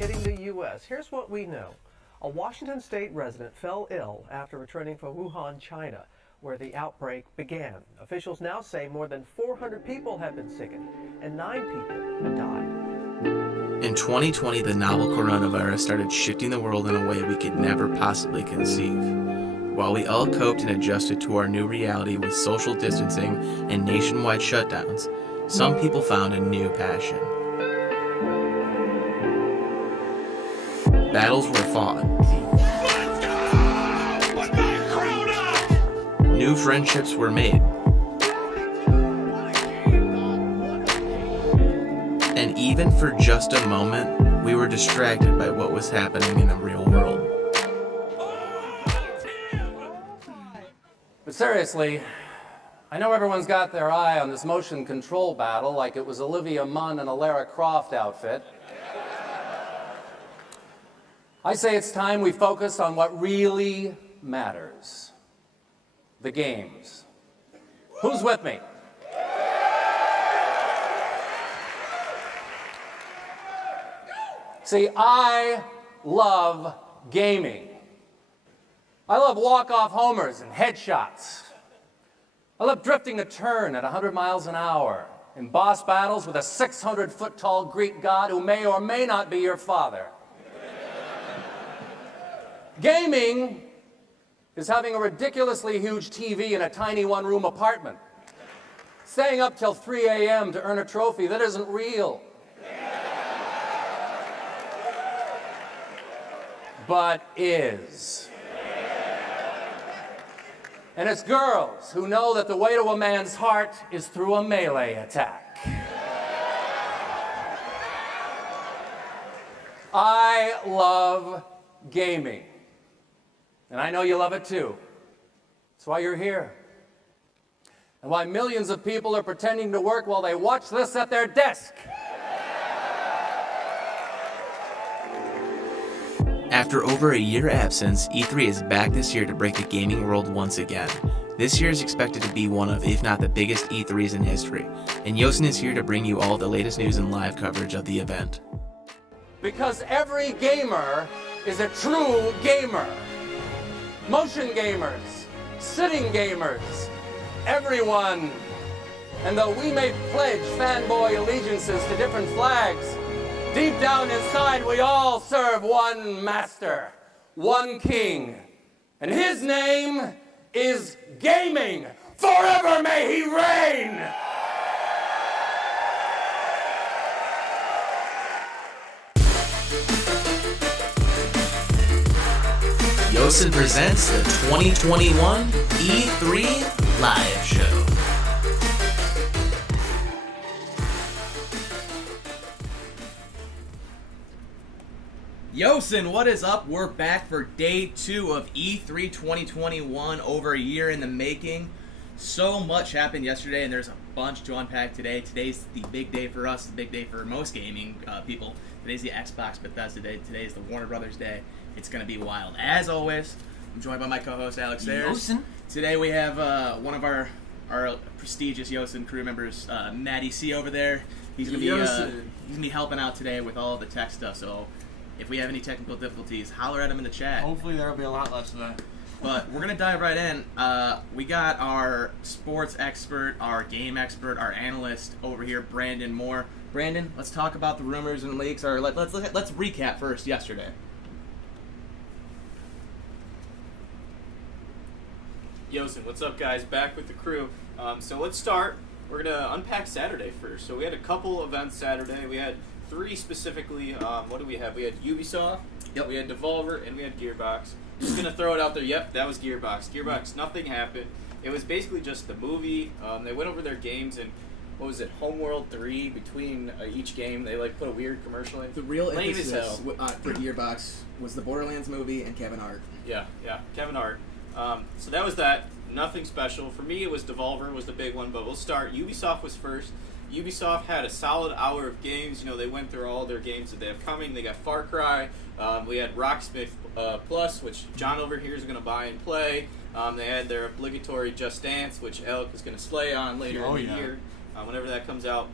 hitting the U.S. Here's what we know. A Washington state resident fell ill after returning from Wuhan, China, where the outbreak began. Officials now say more than 400 people have been sickened and 9 people have died. In 2020, the novel coronavirus started shifting the world in a way we could never possibly conceive. While we all coped and adjusted to our new reality with social distancing and nationwide shutdowns, some people found a new passion. Battles were fought. New friendships were made. And even for just a moment, we were distracted by what was happening in the real world. But seriously, I know everyone's got their eye on this motion control battle like it was Olivia Munn in a Lara Croft outfit. I say it's time we focus on what really matters. The games. Who's with me? See, I love gaming. I love walk-off homers and headshots. I love drifting a turn at 100 miles an hour in boss battles with a 600-foot-tall Greek god who may or may not be your father. Gaming is having a ridiculously huge TV in a tiny one-room apartment. Staying up till 3 a.m. to earn a trophy that isn't real. But is. And it's girls who know that the way to a man's heart is through a melee attack. I love gaming. And I know you love it too. That's why you're here. And why millions of people are pretending to work while they watch this at their desk. After over a year absence, E3 is back this year to break the gaming world once again. This year is expected to be one of, if not the biggest E3s in history. And Yooosin is here to bring you all the latest news and live coverage of the event. Because every gamer is a true gamer. Motion gamers, sitting gamers, everyone. And though we may pledge fanboy allegiances to different flags, deep down inside we all serve one master, one king. And his name is gaming. Forever may he reign! Yooosin presents the 2021 E3 Live Show. Yooosin, what is up? We're back for day 2 of E3 2021, over a year in the making. So much happened yesterday, and there's a bunch to unpack today. Today's the big day for us, the big day for most gaming people. Today's the Xbox Bethesda day. Today's the Warner Brothers day. It's going to be wild. As always, I'm joined by my co-host, Alex Sayers. Yooosin. Today we have one of our prestigious Yooosin crew members, Matty C. over there. He's going to be helping out today with all the tech stuff, so if we have any technical difficulties, holler at him in the chat. Hopefully there'll be a lot less of that. But we're going to dive right in. We got our sports expert, our game expert, our analyst over here, Brandon Moore. Brandon, let's talk about the rumors and leaks. Or let's recap first yesterday. Yooosin, what's up, guys? Back with the crew. So let's start. We're going to unpack Saturday first. So we had a couple events Saturday. We had 3 specifically. What do we have? We had Ubisoft, Yep. We had Devolver, and we had Gearbox. Just going to throw it out there. Yep, that was Gearbox. Gearbox, nothing happened. It was basically just the movie. They went over their games, and what was it, Homeworld 3, between each game, they put a weird commercial in. The real Lame as emphasis hell. for Gearbox was the Borderlands movie and Kevin Hart. Yeah, Kevin Hart. So that was that. Nothing special. For me, it was Devolver was the big one, but we'll start. Ubisoft was first. Ubisoft had a solid hour of games. They went through all their games that they have coming. They got Far Cry. We had Rocksmith Plus, which John over here is going to buy and play. They had their obligatory Just Dance, which Alec is going to slay on later in the year, whenever that comes out.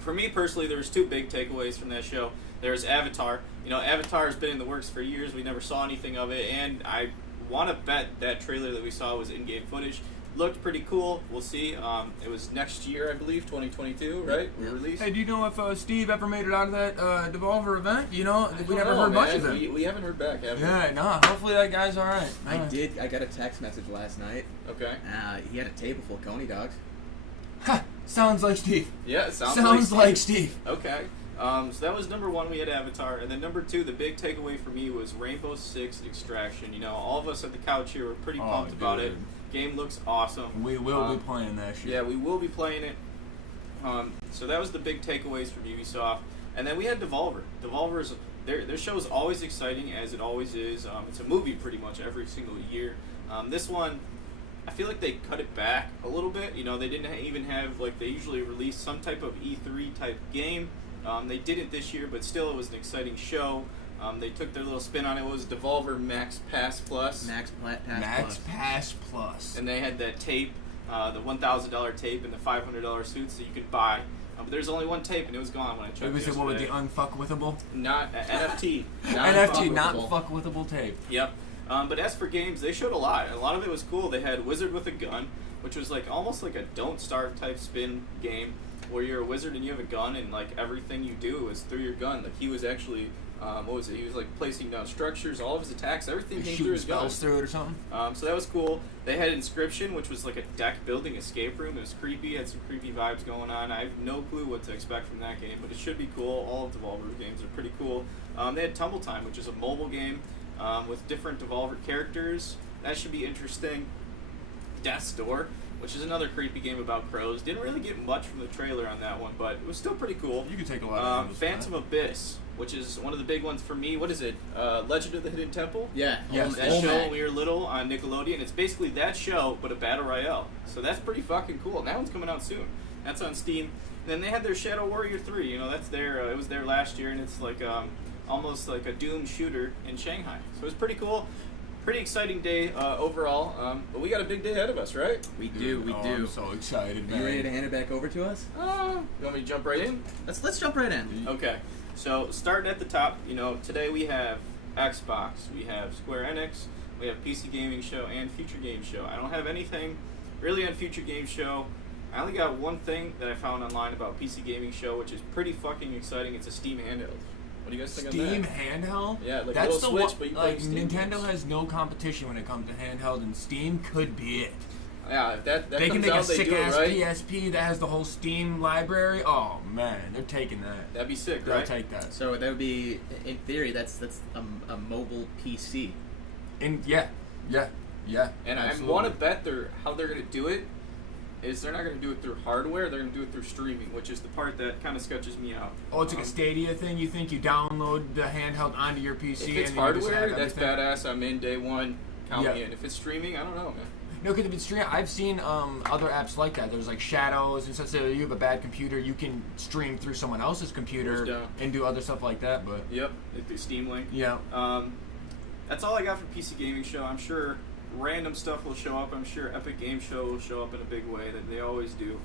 For me personally, there was 2 big takeaways from that show. There's Avatar. You know, Avatar has been in the works for years. We never saw anything of it, and I want to bet that trailer that we saw was in-game footage. Looked pretty cool. We'll see. It was next year, I believe, 2022, right? We released. Hey, do you know if Steve ever made it out of that Devolver event? You know, we never heard much of him. We haven't heard back, have we? Yeah, no. Hopefully that guy's all right. I got a text message last night. Okay. He had a table full of Coney dogs. Ha! Sounds like Steve. Yeah, it sounds like Steve. Okay. So that was number 1. We had Avatar, and then number 2, the big takeaway for me was Rainbow Six Extraction. You know, all of us at the couch here were pretty pumped about it. Game looks awesome. We will be playing that shit. Yeah, we will be playing it. So that was the big takeaways from Ubisoft, and then we had Devolver. Devolver's their show is always exciting, as it always is. It's a movie pretty much every single year. This one, I feel like they cut it back a little bit. You know, they didn't even have, like, they usually release some type of E3 type game. They didn't this year, but still it was an exciting show. They took their little spin on it. It was Devolver Max Pass Plus. Max Pass Plus. And they had that tape, the $1,000 tape and the $500 suits that you could buy. But there's only one tape, and it was gone when I checked it. Was it what with the unfuckwithable? Not NFT. NFT, not fuckwithable tape. Yep. But as for games, they showed a lot. A lot of it was cool. They had Wizard with a Gun, which was like almost like a Don't Starve type spin game, where you're a wizard and you have a gun, and like everything you do is through your gun. Like he was actually, what was it? He was like placing down structures, all of his attacks, everything came through his gun. Spells through it or something. So that was cool. They had Inscription, which was like a deck building escape room. It was creepy, had some creepy vibes going on. I have no clue what to expect from that game, but it should be cool. All of Devolver's games are pretty cool. They had Tumble Time, which is a mobile game with different Devolver characters. That should be interesting. Death's Door, which is another creepy game about crows. Didn't really get much from the trailer on that one, but it was still pretty cool. You could take a lot of Phantom Abyss, which is one of the big ones for me. What is it? Legend of the Hidden Temple? Yeah. Yes. That show when we were little on Nickelodeon. It's basically that show, but a battle royale. So that's pretty fucking cool. And that one's coming out soon. That's on Steam. And then they had their Shadow Warrior 3. You know, that's their. It was there last year, and it's like almost like a Doom shooter in Shanghai. So it was pretty cool. Pretty exciting day overall, but we got a big day ahead of us, right? We do. I'm so excited, man. You ready to hand it back over to us? You want me to jump right in? Let's jump right in. Okay, so starting at the top, you know, today we have Xbox, we have Square Enix, we have PC Gaming Show, and Future Game Show. I don't have anything really on Future Game Show. I only got one thing that I found online about PC Gaming Show, which is pretty fucking exciting. It's a Steam handheld. What do you guys think of that? Steam handheld? Yeah, like that's a little Switch, but you play Steam Nintendo games. has no competition when it comes to handheld, and Steam could be it. Yeah, if that They can comes make a out, they sick do it ass right. PSP that has the whole Steam library. Oh man, they're taking that. That'd be sick, They'll right? take that. So that would be, in theory, that's a mobile PC. And yeah. And absolutely. I want to bet how they're going to do it is they're not going to do it through hardware, they're going to do it through streaming, which is the part that kind of sketches me out. Oh, it's like a Stadia thing. You think you download the handheld onto your PC? If it's and then you just hardware, have that's everything? badass. I'm in day one. Count me Yeah. in. If it's streaming, I don't know, man. No, because if it's stream, I've seen other apps like that. There's like Shadows and stuff. So you have a bad computer, you can stream through someone else's computer Goes down. and do other stuff like that. But Yep, like the Steam Link. yeah, That's all I got for PC Gaming Show. I'm sure random stuff will show up. I'm sure Epic Game Show will show up in a big way that they always do.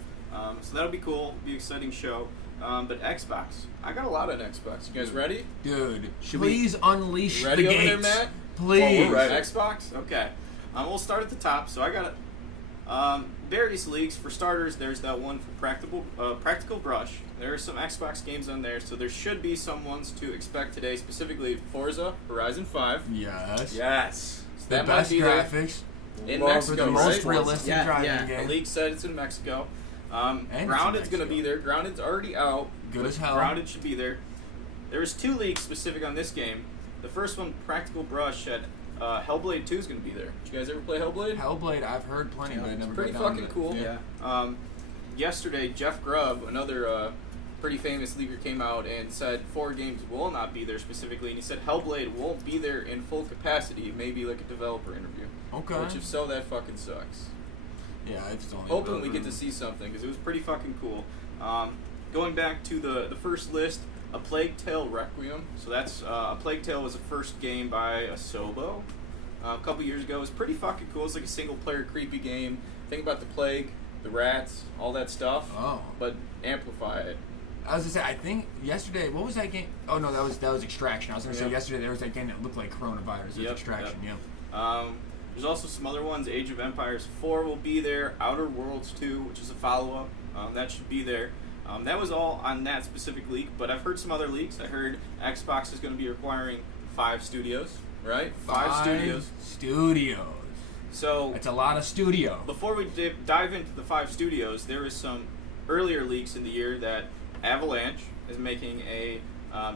So that'll be cool. Be an exciting show. But Xbox, I got a lot on Xbox. You guys ready? dude, Should please unleash Ready the over there, gates. Matt? Please. Oh, we're ready. Xbox? Okay. We'll start at the top. So I got various leagues. For starters, there's that one for Practical Brush. There are some Xbox games on there, so there should be some ones to expect today, specifically Forza Horizon 5. Yes. Yes. So The that best might be there graphics. in For Mexico, the most right? realistic Yeah, driving yeah. The game. league said it's in Mexico. And it's in Grounded's going to Mexico. be there. Grounded's already out. Good but as hell. Grounded should be there. There's two leagues specific on this game. The first one, Practical Brush, had Hellblade 2 is going to be there. Did you guys ever play Hellblade? Hellblade, I've heard plenty, but I never Pretty got down fucking to it. cool. Yeah. Yesterday, Jeff Grubb, another pretty famous leaguer, came out and said 4 games will not be there specifically, and he said Hellblade won't be there in full capacity. Maybe like a developer interview. Okay. Which, if so, that fucking sucks. Yeah, it's only. Hoping we get to see something, because it was pretty fucking cool. Going back to the first list, A Plague Tale Requiem. So that's A Plague Tale was the first game by Asobo a couple years ago. It was pretty fucking cool. It's like a single player creepy game. Think about the plague, the rats, all that stuff, Oh. but amplify it. I was gonna say, I think yesterday, what was that game? Oh no, that was Extraction. I was gonna say Yep. yesterday there was that game that looked like coronavirus. It was Extraction. Yep. Yeah. There's also some other ones. Age of Empires 4 will be there. Outer Worlds 2, which is a follow-up, that should be there. That was all on that specific leak, but I've heard some other leaks. I heard Xbox is going to be requiring 5 studios, right? 5 studios. Studios. So That's a lot of studio. before we dive into the 5 studios, there was some earlier leaks in the year that Avalanche is making a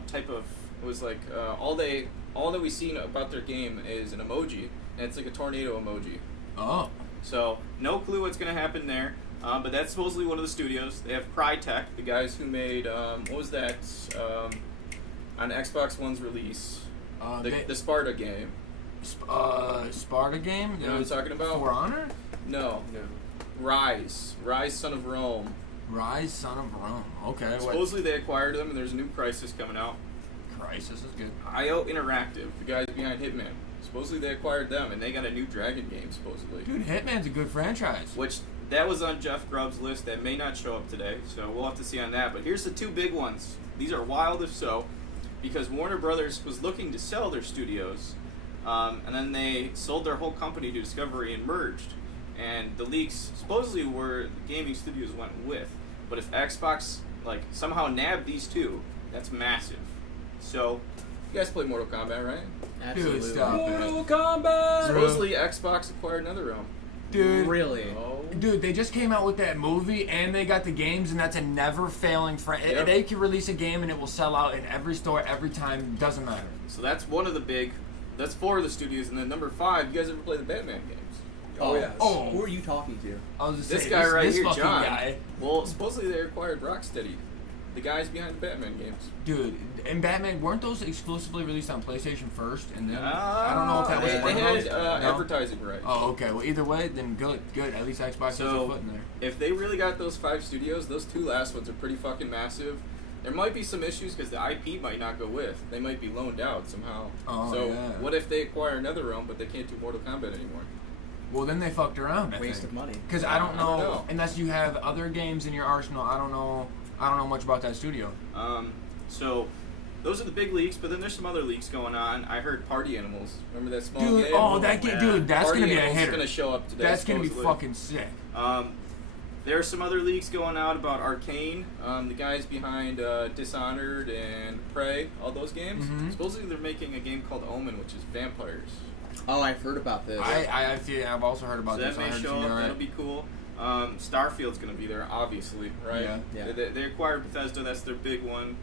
type of, it was like all that we've seen about their game is an emoji, and it's like a tornado emoji. Oh. So no clue what's going to happen there, but that's supposedly one of the studios. They have Crytek, the guys who made what was that on Xbox One's release, the Sparta game. Sparta game? You know what I'm talking about? For Honor? No. Rise, Son of Rome. Rise, Son of Rome. Okay. Supposedly they acquired them, and there's a new Crysis coming out. Crysis is good. IO Interactive, the guys behind Hitman. Supposedly they acquired them, and they got a new Dragon game, supposedly. Dude, Hitman's a good franchise. Which, that was on Jeff Grubb's list. That may not show up today, so we'll have to see on that. But here's the 2 big ones. These are wild if so, because Warner Brothers was looking to sell their studios, and then they sold their whole company to Discovery and merged. And the leaks supposedly were the gaming studios went with. But if Xbox somehow nabbed these 2, that's massive. So, you guys play Mortal Kombat, right? Absolutely. Dude, stop it. Mortal Kombat! Supposedly Xbox acquired NetherRealm. Dude. Really? Oh. Dude, they just came out with that movie, and they got the games, and that's a never-failing Yep. They can release a game, and it will sell out in every store every time. Doesn't matter. So that's one of the big. That's 4 of the studios, and then number 5. You guys ever play the Batman games? Oh, yes. Oh. Who are you talking to? I was just This saying, guy right this here, fucking John. guy. Well, supposedly they acquired Rocksteady, the guys behind the Batman games. Dude, and Batman, weren't those exclusively released on PlayStation first, and then I don't know if that was They one of had those. No? advertising rights. Oh, okay. Well, either way, then good. At least Xbox has a So foot in there. if they really got those 5 studios, those 2 last ones are pretty fucking massive. There might be some issues because the IP might not go with. They might be loaned out somehow. Oh, so yeah. what if they acquire NetherRealm but they can't do Mortal Kombat anymore? Well, then they fucked around. Waste of money. Because I don't I don't know, know. unless you have other games in your arsenal. I don't know much about that studio. So those are the big leaks, but then there's some other leaks going on. I heard Party Animals. Remember that small Dude, game? oh, that game, dude, that's Party gonna be a Animals hitter. is gonna show up today. That's gonna be supposedly. fucking sick. There are some other leaks going out about Arcane, the guys behind Dishonored and Prey, all those games. Mhm. Supposedly they're making a game called Omen, which is vampires. Oh, I've heard about this. I've also heard about So this. that may show up. That'll be cool. Starfield's going to be there, obviously, right? Yeah. They acquired Bethesda. That's their big one.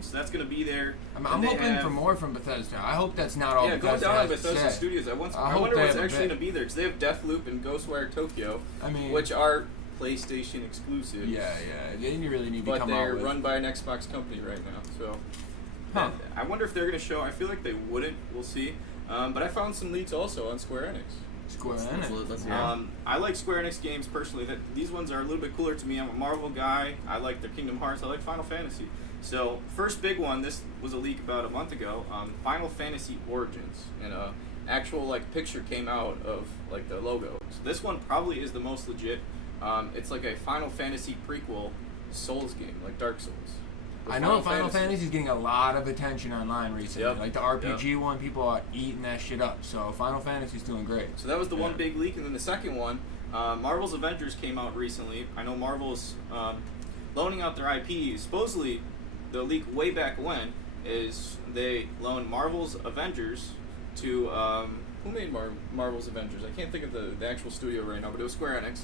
So that's going to be there. I'm And they hoping have- for more from Bethesda. I hope that's not all Yeah, go Bethesda down on has to Bethesda say. Studios. I hope wonder they what's have a actually bit. going to be there, because they have Deathloop and Ghostwire Tokyo, I mean, which are PlayStation exclusives. yeah. Then you really need to But come they're out with. run by an Xbox company right now, so Huh. I wonder if they're going to show. I feel like they wouldn't. We'll see. But I found some leaks also on Square Enix. Square Enix. Let's hear it. I like Square Enix games personally. These ones are a little bit cooler to me. I'm a Marvel guy. I like their Kingdom Hearts. I like Final Fantasy. So first big one. This was a leak about a month ago. Final Fantasy Origins, and a actual picture came out of the logo. So this one probably is the most legit. It's like a Final Fantasy prequel Souls game, like Dark Souls. I know Final Fantasy is getting a lot of attention online recently. Yep. Like the RPG one, people are eating that shit up. So Final Fantasy's doing great. So that was the one big leak, and then the second one, Marvel's Avengers came out recently. I know Marvel's loaning out their IP. Supposedly, the leak way back when is they loaned Marvel's Avengers to who made Marvel's Avengers? I can't think of the actual studio right now, but it was Square Enix.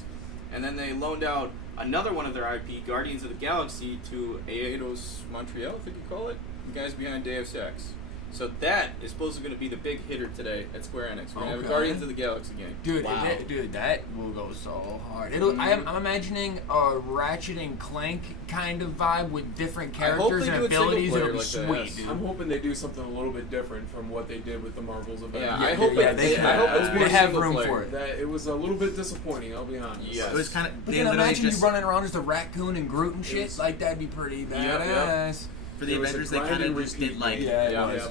And then they loaned out another one of their IP, Guardians of the Galaxy, to Eidos Montreal, I think you call it, the guys behind Deus Ex. So that is supposed to going to be the big hitter today at Square Enix. We're going to have a Okay. Guardians of the Galaxy game. Dude, Wow. that will go so hard. I'm imagining a Ratchet and Clank kind of vibe with different I hope characters they and do it single abilities. player It'll be like that, sweet, yes. dude. I'm hoping they do something a little bit different from what they did with the Marvel's Avengers. Yeah, Yeah, I hope yeah, it, they I hope it's can. more They have single room player. for it. That it was a little bit disappointing. I'll be honest. Yes. It was kind of. But They then literally imagine just. you running around as a raccoon and Groot and shit. It's- Like, that'd be pretty Yep. badass. For the It was a Avengers, they grind kind of and just repeat did like, game.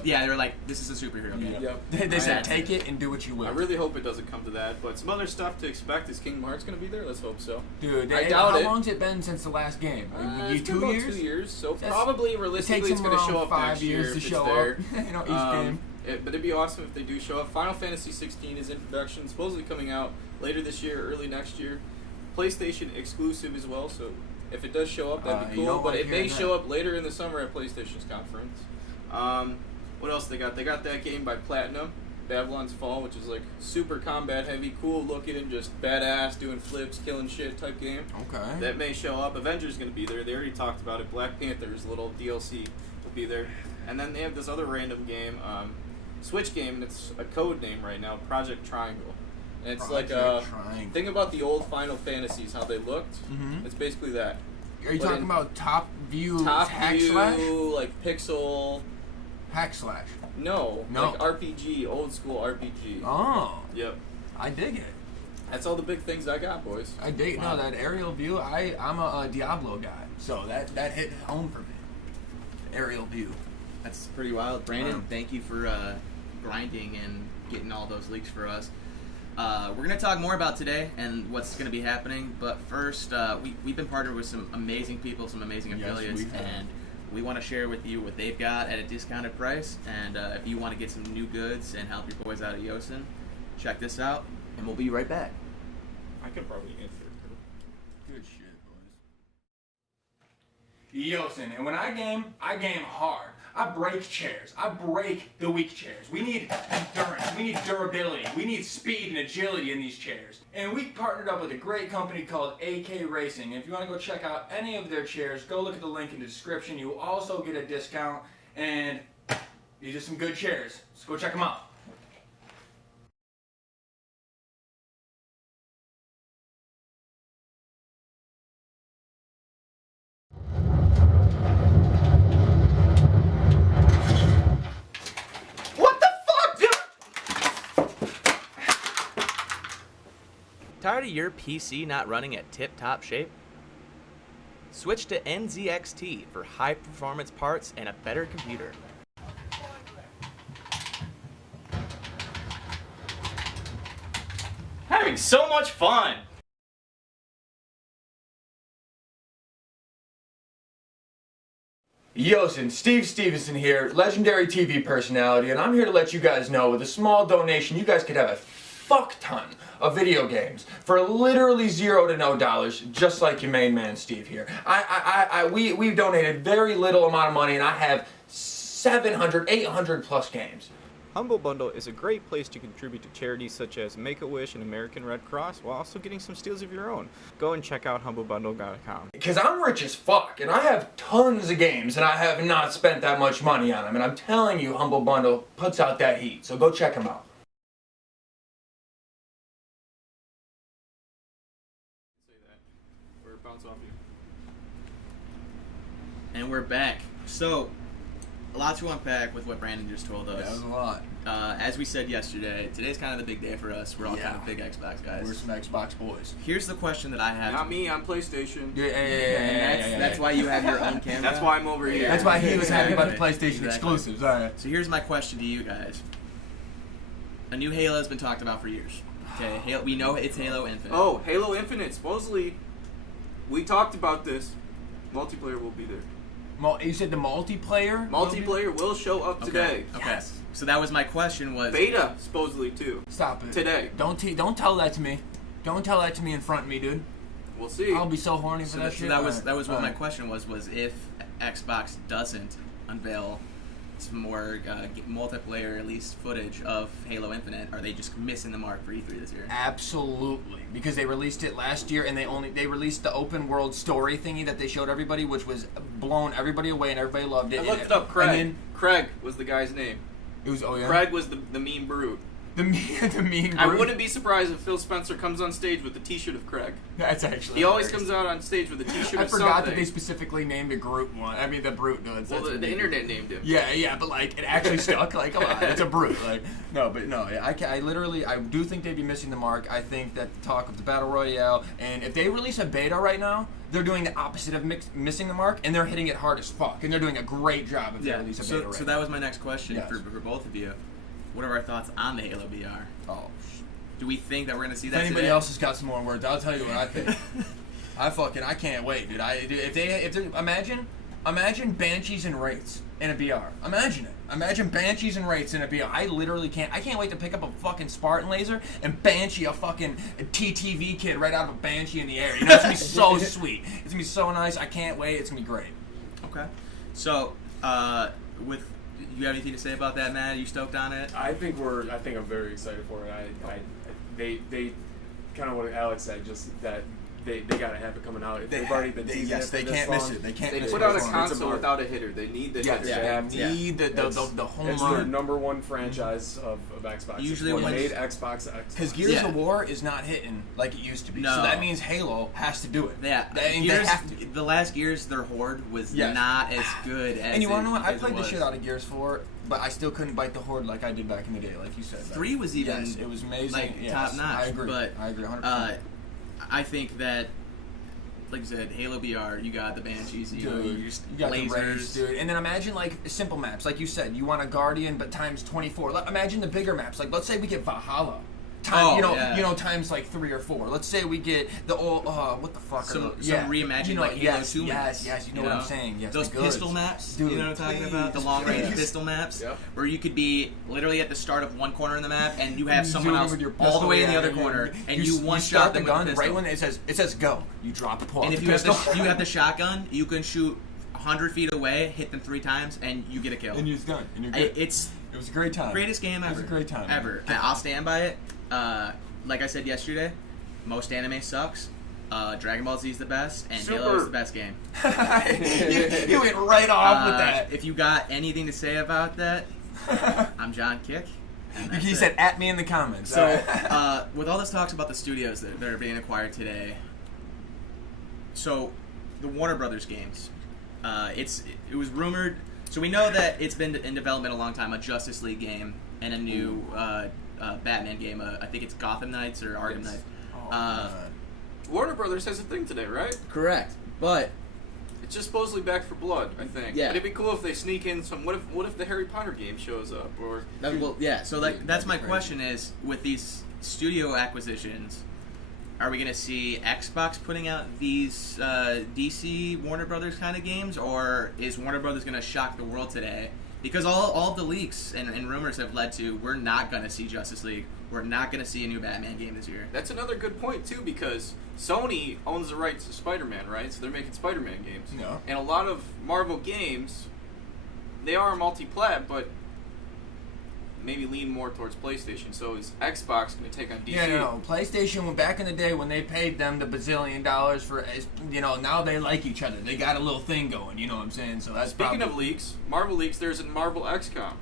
yeah, they were like, this is a superhero game. Yep. They said, That's take it. it and do what you will. I really hope it doesn't come to that, but some other stuff to expect. Is Kingdom Hearts going to be there? Let's hope so. Dude, I doubt how it. long's it been since the last game? It's been 2 about years? 2 years, so That's- probably It realistically takes it's them going to show around up 5 next year years if to it's show there. up. Each game. But it'd be awesome if they do show up. Final Fantasy 16 is in production, supposedly coming out later this year, early next year. PlayStation exclusive as well, so if it does show up, that'd be you cool. don't But like it may hearing show that. up later in the summer at PlayStation's conference. What else they got? They got that game by Platinum, Babylon's Fall, which is like super combat heavy, cool looking, just badass, doing flips, killing shit type game. Okay. That may show up. Avengers going to be there. They already talked about it. Black Panther's little DLC will be there. And then they have this other random game, Switch game, and it's a code name right now, Project Triangle. And it's Project Triangle. think about the old Final Fantasies, how they looked. Mhm. It's basically that. Are you But talking in about top view Top hack view, slash? like pixel. Hack slash. No, No. like RPG, old school RPG. Oh, Yep. I dig it. That's all the big things I got, boys. I dig it. No, that aerial view. I'm a Diablo guy, so that hit home for me. Aerial view. That's pretty wild. Brandon, Wow. thank you for grinding and getting all those leaks for us. We're going to talk more about today and what's going to be happening, but first, we've been partnered with some amazing people, some amazing Yes, affiliates, we have. and we want to share with you what they've got at a discounted price, and if you want to get some new goods and help your boys out at Yooosin, check this out, and we'll be right back. I could probably answer. Good shit, boys. Yooosin, and when I game hard. I break chairs. I break the weak chairs. We need endurance. We need durability. We need speed and agility in these chairs. And we partnered up with a great company called AK Racing. And if you want to go check out any of their chairs, go look at the link in the description. You will also get a discount. And these are some good chairs. So go check them out. What the fuck, dude? Tired of your PC not running at tip-top shape? Switch to NZXT for high-performance parts and a better computer. Having so much fun! Yooosin, Steve Stevenson here, legendary TV personality, and I'm here to let you guys know with a small donation you guys could have a fuck ton of video games for literally $0 to no, just like your main man Steve here. We've donated very little amount of money, and I have 700, 800 plus games. Humble Bundle is a great place to contribute to charities such as Make-A-Wish and American Red Cross while also getting some steals of your own. Go and check out humblebundle.com. Because I'm rich as fuck, and I have tons of games, and I have not spent that much money on them, and I'm telling you, Humble Bundle puts out that heat, so go check them out. Say that. Or bounce off you. And we're back. So, a lot to unpack with what Brandon just told us. That was a lot. As we said yesterday, today's kind of the big day for us. We're all kind of big Xbox guys. We're some Xbox boys. Here's the question that I have. Not me, I'm PlayStation. That's why you have your own camera. That's why I'm over here. That's why he was happy about the Exactly. PlayStation exclusives. All right. So here's my question to you guys. A new Halo has been talked about for years. Okay, Halo, we know it's Halo Infinite. Oh, Halo Infinite. Supposedly, we talked about this. Multiplayer will be there. You said the multiplayer? Multiplayer will show up today. Okay. Yes. So that was my question. Was Beta, supposedly, too. Stop it. Today. Don't tell that to me. Don't tell that to me in front of me, dude. We'll see. I'll be so horny for so that that, shit. that was what my Alright. question was if Xbox doesn't unveil some more multiplayer, at least footage of Halo Infinite, are they just missing the mark for E3 this year? Absolutely, because they released it last year, and they released the open world story thingy that they showed everybody, which was blown everybody away, and everybody loved it. I looked it up. Craig. And then Craig was the guy's name. it was Craig was the mean brute. The mean group. I wouldn't be surprised if Phil Spencer comes on stage with the T-shirt of Craig. That's actually He always hilarious. comes out on stage with a T-shirt of I forgot something. that they specifically named a group one. I mean, the Brute does. Well, the internet named him. Yeah, but like it actually stuck. Like, come on, it's a Brute. Like, no, I literally, I do think they'd be missing the mark. I think that the talk of the Battle Royale, and if they release a beta right now, they're doing the opposite of missing the mark, and they're hitting it hard as fuck, and they're doing a great job if they release a beta right So now. that was my next question Yes. for both of you. What are our thoughts on the Halo VR? Oh, Do we think that we're going to see that if anybody today? else has got some more words, I'll tell you what I think. I can't wait, dude. If they imagine Banshees and Wraiths in a VR. Imagine it. Imagine Banshees and Wraiths in a VR. I can't wait to pick up a fucking Spartan laser and Banshee a fucking TTV kid right out of a Banshee in the air. You know, it's gonna be so sweet. It's gonna be so nice. I can't wait. It's gonna be great. Okay. So, with you have anything to say about that, Matt? Are you stoked on it? I think I'm very excited for it. They kind of what Alex said, just that they gotta have it coming out. If they've already been teasing it for they this can't long, miss it. They can't They miss put it. out a It's console without a hitter. They need the Yes, hitter. they need the home it's run. their number one franchise of Xbox. Usually it's what when- made Xbox. Because Gears of War is not hitting like it used to be. No. So that means Halo has to do it. Yeah. They Gears, have to. the last Gears, their Horde was Yes. not as good as And you want to know what? I as it played the was. shit out of Gears 4, but I still couldn't bite the Horde like I did back in the day, like you said. 3 was even Yes, it was amazing. like Yes, top notch. I agree. But I agree 100%. I think that, like you said, Halo VR, you got the Banshees, you just you got lasers. the race, dude. And then imagine like simple maps, like you said, you want a Guardian, but times 24. Imagine the bigger maps. Like let's say we get Valhalla. Times like 3 or 4. Let's say we get the old, what the fuck Some are those? Yeah. reimagined like Halo yes, 2 yes, maps. you know what I'm saying. Yes, those the goods. pistol maps, Dude, you know what I'm talking about? The please, long-range please. pistol maps, Yep. where you could be literally at the start of one corner in the map, and you have You someone zoom else with your all the pistol, way in the yeah, other corner, and you one start shot the them gun with a pistol. right when it says go. You drop the pull. And if you have the shotgun, you can shoot 100 feet away, hit them 3 times, and you get a kill. and you're done. And you're good. It was a great time. greatest game ever. It was a great time. Ever. And I'll stand by it. Like I said yesterday, most anime sucks. Dragon Ball Z is the best, and Halo is the best game. you went right off with that. If you got anything to say about that, I'm John Kick. and that's He it. said at me in the comments. So, with all this talks about the studios that are being acquired today, so the Warner Brothers games, it was rumored. So we know that it's been in development a long time. A Justice League game and a new Batman game. I think it's Gotham Knights or Arkham Knights. Warner Brothers has a thing today, right? Correct, but It's just supposedly Back for Blood, I think. Yeah. But it'd be cool if they sneak in some. What if the Harry Potter game shows up? Or So that's my question is, with these studio acquisitions, are we going to see Xbox putting out these DC Warner Brothers kind of games, or is Warner Brothers going to shock the world today? Because all of the leaks and rumors have led to we're not going to see Justice League. We're not going to see a new Batman game this year. that's another good point too, because Sony owns the rights to Spider-Man, right? So they're making Spider-Man games. No. And a lot of Marvel games, they are multi-plat, but maybe lean more towards PlayStation. So is Xbox going to take on DC? Yeah, no. PlayStation, back in the day when they paid them the bazillion dollars for, now they like each other. They got a little thing going, you know what I'm saying? So that's Speaking of probably... leaks, Marvel leaks, there's a Marvel XCOM.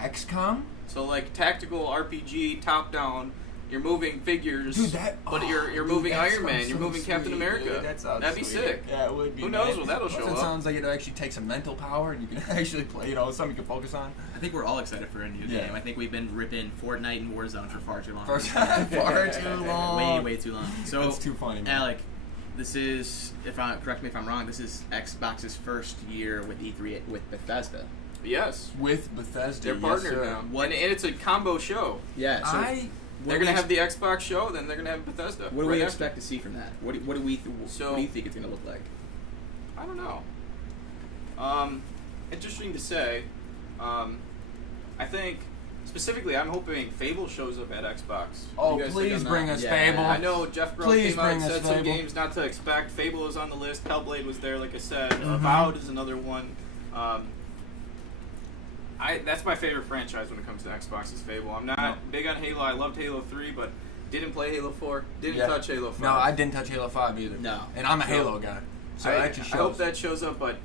XCOM? So like tactical RPG, top down, you're moving figures, Dude, but you're moving Iron Man, you're moving Captain America. That'd be sick. Yeah, it would be. Who knows man. when that'll show It up? sounds like it actually takes some mental power, and you can actually play, something you can focus on. I think we're all excited for a new Yeah. game. I think we've been ripping Fortnite and Warzone for far too long. Far too long. Way too long. So That's too funny, man. Alec, this is, correct me if I'm wrong, this is Xbox's first year with E3 with Bethesda. Yes, With Bethesda, they're yes, partnered sir. now, and it's a combo show. Yeah. So They're gonna have the Xbox show, then they're gonna have Bethesda. what do right we after. expect to see from that? What do you think it's gonna look like? I don't know. Interesting to say. I think specifically, I'm hoping Fable shows up at Xbox. Oh, What do you guys think please on bring that? us Yeah. Fable. I know Jeff Grubb Please came out and bring us said some Fable. games not to expect. Fable is on the list. Hellblade was there, like I said. Mm-hmm. Avowed is another one. That's my favorite franchise when it comes to Xbox is Fable. I'm not big on Halo. I loved Halo 3, but didn't play Halo 4. Didn't touch Halo 5. No, I didn't touch Halo 5 either. No. And I'm a Halo guy. So I that just shows. hope that shows up, but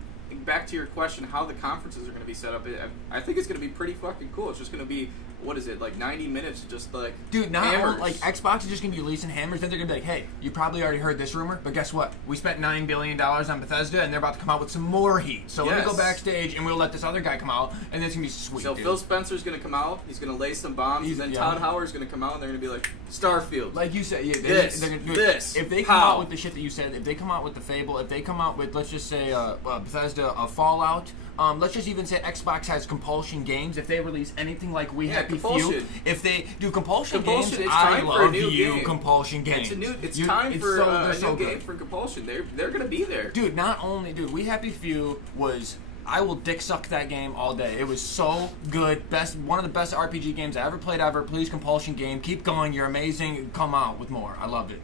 back to your question, how the conferences are going to be set up, I think it's going to be pretty fucking cool. It's just going to be, what is it, like 90 minutes, just like dude, not hammers. like Xbox is just gonna be releasing hammers. Then they're gonna be like, hey, you probably already heard this rumor, but guess what? We spent $9 billion on Bethesda, and they're about to come out with some more heat. So let me go backstage, and we'll let this other guy come out, and it's gonna be sweet. So dude. Phil Spencer's going to come out. He's going to lay some bombs, and then Todd Howard's going to come out, and they're going to be like, Starfield. Like you said, yeah, This. If they come out with the shit that you said, if they come out with the Fable, if they come out with, let's just say, Bethesda, Fallout. Let's just even say Xbox has compulsion games. If they release anything like We Happy Few, if they do compulsion games, it's I time for a love new you. game. Compulsion games. It's time for a new game for compulsion. They're gonna be there, dude. Not only, dude, We Happy Few was. I will dick suck that game all day. It was so good. One of the best RPG games I ever played ever. Please, compulsion game. Keep going. You're amazing. Come out with more. I loved it.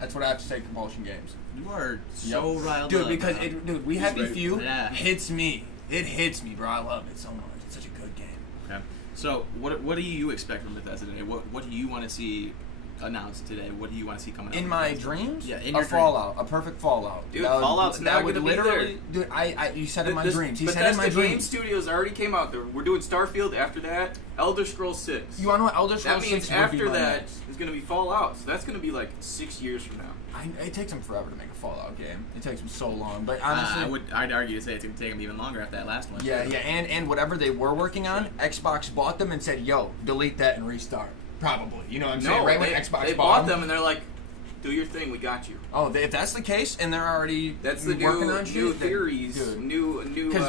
That's what I have to say. Compulsion games. You are so riled dude, up. Because We Happy Few hits me. It hits me, bro. I love it so much. It's such a good game. Okay. So, what do you expect from Bethesda today? What do you want to see announced today? What do you want to see coming out? In my dreams? Yeah, in a your Fallout. A perfect Fallout. Dude, Fallout's not going to be there. Dude, you said in my dreams. He but said in my dreams. Game Studios already came out. We're doing Starfield after that. Elder Scrolls 6. You want to know what Elder Scrolls 6 That means would after be that is going to be Fallout. So that's going to be like 6 years from now. It takes them forever to make a Fallout game. It takes them so long. But honestly, I'd argue to say it's going to take them even longer after that last one. Yeah, and whatever they were working on, Xbox bought them and said, "Yo, delete that and restart." Probably, you know what I'm saying? Right when Xbox they bought them and they're like, "Do your thing, we got you." Oh, if that's the case, and they're already working on new shit, theories, dude. new because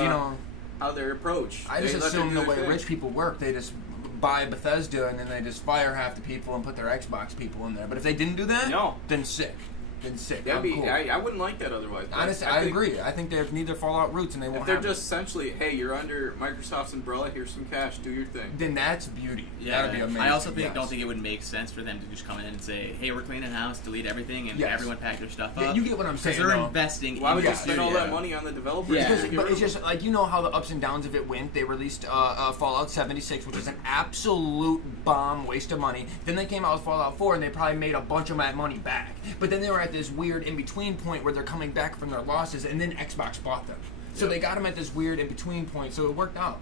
how their approach. I just assume the way rich people work, they just buy Bethesda and then they just fire half the people and put their Xbox people in there. But if they didn't do that, then sick. That'd be cool. I wouldn't like that otherwise. Honestly, I agree. I think they need their Fallout roots and they won't. If they're just essentially, hey, you're under Microsoft's umbrella. Here's some cash. Do your thing. Then that's beauty. Yeah, that'd be amazing. I also don't think it would make sense for them to just come in and say, "Hey, we're cleaning house, delete everything, and everyone pack their stuff up." Yeah, you get what I'm saying. Because they're investing. Why would you spend all that money on the developers? Yeah, but it's just like, you know how the ups and downs of it went. They released Fallout 76, which is an absolute bomb waste of money. Then they came out with Fallout 4, and they probably made a bunch of that money back. But then they were at this weird in-between point where they're coming back from their losses, and then Xbox bought them. So they got them at this weird in-between point, so it worked out.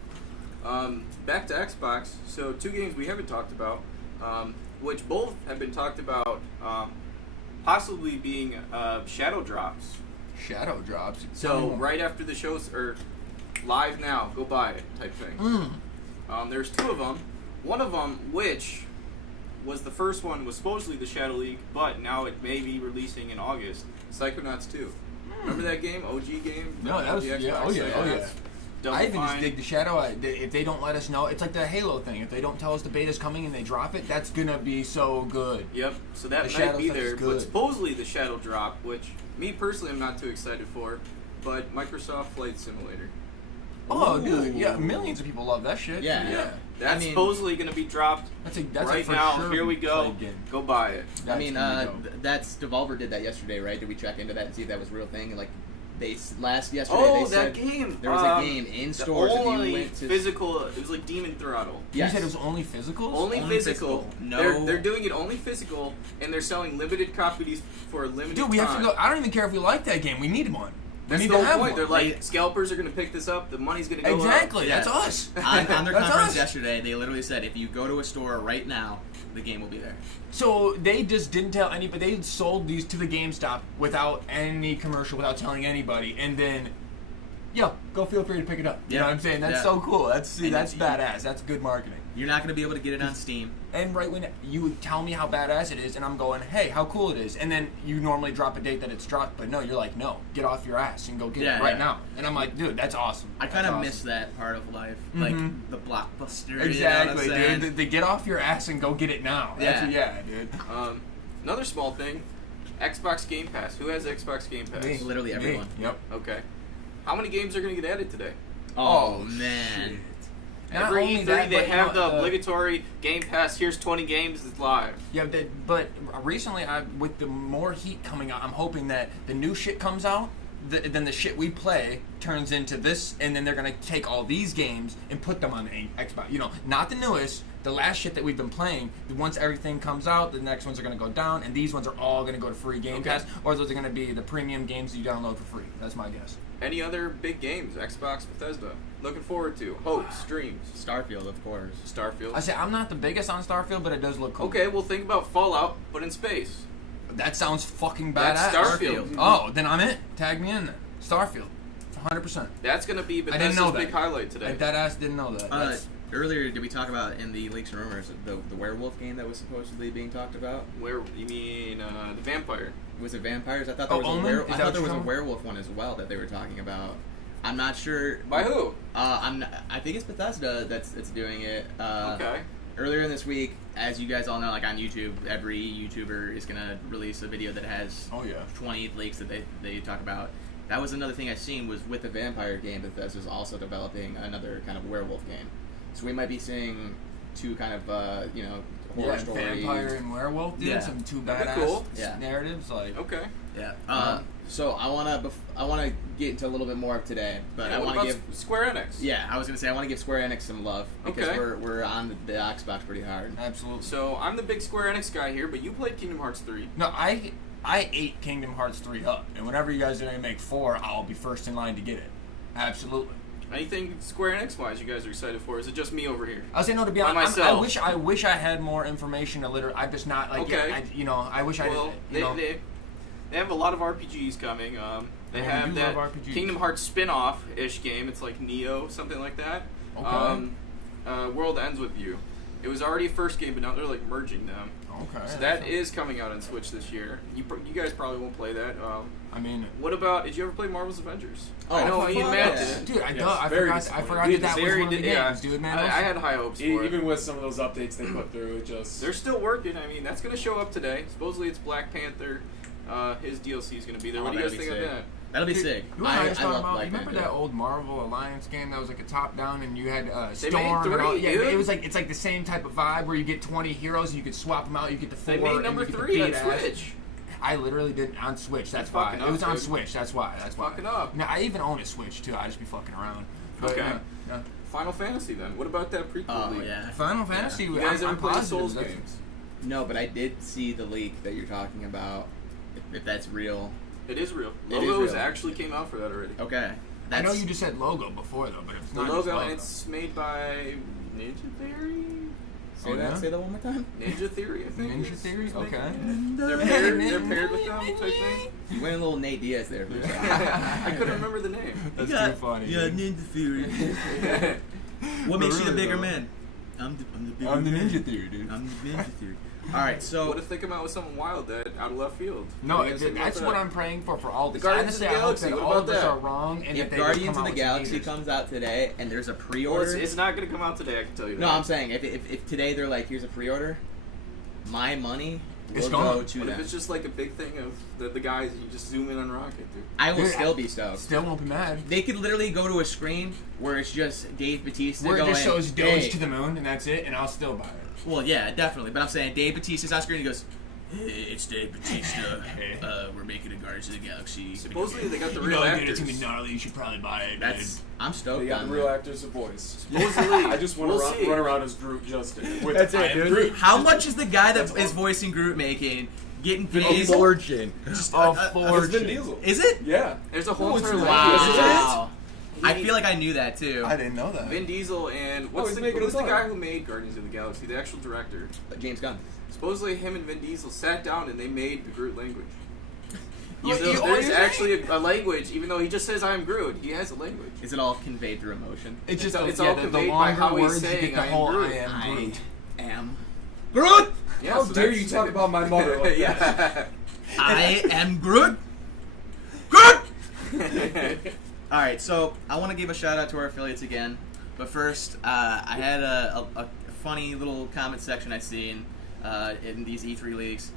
Back to Xbox. So 2 games we haven't talked about, which both have been talked about, possibly being shadow drops. Shadow drops? So right after the shows, or live now, go buy it type thing. There's 2 of them. One of them, which was the first one, was supposedly the Shadow League, but now it may be releasing in August. Psychonauts 2. Remember that game? OG game? No, that was oh yeah. Double I even Fine. just dig the Shadow. If they don't let us know, it's like the Halo thing. If they don't tell us the beta's coming and they drop it, that's gonna be so good. Yep. So that might be there, but supposedly the Shadow drop, which me personally I'm not too excited for, but Microsoft Flight Simulator. Oh, dude, yeah, millions of people love that shit. Yeah. That's supposedly going to be dropped that's right for now. Sure Here we go. Go buy it. That's Devolver did that yesterday, right? Did we check into that and see if that was a real thing? Like, yesterday they they said game. There was a game in stores. Only if you went to physical. It was like Demon Throttle. Yes. You said it was only physical? Only physical. No. They're doing it only physical, and they're selling limited copies for a limited time. Dude, we have to go. I don't even care if we like that game. We need one. That's the whole point. They're like, scalpers are going to pick this up. The money's going to go up. Exactly. That's us. On their conference yesterday, they literally said, if you go to a store right now, the game will be there. So they just didn't tell anybody. They sold these to the GameStop without any commercial, without telling anybody, and then, go feel free to pick it up. You know what I'm saying? That's so cool. That's badass. That's good marketing. You're not going to be able to get it on Steam. And right when you tell me how badass it is, and I'm going, hey, how cool it is, and then you normally drop a date that it's dropped, but no, you're like, no, get off your ass and go get it right now. And I'm like, dude, that's awesome. I kind of miss that part of life, like the blockbuster. Exactly, you know what I'm dude. The get off your ass and go get it now. Dude. Another small thing, Xbox Game Pass. Who has Xbox Game Pass? Me. Literally everyone. Me. Yep. Okay. How many games are going to get added today? Oh man. Shit. Every E3 they have the obligatory Game Pass. Here's 20 games. It's live. Yeah, but recently, with the more heat coming out, I'm hoping that the new shit comes out. then the shit we play turns into this, and then they're gonna take all these games and put them on the Xbox. You know, not the newest, the last shit that we've been playing. Once everything comes out, the next ones are gonna go down, and these ones are all gonna go to free Game Pass, or those are gonna be the premium games that you download for free. That's my guess. Any other big games? Xbox, Bethesda. Looking forward to. Hopes, dreams. Starfield, of course. Starfield. I say I'm not the biggest on Starfield, but it does look cool. Okay, well think about Fallout, but in space. That sounds fucking That's badass. Starfield. Oh, then I'm in. Tag me in then. Starfield. 100%. That's gonna be I didn't Bethesda's know that. big highlight today. I dead ass didn't know that. Earlier, did we talk about in the leaks and rumors the werewolf game that was supposedly being talked about? Where you mean the vampire? Was it vampires? I thought there was Omen? I thought there was a werewolf one as well that they were talking about. I'm not sure. By who? I think it's Bethesda that's doing it. Okay. Earlier in this week, as you guys all know, like on YouTube, every YouTuber is gonna release a video that has 20 leaks that they talk about. That was another thing I seen was with the vampire game, Bethesda's also developing another kind of werewolf game. So we might be seeing two kind of horror stories. Vampire and werewolf, dude. Yeah. Some two That'd be badass cool. narratives. Like Okay. Yeah. So I wanna get into a little bit more of today, but I what want about to give Square Enix. Yeah, I was gonna say I want to give Square Enix some love because Okay. we're on the Xbox pretty hard. absolutely. So I'm the big Square Enix guy here, but you played Kingdom Hearts 3. No, I ate Kingdom Hearts 3 up, and whenever you guys are gonna make 4, I'll be first in line to get it. Absolutely. Anything Square Enix wise you guys are excited for? Is it just me over here? I was saying no. To be By honest, myself. I wish I had more information to literally. I'm just not like. Okay. I wish I. Well, they have a lot of RPGs coming. They Yeah, have we do that love RPGs. Kingdom Hearts spin-off-ish game. It's like Neo, something like that. Okay. World Ends With You. It was already a first game, but now they're like merging them. Okay. So that is coming out on Switch this year. You guys probably won't play that. I mean. What about? Did you ever play Marvel's Avengers? Oh, I know fuck Ian yeah. Matt did. Dude, I very forgot disappointing. that that was one of the games, dude, man. I had high hopes for it. Even with some of those updates they put through, it just They're still working. I mean, that's going to show up today. Supposedly it's Black Panther. His DLC is going to be there. What do you guys think of that? That'll be Dude, sick. You know what I was talking love about? Black You remember Panther. that old Marvel Alliance game that was like a top-down, and you had They Storm made and all? 3, Yeah, dude. it was like it's like the same type of vibe where you get 20 heroes and you could swap them out. You get the 4. They made and number you get to 3 on beat ass. Switch. I literally did on Switch. That's You're why fucking it was up, on dude. Switch. That's why. Fucking up. Now I even own a Switch too. I just be fucking around. But, Okay. yeah. Final Fantasy then. What about that prequel Oh leak? yeah. Final Fantasy. You guys I'm ever play positive Souls that's- games? No, but I did see the leak that you're talking about. If that's real. It is real. It is Logos real. actually came out for that already. Okay. I know you just said logo before though, but if it's The not just logo, logo. and it's made by Ninja Theory. Say Oh, that. yeah? Say that one more time. Ninja Theory, I think. Ninja is Theory. making Okay. it. They're paired with them type thing. You went a little Nate Diaz there. For a second. I couldn't remember the name. That's too funny. Yeah, dude. Ninja Theory. What makes you the bigger man? I'm the bigger I'm the man. Ninja Theory, dude. I'm the Ninja Theory. All right, so What if they come out with something wild that out of left field? No, What do you guys think that's about what that? I'm praying for all The this. Guardians of the Honestly, I hope Galaxy, that what all about of us that? are wrong, and if that they Guardians just of come the out with Galaxy haters. comes out today and there's a Well, pre-order, it's not going to come out today, I can tell you that. no, I'm saying if today they're like, here's a pre-order, my money will It's go gone. to What if them. it's just like a big thing of the guys you just zoom in on Rocket, dude? I will Dude, still be stoked. Still won't be mad. They could literally go to a screen where it's just Dave Bautista Where it going, just shows Doge hey. to the moon, and that's it, and I'll still buy it. Well, yeah, definitely. But I'm saying Dave Bautista's on screen. He goes, "Hey, it's Dave Batista. We're making a Guardians of the Galaxy." Supposedly they got the You real know, dude, actors. it's gonna be gnarly. You should probably buy it. That's I'm stoked they got on the real that. actors' voice. Supposedly. I just want to We'll see. run around as Groot just with That's it, I am dude. Groot. How much is the guy that That's is all. voicing Groot making getting Vin paid? Diesel? fortune. Just, A It's fortune. Vin Diesel. Is it? Yeah. There's a whole No, it's entire not. language. Yes, it is. Wow. I feel like I knew that too. I didn't know that. Vin Diesel and he's making who's a the song. guy who made Guardians of the Galaxy, the actual director? James Gunn. Supposedly him and Vin Diesel sat down and they made the Groot language. You- So you- there's you're actually a language, even though he just says I'm Groot, he has a language. Is it all conveyed through emotion? It's just It's yeah, all the conveyed by longer how he's words you saying, get the "I am whole Groot." I am Groot. am Groot. Yeah, How so dare that's- you talk about my mother like that? Yeah. I am Groot. Groot. All right, so I want to give a shout out to our affiliates again, but first, I had a funny little comment section I seen in these E3 leaks.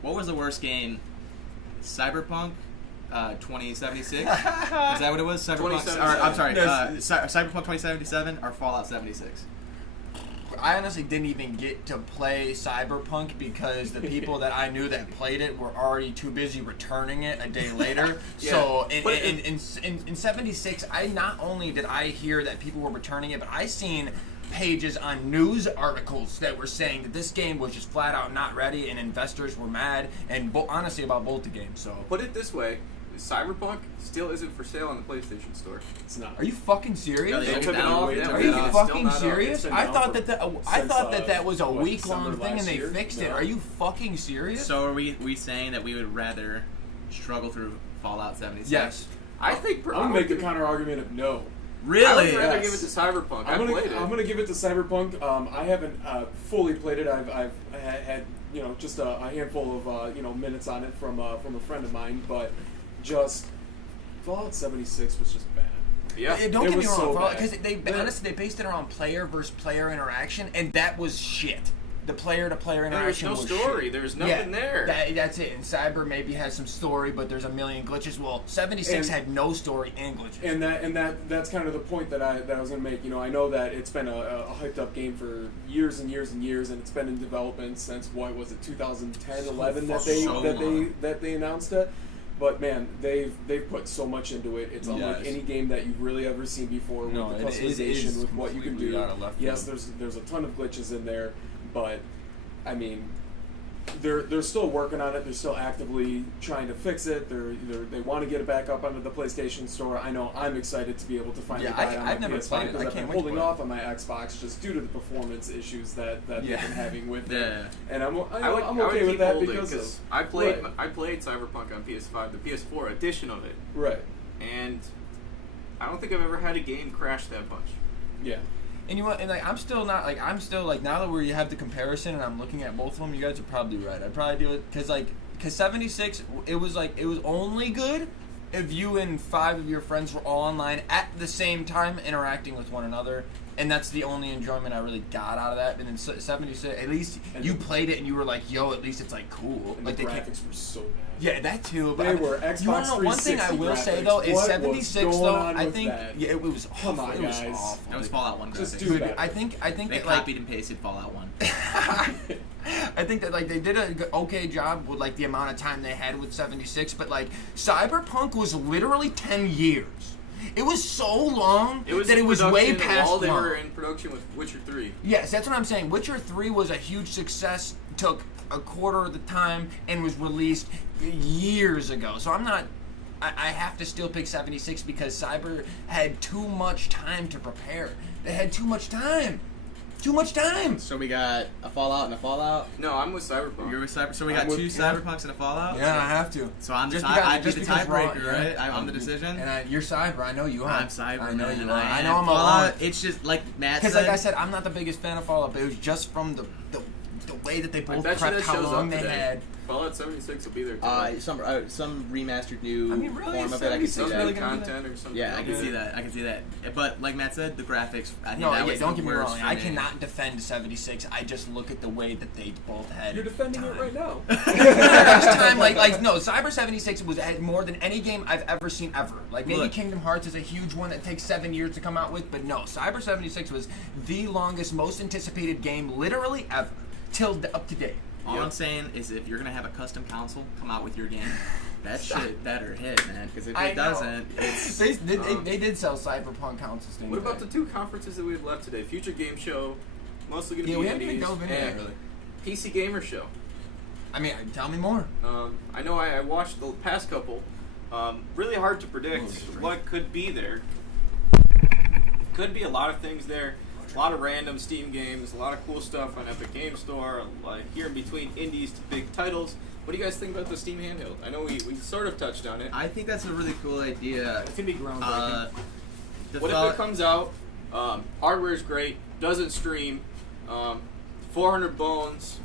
What was the worst game? Cyberpunk 2076? Is that what it was? Cyberpunk. 2077. Or, I'm sorry, No, Cyberpunk 2077 or Fallout 76? I honestly didn't even get to play Cyberpunk because the people that I knew that played it were already too busy returning it a day later. Yeah. So in 76, I not only did I hear that people were returning it, but I seen pages on news articles that were saying that this game was just flat out not ready, and investors were mad, and honestly about both the games. So Put it this way. Cyberpunk still isn't for sale on the PlayStation Store. It's not. are you fucking serious? They took it off. Are Yeah, Are you it's fucking still not up. serious? been I out thought for- that was a what, week-long December thing, and last they year? fixed it. No. Are you fucking serious? So are we saying that we would rather struggle through Fallout 76? Yes. I think I'm gonna make the counter argument of no. I would Really? rather Yes. give it to Cyberpunk. I I'm played it. gonna give it to Cyberpunk. I haven't fully played it. I've had just a handful of minutes on it from a friend of mine, but just Fallout 76 was just bad. Yeah. Don't It get me was so wrong, bad. because honestly they based it around player versus player interaction, and that was shit. The player-to-player There was interaction no was story. shit. There was nothing there. That's it. And Cyber maybe has some story, but there's a million glitches. Well, 76 And- had no story and glitches. And that's kind of the point that I was gonna make. I know that it's been a hyped up game for years and years and years, and it's been in development since what was it 2010, 11 that they announced it. But man, they've put so much into it. It's unlike Yes. any game that you've really ever seen before with No, the it is customization, with what you can completely do. out of left Yes, field. there's a ton of glitches in there, but I mean, they're still working on it. They're still actively trying to fix it. They want to get it back up onto the PlayStation Store. I know I'm excited to be able to finally Yeah, buy it on I've my never PS5 played it. because I I've been can't wait to holding play it. off on my Xbox just due to the performance issues that they've been having with it. Yeah. And I'm I would okay keep with that holding because I played Right. I played Cyberpunk on PS5, the PS4 edition of it, right. and I don't think I've ever had a game crash that much. Yeah. And you know what? And I'm still now that we have the comparison and I'm looking at both of them, you guys are probably right. I'd probably do it because 76 it was only good if you and 5 of your friends were all online at the same time interacting with one another. And that's the only enjoyment I really got out of that. And then 76, at least And you played it and you were like, "Yo, at least it's cool." And Like the they can't. graphics were so bad. Yeah, that too. But They I mean, were Xbox you wanna know one thing I 360 will say graphics. though is What was 76 going though. on I with think that? it was Come awful. on, It was guys. awful. That was Fallout 1 Just graphics. do Dude, that. I think They that copied and pasted Fallout 1. I think that they did a okay job with the amount of time they had with 76, but Cyberpunk was literally 10 years. It was so long It was that it was way production past while they long. were in production with Witcher 3. Yes, that's what I'm saying. Witcher 3 was a huge success, took a quarter of the time, and was released years ago. So I have to still pick 76 because Cyber had too much time to prepare. They had too much time. Too much time. So we got a Fallout and a Fallout. No, I'm with Cyberpunk. You're with Cyber. So we got I'm with- 2 Cyberpunks and a Fallout. Yeah, I have to. So I'm the Just tie. because- I'd be just the because we're all- tiebreaker, yeah. right? I'm the decision. And you're Cyber. I know you are. I'm Cyber. I know man, you and are. I am know I'm Fallout. alone. It's just like Matt Because, said. like I said, I'm not the biggest fan of Fallout, but it was just from the way that they I both bet you prepped that how shows long up they today. had. Fallout 76 will be there today. Some remastered new I mean, really, form of it. I can see Some it's that. really new gonna be content or something. Yeah, I can see that. I can see that. But like Matt said, the graphics. I think No, that yeah, was don't the get me worst wrong. for I me. cannot defend 76. I just look at the way that they both had. You're defending it right now. This time, no, Cyber 76 had more than any game I've ever seen ever. Maybe Look. Kingdom Hearts is a huge one that takes 7 years to come out with, but no, Cyber 76 was the longest, most anticipated game literally ever till up to date. All I'm saying is, if you're gonna have a custom console come out with your game, that shit better hit, man. Because if I it know. doesn't, it's They did sell Cyberpunk consoles. What about the 2 conferences that we have left today? Future Game Show, mostly going to Yeah, be we haven't even indies, delved into that and really. PC Gamer Show. I mean, tell me more. I know I watched the past couple. Really hard to predict Oh, what could be there. Could be a lot of things there. A lot of random Steam games, a lot of cool stuff on Epic Game Store, here in between indies to big titles. What do you guys think about the Steam handheld? I know we sort of touched on it. I think that's a really cool idea. It's gonna be groundbreaking. What if it comes out, hardware's great, doesn't stream, 400 bones,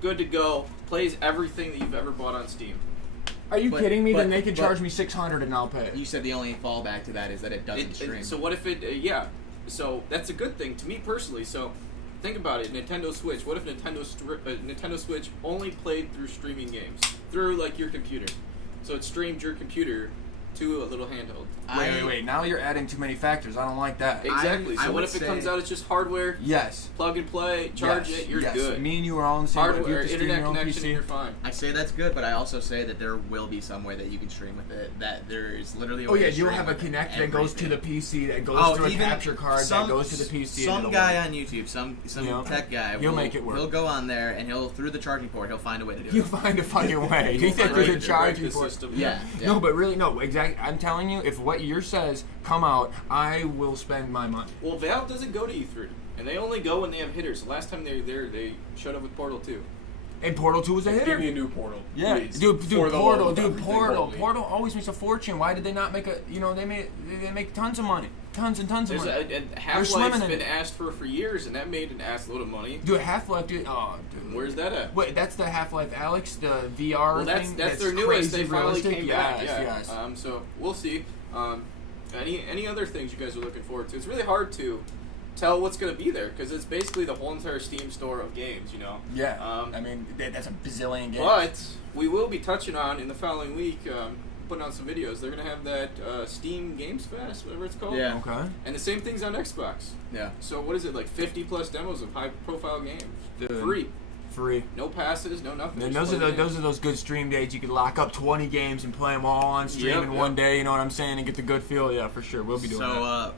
good to go, plays everything that you've ever bought on Steam? Are you kidding me? Then but- they can but- charge me $600 and I'll pay. You said the only fallback to that is that it doesn't stream. So what if it, so that's a good thing to me personally. So think about it, Nintendo Switch. What if Nintendo Switch only played through streaming games? Through your computer. So it streamed your computer to a little handheld. Wait. Now you're adding too many factors. I don't like that. Exactly. I So what would if it say- comes out as just hardware? Yes. Plug and play, charge Yes. it, you're yes. good. Me and you are all in the same boat. If you Hardware, have to stream internet your own connection, PC. and you're fine. I say that's good, but I also say that there will be some way that you can stream with it. That there is literally a Oh way yeah, to you'll stream have a with Connect that goes to the everything. PC, that goes to a even capture card, that goes to the PC. Some and guy it'll on YouTube, some Yeah. tech guy, He'll will, make it work. He'll go on there and he'll through the charging port. He'll find a way to do You'll it. find a fucking way. You think Break there's a the charging port? system. Yeah. No, but really, no. Exactly. I'm telling you, if what yours says come out, I will spend my money. Well, Valve doesn't go to E3, and they only go when they have hitters. The last time they were there, they showed up with Portal 2. And Portal 2 was a Give hitter. me a new Portal. Yeah, please. dude, For the Portal, love of dude, everything Portal. holy. Portal always makes a fortune. Why did they not make a? You know, they make tons of money, tons and tons of There's money. and swimming Half-Life's in been it. asked for years, and that made an ass load of money. Dude, Half-Life, dude. Oh, dude. Where's that at? Wait, that's the Half-Life Alex, the VR Well, that's thing. their newest. Crazy They finally realistic. came yes, back. Yeah. Yes. So we'll see. Any other things you guys are looking forward to? It's really hard to tell what's going to be there because it's basically the whole entire Steam store of games. You know. Yeah. I mean, that's a bazillion games. But we will be touching on in the following week, putting on some videos. They're going to have that Steam Games Fest, whatever it's called. Yeah. Okay. And the same thing's on Xbox. Yeah. So what is it, like 50 plus demos of high profile games? Dude. Free. No passes, no nothing. And just those play the are those good stream days. You could lock up 20 games and play them all on stream Yep, in yep. one day. You know what I'm saying? And get the good feel. Yeah, for sure. We'll be doing that.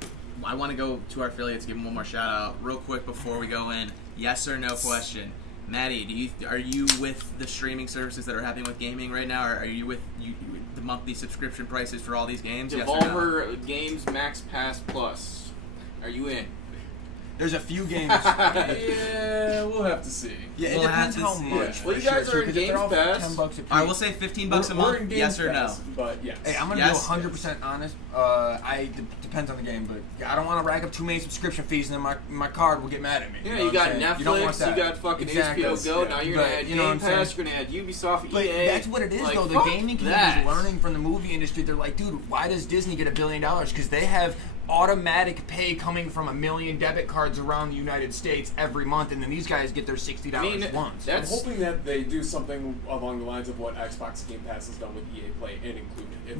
So, I want to go to our affiliates, give them one more shout out real quick before we go in. Yes or no question. Maddie, are you with the streaming services that are happening with gaming right now, or are you with the monthly subscription prices for all these games? Yes or no? Devolver Games Max Pass Plus. Are you in? There's a few games. Yeah, we'll have to see. Yeah, it We'll depends have to how see. much. Well, you for guys sure, are in too, 'cause if they're all Games for Pass. $10 a piece. All right, we'll say $15 a We're month. in Game Yes or no? Pass, But yes. Hey, I'm gonna Yes. be 100% honest. Depends on the game, but I don't want to rack up too many subscription fees, and then my card will get mad at me. Yeah, know you what got I'm saying? Netflix, You don't want that. got fucking Exactly. HBO Go, Yeah. now you're But, gonna add you know what Game I'm Pass, saying? you're gonna add Ubisoft, But EA. that's what it is, Like, though. The fuck gaming community that. is learning from the movie industry. They're like, dude, why does Disney get $1 billion? Because they have automatic pay coming from 1 million debit cards around the United States every month, and then these guys get their $60 I mean, once. I'm that's hoping that they do something along the lines of what Xbox Game Pass has done with EA Play and include it. If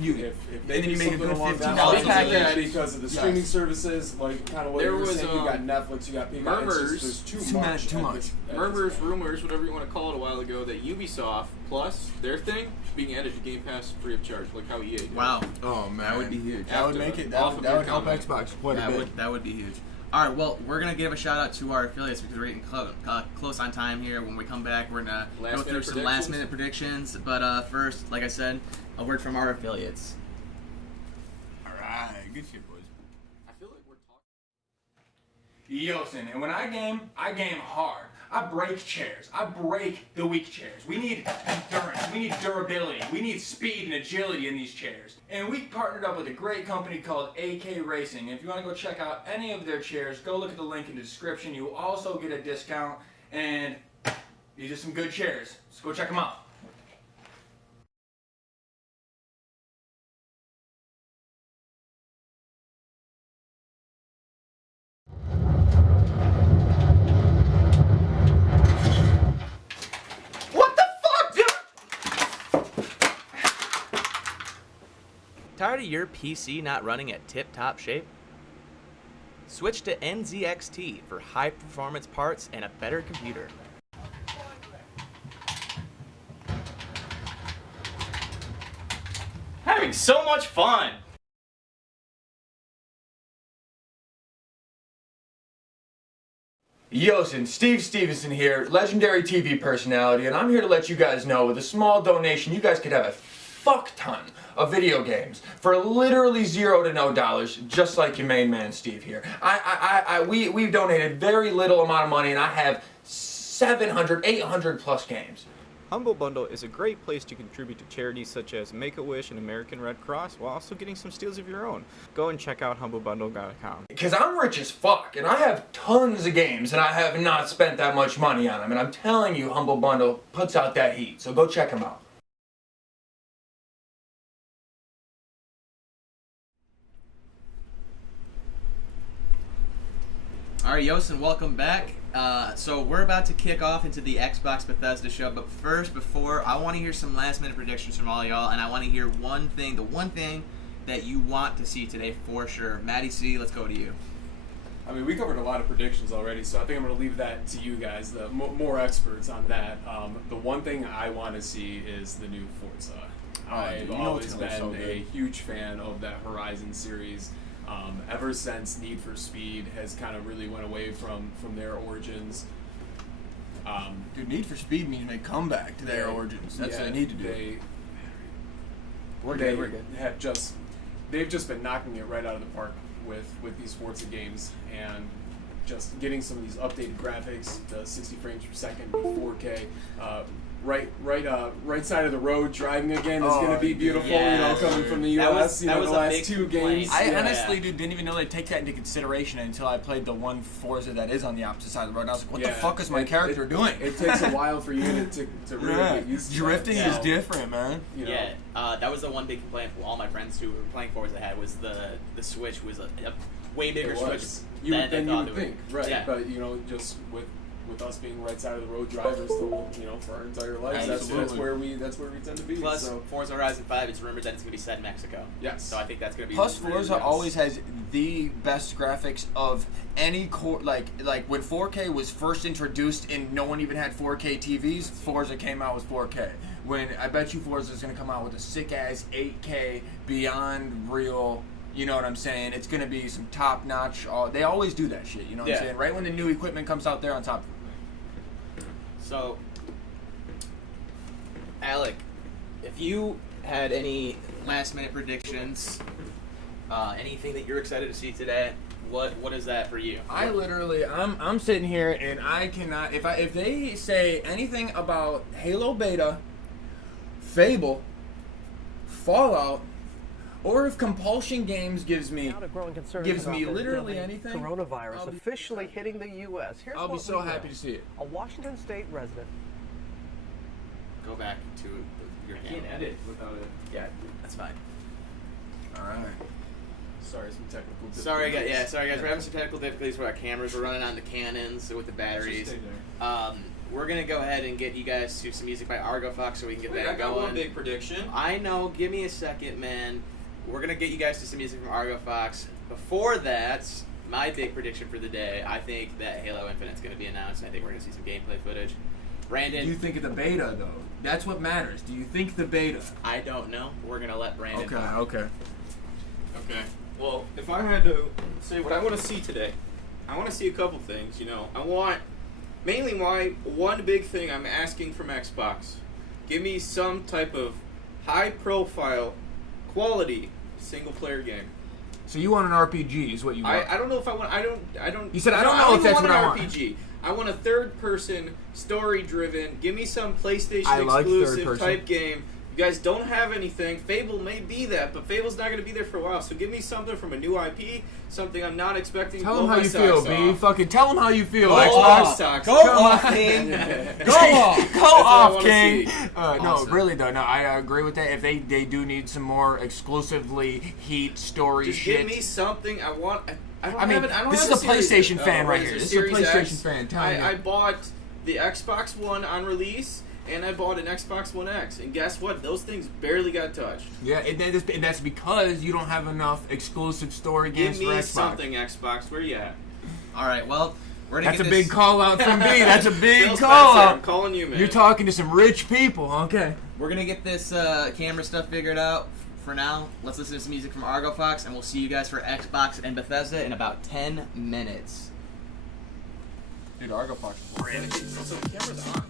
And they then you do make a something good along that $15 line, package. because of the Yes. streaming services, like kind of what There you were was, saying, you got Netflix, you got Peacock. Murmurs. There's too Too much. much, too at much. this- at this murmurs, point. rumors, whatever you want to call it, a while ago that Ubisoft Plus, their thing, being added to Game Pass free of charge, like how EA did. Wow. Oh man, That would be huge. That would After- make it. off That of would, your would help comment. Xbox quite a bit. That would be huge. All right, well, we're going to give a shout out to our affiliates because we're getting close on time here. When we come back, we're going to go through some last minute predictions. But first, like I said, a word from our affiliates. All right, good shit, boys. I feel like we're talking. Yooosin, and when I game hard. I break chairs. I break the weak chairs. We need endurance. We need durability. We need speed and agility in these chairs. And we partnered up with a great company called AK Racing. If you want to go check out any of their chairs, go look at the link in the description. You will also get a discount. And these are some good chairs. So go check them out. Tired of your PC not running at tip-top shape? Switch to NZXT for high-performance parts and a better computer. Having so much fun! Yooosin, Steve Stevenson here, legendary TV personality, and I'm here to let you guys know with a small donation you guys could have a fuck ton of video games for literally $0 to no dollars, just like your main man Steve here. We've donated very little amount of money, and I have 700, 800 plus games. Humble Bundle is a great place to contribute to charities such as Make-A-Wish and American Red Cross while also getting some steals of your own. Go and check out humblebundle.com. Because I'm rich as fuck, and I have tons of games, and I have not spent that much money on them, and I'm telling you, Humble Bundle puts out that heat, so go check them out. All right, Yooosin, welcome back. So we're about to kick off into the Xbox Bethesda show, but first, I want to hear some last-minute predictions from all y'all, and I want to hear the one thing that you want to see today for sure. Maddie C, let's go to you. I mean, we covered a lot of predictions already, so I think I'm going to leave that to you guys, the more experts on that. The one thing I want to see is the new Forza. I've always been a huge fan of that Horizon series. Ever since Need for Speed has kind of really went away from their origins. Dude, Need for Speed needs to make a comeback to their origins. That's what they need to do. They've just been knocking it right out of the park with these Forza games, and just getting some of these updated graphics, the 60 frames per second, 4K. Right side of the road driving again is going to be beautiful. Yes. Coming from the US, the last two games. I honestly didn't even know they'd take that into consideration until I played the one Forza that is on the opposite side of the road. And I was like, what the fuck is my character doing? It takes a while for you to really get used to drifting is different, man. You know? That was the one big complaint from all my friends who were playing Forza had was the Switch was a way bigger Switch than you would think. Right? Yeah. But just with us being right side of the road drivers, for our entire lives, that's where we tend to be. Plus, Forza Horizon 5, it's rumored that it's going to be set in Mexico. Yes. So I think that's going to be. Plus, Forza always has the best graphics of any like when 4K was first introduced and no one even had 4K TVs. Forza came out with 4K. When I bet you Forza is going to come out with a sick ass 8K beyond real. You know what I'm saying? It's going to be some top notch. They always do that shit. You know what I'm saying? Right when the new equipment comes out, they're on top of it. So, Alec, if you had any last-minute predictions, anything that you're excited to see today, what is that for you? I'm sitting here and I cannot. If they say anything about Halo Beta, Fable, Fallout, or if Compulsion Games gives me literally anything, coronavirus officially hitting the U.S. I'll be so happy to see it. A Washington State resident. Go back to your Can't edit without it. Yeah, that's fine. All right. Sorry, some technical difficulties. Sorry guys. We're having some technical difficulties with our cameras. We're running on the Canons with the batteries. We're gonna go ahead and get you guys to some music by Argofox so we can get that going. I got one big prediction. I know. Give me a second, man. We're going to get you guys to some music from Argofox. Before that, my big prediction for the day, I think that Halo Infinite's going to be announced. I think we're going to see some gameplay footage. Brandon. Do you think of the beta, though? That's what matters. Do you think the beta? I don't know. We're going to let Brandon Okay. Well, if I had to say what I want to see today, I want to see a couple things. I want, mainly one big thing I'm asking from Xbox. Give me some type of high-profile, quality single-player game. So you want an RPG is what you want? I don't know if I want. I don't. You said I don't know if that's what I want. RPG. I want a third-person, story-driven. Give me some PlayStation like exclusive type game. You guys don't have anything. Fable may be that, but Fable's not going to be there for a while. So give me something from a new IP, something I'm not expecting. Tell them how you feel, B. Fucking tell them how you feel. Go off, King. Go off, King. Awesome. No, really though. No, I agree with that. If they do need some more exclusively Heat story Just shit. give me something. I want. This is a PlayStation fan right here. This is a PlayStation fan. I bought the Xbox One on release. And I bought an Xbox One X, and guess what? Those things barely got touched. Yeah, and that's because you don't have enough exclusive story games for Xbox. Give me something, Xbox. Where you at? All right, well, we're gonna. That's a big call out from me. That's a big call out. I'm calling you, man. You're talking to some rich people. Okay. We're gonna get this camera stuff figured out. For now, let's listen to some music from Argofox, and we'll see you guys for Xbox and Bethesda in about 10 minutes. Dude, Argofox. So the camera's on.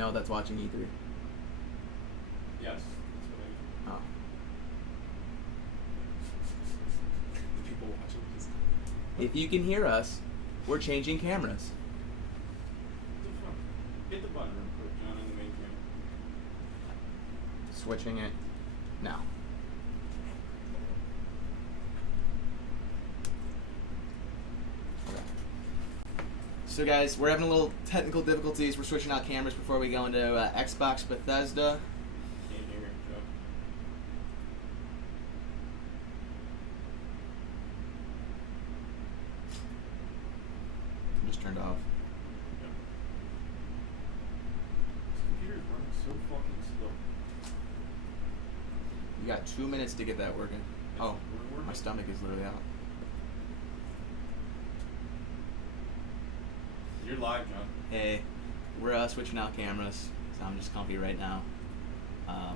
No, that's watching E3. Yes. That's what I mean. Oh. The people watching this. If you can hear us, we're changing cameras. Hit the button real quick, John, on the main camera. Switching it now. So guys, we're having a little technical difficulties. We're switching out cameras before we go into Xbox Bethesda. Can't hear it, Joe. Just turned off. This computer's running so fucking slow. You got 2 minutes to get that working. Oh, We're my stomach is literally out. You're live, John. Hey, we're switching out cameras, so I'm just comfy right now. I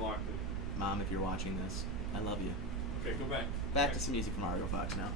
locked it. Mom, if you're watching this, I love you. Okay, go back. Back to some music from Argofox now.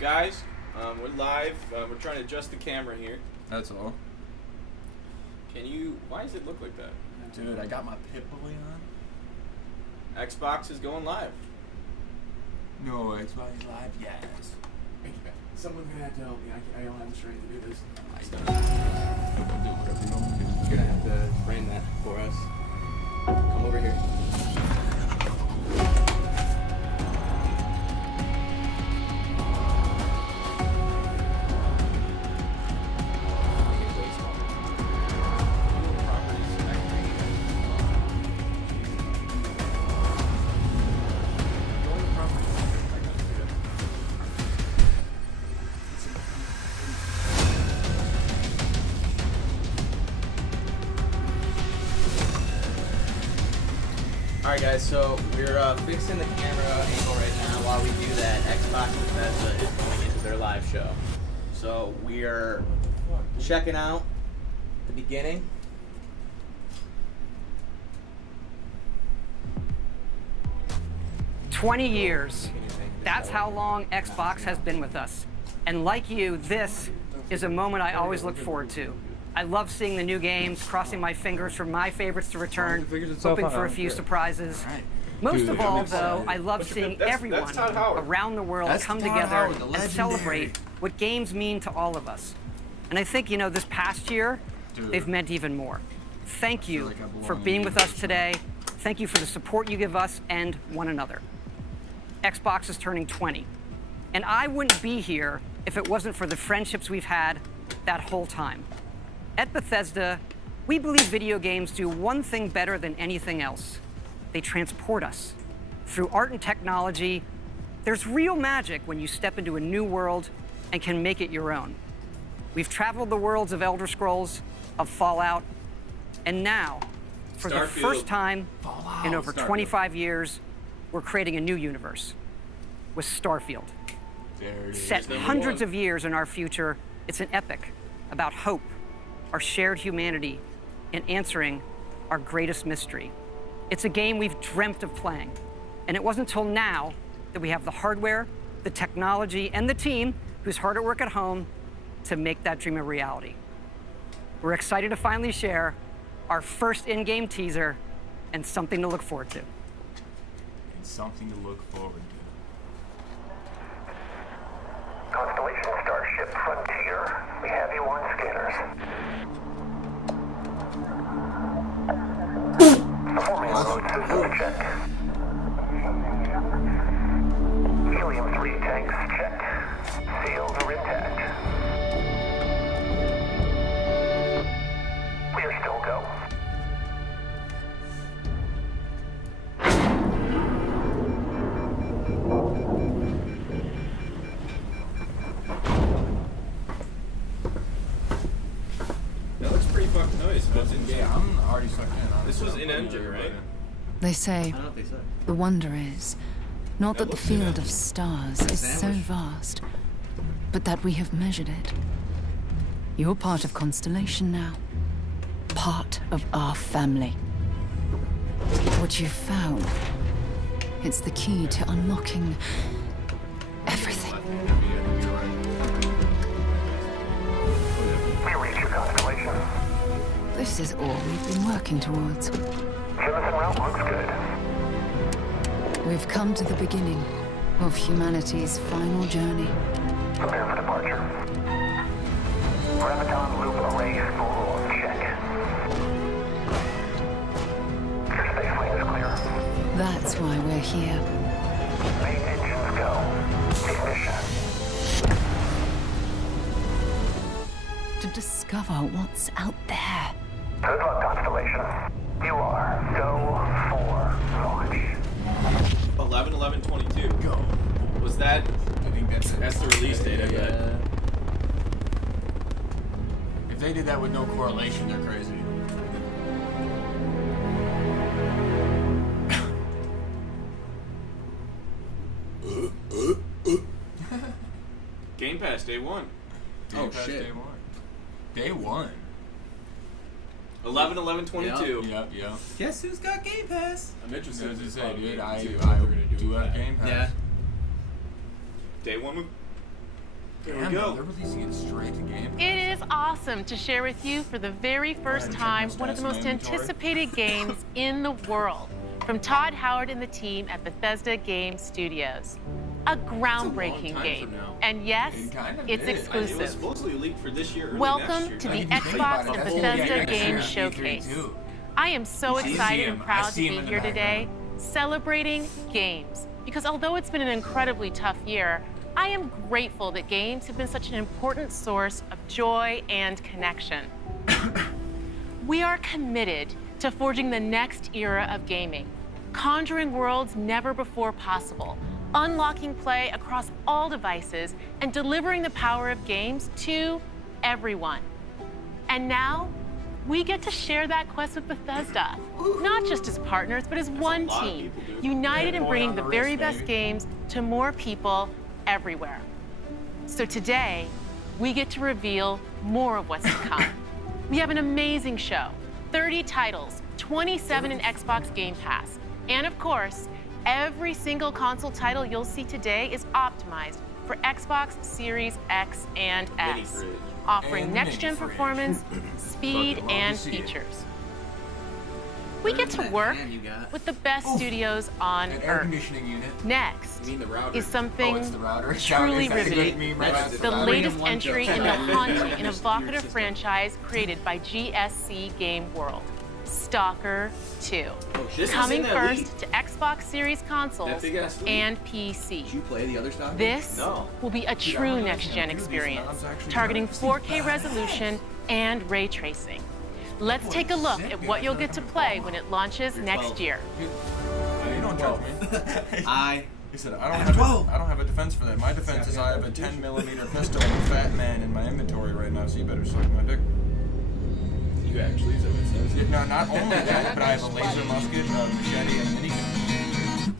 guys, we're live. We're trying to adjust the camera here. That's all. Can you? Why does it look like that? Dude, I got my pit bully on. Xbox is going live. No, Xbox Live, yes. Someone's gonna have to help me. I don't have the strength to do this. You're gonna have to frame that for us. Come over here. Alright guys, so we're fixing the camera angle right now. While we do that, Xbox and Bethesda is going into their live show. So we are checking out the beginning. "20 years. That's how long Xbox has been with us. And like you, this is a moment I always look forward to. I love seeing the new games, crossing my fingers for my favorites to return, hoping for a few surprises. Most of all, though, I love seeing everyone around the world come together and celebrate what games mean to all of us. And I think, this past year, they've meant even more. Thank you for being with us today. Thank you for the support you give us and one another. Xbox is turning 20. And I wouldn't be here if it wasn't for the friendships we've had that whole time. At Bethesda, we believe video games do one thing better than anything else. They transport us. Through art and technology, there's real magic when you step into a new world and can make it your own. We've traveled the worlds of Elder Scrolls, of Fallout, and now, for the first time in over 25 years, we're creating a new universe with Starfield. Set hundreds of years in our future, it's an epic about hope, our shared humanity, and answering our greatest mystery. It's a game we've dreamt of playing, and it wasn't until now that we have the hardware, the technology, and the team who's hard at work at home to make that dream a reality. We're excited to finally share our first in-game teaser and something to look forward to. And something to look forward to. Constellation Starship Frontier. We have you on scanners. Performing remote system check. Helium-3 tanks checked. Seals are intact. We are still go. That looks pretty fucking nice. That's in game. Yeah, I'm already sucked in. This was in engine, right? They say the wonder is not that the field of stars is so vast, but that we have measured it. You're part of Constellation now. Part of our family. What you've found, it's the key to unlocking everything. We reach your constellation. This is all we've been working towards. Yooosin route looks good. We've come to the beginning of humanity's final journey. Prepare for departure. Graviton loop array full check. Your space lane is clear. That's why we're here. Main engines go. Ignition. To discover what's out there. Good luck, Constellation. You are go for launch. 11/11/22. Go. Was that? I think that's the release date. I bet. If they did that with no correlation, they're crazy. Game Pass day one. Game Pass shit. Day one. Day one. 11/11/22. Yep. Guess who's got Game Pass? I'm interested. As I in say, dude, I do do have Game Pass. Yeah. Day one. Damn, go. they're releasing it straight to Game Pass. It is awesome to share with you for the very first time one of the most anticipated games in the world from Todd Howard and the team at Bethesda Game Studios. A groundbreaking game. And yes, it's It was exclusive. supposedly leaked for this year. Early Welcome next to year. the Xbox and Bethesda Game Showcase. I am so excited and proud to be here today celebrating games. Because although it's been an incredibly tough year, I am grateful that games have been such an important source of joy and connection. We are committed to forging the next era of gaming, conjuring worlds never before possible, unlocking play across all devices, and delivering the power of games to everyone. And now, we get to share that quest with Bethesda, not just as partners, but as one team, united in bringing the very best games to more people everywhere. So today, we get to reveal more of what's to come. We have an amazing show, 30 titles, 27 in Xbox Game Pass, and of course, every single console title you'll see today is optimized for Xbox Series X and S, offering next-gen performance, speed, and features. We get to work with the best studios on Earth. Next is something truly riveting. The latest entry in the haunting and evocative franchise created by GSC Game World, Stalker 2. Coming first to Xbox Series consoles and PC. Did you play the other Stalker? This will be a true next-gen experience, targeting 4K resolution and ray tracing. Let's take a look at what you'll get to play when it launches next year. You don't judge me. He said, I don't have a defense for that. My defense is I have a 10mm pistol and a fat man in my inventory right now, so you better suck my dick. You actually, is that what it says? No, not only that, but I have a laser musket, a machete, and a minigun.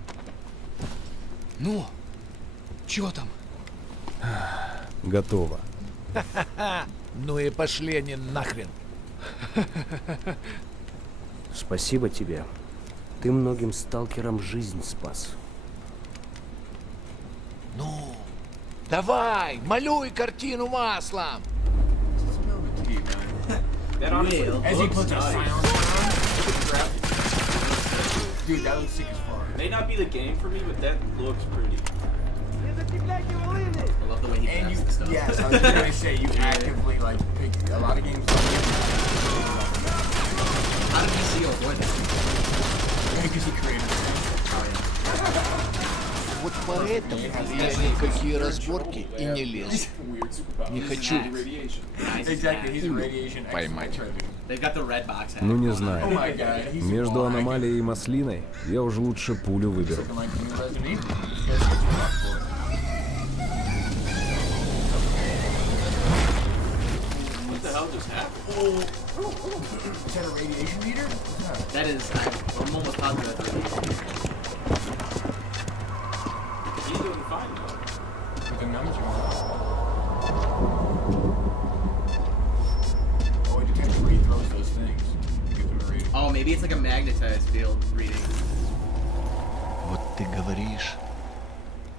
Ну, чё там? Готово. Ну и пошли они нахрен. Спасибо тебе. Ты многим сталкерам жизнь спас. Ну, давай, малюй картину маслом. That honestly, as he puts a silence on, dude, that looks sick as fuck. May not be the game for me, but that looks pretty. I love the way he and the stuff. Yes, I was gonna say you actively like pick a lot of games. How did he see avoid that? Because he created it. Вот поэтому я ни в какие разборки и не лезу. Не хочу поймать. Ну не знаю. Между аномалией и маслиной я уже лучше пулю выберу. What the hell just happened? Is that a radiation meter? That is, I'm almost positive that's a radiation. He's doing fine though. With the numbers oh, it depends where he throws those things. Give them a reading. Oh, maybe it's like a magnetized field reading. Вот ты говоришь,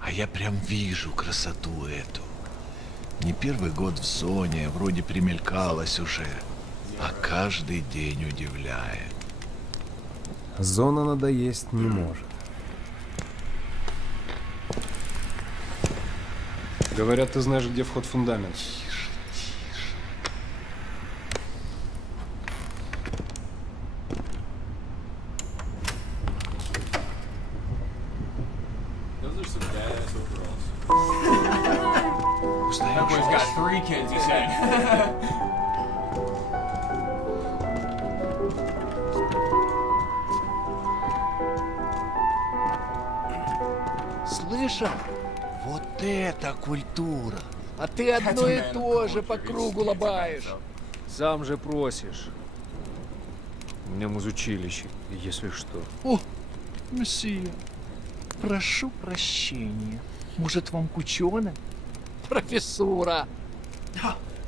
а я прям вижу красоту эту. Не первый год в зоне, вроде примелькалась уже, а каждый день удивляет. Зона надоесть не может. Говорят, ты знаешь, где вход в фундамент. Those are some badass overalls. That boy's got 3 kids, he said. Слышал? Вот это культура! А ты одно и то же по кругу лобаешь. Сам же просишь. У меня музучилище, если что. О, месье, прошу прощения. Может, вам кучёнок? Профессура.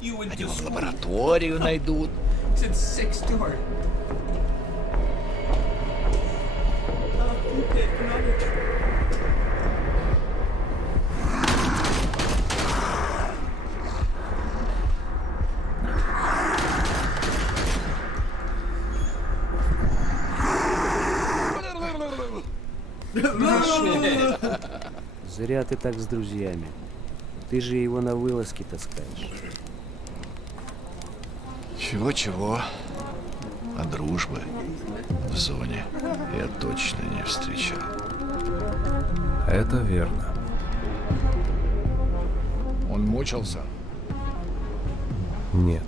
Они в лабораторию найдут. Зря ты так с друзьями. Ты же его на вылазки таскаешь. Чего-чего, а дружбы в зоне я точно не встречал. Это верно. Он мучился? Нет.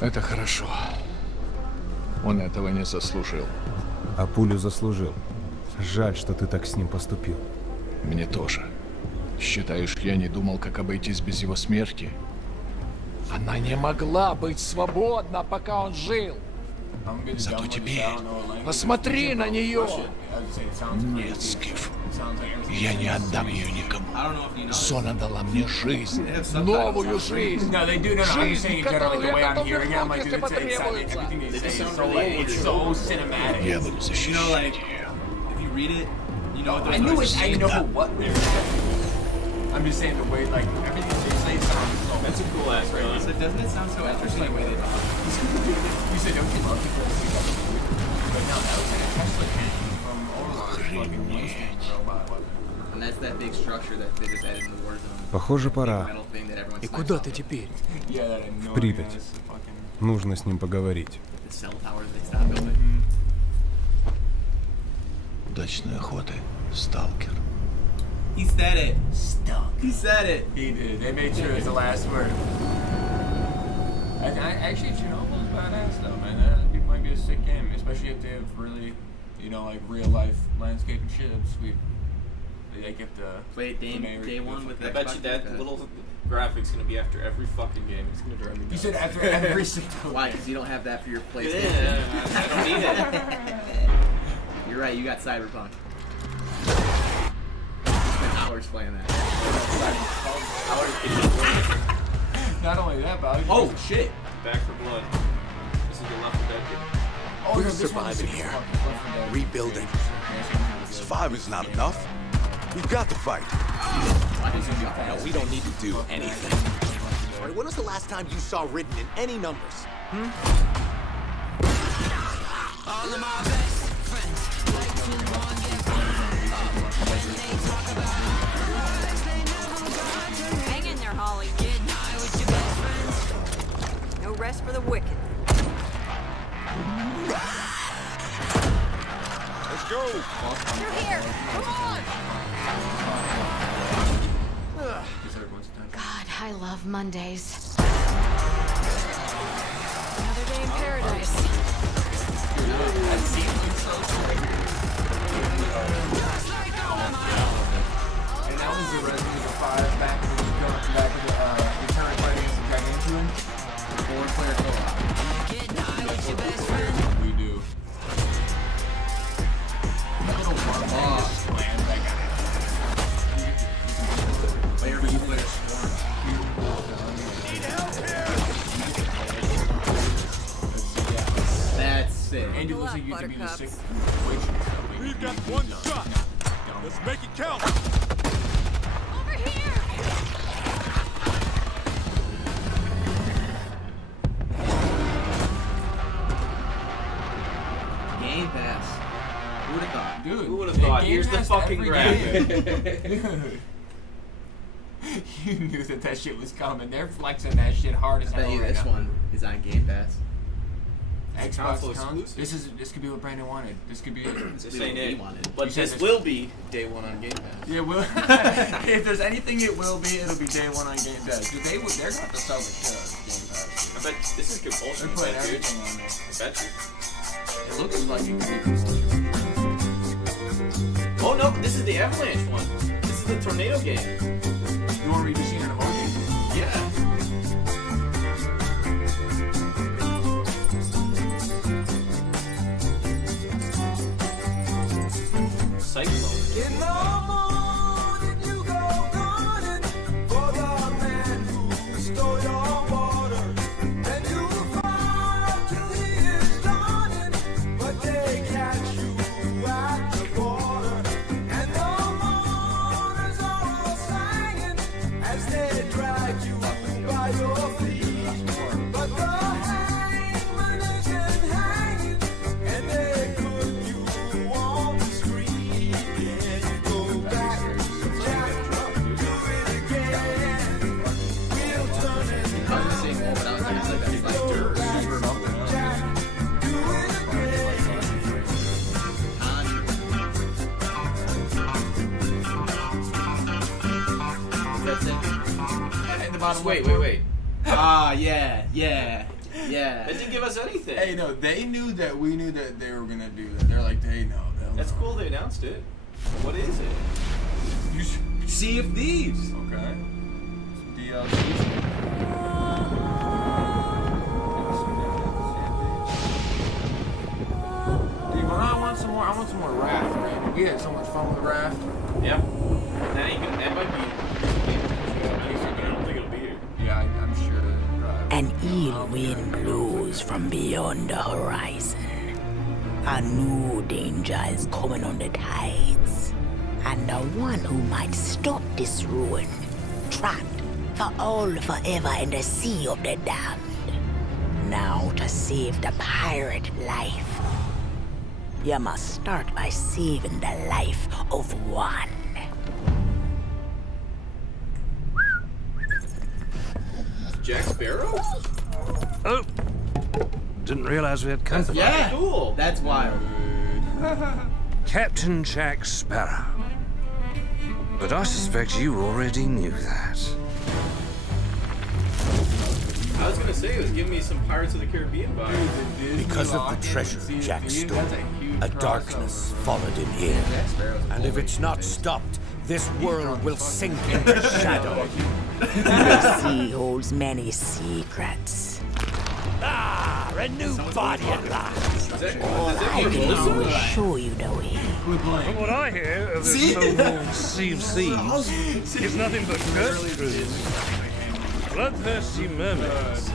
Это хорошо. Он этого не заслужил. А пулю заслужил. Жаль, что ты так с ним поступил. Мне тоже. Считаешь, я не думал, как обойтись без его смерти? Она не могла быть свободна, пока он жил. Зато теперь посмотри на нее. Нет, Скиф. Я не отдам ее никому. Зона дала мне жизнь. Новую жизнь. Жизнь, которую я готов вернуть, если потребуется. Я буду защищать ее. I knew it. I know what. I'm just saying the way, like, everything they say sounds so. That's a cool ass gun. So doesn't it sound so interesting the way they talk? You said, don't you love the first week of the movie? But now that was a Tesla cannon from Overwatch fucking Mustang robot weapon. And that's that big structure that they just added in the Warzone. Похоже, пора. Metal thing that everyone's И куда ты теперь? Yeah, that I know. В Припять. Нужно с ним поговорить. The cell towers they stopped building. Удачной охоты, сталкер. He said it. Stuck. He said it. He did. They made sure it's the last word. Actually, Chernobyl's badass though, man. That might be a sick game, especially if they have really, you know, like real life landscape and shit. It's sweet. They get the play it day one with I bet you that little graphic's gonna be after every fucking game. It's gonna drive me nuts. You said after every single. Why? Because you don't have that for your PlayStation. Yeah, I don't need it. You're right. You got Cyberpunk. Hours playing that. Not only that, but oh shit! Back for Blood. This is your Left 4 Dead game. Oh, We're surviving here, rebuilding. Surviving's not enough. We've got to fight. No, we don't need to do anything. All right, when was the last time you saw written in any numbers? All of my best friends like to get Hang in there, Holly. Get high with your best friends. No rest for the wicked. Let's go. They're here. Come on. God, I love Mondays. Another day in paradise. And that was the Resident Evil 5 back in the Return fighting against the Gargantuan. 4-player co-op. We do. Little one land that guy. Player versus player swarm. Need help here! That's sick. And it looks like you to be the sixth. We've got one shot. Let's make it count. Over here. Game Pass. Who would have thought? Dude, who would have thought? Here's the fucking graphic. You knew that shit was coming. They're flexing that shit hard as I bet hell you right this now. one is on Game Pass. Xbox exclusive. This could be what Brandon wanted. This could be it. This ain't it. You But said this will be day one on Game Pass. Yeah, will. If there's anything it will be, it'll be day one on Game Pass. Dude, they're going to have to sell the shit out of Game Pass. I bet this is compulsion. They're putting I bet you. everything on there. I bet you. It looks like it could be compulsion. Oh no, this is the Avalanche one. This is the tornado game. You want to read the scene in emoji? Yeah. Cyclone. In the morning you go running for the man who stole your water. Then you fight till he is running, but they catch you at the border. And the mourners are all singing as they drag you by your feet. But the hangman isn't hanging, and they put you on the street. Yeah. the bottom Wait. Ah, yeah. That didn't give us anything. Hey, no, they knew that we knew that they were gonna do that. They're like, they know. That's cool they announced it. What is it? Sea of Thieves. Okay. Some DLCs. Dude, I want some more Raft, man. We had so much fun with Raft. Yep. That might be. I don't think it'll be here. Yeah, I'm sure. An ill wind blows from beyond the horizon. A new danger is coming on the tides. And the one who might stop this ruin, trapped for all forever in the sea of the damned. Now to save the pirate life, you must start by saving the life of one. Jack Sparrow? Oh, didn't realize we had company. Yeah, cool. That's wild. Captain Jack Sparrow. But I suspect you already knew that. I was gonna say it was giving me some Pirates of the Caribbean vibes. Because of the treasure Jack stole, a darkness followed him here. And if it's not stopped, this world will sink into shadow. The sea holds many secrets. Ah, a new body at last. I will show you the way. From what I hear of the so-called Sea of Thieves, it's nothing but Gertrude, bloodthirsty mermaids,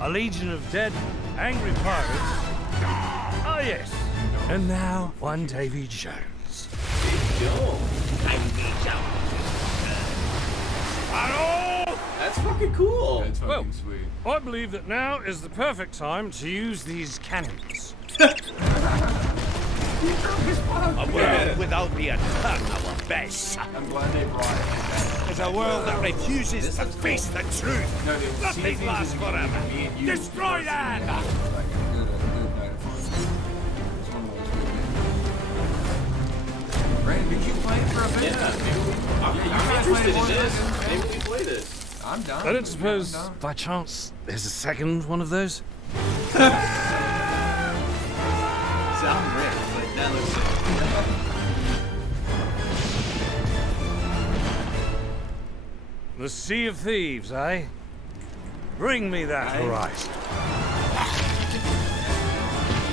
a legion of dead, angry pirates. Ah, yes. And now, one Davy Jones. That's fucking cool. That's fucking Well, sweet. I believe that now is the perfect time to use these cannons. A world without the attack, our best. I'm glad they brought it. Is a world that refuses to face the truth. No, dude, Nothing lasts forever. Destroy that! Brandon, did you play it for a bit? Yeah, I'm interested in this. Maybe we play this. I'm done. I don't suppose, by chance, there's a second one of those? Sound rich, but that looks sick. The Sea of Thieves, eh? Bring me that horizon.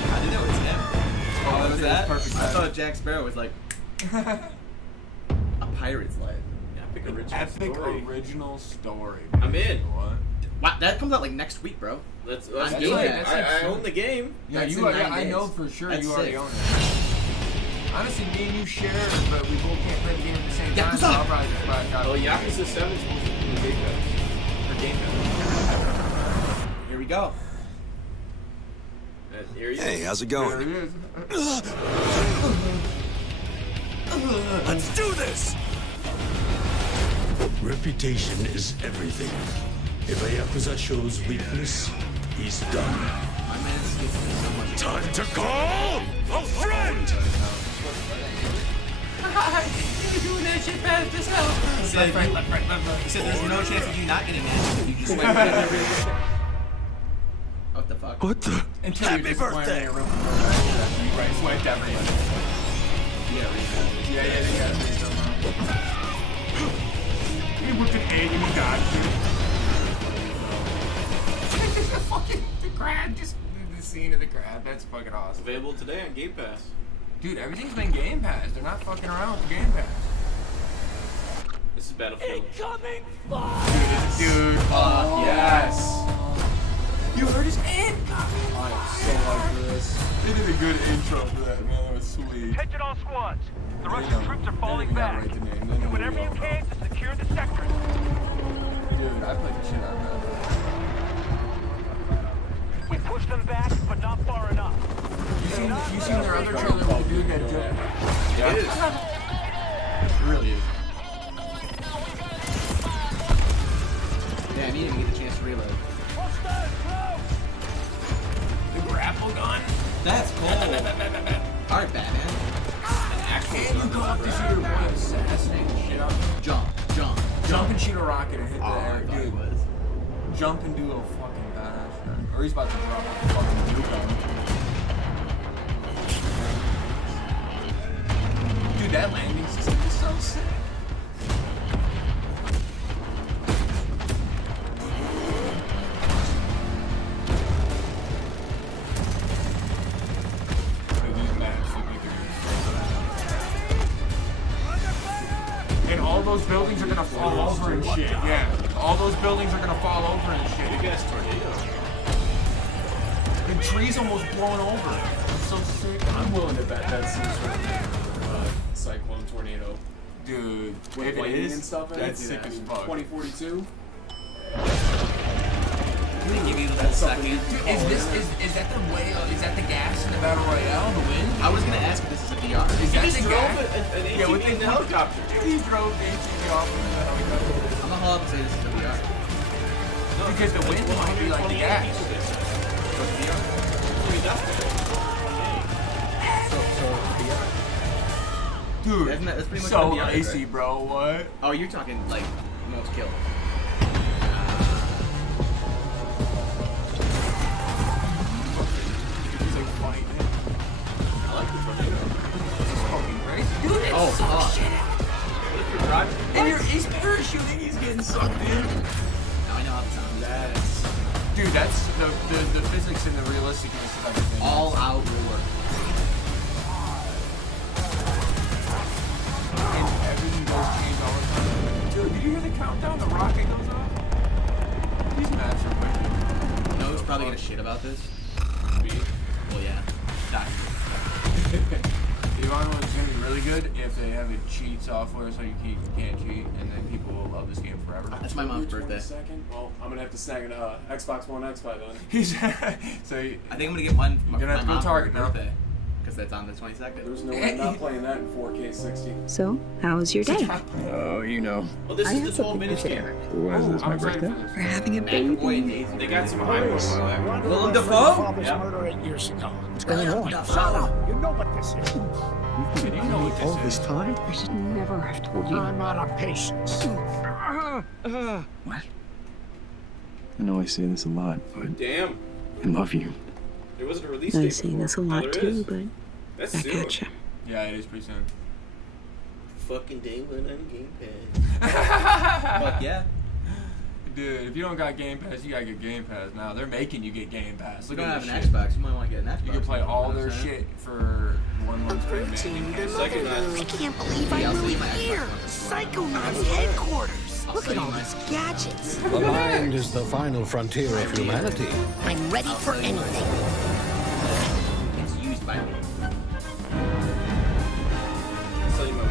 I didn't know it's him. Oh, what was that? Perfect I thought Jack Sparrow was like a pirate's life. Epic original story. I'm in. What? Wow, that comes out like next week, bro. Let's On do Game it. Pass. I own the game. Yeah, That's you in are. 9 I days. know for sure That's you already sick. own it. Honestly, me and you share, but we both can't play the game at the same time. Yakuza! So I'll probably just buy a copy. Oh, Yakuza 7 is supposed to be in Game Pass. For Game Pass. Here we go. Here you Hey, go. how's it There going? it is. Let's do this! Reputation is everything. If a Yakuza shows weakness, he's done. My man's gets me so much. Time to call a friend! You're doing that shit fast as hell. He said, he said there's no chance of you not getting that if you just swipe it. What the fuck? What the? Until Happy you're just birthday! wearing a real right, swiped everybody. Yeah, they got it. You whipped an egg and you got it. Fucking the crab, just the scene of the crab. That's fucking awesome. Available today on Game Pass. Dude, everything's been Game Pass. They're not fucking around with the Game Pass. This is Battlefield. Incoming Dude, yes. You heard his end. I am so hyped for this. They did a good intro for that, man. That was sweet. Attention all squads. The Russian troops are falling back. Do whatever you can to secure the sector. Dude, I played the shit out of that. We pushed them back, but not far enough. You seen their other trailer with the dude that jumped? It is. It really is. Yeah, I need to get the chance to reload. The grapple gun? That's cool. Alright, Batman. And you go up to see your boy assassinate the shit out of him. Jump. Jump and shoot a rocket and hit the air, dude. Jump and do a fucking badass shot. Or he's about to drop a fucking nuke on him. Dude, that landing system is so sick. And all those buildings are gonna fall over and shit. Yeah. All those buildings are gonna fall over and shit. Big ass tornado. The tree's almost blown over. It's so sick. I'm willing to bet that's some sort of cyclone tornado. Dude, With if it lightning is, and stuff in that's it, sick as fuck. 2042. We give you the second. Dude, is that the way? Is that the gas in the battle royale? The wind? I was gonna ask if this is a VR. Is that just the drove gas? an Yeah, with ATV in the helicopter. He drove the ATV off in the helicopter. I'm gonna hold up and say this is a VR. Because the wind might be like the gas. Dude, That's pretty much so what VR is, icy, right? bro. What? Oh, you're talking like most kills. He's like fighting. I like the tornado. This is fucking crazy. Dude, it's Oh, so fuck. shit out. If you're driving, And he's parachuting, he's getting sucked in. Now I know how it sounds. Dude, that's the physics and the realisticness of everything. All out will work. And everything does change all the time. Dude, did you hear the countdown? The rocket goes off? These maps are wicked. You know who's probably gonna shit about this? me. Well, yeah. The Ivan one's gonna be really good if they have a cheat software so you can't cheat, and then people will love this game forever. That's my mom's birthday. Well, I'm gonna have to snag an Xbox One X by then. He's so I think I'm gonna get one for You're gonna have to go my Target now. birthday. Because that's on the 22nd. There's no way I'm not playing that in 4K 60. So, how was your day? Oh, you know. Well, this I is have the something 12-minute to game. share. What is this, my birthday? We're having a baby. They got some high points. Willem Dafoe? Yeah. Murder 8 years ago. What's going on? You know what this is. Did you know what All this time? I should never have told you. I'm out of patience. What? I know I say this a lot, but Damn. I love you. There wasn't a release I date say before. this a Now lot there too, is. but That's I soon. gotcha. Yeah, it is pretty soon. Fucking day one on Game Pass. Fuck yeah. Dude, if you don't got Game Pass, you gotta get Game Pass now. They're making you get Game Pass. We Look don't at have an this shit. Xbox. You might want to get an Xbox. You can play all You know their what I'm saying? shit for 1 month free. Second that. I can't believe I'm really here. Psychonauts headquarters. Look at all these gadgets. The mind is the final frontier of humanity. I'm ready for anything. It's used by me. Sell you my one.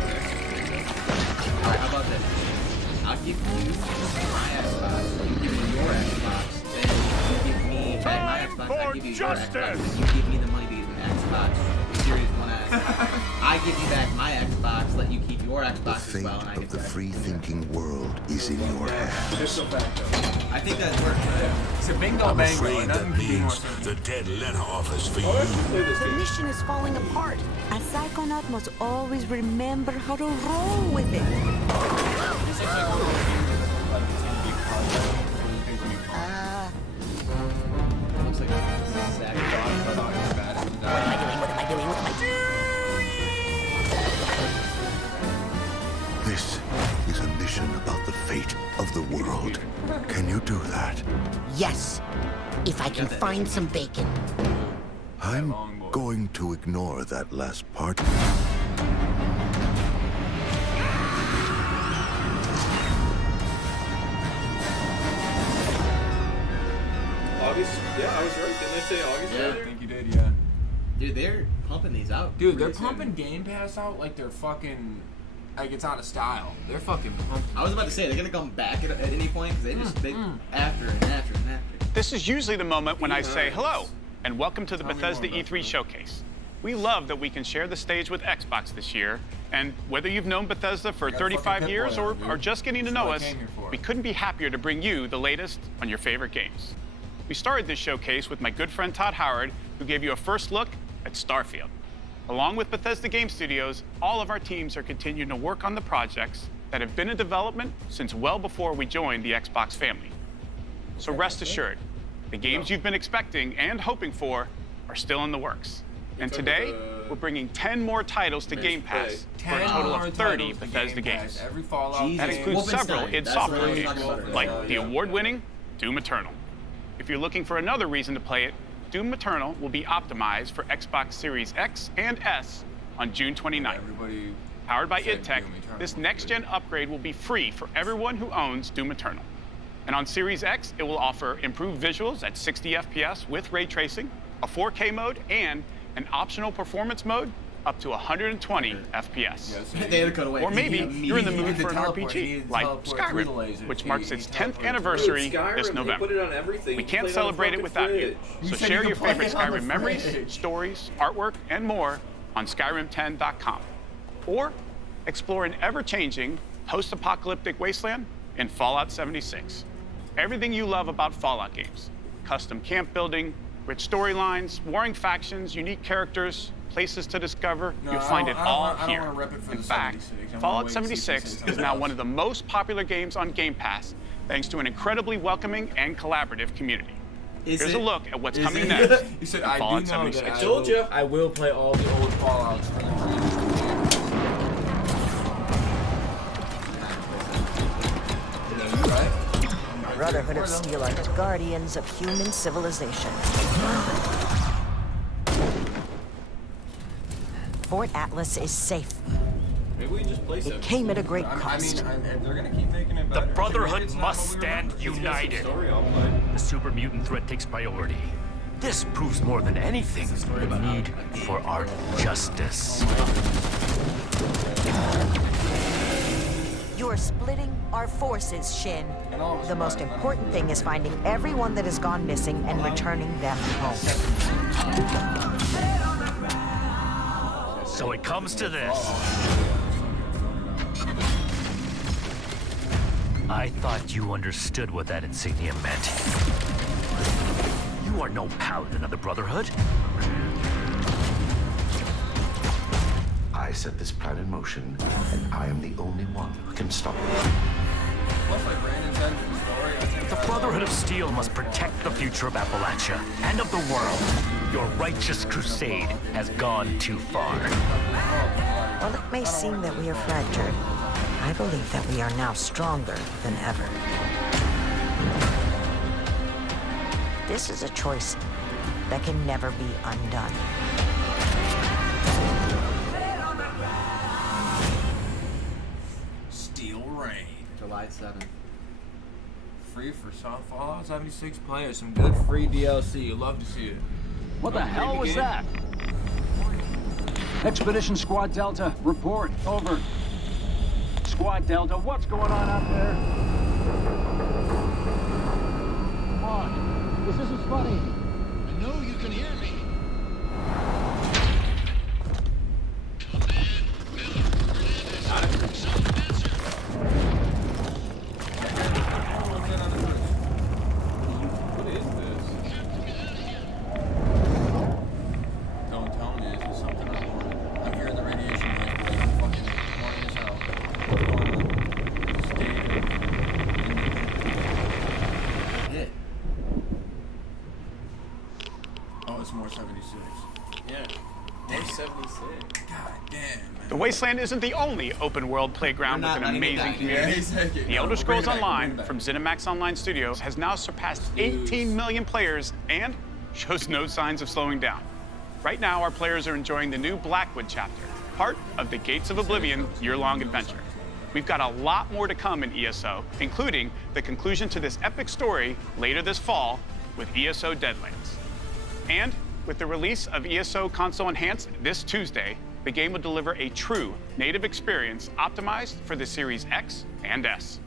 Alright, how about this? I'll give you my Xbox, you give me your Xbox, then you give me back my Xbox, I give you your Xbox, then you give me the money to get an Xbox Series 1S. I give you back my Xbox, let you keep your Xbox as well, and I get The free-thinking world is in your hands. I think that works, right? It's a bingo I'm bango. afraid Nothing that could be more means simple. the dead letter offers for you. The mission is falling apart. A psychonaut must always remember how to roll with it. Looks like a sack of What am I doing? What am I doing? What am I doing? This is a mission about the fate of the world. Can you do that? Yes, if I can find some bacon. I'm going to ignore that last part. August? Yeah, I was right. Didn't I say August? I earlier? think you did, yeah. Dude, they're pumping these out. Dude, they're really soon. pumping Game Pass out like they're fucking, like it's out of style. They're fucking pumping. I was about to say, they're gonna come back at any point, because they just, after and after and after. This is usually the moment when I say hello and welcome to the Bethesda E3 Showcase. We love that we can share the stage with Xbox this year, and whether you've known Bethesda for 35 years or are just getting to know us, we couldn't be happier to bring you the latest on your favorite games. We started this showcase with my good friend Todd Howard, who gave you a first look at Starfield. Along with Bethesda Game Studios, all of our teams are continuing to work on the projects that have been in development since well before we joined the Xbox family. So rest assured, the games you've been expecting and hoping for are still in the works. And today, we're bringing 10 more titles to Game Pass for a total of 30 Bethesda games. Every Fallout. That includes several id Software games, like the award-winning Doom Eternal. If you're looking for another reason to play it, Doom Eternal will be optimized for Xbox Series X and S on June 29th. Powered by id Tech, this next-gen upgrade will be free for everyone who owns Doom Eternal. And on Series X, it will offer improved visuals at 60 FPS with ray tracing, a 4K mode, and an optional performance mode up to 120 FPS. Or maybe you're in the mood for an RPG, like Skyrim, which marks its 10th anniversary this November. We can't celebrate it without you, so share your favorite Skyrim memories, stories, artwork, and more on Skyrim10.com. Or explore an ever-changing, post-apocalyptic wasteland in Fallout 76. Everything you love about Fallout games. Custom camp building, rich storylines, warring factions, unique characters, places to discover. You'll find it all here. In fact, Fallout 76 is now one of the most popular games on Game Pass, thanks to an incredibly welcoming and collaborative community. Here's a look at what's coming next. You said, in I Fallout do know 76. that I will play all the old Fallouts for the Brotherhood of Steel are the guardians of human civilization. Fort Atlas is safe. Maybe we just play It came at a great cost. they're gonna keep making it better. The Brotherhood must stand united. The super mutant threat takes priority. This proves more than anything the need for our justice. You're splitting our forces, Shin. The most important thing is finding everyone that has gone missing and returning them home. So it comes to this. I thought you understood what that insignia meant. You are no paladin of the Brotherhood. I set this plan in motion, and I am the only one who can stop it. The Brotherhood of Steel must protect the future of Appalachia and of the world. Your righteous crusade has gone too far. While it may seem that we are fractured, I believe that we are now stronger than ever. This is a choice that can never be undone. Steel Rain. July 7th. Free for some Fallout 76 players. Some good free DLC. You love to see it. What the hell was that? Expedition Squad Delta, report. Over. Squad Delta, what's going on out there? Come on. This isn't funny. I know you can hear me. Don't tell me this is something I'm doing. I'm hearing the radiation like fucking morning as hell. What's going on? State. Oh, it's more 76. Yeah, more 76. God damn, man. The Wasteland isn't the only open-world playground with an amazing community. The Elder Scrolls Online from ZeniMax Online Studios has now surpassed 18 million players and shows no signs of slowing down. Right now, our players are enjoying the new Blackwood chapter, part of the Gates of Oblivion year-long adventure. We've got a lot more to come in ESO, including the conclusion to this epic story later this fall with ESO Deadlands. And with the release of ESO Console Enhanced this Tuesday, the game will deliver a true native experience optimized for the Series X and S.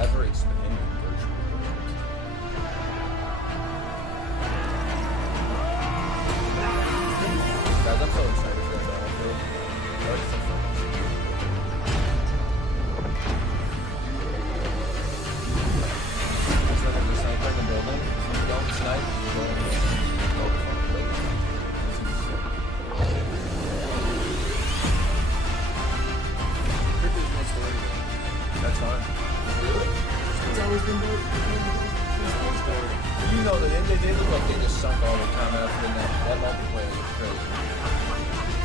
Ever expanding virtual worlds. Guys, I'm so excited for that battlefield. That looks so fun. Instead of the sniper in the building, don't snipe, go know that they look like they just sunk all the time after that multiplayer was crazy.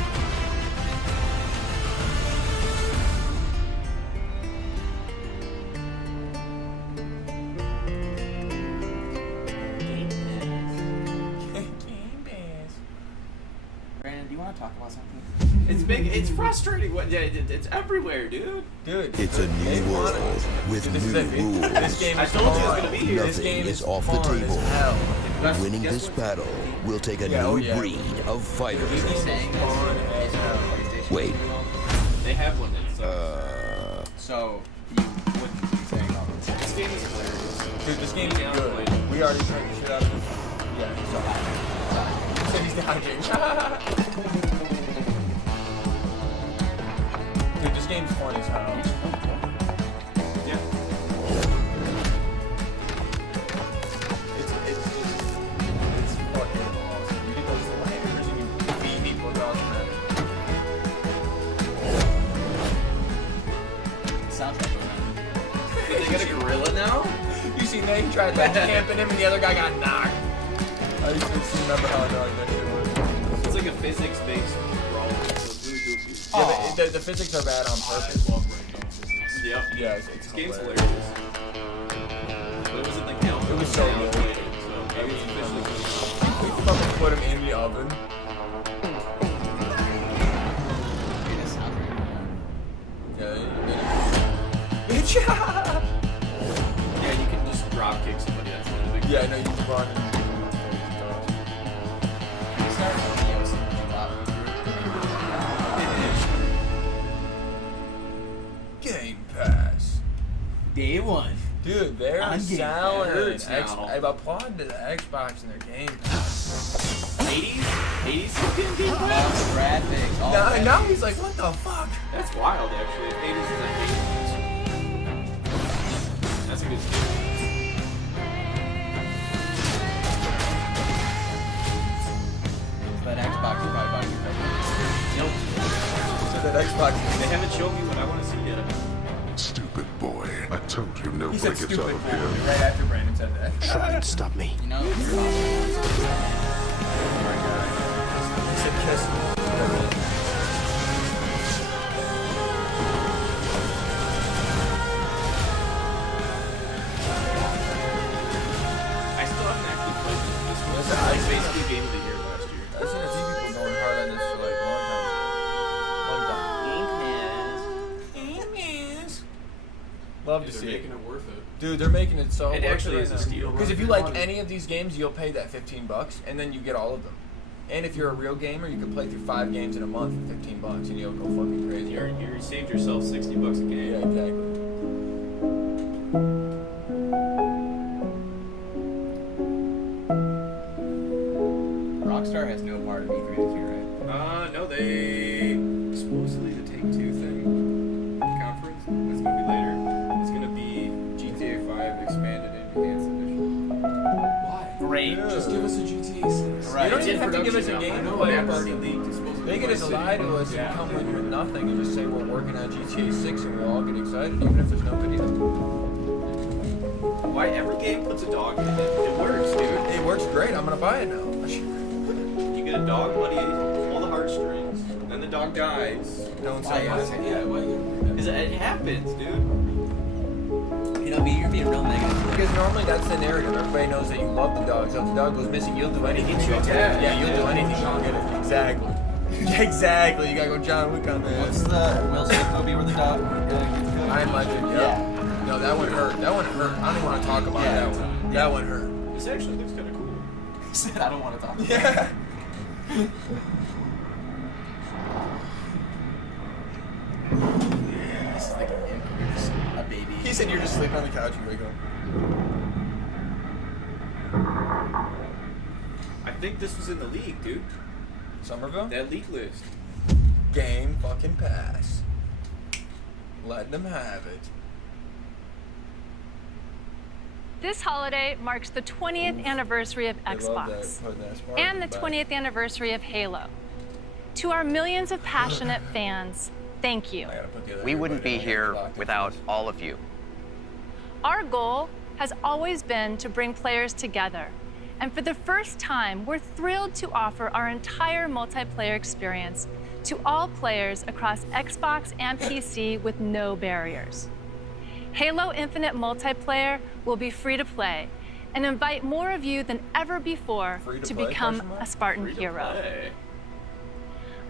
Brandon, do you want to talk about something? It's big. It's frustrating. It's everywhere, dude. Dude, it's a new world with new rules. This game I told you it was gonna be here. Nothing This game is off the table. Winning guess this what? battle will take a new breed of fighter. Wait. They have one. So you wouldn't be saying all this. This game is hilarious. Dude, this game is good. We already turned the shit out of it. Yeah, he's dodging. Dude, this game's fun as hell. Yeah. It's fucking awesome. You get those lighters and you beat people with awesome. Soundtrack. They got a gorilla now? You seen that? He tried that camping him and the other guy got knocked. I used to remember how annoying that shit was. It's like a physics-based brawl. So it's really goofy. Yeah, but the physics are bad on purpose. Yep. Yeah, it's This game's hilarious. hilarious. But it wasn't like alpha. It was so Alpha good. later, so maybe it's officially good. We fucking put him in the oven. Bitch! Yeah, you can just drop kick somebody. That's not a big Yeah, no, you can run and Game Pass. Day one. Dude, they're On Game selling. Pass now. I've applauded to the Xbox and their Game Pass. 80s fucking Game Pass? Graphics. All Now he's like, what the fuck? That's wild, actually. 80s is like 80s. That's a good skill. That Xbox is probably about you. Nope. So that Xbox. They haven't shown me what I want to see yet. Stupid boy. I told you He nobody said gets out stupid of boy here. right after Brandon said that. Try and stop me. You know, Oh my god. He said kiss. I still haven't actually played this one. Listen, It's basically Game of the Year last year. I've seen a few people going hard on this for like a long time. Love to see it. Making it worth it. Dude, they're making it so It worth actually right is a now. steal. Because if you like any of these games, you'll pay that $15 and then you get all of them. And if you're a real gamer, you can play through 5 games in a month for $15 and you'll go fucking crazy. You saved yourself $60 a game. Yeah, exactly. Rockstar has no part of E3 this year, right? No, they supposedly the Take-Two thing conference. That's gonna be later. It's gonna be GTA 5 expanded and enhanced edition. Why? Great. Just give us a GTA 6. Right. You don't It's even in have to give us a production game now. to I know, play. they've already leaked. It's supposed to be They get us to lie to us and come in with nothing and just say we're working on GTA 6 and we all get excited even if there's no video. Why every game puts a dog in it? It works, dude. It works great. I'm gonna buy it now. You get a dog, buddy, pull the heartstrings, then the dog dies. Don't say it. It happens, dude. You know, you're being real negative. Because normally that's the narrative. Everybody knows that you love the dog. So if the dog goes missing, you'll do anything. Get you to go attached. Yeah, you'll do anything to go get it. Exactly. Exactly. You gotta go John Wick on that. What's the Will Smith movie where the dog? I'm Legend. Yeah. No, that one hurt. That one hurt. I don't even want to talk about that one. That one hurt. This actually looks kind of cool. He said, I don't want to talk about Yeah. This is like a baby. He said you're just sleeping on the couch and wake up. I think this was in the league, dude. Somerville? That league list. Game fucking pass. Let them have it. This holiday marks the 20th anniversary of I love that. Xbox Put that smart and the back. 20th anniversary of Halo. To our millions of passionate fans, thank you. We wouldn't be here without all of you. Our goal has always been to bring players together And for the first time, we're thrilled to offer our entire multiplayer experience to all players across Xbox and PC with no barriers. Halo Infinite multiplayer will be free to play and invite more of you than ever before to become a Spartan hero.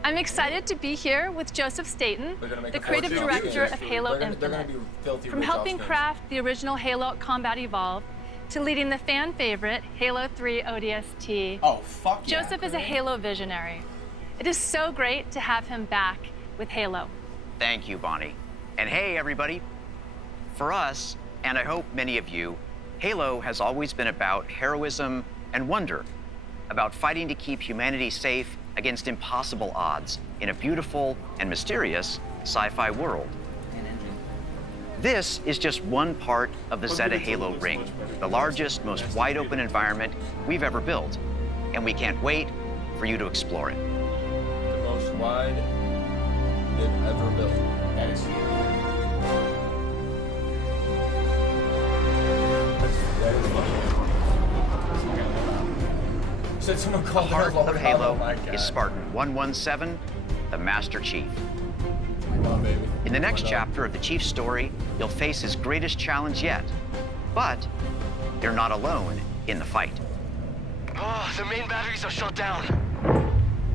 I'm excited to be here with Joseph Staten, the creative director of Halo Infinite. From helping craft the original Halo Combat Evolved to leading the fan favorite Halo 3 ODST. Oh, fuck yeah. Joseph is a Halo visionary. It is so great to have him back with Halo. Thank you, Bonnie. And hey, everybody. For us, and I hope many of you, Halo has always been about heroism and wonder, about fighting to keep humanity safe against impossible odds in a beautiful and mysterious sci-fi world. This is just one part of the Zeta Halo Ring, the largest, most wide-open environment we've ever built, and we can't wait for you to explore it. The most wide they've ever built. That is huge. Said someone called the heart of Halo oh is Spartan 117, the Master Chief. On, baby. In the next chapter of the Chief's story, you'll face his greatest challenge yet. But you're not alone in the fight. Oh, the main batteries are shut down.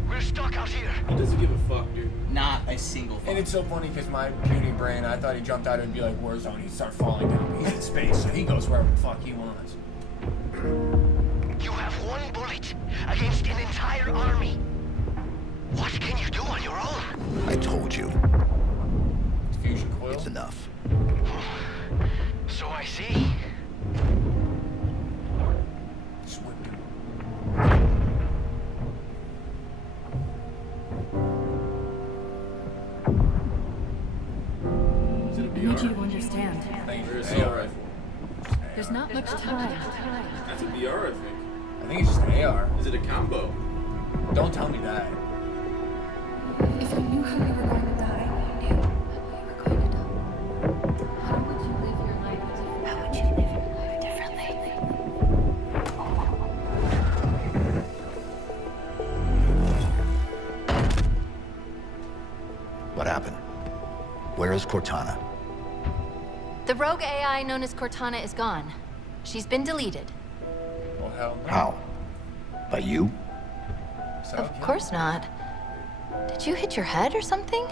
We're stuck out here. He doesn't give a fuck, dude. Not a single fuck. And it's so funny because my puny brain, I thought he jumped out and be like Warzone. He'd start falling down. He's in space, so he goes wherever the fuck he wants. You have one bullet against an entire army. What can you do on your own? I told you. Fusion coil? It's enough. So I see. I need you to understand. There's not much time. That's a BR, I think. I think it's just an AR. Is it a combo? Don't tell me that. If you knew how you were going to die, you knew how you were going to die. How would you live your life differently? How would you live your life differently? What happened? Where is Cortana? The rogue AI known as Cortana is gone. She's been deleted. Well, hell no. How? By you? Of course not. Did you hit your head or something?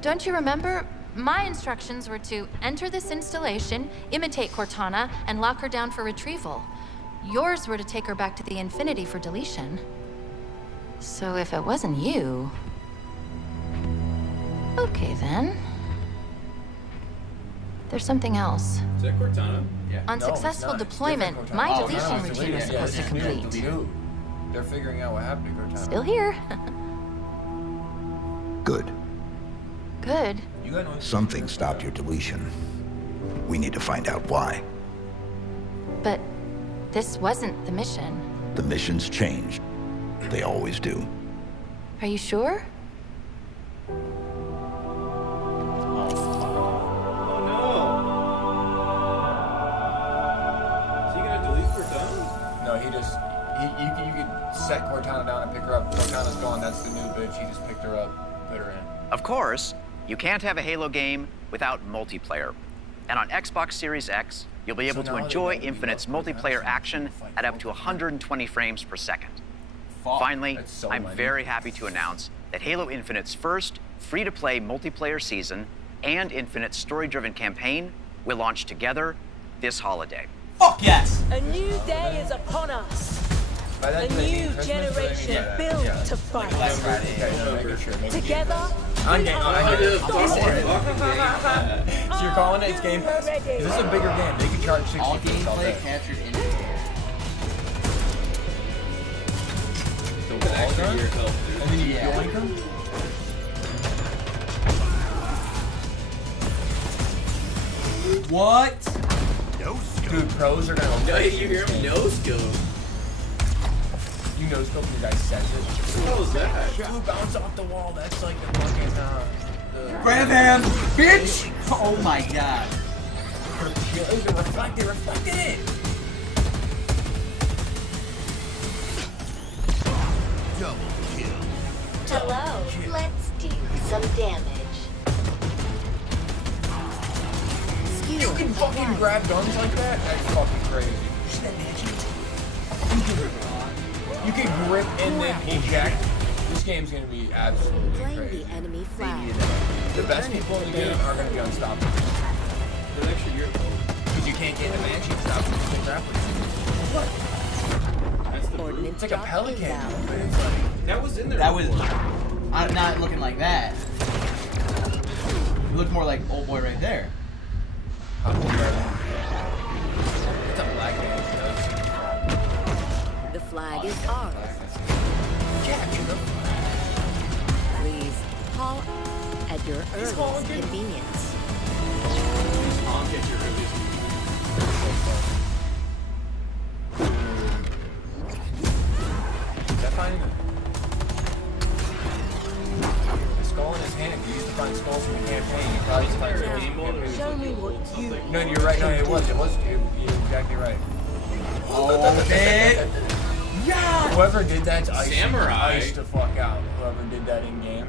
Don't you remember? My instructions were to enter this installation, imitate Cortana, and lock her down for retrieval. Yours were to take her back to the Infinity for deletion. So if it wasn't you... Okay, then. There's something else. Is that Cortana? Yeah. On successful deployment, my deletion routine was supposed to complete. Dude, they're figuring out what happened to Cortana. Still here. Good. Good. Something stopped your deletion. We need to find out why. But this wasn't the mission. The missions changed. They always do. Are you sure? No, he just you could set Cortana down and pick her up. Cortana's gone. That's the new bitch. He just picked her up, put her in. Of course, you can't have a Halo game without multiplayer. And on Xbox Series X, you'll be able to enjoy Infinite's multiplayer action at up to 120 frames per second. Finally, I'm very happy to announce that Halo Infinite's first free-to-play multiplayer season and Infinite's story-driven campaign will launch together this holiday. Fuck yes! A new day is upon us. A new generation built to fight. Together, On Game Pass. So you're calling it? It's Game Pass? This is a bigger game. They can charge 60 All for this all gameplay day. captured in the game. An extra year help, dude. And then you yoink them? What? Dude, pros are gonna No, you hear him no scope. You know scope and your guy says it. What the hell is that? Dude, bounce off the wall. That's like the fucking the Grab him, bitch! Oh my god. They reflected it. some damage. You can fucking grab guns like that? That's fucking crazy. You can grip and then eject. This game's gonna be absolutely crazy. The enemy flag. The best people in the game are gonna be unstoppable. They're actually your fault. Because you can't get the Banshee to stop them with grappling. What? That's the Ordnance It's like a drop pelican. inbound. But it's like, That was in there. That was not looking like that. It looked more like old boy right there. it's a black man. The flag is ours. Capture the Please haul at your earliest convenience. Honk at your earliest Is that finding a skull in his hand? He used to find skulls from the campaign. He probably used to find a game mode. Show me what you. No, you're right. No, it was. You're exactly right. Oh, man. Yeah. Whoever did that's ice. Samurai. Ice the fuck out. Whoever did that in game.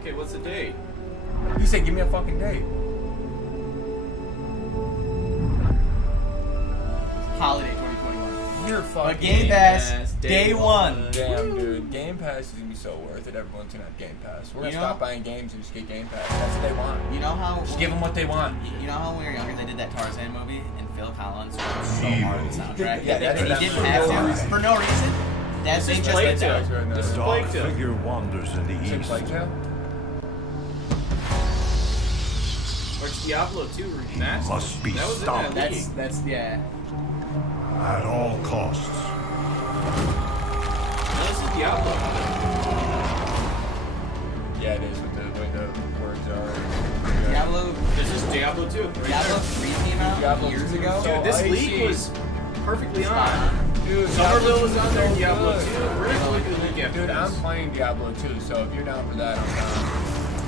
Okay, what's the date? He said, "Give me a fucking date." Holiday 2021. You're fucking. Game Pass, day one. Damn, dude. Game Pass is gonna be so worth it. Everyone's gonna have Game Pass. We're gonna stop buying games and just get Game Pass. That's what they want. You know how? Just give them what they want. You know how when we were younger they did that Tarzan movie and Phil Collins was so hard on the soundtrack. Yeah, and he didn't have to for no reason. That thing just went down. This is Dark Plague Tale. figure wanders in the east. Plague Tale? Or it's Diablo 2 remastered. Must be That was stopped. in that league. That's yeah. At all costs. No, this is Diablo. Yeah, it is with the way the words are. Diablo. This is Diablo 2. Right Diablo there. 3 came out Diablo years 2. ago. Dude, this I league see. was perfectly on. Dude, Somerville was on there, so Diablo 2. good. We're gonna look at the league after Dude, I'm this. playing Diablo 2, so if you're down for that, I'm down.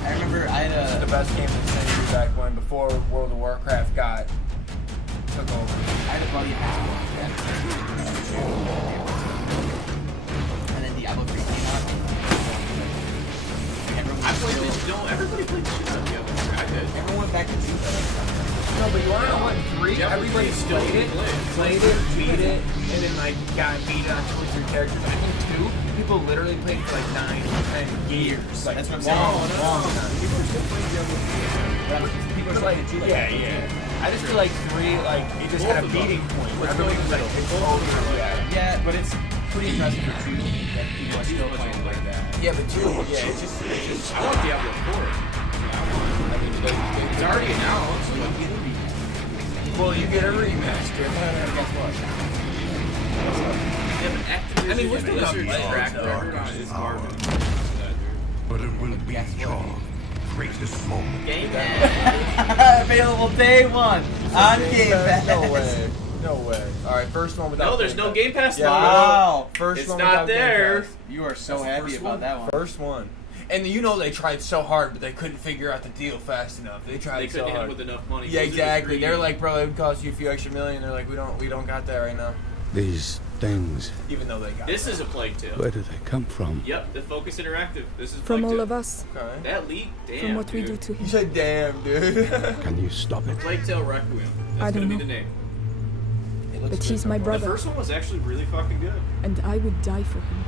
I remember I This is had the best game of the century back when, before World of Warcraft took over. I had a buddy in high school. And then Diablo 3 came out. I played it. No, everybody played the shit out of Diablo 3. I did. Everyone went back to 2 though. No, but you wanna know what? 3? Diablo Everybody 3 still played it, beat it, and then like got beat on 2 or 3 characters. I think 2, people literally played for like 9 or 10 years. Like, That's what I'm saying. long time. People are still playing Diablo 3. People are Like, playing 2 yeah. I just feel like 3, like, it just had a beating point where everybody was like, it's over. Yeah, but it's pretty impressive for 2 that people are still playing like that. Yeah, but 2, yeah, it's just. I want Diablo 4. I mean, It's already announced. well, you get a remaster. Guess what? Yeah, but Activision I mean, we're still not Blizzard's playing, track so. record on it is garbage. But it will be your greatest moment. Game Pass. Available day 1 on Game Pass. No way. No way. Alright, first one without No, there's Game no Pass. Game Pass. Yeah, Wow. First It's one not without Game there. Pass. You are so That's the happy first about that one. First one. And you know they tried so hard, but they couldn't figure out the deal fast enough. They tried They so couldn't hit hard. it with enough money. Yeah, Blizzard was exactly. greedy. They're like, bro, it would cost you a few extra million. They're like, we don't got that right now. These things, Even though they got This that. is a Plague Tale. where do they come from? Yep, the Focus Interactive. This is From Plague all Tale. of us, Okay. That leak, damn. from what we dude. do to You him. said damn, dude. Can you stop it? Plague Tale Requiem. That's I gonna don't be know. the name. But he's my The brother, first one was actually really fucking good. and I would die for him.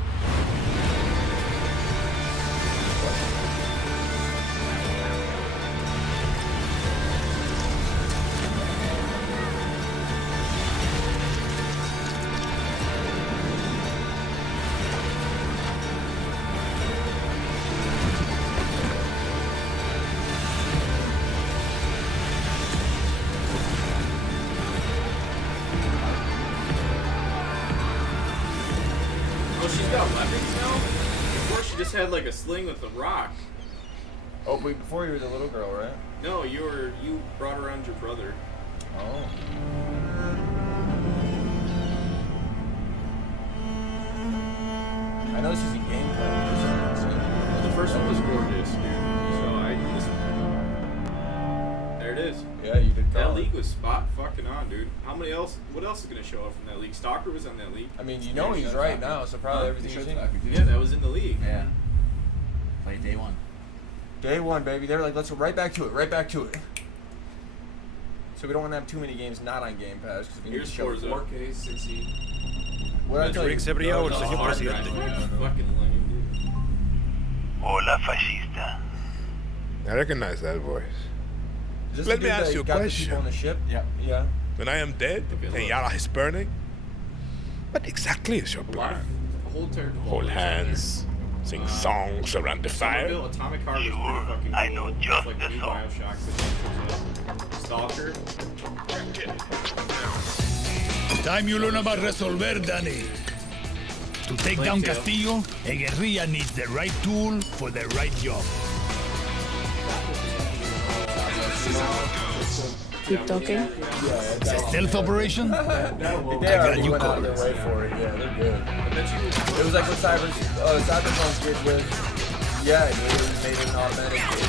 Oh, she's got weapons now? Before she just had like a sling with a rock. Oh, but before you were the little girl, right? No, you brought around your brother. Oh. I know this is a gameplay. The first one was gorgeous, dude. There it is. Yeah, you did That call it. league was spot fucking on, dude. What else is gonna show up from that league? Stalker was on that league. I mean, you know he's right now, so probably everything you're saying. Yeah, that was in the league. Yeah. Play day 1. Day one, baby. They're like, let's go right back to it. Right back to it. So we don't want to have too many games not on Game Pass because we need to show 4K 60. What I tell you? every hour, señor presidente. Hola, fascista. I recognize that voice. Is this Let the me dude ask that you a got the question. people on the ship? Yeah. Yeah. When I am dead and Yara is burning, what exactly is your plan? Hold hands, sing songs around the fire. Atomic Heart was pretty fucking cool. I know just like the new Bioshock. Stalker. Time you learn about resolver, Danny. To take down Castillo, a guerrilla needs the right tool for the right job. Keep talking. It's a stealth operation? I got you covered. Way for it. Yeah, they're good. It was like what Cyberpunk did with. Yeah, it made it an automatic hit.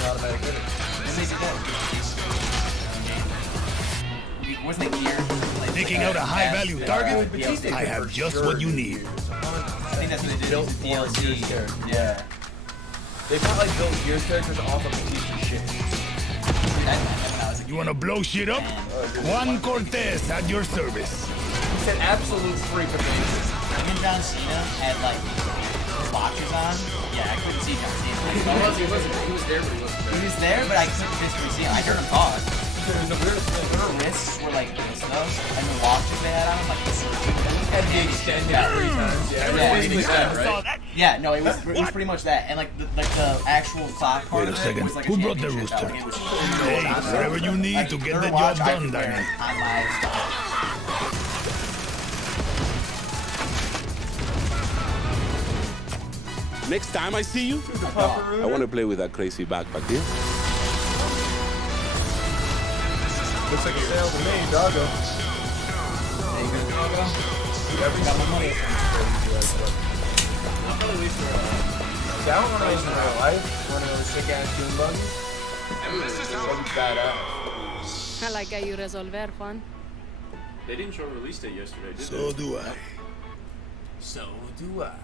Wasn't it gear? Taking out a high-value target? I have just what you need. I think that's what they did. It was the DLC. Yeah. They probably built Gears characters off of Batista shit. You wanna blow shit up? Juan Cortez at your service. He said absolute freak of nature. Even John Cena had like his watchers on. Yeah, I couldn't see John Cena. He was there, but he wasn't there. He was there, but I couldn't physically see him. I heard him talk. Her wrists were like this though, and the watches they had on, like this. Had to be extended 3 times. Yeah, no, it was pretty much that, and like the actual clock part of it was like Who brought the rooster? Hey, whatever you need to get the job done, Danny. Next time I see you, I want to play with that crazy backpack here. Looks like a sale to me, doggo. I don't want to race in real life. One of those sick ass dune buggies. That'd be badass. I like how you resolver, Juan. They didn't show a release date yesterday, did So do I. So do I.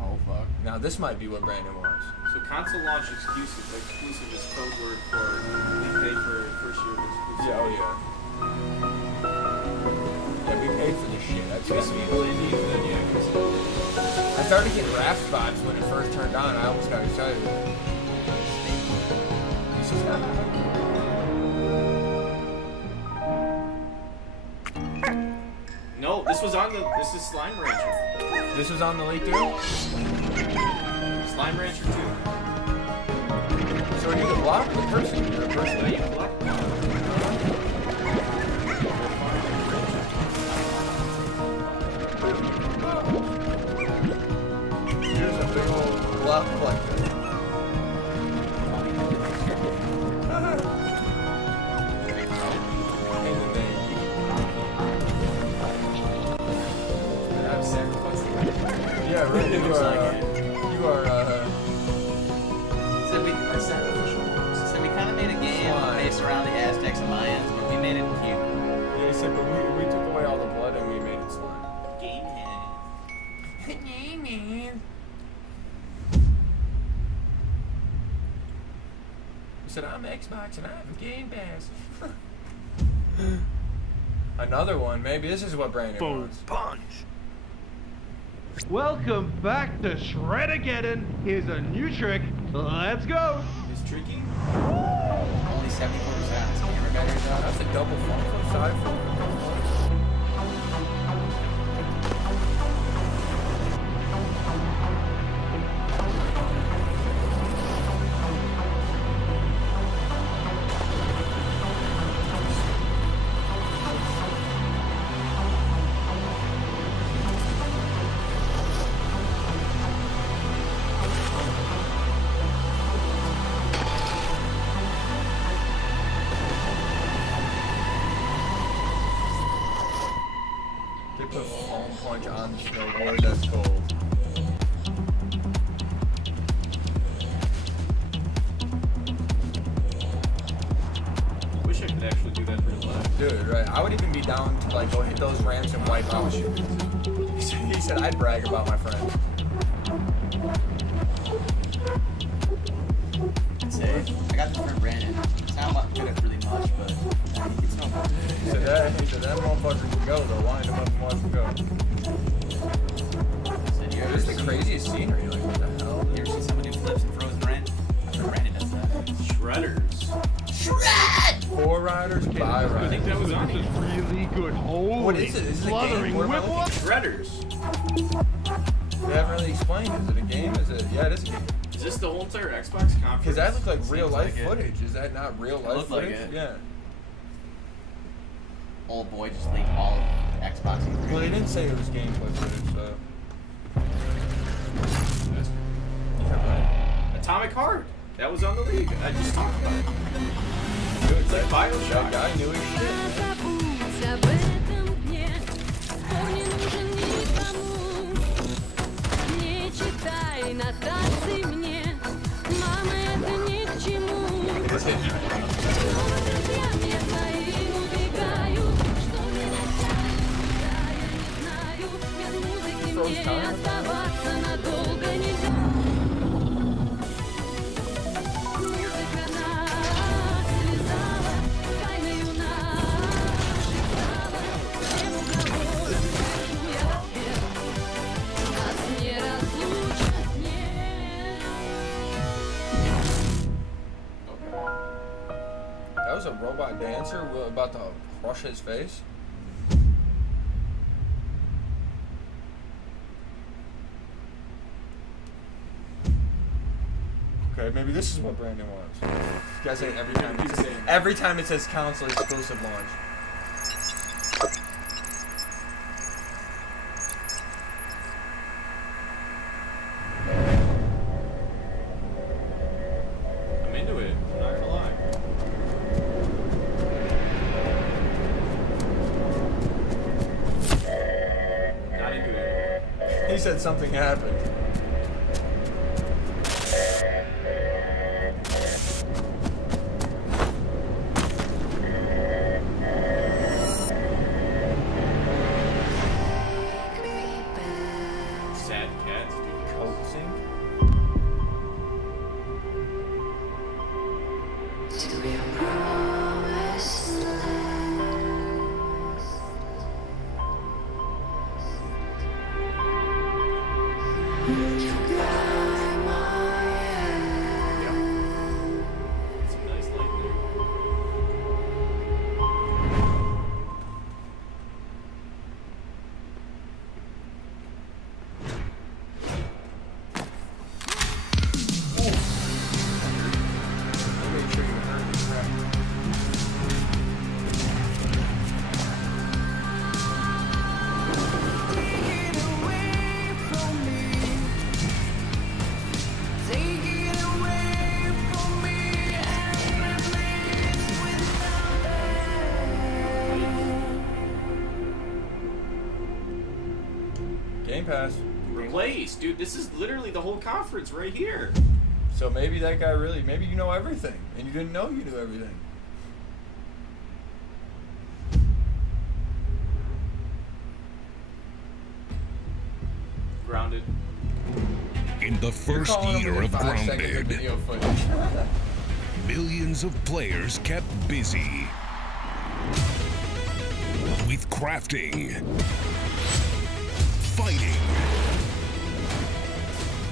Oh fuck. Now this might be what Brandon wants. So console launch exclusive is code word for we pay for first year of exclusive. Yeah, oh yeah. Yeah, we paid for this shit. That's what I started getting Raft vibes when it first turned on. I almost got excited. No, this is Slime Rancher. This was on the Elite 2? Slime Rancher 2. So are you the block or the person? You're a person. No, you block. Here's a big old block collector. Yeah, right. You are. So we kind of made a game based around the Aztecs and Mayans, but we made it cute. Yeah, he said, but we took away all the blood and we made it slime. Game head. He said, I'm Xbox and I have a Game Pass. Another one. Maybe this is what Brandon wants. Punch. Welcome back to Shred-ageddon. Here's a new trick. Let's go. It's tricky. Only 74%. That's a double funk from Cypher. They put a foam punch on the snowboard. That's cool. Wish I could actually do that in real life. Dude, right. I would even be down to like go hit those ramps and wipe out shit. He said I'd brag about my friends. say. I got this for Brandon. It's not much good at really much, but he gets no more. He said that motherfucker can go though. Line him up and watch him go. Yeah, this is the craziest scenery. Like, what the hell? You ever seen somebody who flips and Frozen Brand? Brandon does that. Shredders. Shred! 4 riders, 5 riders. I think that was on here. Really good. Holy What is it? Is it a game? What am I looking at? Shredders. They haven't really explained. Is it a game? Is it? Yeah, it is a game. Is this the whole entire Xbox conference? Because that looks like real life like it. footage. Is that not real life looked like footage? it. Yeah. Old boy just leaked all of Xbox E3. Well, they didn't say it was gameplay footage, so. Yeah, right. Atomic Heart. That was on the league. I just talked about it. Good. Like Bioshock. That guy knew his shit, man. That was a robot dancer about to crush his face. Okay, maybe this is what Brandon wants. You guys say every time it says console exclusive launch. I'm into it. I'm not gonna lie. Not into it. He said something happened. Sad cats. Coaxing. Some nice light there. Make sure you heard me correct. Game Pass. Replace, dude. This is literally the whole conference right here. So maybe that guy really, maybe you know everything, and you didn't know you knew everything. Grounded. In the first year of Grounded, Video footage. millions of players kept busy with crafting, fighting,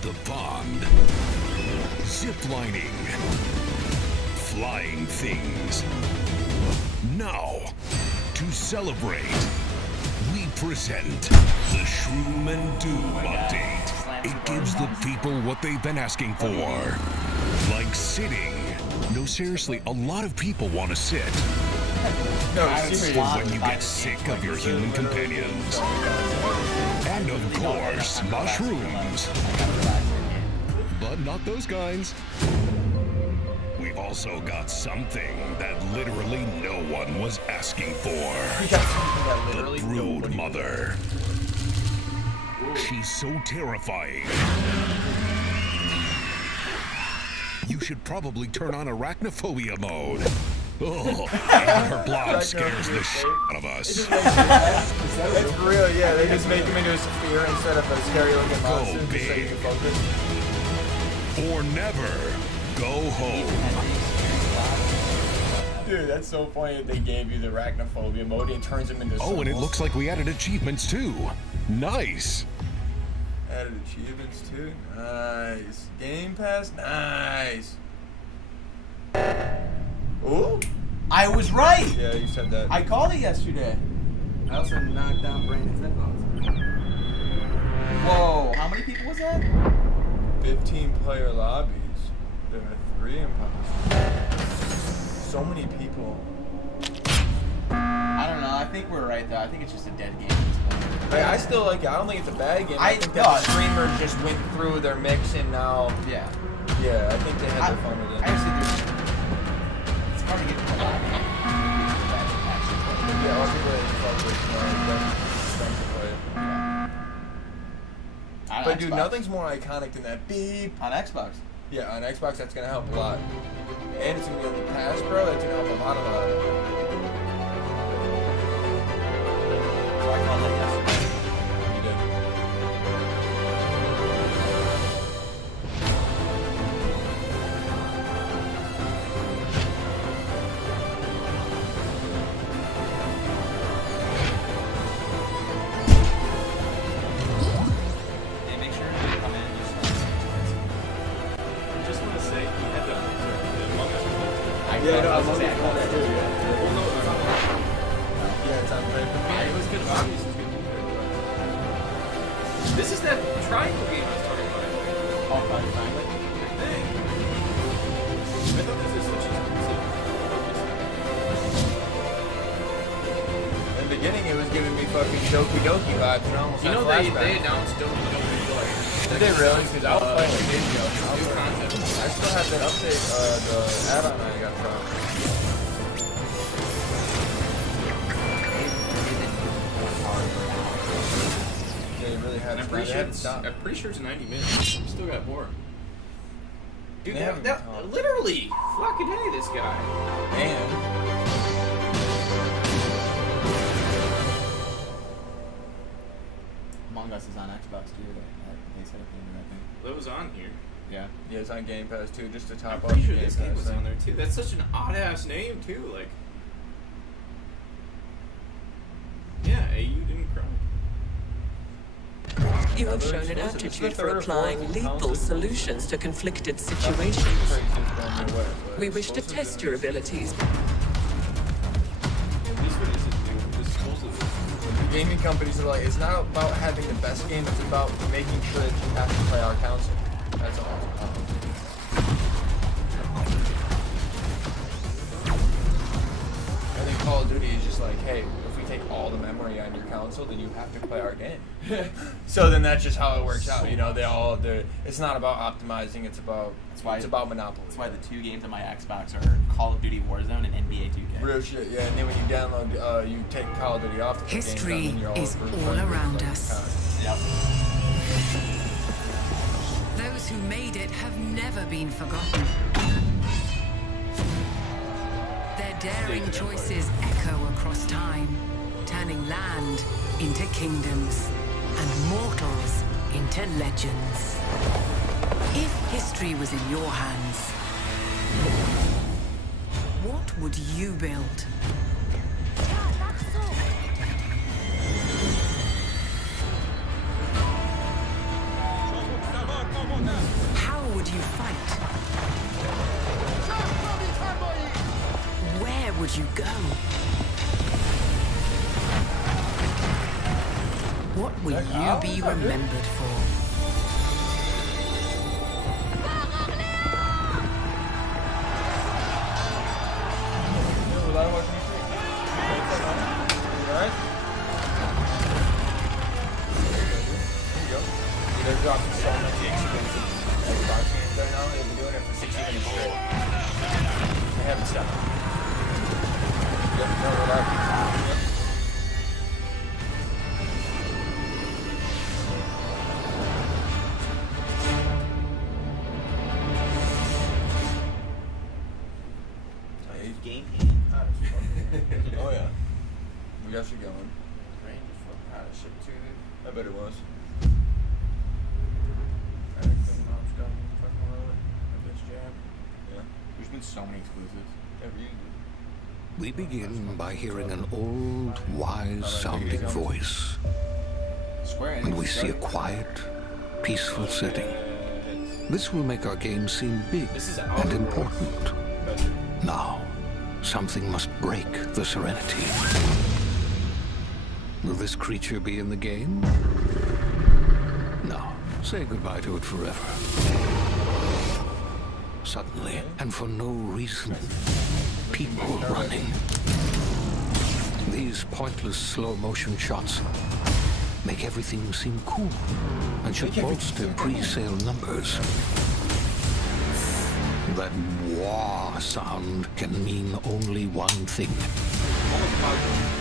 the pond, ziplining, flying things. Now, to celebrate, we present the Shroom and Doom update. It gives the people what they've been asking for. Like sitting. No, seriously, a lot of people want to sit. No, But seriously. when you get sick of your human companions. And of course, mushrooms. But not those kinds. We've also got something that literally no one was asking for. The Brood Mother. She's so terrifying. You should probably turn on arachnophobia mode. Oh, her blob scares the shit out of us. It's real, yeah. They just make him into a sphere instead of a scary looking monster. Go Just so you big. can focus. Or never go home. Dude, that's so funny that they gave you the arachnophobia mode and turns them into Oh, and it souls. looks like we added achievements too. Nice. Added achievements too. Nice. Game Pass. Nice. Ooh. I was right. Yeah, you said that. I called it yesterday. I also knocked down Brandon's headphones. Whoa, how many people was that? 15 player lobbies. There are 3 imposters. So many people. I don't know. I think we're right though. I think it's just a dead game at this point. Like, I still like it. I don't think it's a bad game. I think that the streamer just went through their mix and now. Yeah. Yeah, I think they had their fun with it. I just think it's hard to get to the lobby. Yeah, all people that fuck with On But dude, Xbox. nothing's more iconic than that beep. On Xbox. Yeah, on Xbox, that's gonna help a lot. And it's gonna be on the pass, bro. That's gonna help a lot. So I called that yesterday. You did. Hey, make sure you come in and just I just want to say, you had the Among Us results. Yeah, no, I was gonna say, I called that too. Well, no, it's on the Yeah, it's on paper. It was good. Obviously, it's good. This is that triangle game I was talking about. all Project Triangle. I think. I thought this is such a In the beginning, it was giving me fucking Doki Doki vibes, and I almost You had know they flashbacks. announced Doki Doki like. Did they really? Because I was playing the video. New content. I still have that update, the add-on I got from. They really had I'm to pretty sure stop. it's. I'm pretty sure it's 90 minutes. I'm still got more. Dude, They haven't that been talking. literally fucking hey, this guy. And Among Us is on Xbox too. They said at the end, I think. That was on here. Yeah. yeah, it's on Game Pass too, just to I'm top off pretty the sure Game this game Pass was thing. on there too. That's such an odd ass name too. Like, yeah, AU didn't cry. You have shown an aptitude for applying lethal solutions to conflicted situations. We wish to test your abilities. At least what is it, dude? This is supposedly. The gaming companies are like, it's not about having the best game, it's about making sure that you have to play our console. That's all. I think Call of Duty is just like, hey, if we take all the memory on your console, then you have to play our game. So then that's just how it works out. You know, it's not about optimizing, it's about monopoly. That's why the 2 games on my Xbox are Call of Duty Warzone and NBA 2K. Real shit, yeah. And then when you download, you take Call of Duty off the History games, then you're is all all around us. Yep. Those who made it have never been forgotten. Their daring choices echo across time, turning land into kingdoms and mortals into legends. If history was in your hands, what would you build? How would you fight? Where would you go? What will you be remembered for? They're dropping so many expensive Xbox games right now. They've been doing it for 6 years straight. They haven't stopped. Yep, no, we're live. Yep. Game. Oh yeah. We got you going. How to ship to I bet it was. been so many exclusives. We begin by hearing an old, wise-sounding voice. And we see a quiet, peaceful setting. This will make our game seem big and important. Now, something must break the serenity. Will this creature be in the game? No. Say goodbye to it forever. Suddenly, and for no reason, people running. These pointless slow-motion shots make everything seem cool and should bolster pre-sale numbers. That wah sound can mean only one thing.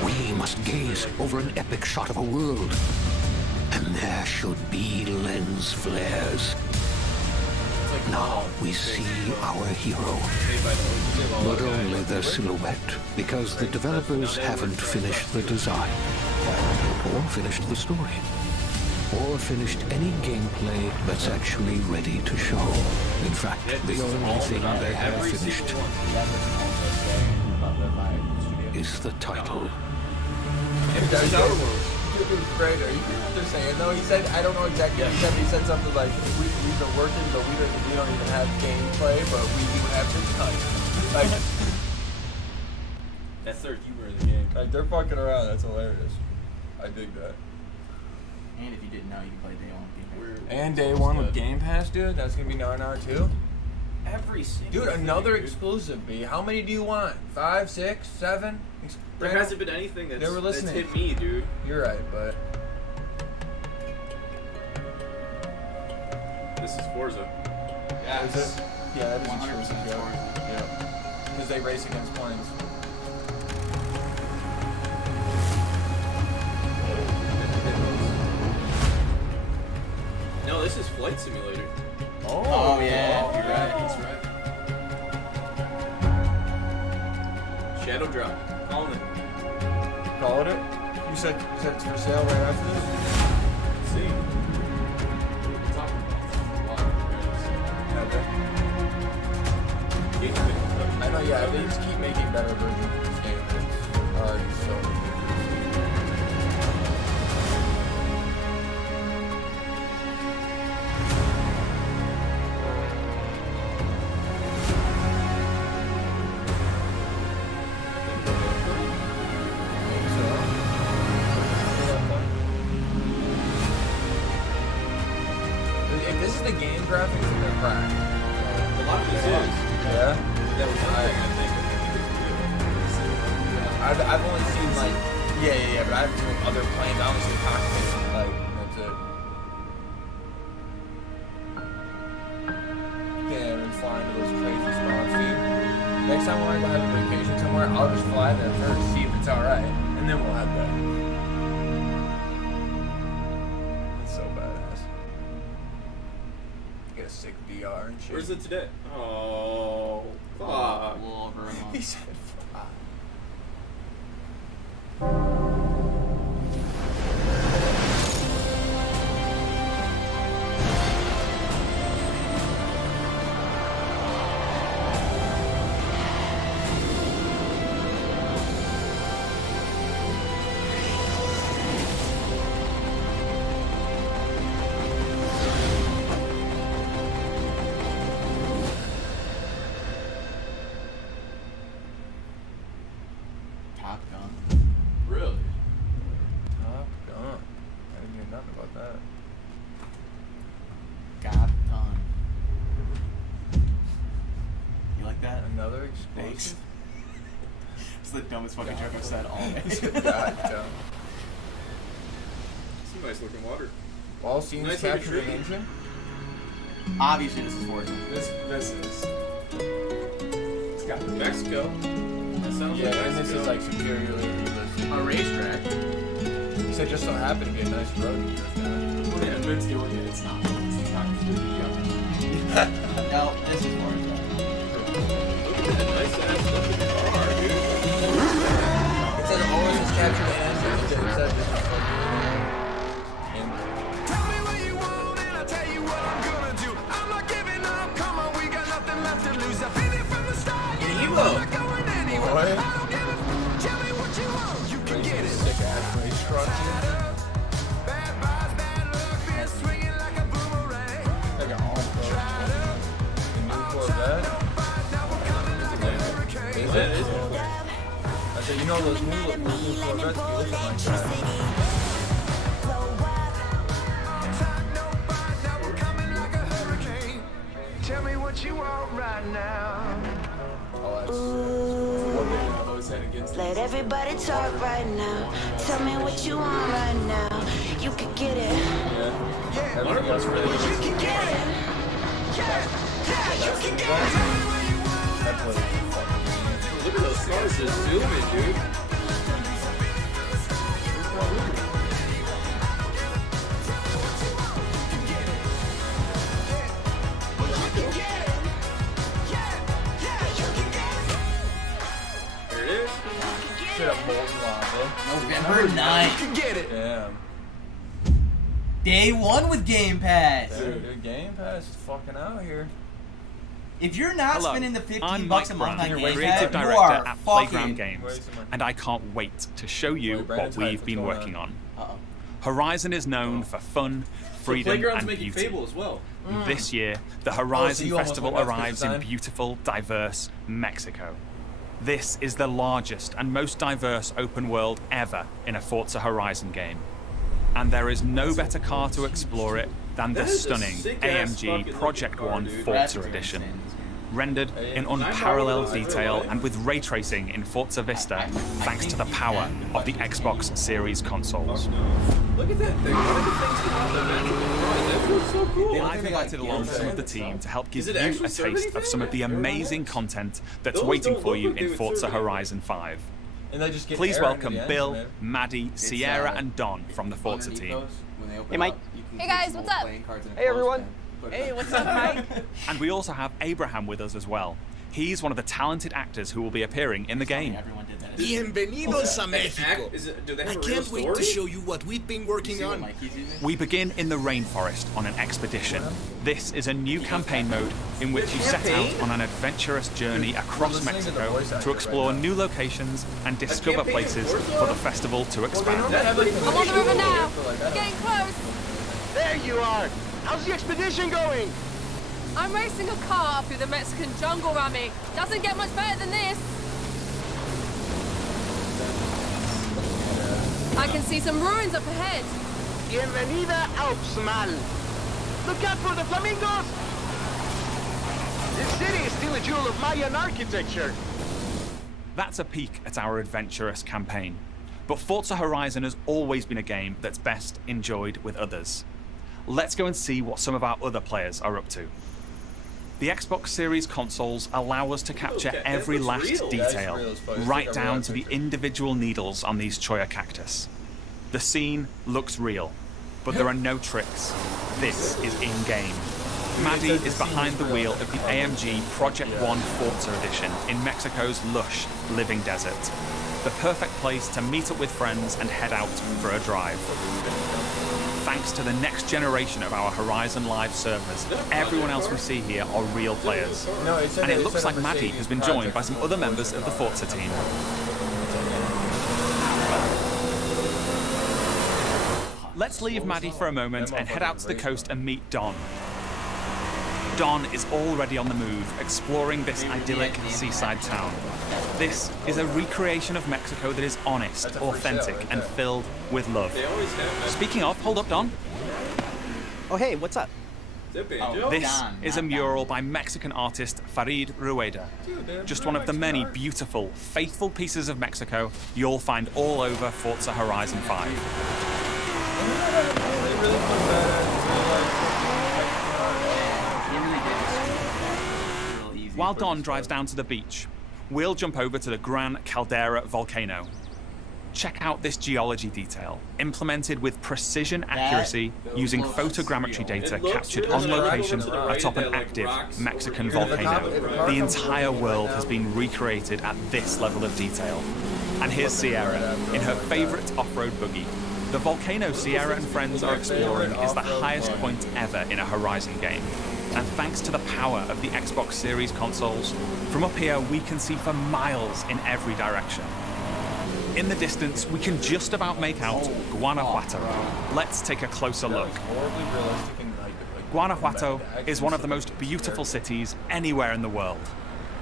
We must gaze over an epic shot of a world, and there should be lens flares. Now we see our hero, but only their silhouette, because the developers haven't finished the design, or finished the story, or finished any gameplay that's actually ready to show. In fact, the only thing they have finished is the title. Great. Are you hearing what they're saying though? He said, I don't know exactly what he said, but he said something like, we've been working, but we don't even have gameplay, but we do have the title. Like, That's their humor in the game. Like, they're fucking around. That's hilarious. I dig that. And if you didn't know, you can play day one with Game Pass. And day one with Game Pass, dude. That's gonna be 9R too. Every single Dude, another thing, exclusive, B. How many do you want? 5, 6, 7? There hasn't been anything that's listening. hit me, dude. You're right, but this is Forza. Is it? Yeah, that is 100% exclusive. Forza. Yeah. Because they race against planes. No, this is Flight Simulator. Oh yeah, you're right. That's right. Shadow Drop. Calling it. Calling it? You said it's for sale right after this? See. I know, yeah, they just keep making better versions of this game. It's already so if this is the game graphics, then they're cracked. A lot of this is. Yeah? That was one thing I think. I've only seen like yeah, but I haven't seen other planes. I only seen cockpits. Like that's it. Damn, and flying to those crazy spots, dude. Next time when I go have a vacation somewhere, I'll just fly there first, see if it's all right, and then we'll have that. That's so badass. Get a sick VR and shit. Where's it today? Oh, fuck. He said, fuck. Top Gun. Really? Top Gun. I didn't hear nothing about that. Top Gun. You like that? Another explosive? It's the dumbest fucking joke I've said all day. God, dumb. Some nice looking water. All scenes Nice captured looking in tree. engine? Obviously, this is Forza. This is. It's got Mexico. That sounds Yeah, like and this Mexico. is like superiorly realistic. A racetrack. He said just so happened to be a nice road to drift down. Yeah, but it's doing it. It's not. It's not completely young. No, this is Forza. Look at that nice ass looking car, dude. It says always is captured in engine. It said this is Tell me what you want and I'll tell you what I'm gonna do. I'm not giving up. Come on, we got nothing left to lose. I've been here from the start. destruction. Like an all-pro. The new Corvette. Is it? I said, you know those new Corvettes be looking like that. Tell me what you want right now. Let everybody talk right now. Tell me what you want right now. You can get it. Yeah. Everything else really You can get it. Yeah, you can get it. Look at those cars just zooming, dude. There it is. Straight up molten lava. November 9th. Get it. Damn. Day 1 with Game Pass. Dude, Game Pass is fucking out here. If you're not Hello, spending the $15 I'm a Mike month Brown, on Game Pass, creative you director are at fucking Playground Games, and I can't wait to show you what we've been working on. Horizon is known for fun, freedom, Playground's and making beauty. Fable as well. This year, the Horizon you almost Festival went back to arrives in design? beautiful, diverse Mexico. This is the largest and most diverse open world ever in a Forza Horizon game. And there is no better car to explore it than the That is a stunning sick-ass AMG fucking Project looking car, One dude. Forza Edition. Rendered in unparalleled detail and with ray tracing in Forza Vista, thanks to the power of the Xbox Series consoles. Look at that thing. What are the things about the Magical Run? That feels so cool. I've invited along some of the team to help give Does it you actually a serve taste of anything? some of the amazing content that's Those waiting don't for look you like they in would Forza serve anything. Horizon 5. And they just get Please air into welcome the Bill, engine, Maddie, Sierra, and Don from the Forza team. Hey, Mike. Hey guys, what's up? Hey, everyone. Hey, what's up, Mike? And we also have Abraham with us as well. He's one of the talented actors who will be appearing in the game. Bienvenidos a Mexico. Do they I have a real can't wait to story? show you what we've been working on. We begin in the rainforest on an expedition. This is a new campaign mode in which you set out on an adventurous journey across Mexico to explore new locations and discover places for the festival to expand. I'm on the river now. Getting close. There you are. How's the expedition going? I'm racing a car through the Mexican jungle, Rami. Doesn't get much better than this. I can see some ruins up ahead. Bienvenida Alps, mal. Look out for the flamingos. This city is still a jewel of Mayan architecture. That's a peek at our adventurous campaign. But Forza Horizon has always been a game that's best enjoyed with others. Let's go and see what some of our other players are up to. The Xbox Series consoles allow us to capture every last detail, right down to the individual needles on these cholla cactus. The scene looks real, but there are no tricks. This is in-game. Maddie is behind the wheel of the AMG Project One Forza Edition in Mexico's lush, living desert. The perfect place to meet up with friends and head out for a drive. Thanks to the next generation of our Horizon Live servers, everyone else we see here are real players. And it looks like Maddie has been joined by some other members of the Forza team. Let's leave Maddie for a moment and head out to the coast and meet Don. Don is already on the move, exploring this idyllic seaside town. This is a recreation of Mexico that is honest, authentic, and filled with love. Speaking of, hold up, Don. Oh, hey, what's up? This is a mural by Mexican artist Farid Rueda. Just one of the many beautiful, faithful pieces of Mexico you'll find all over Forza Horizon 5. While Don drives down to the beach, we'll jump over to the Gran Caldera volcano. Check out this geology detail, implemented with precision accuracy using photogrammetry data captured on location atop an active Mexican volcano. The entire world has been recreated at this level of detail. And here's Sierra in her favorite off-road buggy. The volcano Sierra and friends are exploring is the highest point ever in a Horizon game. And thanks to the power of the Xbox Series consoles, from up here we can see for miles in every direction. In the distance, we can just about make out Guanajuato. Let's take a closer look. Guanajuato is one of the most beautiful cities anywhere in the world.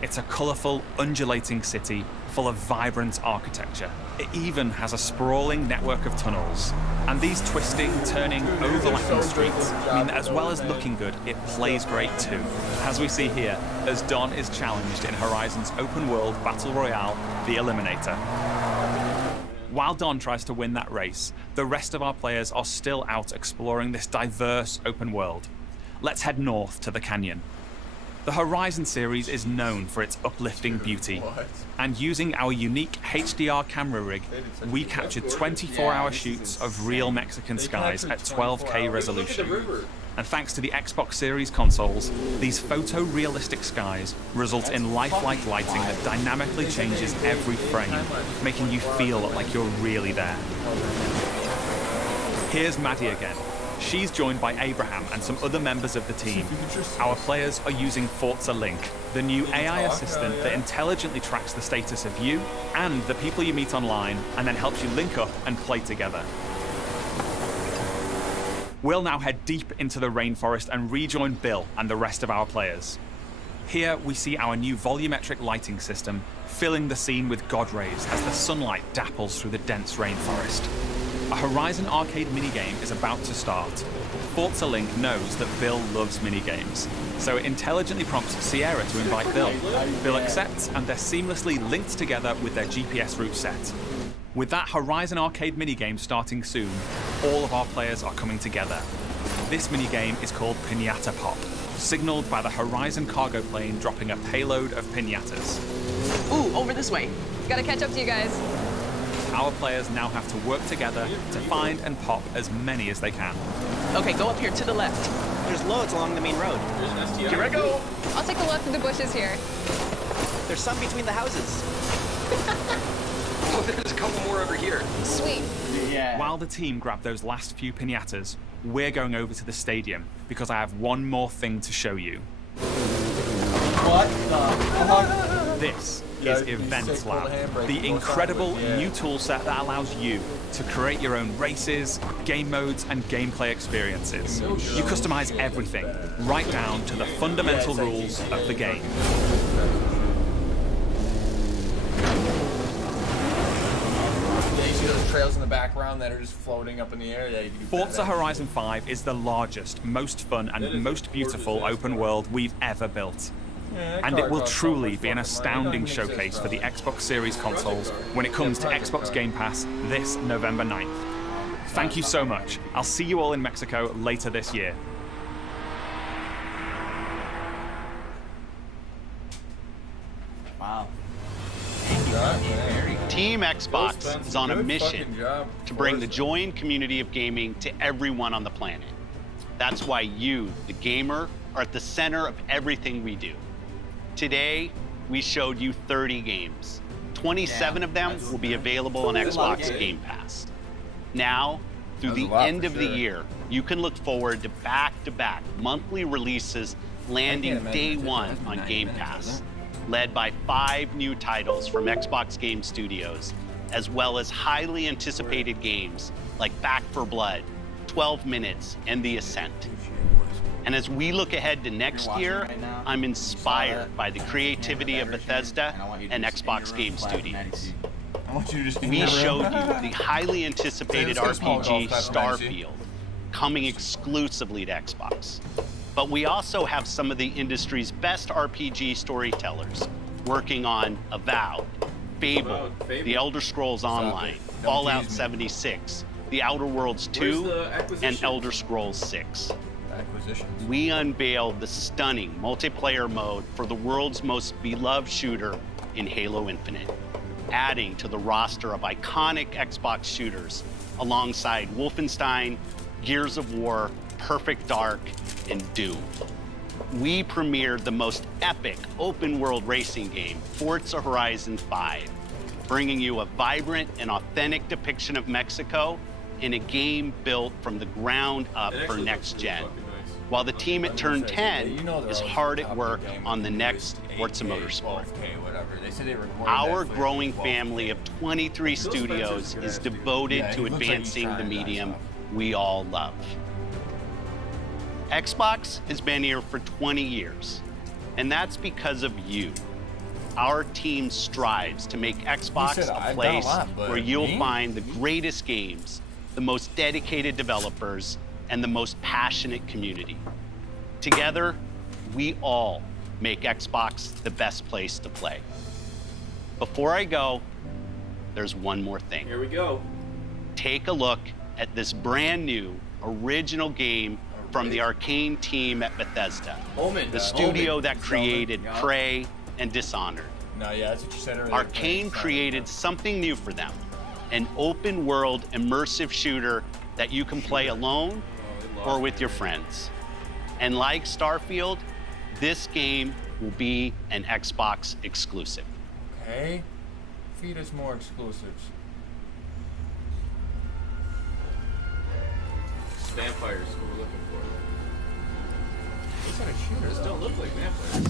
It's a colourful, undulating city full of vibrant architecture. It even has a sprawling network of tunnels. And these twisting, turning, overlapping streets mean that as well as looking good, it plays great too. As we see here, as Don is challenged in Horizon's open-world battle royale, The Eliminator. While Don tries to win that race, the rest of our players are still out exploring this diverse open world. Let's head north to the canyon. The Horizon series is known for its uplifting beauty, and using our unique HDR camera rig, we captured 24-hour shoots of real Mexican skies at 12K resolution. And thanks to the Xbox Series consoles, these photorealistic skies result in lifelike lighting that dynamically changes every frame, making you feel like you're really there. Here's Maddie again. She's joined by Abraham and some other members of the team. Our players are using Forza Link, the new AI assistant that intelligently tracks the status of you and the people you meet online, and then helps you link up and play together. We'll now head deep into the rainforest and rejoin Bill and the rest of our players. Here we see our new volumetric lighting system filling the scene with God rays as the sunlight dapples through the dense rainforest. A Horizon arcade minigame is about to start. Forza Link knows that Bill loves minigames, so it intelligently prompts Sierra to invite Bill. Bill accepts, and they're seamlessly linked together with their GPS route set. With that Horizon arcade minigame starting soon, all of our players are coming together. This minigame is called Piñata Pop, signaled by the Horizon cargo plane dropping a payload of piñatas. Ooh, over this way. Gotta catch up to you guys. Our players now have to work together to find and pop as many as they can. Okay, go up here to the left. There's loads along the main road. Here I go. I'll take a look through the bushes here. There's some between the houses. Oh, there's a couple more over here. Sweet. Yeah. While the team grab those last few piñatas, we're going over to the stadium because I have one more thing to show you. What the fuck? This is Event Lab, the incredible new toolset that allows you to create your own races, game modes, and gameplay experiences. You customize everything, right down to the fundamental rules of the game. Trails in the background that are just floating up in the air. Yeah, you can do Forza Horizon 5 is the largest, most fun, and most beautiful open world we've ever built. And it will truly be an astounding showcase for the Xbox Series consoles when it comes to Xbox Game Pass this November 9th. Thank you so much. I'll see you all in Mexico later this year. Wow. Team Xbox is on a mission to bring the joy and community of gaming to everyone on the planet. That's why you, the gamer, are at the center of everything we do. Today, we showed you 30 games. 27 of them will be available on Xbox Game Pass. Now, through the end of the year, you can look forward to back-to-back monthly releases landing day one on Game Pass, led by 5 new titles from Xbox Game Studios, as well as highly anticipated games like Back 4 Blood, 12 Minutes, and The Ascent. And as we look ahead to next year, I'm inspired by the creativity of Bethesda and Xbox Game Studios. We showed you the highly anticipated RPG Starfield, coming exclusively to Xbox. But we also have some of the industry's best RPG storytellers working on Avowed, Fable, The Elder Scrolls Online, Fallout 76, The Outer Worlds 2, and Elder Scrolls 6. We unveiled the stunning multiplayer mode for the world's most beloved shooter in Halo Infinite, adding to the roster of iconic Xbox shooters alongside Wolfenstein, Gears of War, Perfect Dark, and Doom. We premiered the most epic open-world racing game, Forza Horizon 5, bringing you a vibrant and authentic depiction of Mexico in a game built from the ground up for next gen. while the team at turn 10 is hard at work on the next Forza Motorsport. Our growing family of 23 studios is devoted to advancing the medium we all love. Xbox has been here for 20 years, and that's because of you. Our team strives to make Xbox a place where you'll find the greatest games, the most dedicated developers, and the most passionate community. Together, we all make Xbox the best place to play. Before I go, there's one more thing. Here we go. Take a look at this brand new original game from the Arcane team at Bethesda, the studio that created Prey and Dishonored. No, yeah, that's what you said earlier. Arcane created something new for them, an open-world immersive shooter that you can play alone or with your friends. And like Starfield, this game will be an Xbox exclusive. Okay, feed us more exclusives. Vampires, what we're looking for. What kind of shooters don't look like vampires.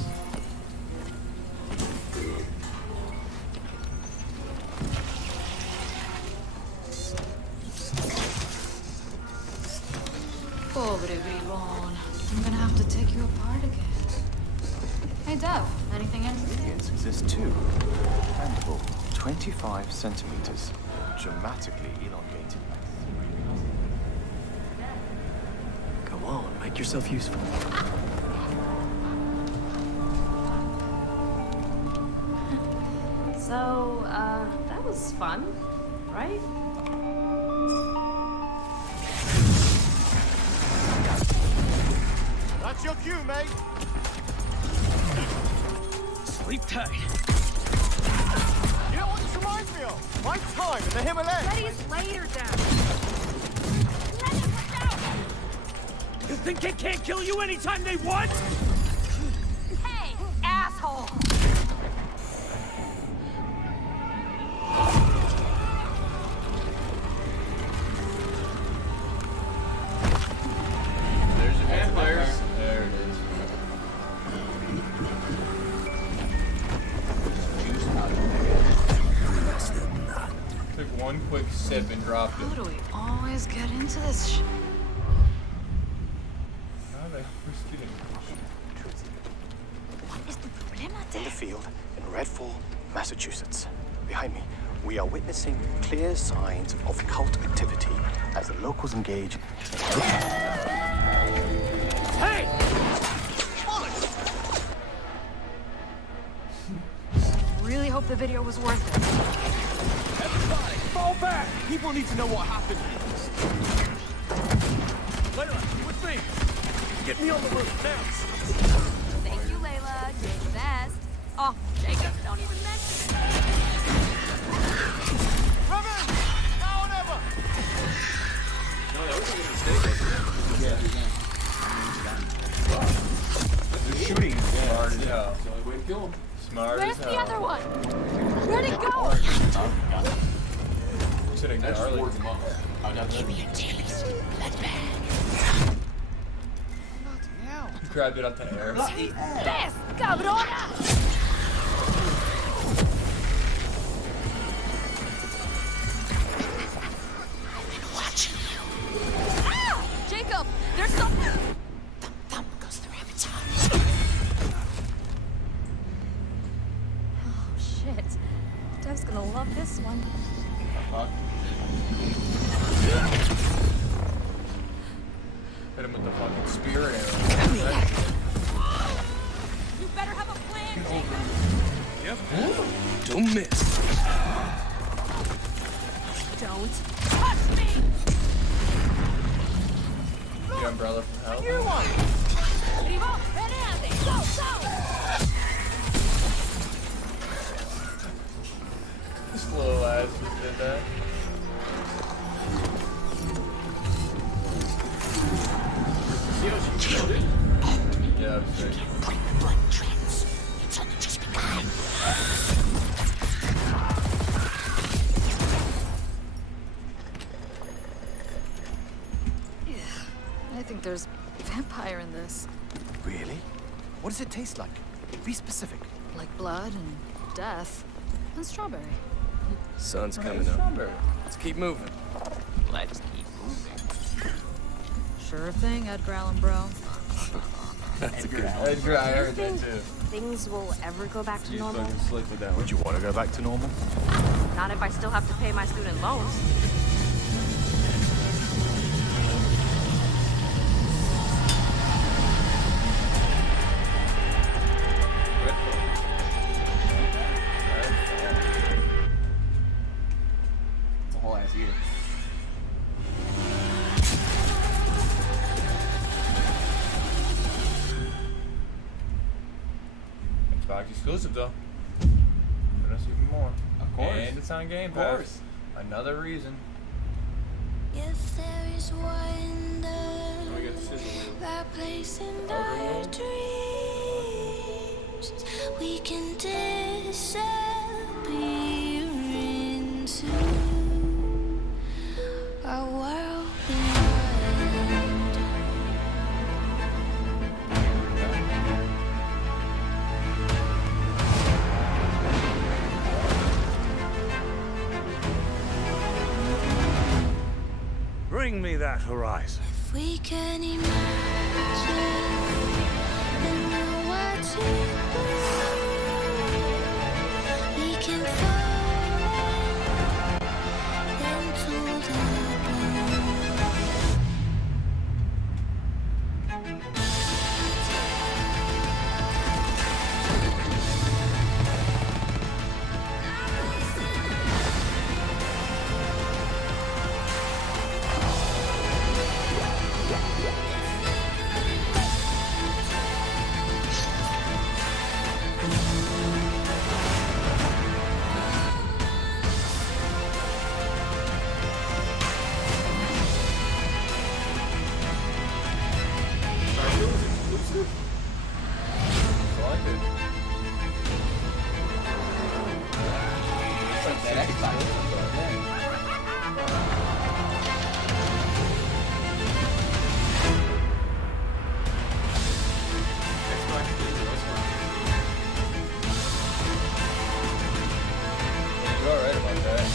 Pobre bribón. I'm gonna have to take you apart again. Hey, Dev, anything in? Ingredients exist too. Bendable, 25 centimeters, dramatically elongated. Go on, make yourself useful. So, that was fun, right? That's your cue, mate. Sleep tight. You know what this reminds me of? My time in the Himalayas. Daddy's later, Dad. You think they can't kill you anytime they want? Hey, asshole! There's your vampires. There it is. Took one quick sip and dropped it. How do we always get into this shit? In the field in Redfall, Massachusetts. Behind me, we are witnessing clear signs of cult activity as the locals engage. Hey! Really hope the video was worth it. Everybody, fall back! People need to know what happened. Layla, with me. Get me on the roof now. Thank you, Layla. You're the best. Oh, Jacob, don't even mention it. Robin! Now or never! No, that was a good mistake, wasn't it? The shooting is smart as hell. That's the only way to kill him. Smart Where's as hell. the other one? Where'd it go? Should have garlic. I got you. Grabbed it out the air. This, cabrona! Ah! Jacob, there's something. Thump goes the rabbit's heart. Oh shit. Dev's gonna love this one. Hit him with the fucking spirit arrow. You better have a plan, Jacob. Yep. Don't miss. Don't touch me! The umbrella from hell. You one! Primo, venate! Go, go! This little ass just did that. See how she killed it? Yeah, that's great. It's only just begun. I think there's vampire in this. Really? What does it taste like? Be specific. Like blood and death. And strawberry. Sun's coming up. Let's keep moving. Let's keep moving. Sure thing, Edgar Allan Bro. That's a good one. Edgar, I heard Do you that think too. things will ever go back to normal? Would you want to go back to normal? Not if I still have to pay my student loans. It's a whole ass year. Xbox exclusive though. Put us even more. Of course. And it's on Game Of Pass. course. Another reason. If there is wonder, Oh, we got the sizzle. that place in our dreams, we can disappear into a world beyond. Bring me that horizon. If we can imagine and know what it will, we can fall into the You're alright about that.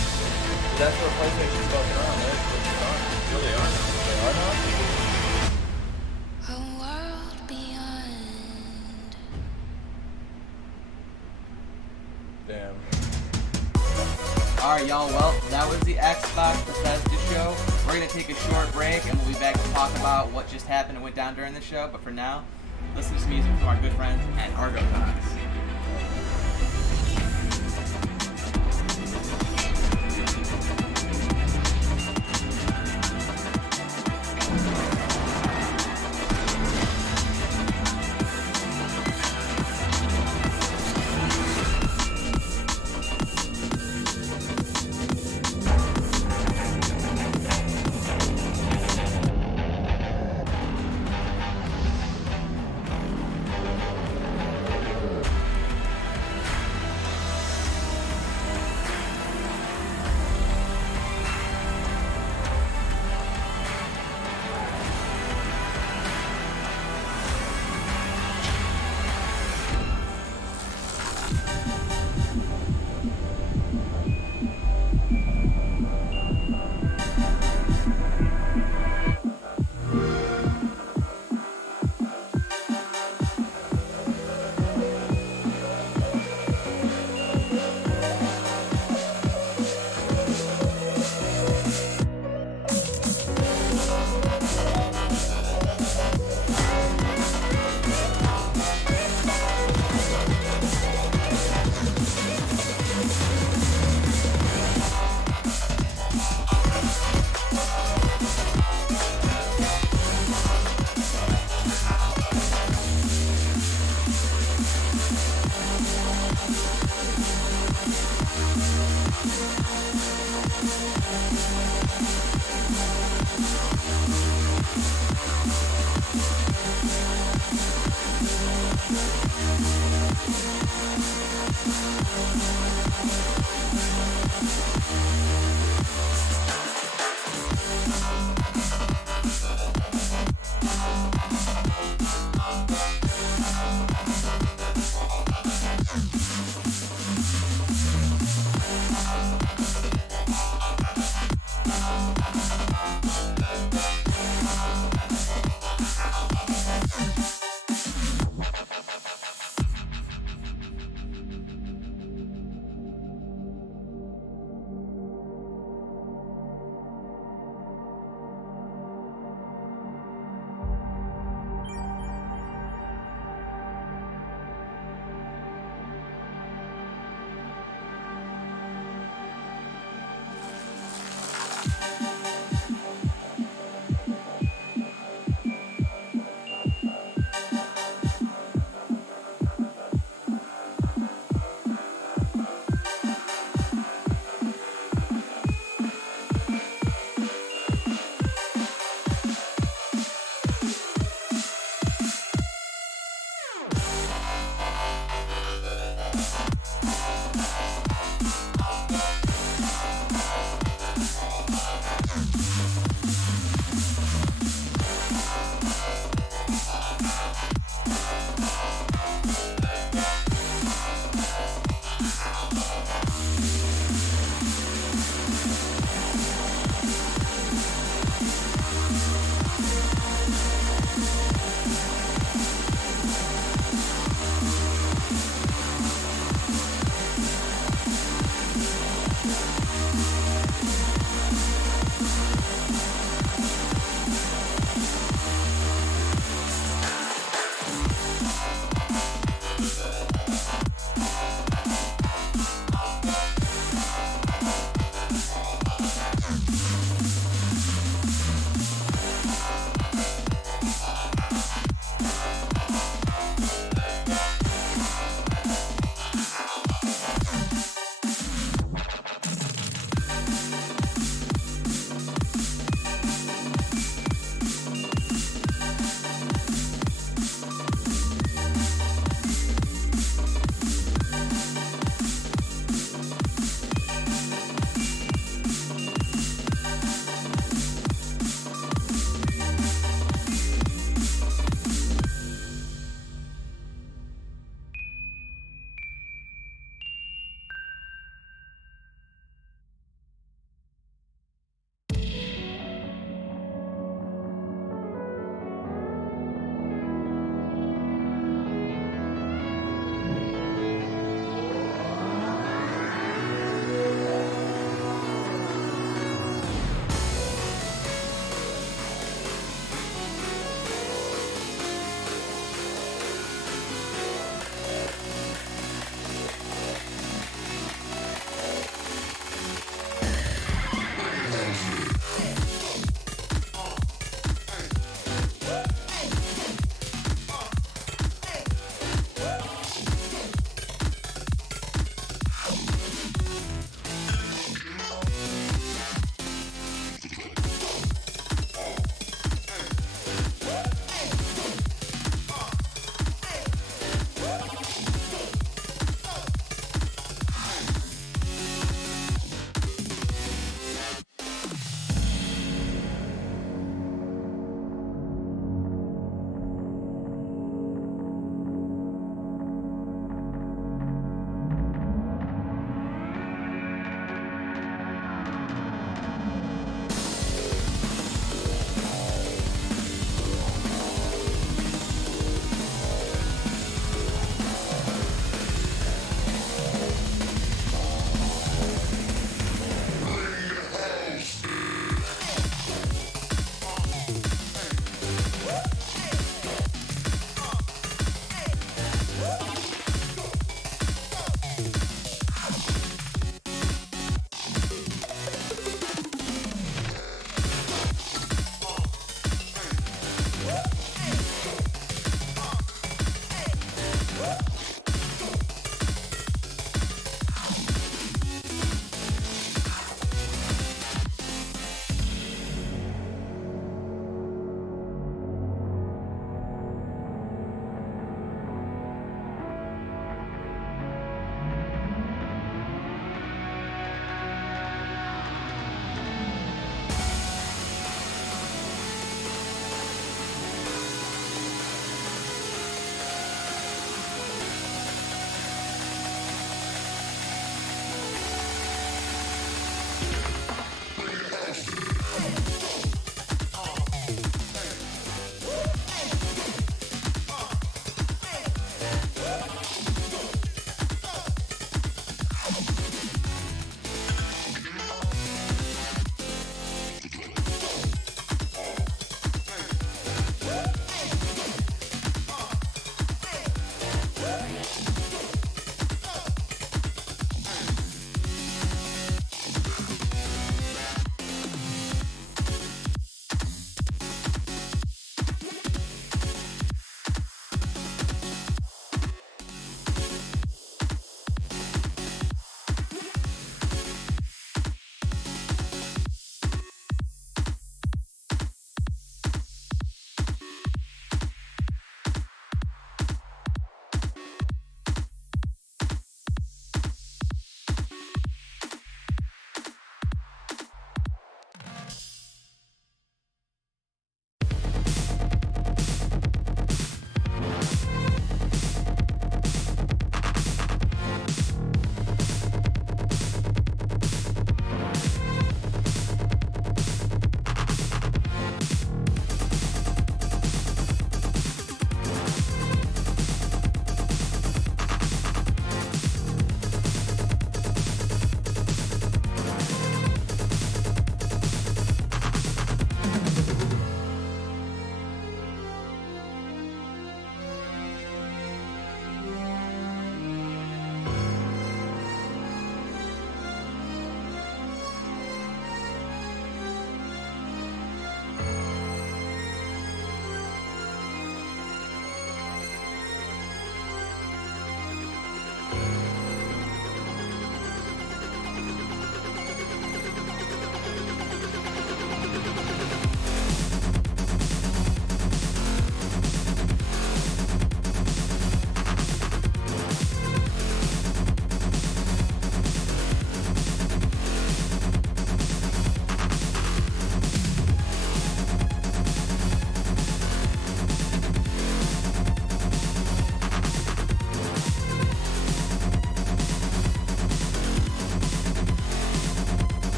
That's where PlayStation's fucking on. They're on. They are now? a world beyond. Damn. Alright, y'all. Well, that was the Xbox Bethesda show. We're going to take a short break and we'll be back to talk about what just happened and went down during the show. But for now, listen to some music from our good friends at Argofox.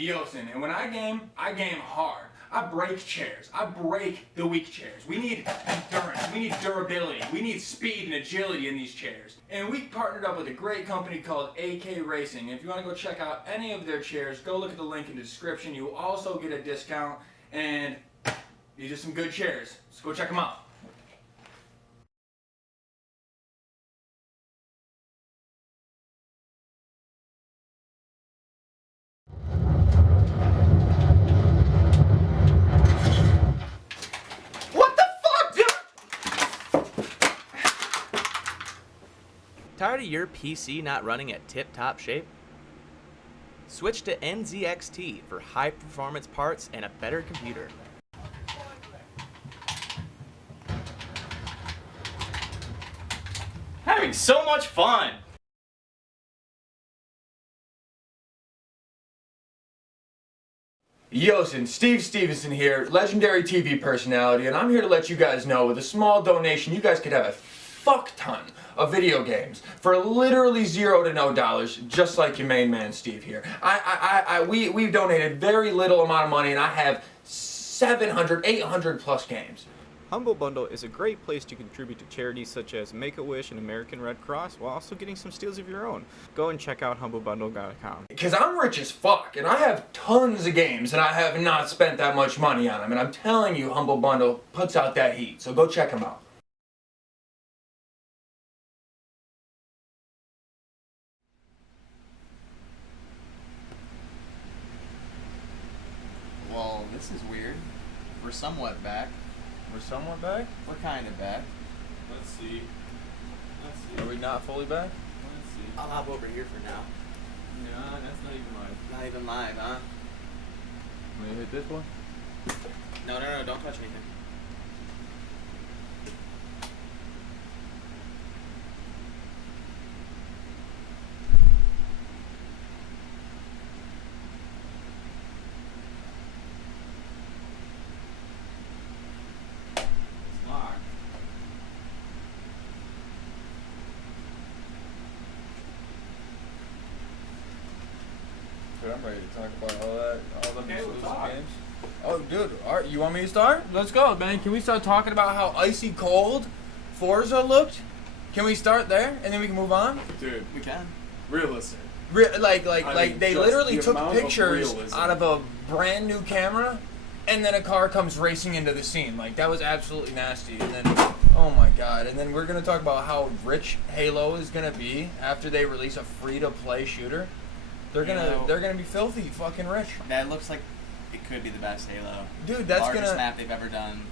Yooosin, and when I game hard. I break chairs. I break the weak chairs. We need endurance. We need durability. We need speed and agility in these chairs. And we partnered up with a great company called AK Racing. If you want to go check out any of their chairs, go look at the link in the description. You will also get a discount, and these are some good chairs. So go check them out. Tired of your PC not running at tip-top shape? Switch to NZXT for high-performance parts and a better computer. Having so much fun! Yooosin, Steve Stevenson here, legendary TV personality, and I'm here to let you guys know with a small donation you guys could have a fuck ton of video games for literally $0 to no dollars, just like your main man Steve here. We've donated very little amount of money, and I have 700, 800 plus games. Humble Bundle is a great place to contribute to charities such as Make-A-Wish and American Red Cross, while also getting some steals of your own. Go and check out humblebundle.com. Because I'm rich as fuck, and I have tons of games, and I have not spent that much money on them, and I'm telling you, Humble Bundle puts out that heat, so go check them out. Well, this is weird. We're somewhat back. We're somewhat back? We're kind of back. Let's see. Are we not fully back? Let's see. I'll hop over here for now. No, that's not even live. Not even live, huh? Let me hit this one? No, don't touch anything. Dude, I'm ready to talk about all them exclusive games. Oh, dude, alright, you want me to start? Let's go, man. Can we start talking about how icy cold Forza looked? Can we start there, and then we can move on? Dude, We can. realistic. They literally the took amount of pictures realism. out of a brand new camera, and then a car comes racing into the scene. Like, that was absolutely nasty. And then, oh my god. And then we're gonna talk about how rich Halo is gonna be after they release a free-to-play shooter. They're gonna be filthy fucking rich. That looks like it could be the best Halo. Dude, that's largest gonna map they've ever done.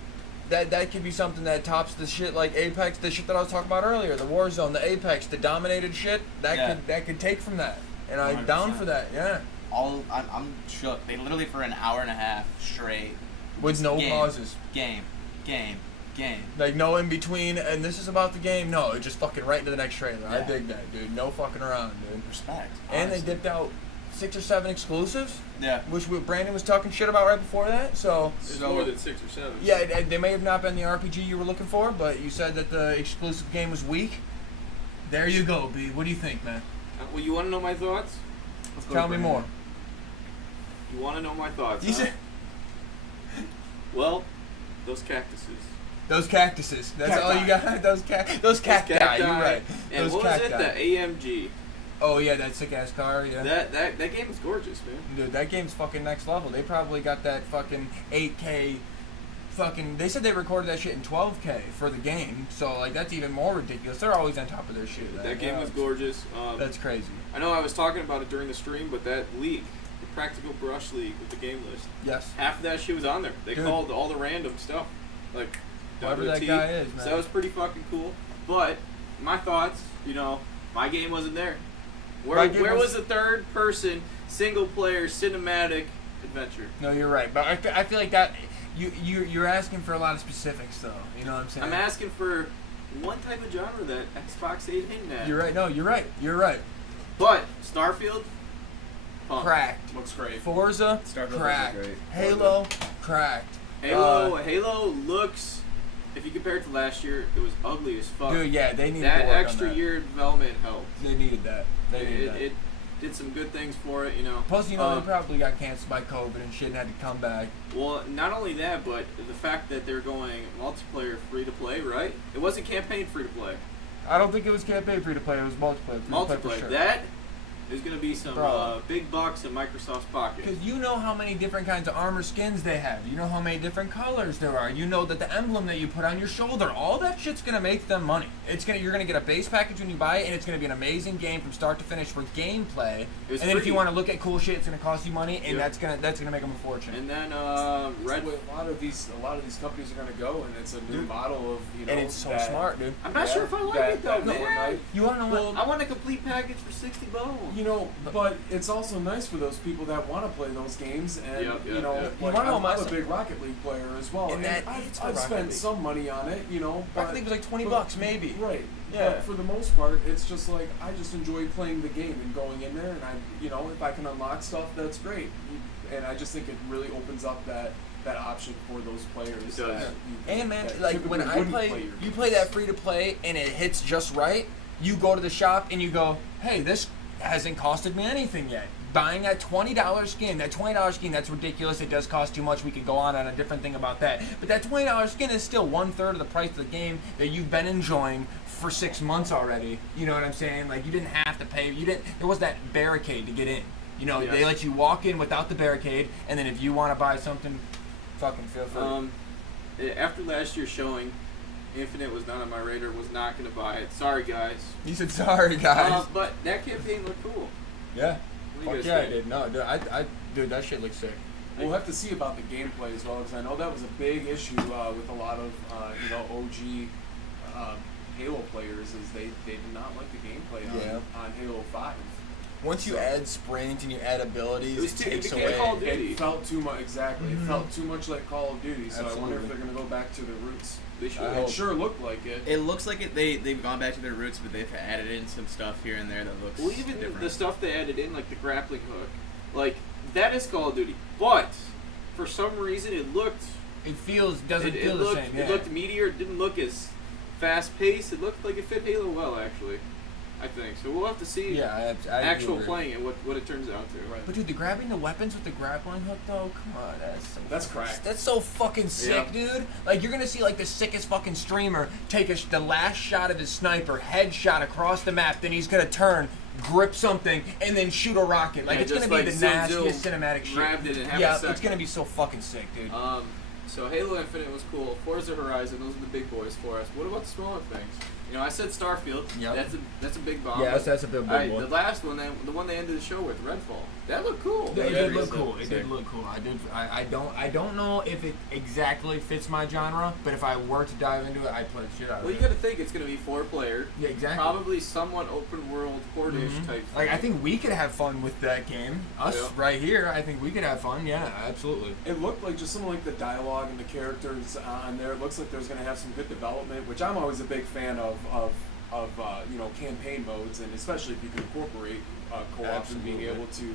That could be something that tops the shit like Apex, the shit that I was talking about earlier, the Warzone, the Apex, the dominated shit. That could take from that, and I'm down for that. Yeah. I'm shook. They literally for an hour and a half straight with no pauses. Game. Like no in between, and this is about the game. No, it just fucking right into the next trailer. Yeah. I dig that, dude. No fucking around, dude. Respect. And honestly. they dipped out 6 or 7 exclusives. Yeah. Which Brandon was talking shit about right before that. So. It's more than 6 or 7. Yeah, they may have not been the RPG you were looking for, but you said that the exclusive game was weak. There you go, B. What do you think, man? Well, you want to know my thoughts? Tell me more. You want to know my thoughts? You huh? said. Well, those cactuses. Those cactuses. That's Cacti. all you got? Those cacti. You're right. And those what cacti. was it? The AMG. Oh, yeah, that sick-ass car, yeah. That game is gorgeous, man. Dude, that game's fucking next level. They probably got that fucking 8K fucking... They said they recorded that shit in 12K for the game, so, like, that's even more ridiculous. They're always on top of their shit. That game was gorgeous. That's crazy. I know I was talking about it during the stream, but that leak, the Practical Brush leak with the game list. Yes. Half of that shit was on there. They Dude. called all the random stuff. Like, Whoever down to that the T. guy is, man. So that was pretty fucking cool. But, my thoughts, my game wasn't there. Where was the third person, single player, cinematic adventure? No, you're right. But I feel like that... You're asking for a lot of specifics, though. You know what I'm saying? I'm asking for one type of genre that Xbox ain't hitting at. You're right. No, you're right. You're right. But Starfield, cracked. Looks great. Forza, Starfield cracked. looks great. Halo, cracked. Halo looks. If you compare it to last year, it was ugly as fuck. Dude, yeah, they needed that to work extra on that. year of development helped. They needed that. They needed that. did some good things for it, you know. Plus, they probably got canceled by COVID and shit and had to come back. Well, not only that, but the fact that they're going multiplayer free-to-play, right? It wasn't campaign free-to-play. I don't think it was campaign free-to-play. It was multiplayer. Multiplayer. Sure. That is going to be some big bucks in Microsoft's pocket. Because you know how many different kinds of armor skins they have. You know how many different colors there are. You know that the emblem that you put on your shoulder, all that shit's going to make them money. You're going to get a base package when you buy it, and it's going to be an amazing game from start to finish for gameplay. And then if you want to look at cool shit, it's going to cost you money, and that's going to make them a fortune. And then a lot of these companies are going to go, and it's a new model of and it's so smart, dude. I'm not sure if I like it though, man. You want to know what? I want a complete package for $60. You know, but it's also nice for those people that want to play those games, and like, I'm a big Rocket League player as well, and I've spent some money on it, you know. Rocket League was like $20 maybe. Right. Yeah. But for the most part, it's just like I just enjoy playing the game and going in there, and if I can unlock stuff, that's great. And I just think it really opens up that option for those players. And man, like when I you play that free to play and it hits just right. You go to the shop and you go, hey, this hasn't costed me anything yet. Buying that $20 skin, that's ridiculous. It does cost too much. We could go on a different thing about that. But that $20 skin is still 1/3 of the price of the game that you've been enjoying for 6 months already. You know what I'm saying? Like, you didn't have to pay. There was that barricade to get in. You know, they let you walk in without the barricade, and then if you want to buy something, fucking feel free. After last year's showing, Infinite was not on my radar, was not going to buy it. Sorry, guys. You said sorry, guys. But that campaign looked cool. Yeah. Fuck yeah, I did. No, dude, that shit looks sick. We'll have to see about the gameplay as well, because I know that was a big issue with a lot of OG Halo players, is they did not like the gameplay on Halo 5. Once you add sprint and you add abilities, it takes away. It felt too much. Exactly. It felt too much like Call of Duty. So I wonder if they're going to go back to their roots. They should. It sure looked like it. It looks like it. They've gone back to their roots, but they've added in some stuff here and there that looks. Well, even different. the stuff they added in, like the grappling hook, like that is Call of Duty. But for some reason, it looked. It doesn't feel the same. Yeah. It looked meatier. It didn't look as fast paced. It looked like it fit Halo well, actually. I think so. We'll have to see actual playing and what it turns out to. Right. But dude, grabbing the weapons with the grappling hook though, come on, that's crack. That's so fucking sick, dude. Like you're gonna see like the sickest fucking streamer take the last shot of his sniper, headshot across the map, then he's gonna turn, grip something, and then shoot a rocket. Like it's gonna be the nastiest cinematic shit. Grabbed it in half a second. It's gonna be so fucking sick, dude. So Halo Infinite was cool. Forza Horizon, those are the big boys for us. What about the smaller things? You know, I said Starfield. Yep. That's a big bomb. Yeah, that's a big one. The last one, the one they ended the show with, Redfall. That looked cool. It did look cool. It did look cool. I don't know if it exactly fits my genre, but if I were to dive into it, I'd play the shit out of it. Well, you got to think it's going to be 4-player. Yeah, exactly. Probably somewhat open world, horde-ish type thing. Like I think we could have fun with that game. Us right here, I think we could have fun. Yeah, absolutely. It looked like just some of like the dialogue and the characters on there. It looks like there's going to have some good development, which I'm always a big fan of campaign modes, and especially if you can incorporate co-ops and being able to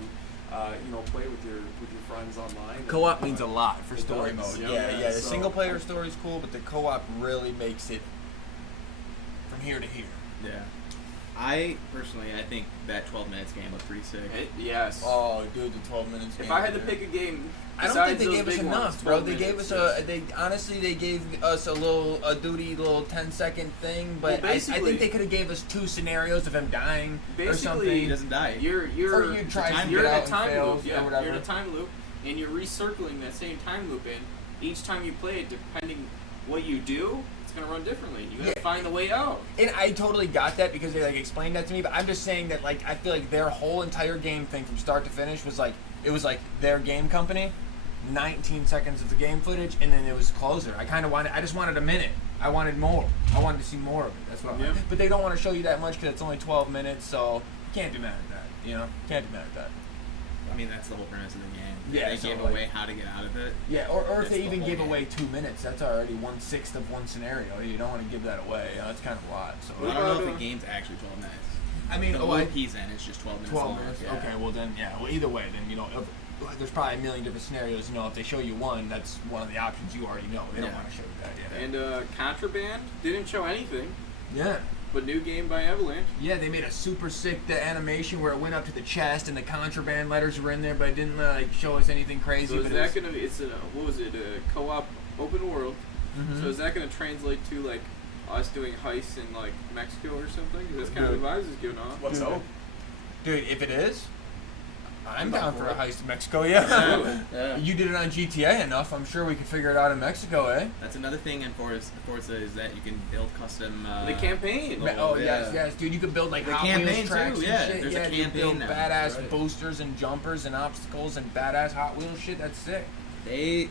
play with your friends online. Co-op means a lot for story mode. Yeah. The single player story is cool, but the co-op really makes it from here to here. Yeah. I think that 12 minutes game looked pretty sick. Yes. Oh, dude, the 12 minutes game. If I had to pick a game, I don't think they gave us enough, bro. They gave us they gave us a little 10-second thing, but I think they could have gave us 2 scenarios of him dying or something. He doesn't die. You're in a time loop. Yeah, you're in a time loop, and you're recircling that same time loop in. Each time you play it, depending what you do, it's gonna run differently. You gotta find the way out. And I totally got that because they explained that to me. But I'm just saying that I feel like their whole entire game thing from start to finish was it was their game company, 19 seconds of the game footage, and then it was closer. I just wanted a minute. I wanted more. I wanted to see more of it. That's what I wanted. But they don't want to show you that much because it's only 12 minutes, so you can't be mad at that. You know, can't be mad at that. I mean, that's the whole premise of the game. Yeah, they gave away how to get out of it. Yeah, or if they even give away 2 minutes, that's already 1/6 of one scenario. You don't want to give that away. That's kind of a lot. So I don't know if the game's actually 12 minutes. I mean, the loop he's in is just 12 minutes. 12 minutes. Yeah. Okay, well then, Well, either way, then there's probably a million different scenarios. If they show you one, that's one of the options you already know. They don't want to show you that yet. And Contraband didn't show anything. Yeah. but new game by Avalanche. Yeah, they made a super sick animation where it went up to the chest and the contraband letters were in there, but it didn't like show us anything crazy. So is but that gonna be? It's a what was it? A co-op open world. Mhm. So is that gonna translate to like us doing heists in like Mexico or something? That's kind of the vibes it's giving off. What's up? Dude, if it is, I'm down down for for a it. heist in Mexico, yeah. Yeah. You did it on GTA enough, I'm sure we could figure it out in Mexico, eh? That's another thing in Forza is that you can build custom. The campaign. Yes, dude, you could build like The Hot campaign Wheels tracks too, and yeah. shit. There's a yeah, you campaign build now. badass Right. boosters and jumpers and obstacles and badass Hot Wheels shit. That's sick. I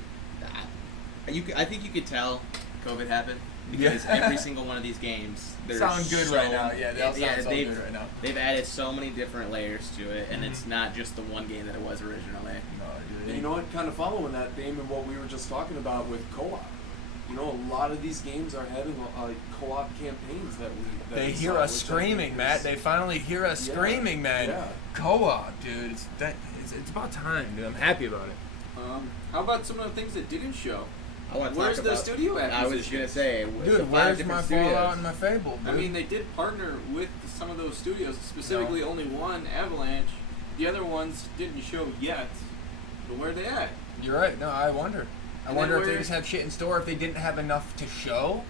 think you could tell COVID happened because every single one of these games Sound good right now. Yeah, they all sound so they've, good right now. They've added so many different layers to it, and it's not just the one game that it was originally. And you know what? Kind of following that theme and what we were just talking about with co-op. You know, a lot of these games are having co-op campaigns that we. They we hear saw, us which I screaming, think Matt. is- They finally hear us screaming, man. Yeah. Co-op, dude. It's about time, dude. I'm happy about it. How about some of the things that didn't show? I want to Where's talk the about, studio I was acquisitions? gonna say, Dude, the where's 5 my different studios. Fallout and my Fable, dude? I mean, they did partner with some of those studios, specifically only one, Avalanche. The other ones didn't show yet. But where are they at? You're right. No, I wonder. I And wonder then if they where- just have shit in store, if they didn't have enough to show.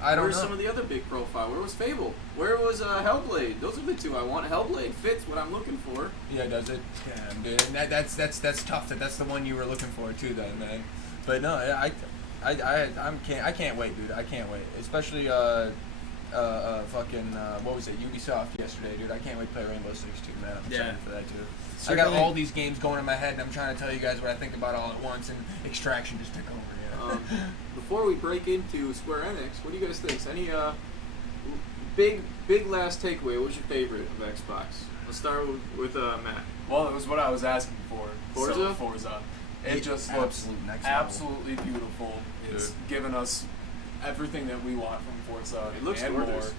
I don't Where's know. some of the other big profile? Where was Fable? Where was Hellblade? Those are the two I want. Hellblade fits what I'm looking for. Yeah, does it? Damn, dude. And that's tough. That's the one you were looking for too, then, man. But no, I can't wait, dude. I can't wait. Especially what was it? Ubisoft yesterday, dude. I can't wait to play Rainbow Six too, man. I'm excited for that too. I got all these games going in my head, and I'm trying to tell you guys what I think about all at once, and Extraction just took over. Yeah. Before we break into Square Enix, what do you guys think? Any big last takeaway? What was your favorite of Xbox? Let's start with Matt. Well, it was what I was asking for. Forza? So, Forza. It just looks Absolute next level. absolutely beautiful. It's given us everything that we want from Forza It looks and gorgeous. more.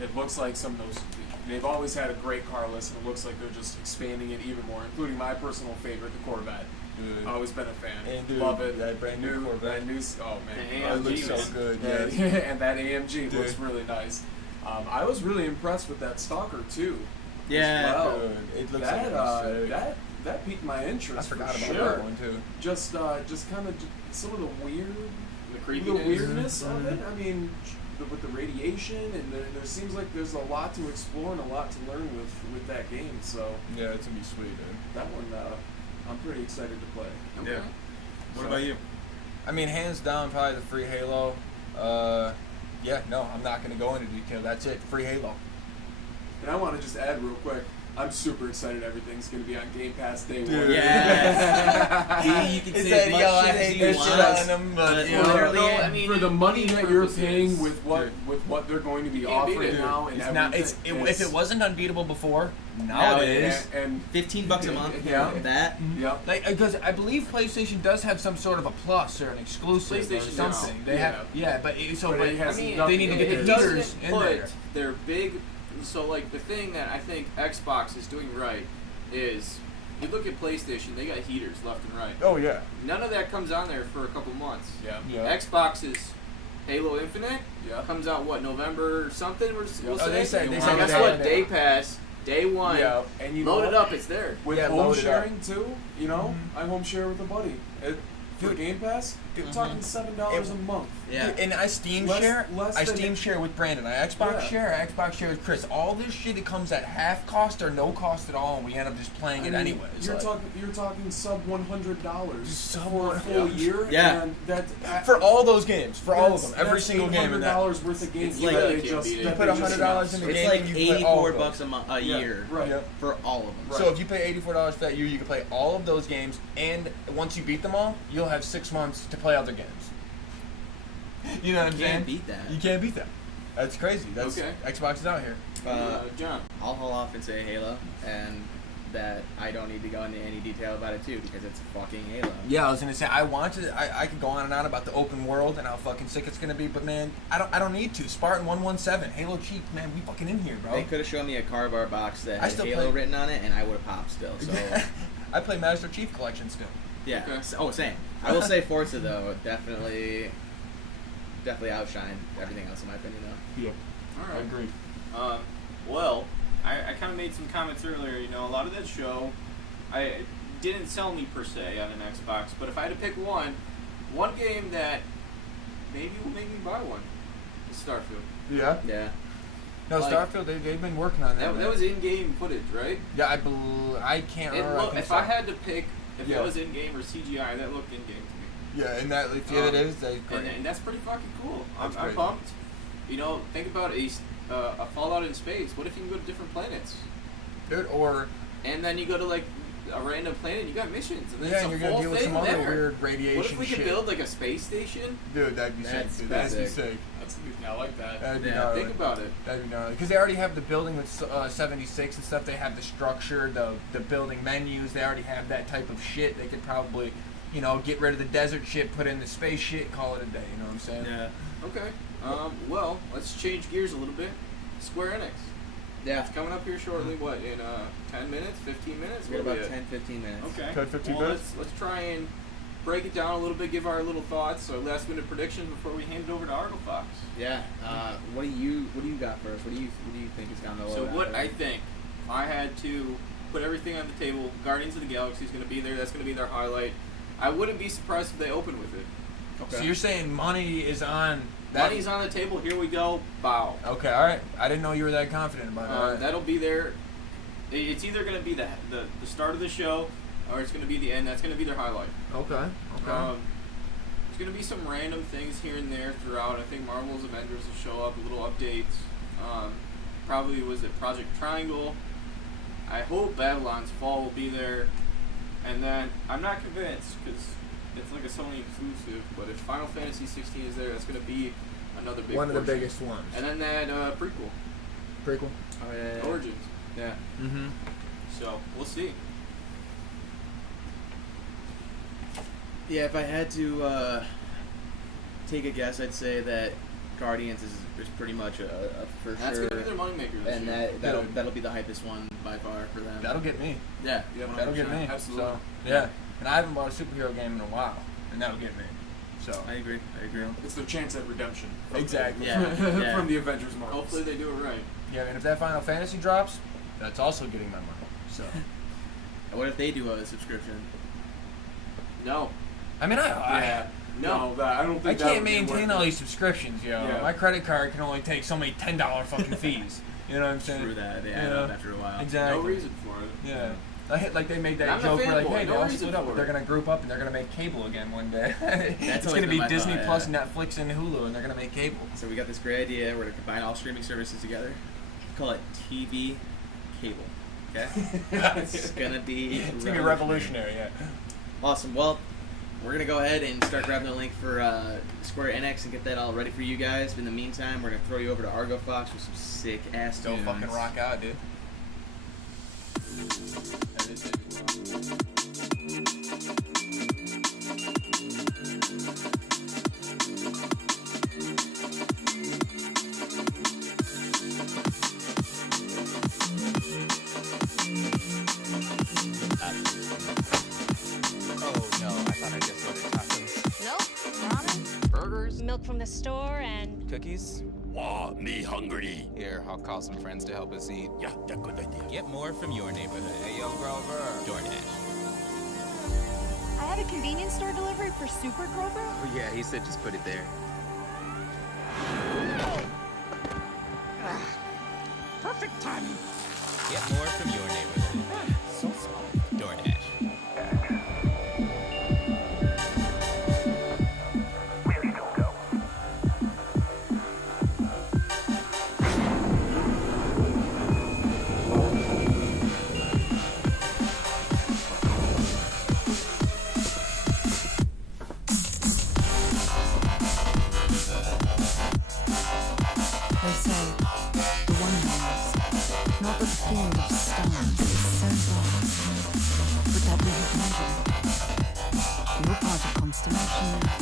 It looks like some of those. They've always had a great car list, and it looks like they're just expanding it even more, including my personal favorite, the Corvette. Dude. Always been a fan. And dude, love it. that brand new Corvette. Oh man, The It looks so AMG, good. yeah, Yeah. and that AMG looks Dude. really nice. I was really impressed with that Stalker too. Yeah. as well. Dude, it looks that like it's sick. that piqued my interest. I forgot for about sure. that one too. Just kind of some of the creepiness. the weirdness of it. I mean, with the radiation, and there seems like there's a lot to explore and a lot to learn with that game. So Yeah, it's gonna be sweet, dude. that one, I'm pretty excited to play. Okay. Yeah. What about you? I mean, hands down, probably the free Halo. Yeah, no, I'm not gonna go into detail. That's it, free Halo. And I want to just add real quick. I'm super excited. Everything's going to be on Game Pass day one. Dude. Yes. You can Is say that, as much yo, I shit as hate you this want, shit on them, but but you know, literally, I mean, for the money that you're paying with purposes. what they're going to be Can't beat offering it. now, and it's not. If it wasn't unbeatable before, now it is. And $15 a month. Yeah. That. Yep. Like, because I believe PlayStation does have some sort of a plus or an exclusive or PlayStation something. now. They have, but it has I mean, nothing they need to get it the heaters doesn't in put there. their big. So like the thing that I think Xbox is doing right is you look at PlayStation, they got heaters left and right. Oh yeah. None of that comes on there for a couple months. Yeah. Xbox's Halo Infinite comes out November or something. We'll Oh, they say. said And guess that. what? Day Pass, day one. Yeah, and you load know it what? up. It's there. With Yeah, home load it up. sharing too, you know, I home share with a buddy. For Dude. Game Pass, you're talking $7 a month. Yeah. Dude, and I Steam Less share. I than- Steam share with Brandon. I Xbox share. I Xbox share with Chris. All this shit, it comes at half cost or no cost at all, and we end up just playing it anyways. You're like, talking sub $100 Sub for a full year. Yeah. And that for all those games, for all of them, every that's single game in that. $800 worth of games. It's like- that You they can't just beat it. that You put they just $100 in the It's game, like and you play all of $84 those. a year Right. Yep. for all of them. Right. So if you pay $84 for that year, you can play all of those games, and once you beat them all, you'll have 6 months to play other games. You know what I'm You saying? can't beat that. You can't beat that. That's crazy. That's Okay. Xbox is out here. John. I'll hold off and say Halo, and that I don't need to go into any detail about it too because it's fucking Halo. Yeah, I was gonna say I could go on and on about the open world and how fucking sick it's gonna be, but man, I don't need to. Spartan 117, Halo cheap, man, we fucking in here, bro. They could have shown me a cardboard box that I had still Halo play- written on it, and I would have popped still. So I play Master Chief Collection still. yeah. Okay. Oh, same. I will say Forza though definitely outshined everything else in my opinion though. Yeah. All right. Agreed. Well, I kind of made some comments earlier. You know, a lot of that show, I didn't sell me per se on an Xbox. But if I had to pick one game that maybe will make me buy one, is Starfield. Yeah. Yeah. No, Like, Starfield, they've been working on that. That was in-game footage, right? Yeah, I can't remember. If I had to pick, if that was in-game or CGI, that looked in-game to me. Yeah, and that if it is, that's great. And that's pretty fucking cool. I'm great. pumped. You know, think about a Fallout in space. What if you can go to different planets? Dude, and then you go to like a random planet and you got missions. And then yeah, it's and a you're gonna full deal with thing some other there. weird radiation What if we could shit. build like a space station? Dude, that'd be sick. Dude, that'd be sick. I like that. That'd be Yeah, gnarly. think about it. That'd be gnarly. Because they already have the building with 76 and stuff. They have the structure, the building menus. They already have that type of shit. They could probably, you know, get rid of the desert shit, put in the space shit, call it a day. You know what I'm saying? Yeah. Okay. Well, let's change gears a little bit. Square Enix. Yeah. It's coming up here shortly. What, in 10 minutes, 15 minutes? We got What about are we at? 10-15 minutes. Okay. 10, 15 well, minutes? Let's try and break it down a little bit, give our little thoughts, our last minute predictions before we hand it over to Argofox. Yeah. What do you got first? What do you think is down the So road? what I think, if I had to put everything on the table, Guardians of the Galaxy is going to be there. That's going to be their highlight. I wouldn't be surprised if they open with it. Okay. So you're saying money is on that? Money's on the table. Here we go. Bow. Okay, all right. I didn't know you were that confident about it. All right. That'll be there. It's either going to be the start of the show, or it's going to be the end. That's going to be their highlight. Okay. Okay. There's going to be some random things here and there throughout. I think Marvel's Avengers will show up, little updates. Probably was it Project Triangle. I hope Babylon's Fall will be there. And then I'm not convinced because it's like a Sony exclusive. But if Final Fantasy 16 is there, that's going to be another big one of the portion. biggest ones. And then that prequel. Prequel. Oh yeah. Origins. Yeah. Mm-hmm. So we'll see. Yeah, if I had to take a guess, I'd say that Guardians is pretty much a for That's sure. gonna be their moneymaker this and year. that'll be the hypest one by far for them. That'll get me. Yeah, that'll get me. Absolutely. So, yeah, and I haven't bought a superhero game in a while, and that'll get me. So I agree. It's their chance at redemption. Exactly. Yeah. From the Avengers Marvel. Hopefully they do it right. Yeah, and if that Final Fantasy drops, that's also getting my money. So. What if they do a subscription? No. I mean, I don't think I can't maintain all these subscriptions, yo. Yeah. My credit card can only take so many $10 fucking fees. You know what I'm saying? True that. They add up after a while. Exactly. No reason for it. Yeah. Like they made that I'm a joke where like, fanboy. hey, they No all reason split up, for but they're it. gonna group up and they're gonna make cable again one day. It's always gonna been be my Disney thought, Plus, yeah. Netflix, and Hulu, and they're gonna make cable. So we got this great idea. We're gonna combine all streaming services together. Call it TV cable. Okay. It's gonna be. It's gonna be revolutionary. Yeah. Awesome. Well, we're gonna go ahead and start grabbing the link for Square Enix and get that all ready for you guys. In the meantime, we're gonna throw you over to Argofox with some sick ass Don't tunes. fucking rock out, dude. Milk from the store and Cookies? Wow, me hungry. Here, I'll call some friends to help us eat. Yeah, that's good idea. Get more from your neighborhood. Hey, yo, Grover. DoorDash. I had a convenience store delivery for Super Grover. Oh, yeah, he said just put it there. Perfect timing. Get more from your neighborhood. So smart. DoorDash. They say the one knows, not that the field of stars is so vast, but that we have measured it. You're part of Constellation now,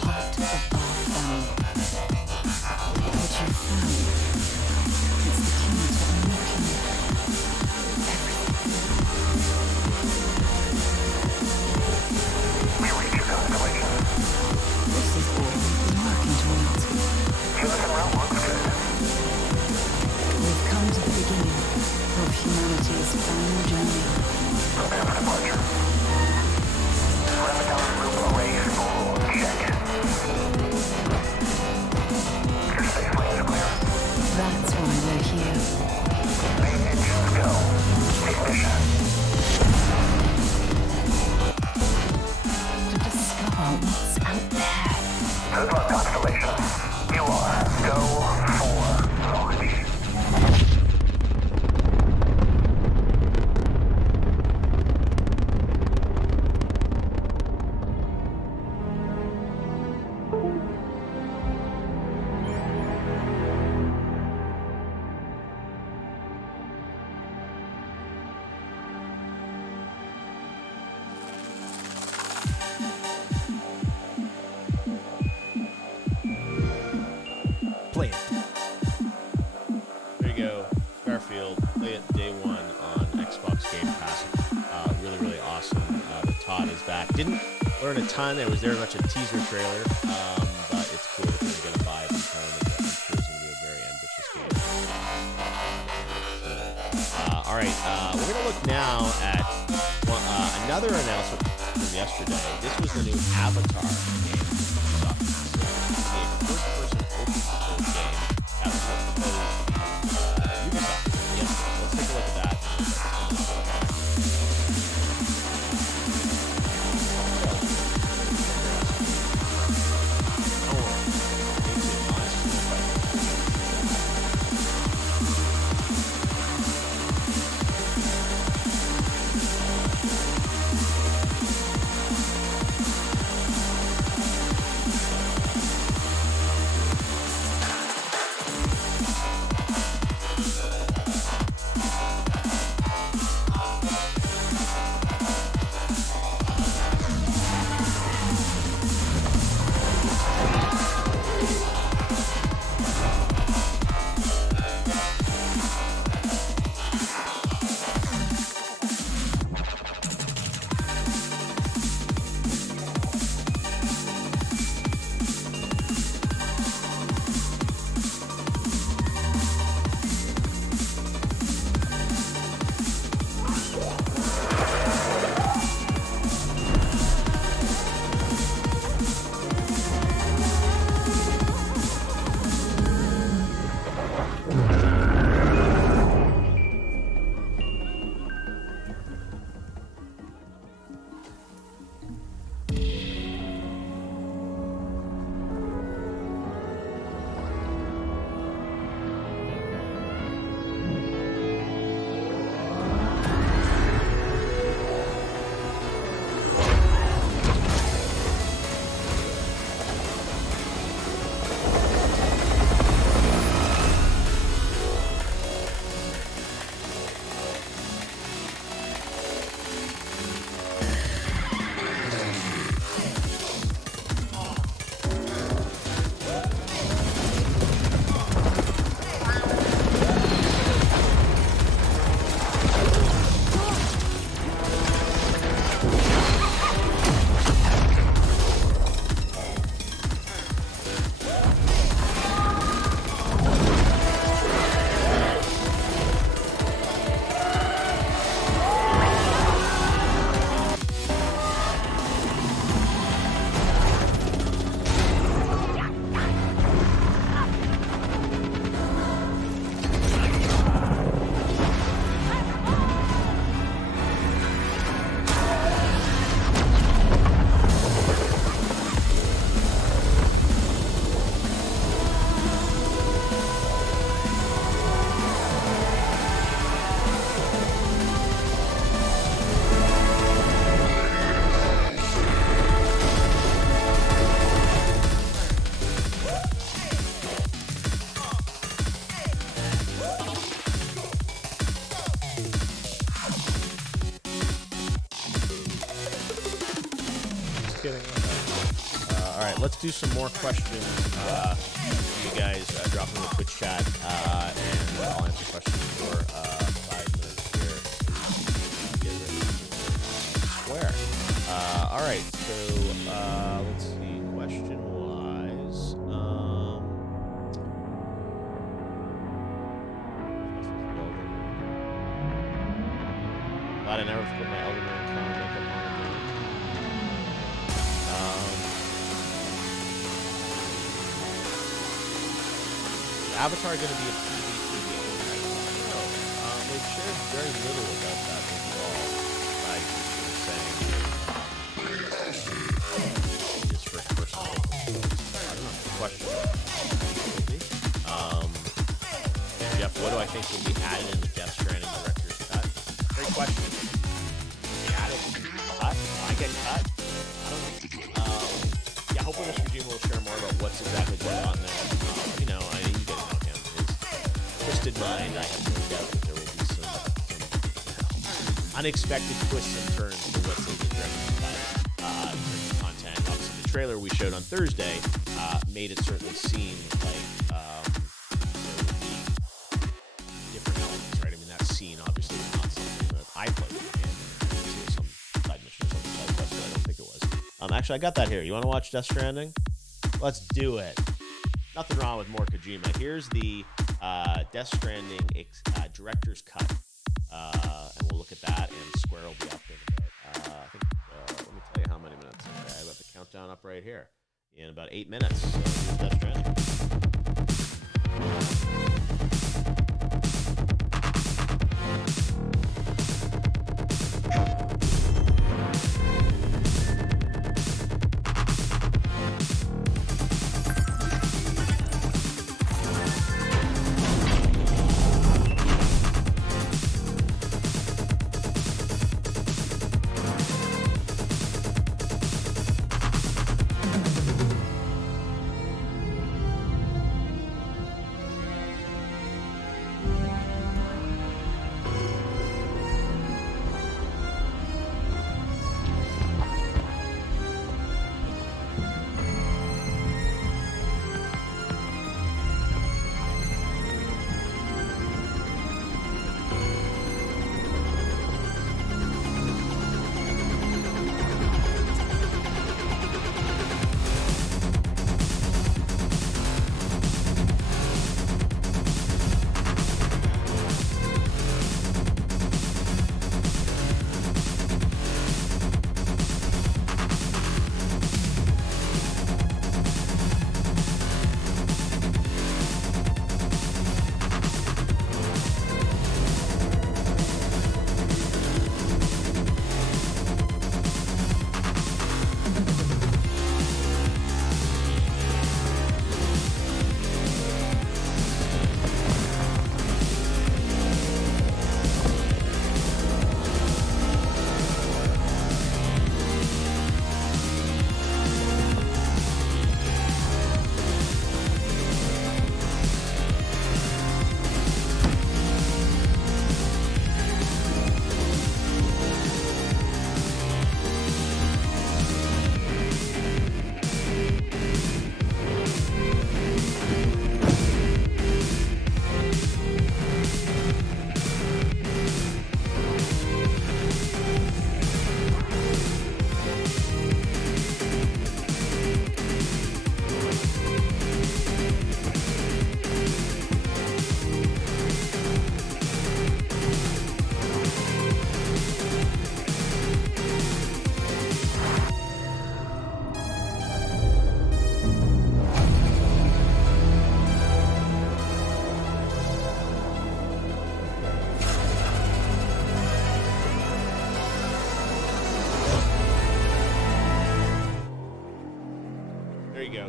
part of our family. What you found, it's the key to unlocking everything. This is all we've been working towards. Tuzla Constellation. You are go for launch. Play it. There you go. Garfield. Play it day one on Xbox Game Pass. Really, really awesome. The Todd is back. Didn't learn a ton. It was very much a teaser trailer. But it's cool if you're going to get a vibe and tone of what I'm sure is going to be a very ambitious game. All right. We're going to look now at another announcement from yesterday. This was the new Avatar game. First-person open-world game. That was what Ubisoft did yesterday. Let's take a look at that. Let's do some more questions. You guys drop them in the Twitch chat, and I'll answer questions for 5 minutes here. Get ready to swear. All right, so let's see. Question-wise, glad I never put my Elder Man clown makeup on again. Avatar going to be a PvP game? No. They've shared very little about that overall. Like you were saying, it's first person. I think will be added in the Death Stranding director's cut? Great question. Added cut? I get cut? I don't know. Yeah, hopefully Mr. Jim will share more about what's exactly going on there. You know, I mean, you guys know him. His twisted mind, I have no doubt that there will be some unexpected twists and turns to what's in the director's cut in terms of content. Obviously, the trailer we showed on Thursday made it certainly seem like there would be different elements, right? I mean, that scene obviously was not something that I played with the game. It was some side mission or something side quest, but I don't think it was. Actually, I got that here. You want to watch Death Stranding? Let's do it. Nothing wrong with more Kojima. Here's the Death Stranding director's cut, and we'll look at that, and Square will be up in about, I think, let me tell you how many minutes. Okay, I got the countdown up right here. In about 8 minutes. So here's Death Stranding.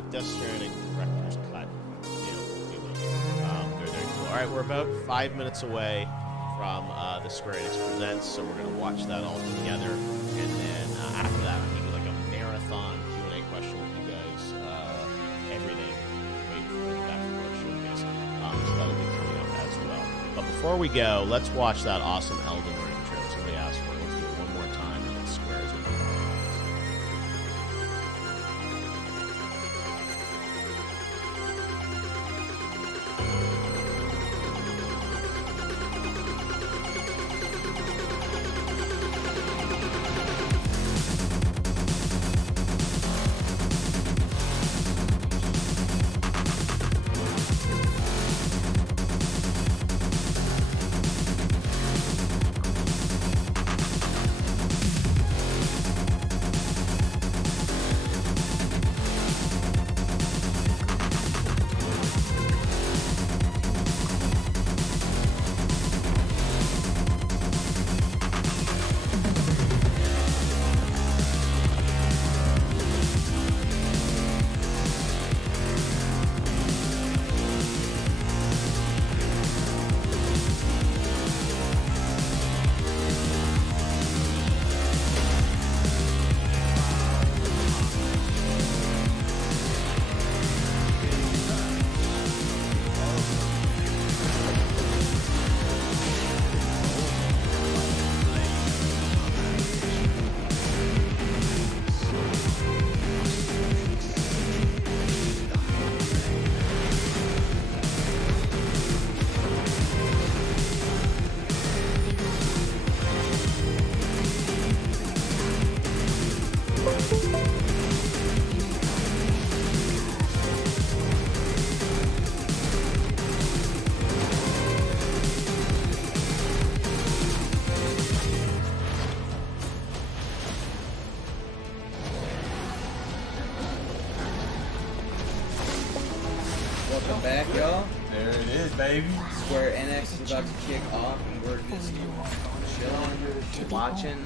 Death Stranding director's cut. Very cool. All right, we're about 5 minutes away from the Square Enix Presents, so we're going to watch that all together, and then after that, I'm going to do like a marathon Q&A question with you guys. Everything. Wait for the back to work showcase. So that'll be coming up as well. But before we go, let's watch that awesome Elden Ring trailer. Somebody asked for it. Let's do it one more time, and then Square is going to be Welcome back, y'all. There it is, baby. Square NX is about to kick off, and we're just chilling, watching.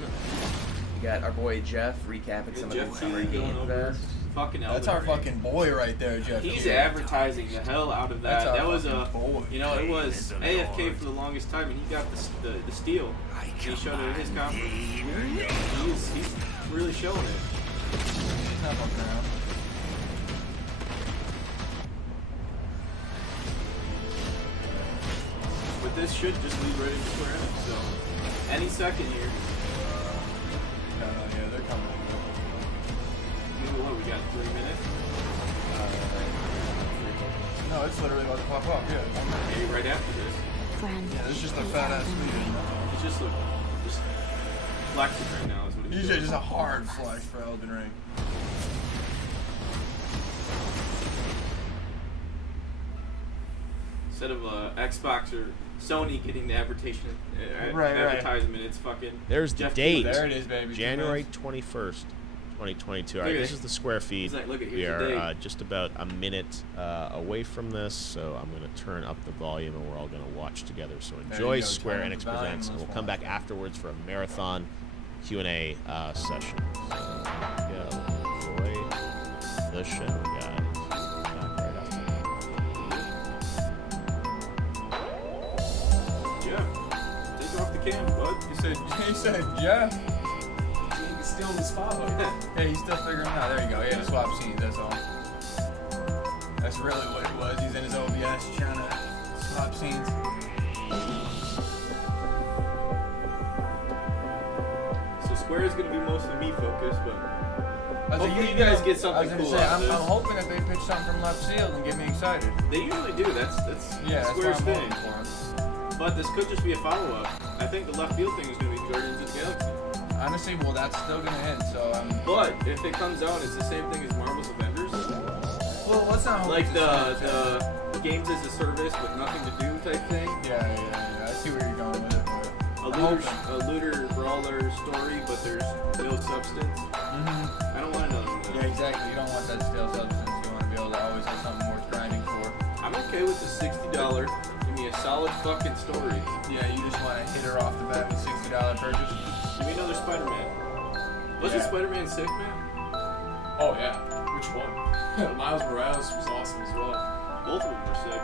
We got our boy Jeff recapping some of the summer game fest. Fucking That's our fucking boy right there, Jeff. He's advertising the hell out of that. That's our That was boy. You know, it was AFK for the longest time, and he got the steal. He showed it at his conference. He's really showing it. He's not fucking around. But this should just lead right into Square Enix, so any second here. Yeah, they're coming in. What, we got 3 minutes? No, it's literally about to pop up, yeah. Maybe right after this. Yeah, this is just a fat ass video. It's just flexing right now is what he's Usually doing. just a hard flex for Elden Ring. Instead of Xbox or Sony getting the advertisement, it's fucking There's the Jeff date. Keighley. There it is, baby. January 21st, 2022. All right, this is the Square feed. Look at We here's the are date. just about a minute away from this, so I'm going to turn up the volume and we're all going to watch together. So There enjoy you go, Square turn up Enix the volume, Presents, and let's we'll come watch. back afterwards for a marathon Q&A session. So, yeah, enjoy the show, guys. Back right after. Jeff, take off the cam, bud. He said, yeah. He's still in the spotlight. Hey, he's still figuring it out. There you go. He had to swap scenes, that's all. That's really what it was. He's in his OBS trying to swap scenes. So Square is going to be mostly me focused, but I was hopefully like, you guys get I something was gonna cool say, out I'm of this. hoping that they pitch something from left field and get me excited. They usually do. That's Yeah, that's Square's what I'm thing. hoping for. But this could just be a follow-up. I think the left field thing is going to be Guardians of the Galaxy. Honestly, well, that's still gonna hit. So, But if it comes out, it's the same thing as Marvel's Avengers. well, let's not hope Like it's the games as a service with nothing to do type thing. Yeah. I see where you're going with it. But A looter brawler story, but there's no substance. I don't want another one. of those. Yeah, exactly. You don't want that stale substance. You want to be able to always have something worth grinding for. I'm okay with the $60. Give me a solid fucking story. Yeah, you just want to hit her off the bat with $60 purchase. Give me another Spider-Man. Wasn't Yeah. Spider-Man sick, man? Oh yeah, which one? Miles Morales was awesome as well. Both of them were sick.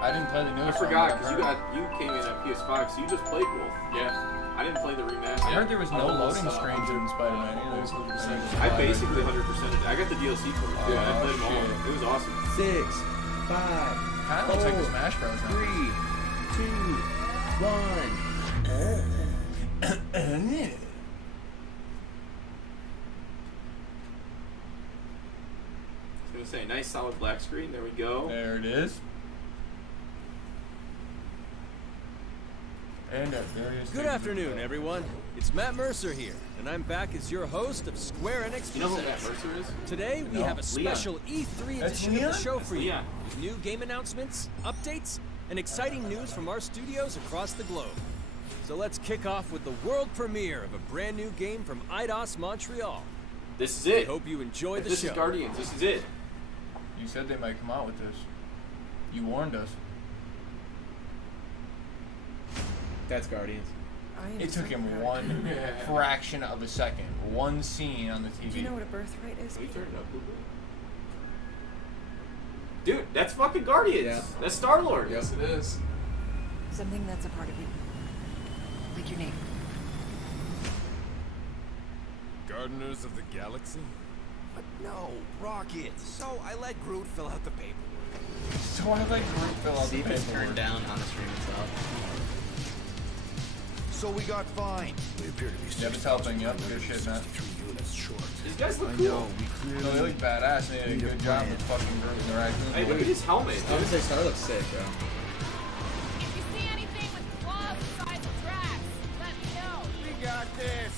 I didn't play the I newest forgot one. because you came in on PS5, so you just played both. Yeah. I didn't play the remaster. I heard there was no Almost, loading screens in Spider-Man either. 100%. I basically 100%. I got the DLC for it. Oh, Yeah, I played them all. shit. It was awesome. 6, 5, Kind of looks like the Smash Bros. now. 3, 2, 1. I was gonna say, nice solid black screen. There we go. There it is. And there it is. Good afternoon, everyone. It's Matt Mercer here, and I'm back as your host of Square Enix. You know who Presents. Matt Mercer is? Today we No. have a special E3 That's edition of Leon? the show That's for you, Leon. with new game announcements, updates, and exciting news from our studios across the globe. So let's kick off with the world premiere of a brand new game from Eidos Montreal. This is it. I hope you enjoy If the this show. is Guardians. This is it. You said they might come out with this. You warned us. That's Guardians. It took him one fraction of a second. One scene on the TV. Do you know what a birthright is? We turned up. Dude, that's fucking Guardians. Yeah. That's Star-Lord. Yes, it is. Something that's a part of you. Like your name. Gardeners of the Galaxy? But no, Rocket. So I let Groot fill out the paper. So I like Groot fill out See the if it's paperwork. turned down on the stream itself. So we got fined. We appear to be Yeah, it's helping. Yep, good shit, man. 63 units short. These guys look I cool. know, we No, clearly they look badass. They did a good job with fucking Groot and the raccoon. Hey, look at his helmet. I would say Star looks sick, bro. If you see anything with claws the size of tracks, let me know. We got this.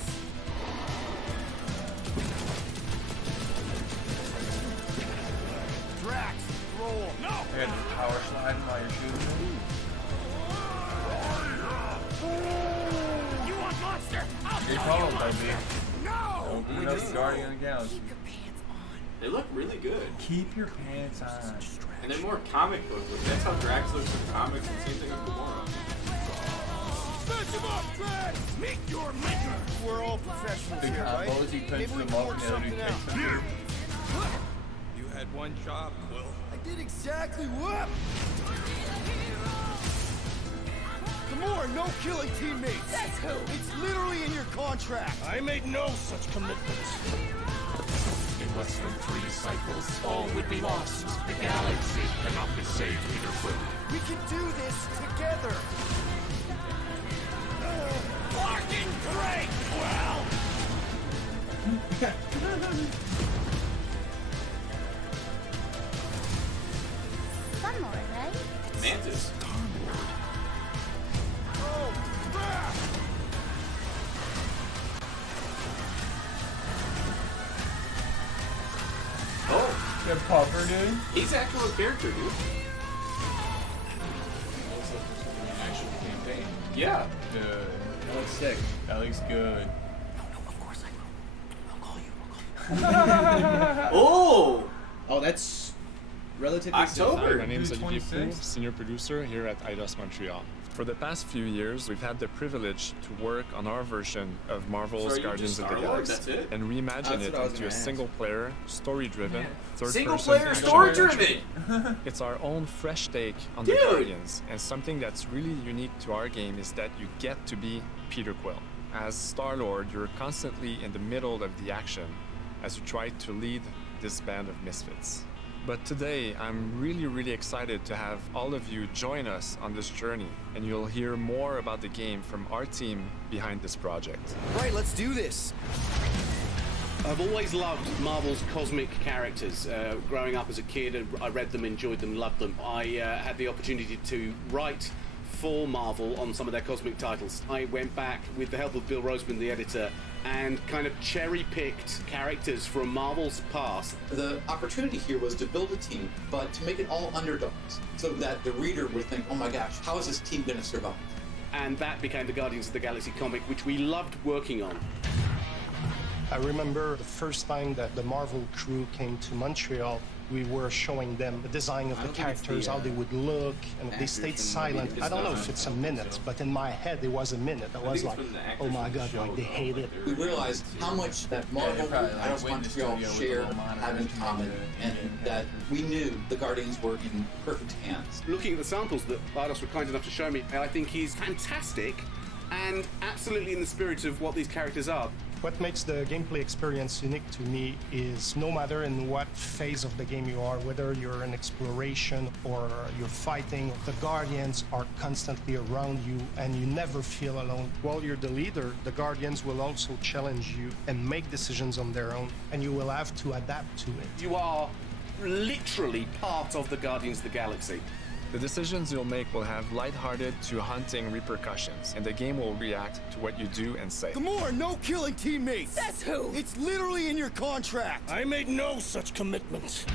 Drax, roll. No. They had the power slide while you're shooting. You want monster? Good call, baby. No. Open up the Guardian of the Galaxy. They look really good. Keep your pants on. And they're more comic book. Like, that's how Drax looks in comics, and same thing with Gamora. Meet your maker. We're all professionals The here, right? combos, he punches Maybe we them can up work and the other dude something out. kicks them. You had one job, Quill. I did exactly what? Gamora, no killing teammates. That's who. It's literally in your contract. I made no such commitments. In less than 3 cycles, all would be lost. The galaxy cannot be saved, Peter Quill. We can do this together. Fucking great, Quill! One more, right? Mantis. Oh, Good pupper, dude. he's actual character, dude. Actual campaign. Yeah. Good. That looks sick. That looks good. Oh! Oh, that's relatively October. My name is Olivier Pou, 26th. senior producer here at Eidos Montreal. For the past few years, we've had the privilege to work on our version of Marvel's So are you Guardians just of the Star-Lord? Galaxy That's it? and reimagine That's it what I was into gonna a ask. single-player, story-driven, third-person Single-player, action story-driven! It's our own fresh take on Dude! the Guardians, and something that's really unique to our game is that you get to be Peter Quill. As Star-Lord, you're constantly in the middle of the action as you try to lead this band of misfits. But today, I'm really excited to have all of you join us on this journey, and you'll hear more about the game from our team behind this project. Right, let's do this. I've always loved Marvel's cosmic characters. Growing up as a kid, I read them, enjoyed them, loved them. I had the opportunity to write for Marvel on some of their cosmic titles. I went back with the help of Bill Roseman, the editor, and kind of cherry-picked characters from Marvel's past. The opportunity here was to build a team, but to make it all underdogs, so that the reader would think, oh my gosh, how is this team going to survive? And that became the Guardians of the Galaxy comic, which we loved working on. I remember the first time that the Marvel crew came to Montreal, we were showing them the design of the characters, how they would look, and they stayed silent. I don't know if it's a minute, but in my head it was a minute. I was like, oh my god, like they hate it. We realized how much that Marvel and Eidos Montreal shared, had in common, and that we knew the Guardians were in perfect hands. Looking at the samples that Eidos were kind enough to show me, I think he's fantastic and absolutely in the spirit of what these characters are. What makes the gameplay experience unique to me is no matter in what phase of the game you are, whether you're in exploration or you're fighting, the Guardians are constantly around you and you never feel alone. While you're the leader, the Guardians will also challenge you and make decisions on their own, and you will have to adapt to it. You are literally part of the Guardians of the Galaxy. The decisions you'll make will have lighthearted to haunting repercussions, and the game will react to what you do and say. Gamora, no killing teammates. That's who. It's literally in your contract. I made no such commitments.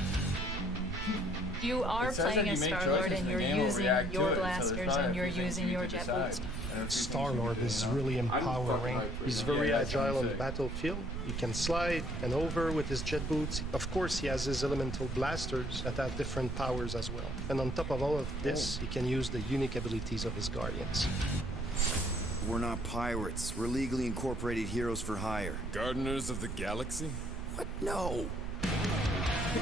You are It says playing that as you make Star-Lord choices and and you're the game will using react to your it, so there's blasters not and you're a few things using you your can jet decide. boots. Star-Lord is really empowering. He's very agile on the battlefield. He can slide and over with his jet boots. Of course, he has his elemental blasters that have different powers as well. And on top of all of this, he can use the unique abilities of his Guardians. We're not pirates. We're legally incorporated heroes for hire. Gardeners of the Galaxy? What? No.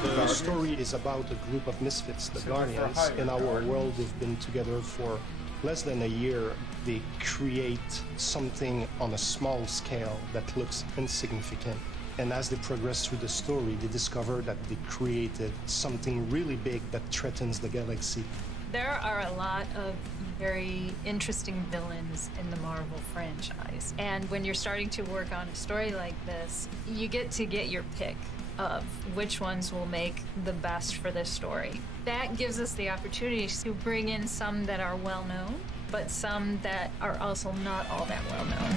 The story is about a group of misfits, the Guardians. In our world, they've been together for less than a year. They create something on a small scale that looks insignificant. And as they progress through the story, they discover that they created something really big that threatens the galaxy. There are a lot of very interesting villains in the Marvel franchise. And when you're starting to work on a story like this, you get to get your pick of which ones will make the best for this story. That gives us the opportunity to bring in some that are well known, but some that are also not all that well known.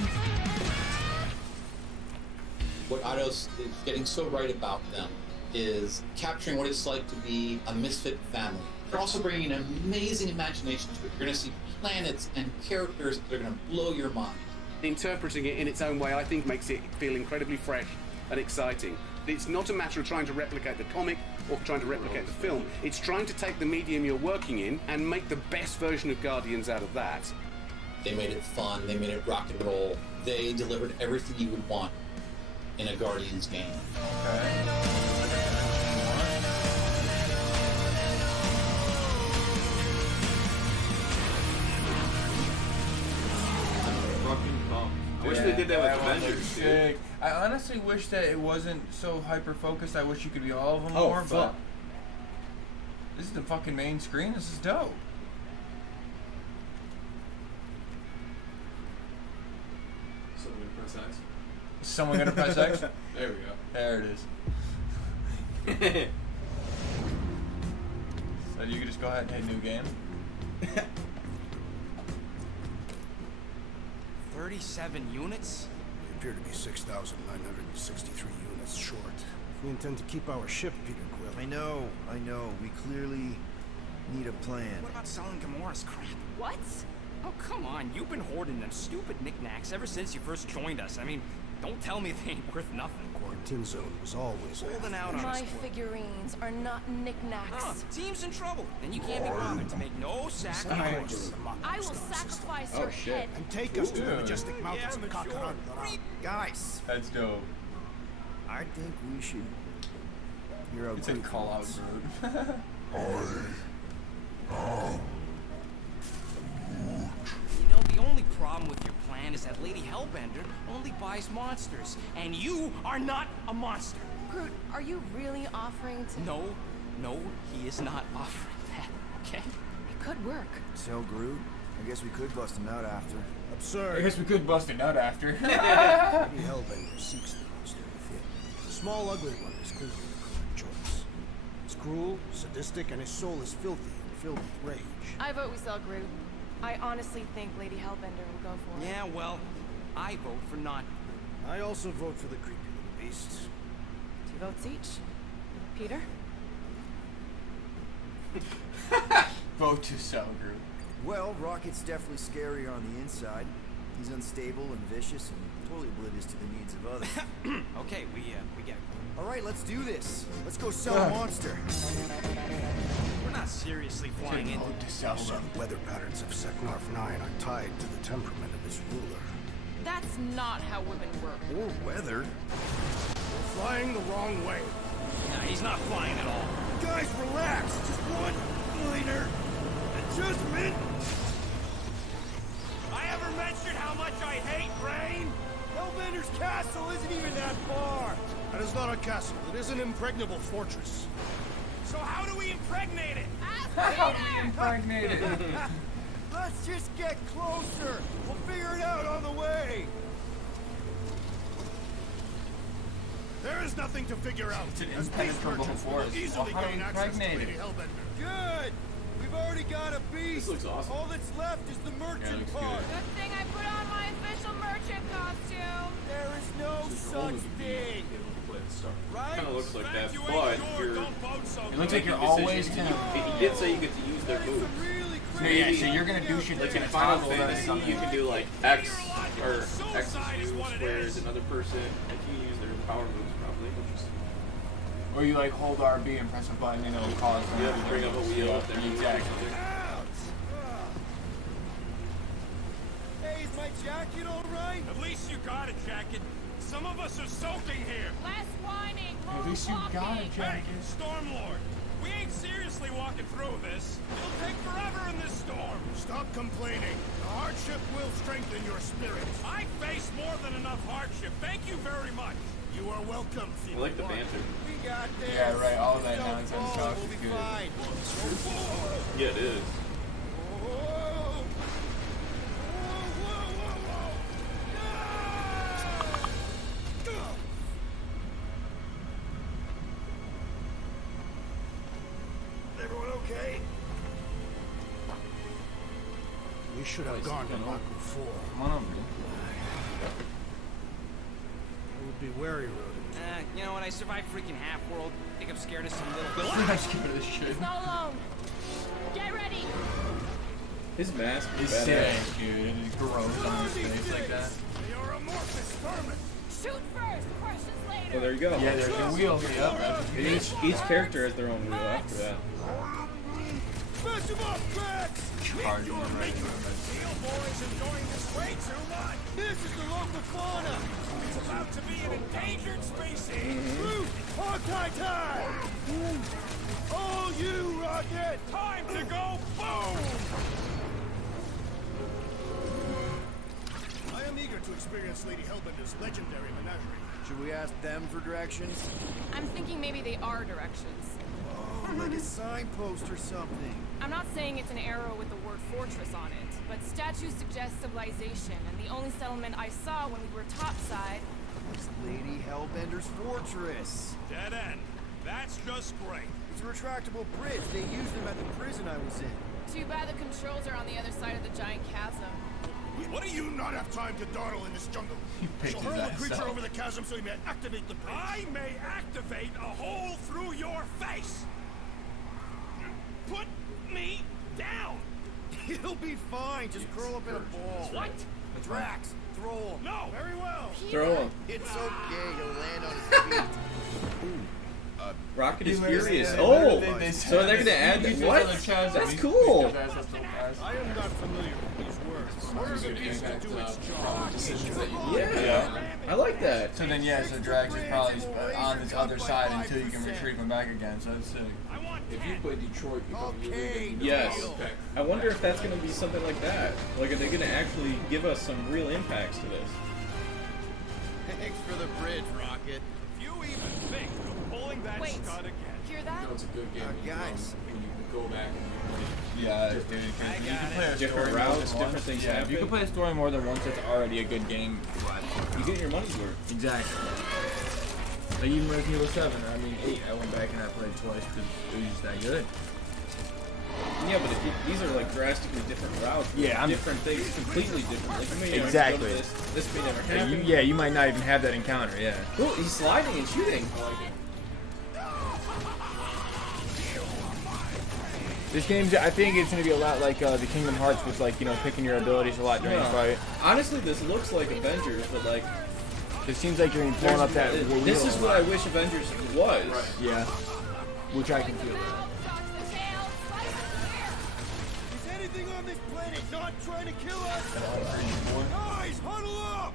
What Eidos is getting so right about them is capturing what it's like to be a misfit family. They're also bringing an amazing imagination to it. You're going to see planets and characters that are going to blow your mind. Interpreting it in its own way, I think, makes it feel incredibly fresh and exciting. It's not a matter of trying to replicate the comic or trying to replicate the film. It's trying to take the medium you're working in and make the best version of Guardians out of that. They made it fun, they made it rock and roll. They delivered everything you would want in a Guardians game. I wish they did that with Avengers, dude. I honestly wish that it wasn't so hyper-focused. I wish you could be all of them Oh, more, fuck. but this is the fucking main screen. This is dope. Someone gonna press X? Someone gonna press X? There we go. There it is. So you can just go ahead and hit new game. 37 units? We appear to be 6,963 units short. We intend to keep our ship, Peter Quill. I know. We clearly need a plan. What about selling Gamora's crap? What? Oh, come on. You've been hoarding them stupid knickknacks ever since you first joined us. I mean, don't tell me they ain't worth nothing. Quarantine zone was always holding out on My us. figurines are not knickknacks. Team's in trouble, and you can't be bothered to make no sacrifice. I will sacrifice your head. And take us to the majestic mountains of Kakaran. Guys, That's dope. I think we should hear out It's a Groot call out once. You know, the only problem with your plan is that Lady Hellbender only buys monsters, and you are not a monster. Groot, are you really offering to... No, he is not offering that, okay? It could work. Sell Groot? I guess we could bust him out after. Absurd. I guess we could bust a nut after. Lady Hellbender seeks the monster within. The small ugly one is clearly the correct choice. He's cruel, sadistic, and his soul is filthy and filled with rage. I vote we sell Groot. I honestly think Lady Hellbender will go for it. Yeah, well, I vote for not. I also vote for the creepy little beast. 2 votes each. Peter? Vote to sell Groot. Well, Rocket's definitely scarier on the inside. He's unstable and vicious and totally oblivious to the needs of others. Okay, we get it. All right, let's do this. Let's go sell a monster. We're not seriously flying in. Certain weather patterns of Seknarf 9 are tied to the temperament of its ruler. That's not how women work. Or weather. We're flying the wrong way. Nah, he's not flying at all. Guys, relax. Just one minor adjustment. I ever mentioned how much I hate rain? Hellbender's castle isn't even that far. That is not a castle. It is an impregnable fortress. So how do we impregnate it? How do we impregnate it? Let's just get closer. We'll figure it out on the way. There is nothing to figure out. It's an As beast impenetrable merchants, force. we'll easily Well, how gain access to impregnated? Lady Hellbender. Good. We've already got a beast. This looks awesome. All that's left is the merchant looks part. Good thing I put on my official merchant costume. There is no such thing. Right? Kind of looks like that, You but ain't sure, you're don't vote so It looks like you're making always decisions. gonna. He did say you get to use their moves. So yeah, so you're gonna do shit Like that's in gonna Final toggle that Fantasy, something. you can do like X or X whereas another person like you use their power moves probably. Or you like hold RB and press a button and it'll cause. You have to bring up a wheel up there. Exactly. Hey, is my jacket all right? At least you got a jacket. Some of us are soaking here. Less whining, more At least you got a walking. jacket. Stormlord, we ain't seriously walking through this. It'll take forever in this storm. Stop complaining. The hardship will strengthen your spirit. I face more than enough hardship. Thank you very much. You are welcome, I like the banter. We got this. Yeah, right. All that Don't nonsense fall, talk we'll is be good. fine. Yeah, it is. Whoa. Whoa, whoa, whoa. Everyone okay? We should have gone to Baku 4. Come on over. I would be wary, Rodent. You know what? I survived freaking Half-World. Think I'm scared of some little... I'm scared of this shit. He's not alone. Get ready. His mask It's is sick, badass. dude. It grows on his face like that. They are amorphous vermin. Shoot first, crush us later. Oh, there you go. Yeah, there's the wheel. Yep. And each character has their own wheel after that. Smash him up, Cracks! Hard to You're making the Steel Boys enjoying this way too much. This is the local fauna. It's about to be an endangered species. Root, hog-tie time! All you, Rocket! Time to go boom! I am eager to experience Lady Hellbender's legendary menagerie. Should we ask them for directions? I'm thinking maybe they are directions. Oh, like a signpost or something. I'm not saying it's an arrow with the word fortress on it, but statues suggest civilization, and the only settlement I saw when we were topside was Lady Hellbender's fortress. Dead end. That's just great. It's a retractable bridge. They used them at the prison I was in. Too bad the controls are on the other side of the giant chasm. What do you not have time to dawdle in this jungle? Shall hurl the creature over the chasm so he may activate the bridge. I may activate a hole through your face. Put me down. He'll be fine. Just curl up in a ball. What? Drax, throw him. No. Very well. Throw him. It's okay. He'll land on his feet. Rocket is He furious. lives- Oh, they so they're gonna add that? What? That's cool. I am not familiar with these words. What does it mean to do its job? Yeah, I like that. So then, yeah, so Drax is probably on this other side until you can retrieve him back again. So it's sick. If you play Detroit, you Okay. Yes. I wonder if that's gonna be something like that. Like, are they gonna actually give us some real impacts to this? Thanks for the bridge, Rocket. If you even think of pulling that Wait. stud again. Hear that? You know, it's a good game. Guys. When you go back and you play. Yeah, dude. You can play a Different story more routes, than different once. things Yeah, if happen. you can play a story more than once, it's already a good game. You get your money's worth. Exactly. Like even Resident Evil 7, I mean 8, I went back and I played twice because it was just that good. Yeah, but these are like drastically different routes. Yeah, different things, completely different. Like, you may never Exactly. go to this may never Yeah, happen. you might not even have that encounter, yeah. Cool, he's sliding and shooting. This game's, I think it's going to be a lot like the Kingdom Hearts with like, you know, picking your abilities a lot during the fight. Honestly, this looks like Avengers, but like... It seems like you're pulling up that wheel. This is what I wish Avengers was. Yeah. Which I can feel. Is anything on this planet not trying to kill us? Guys, huddle up!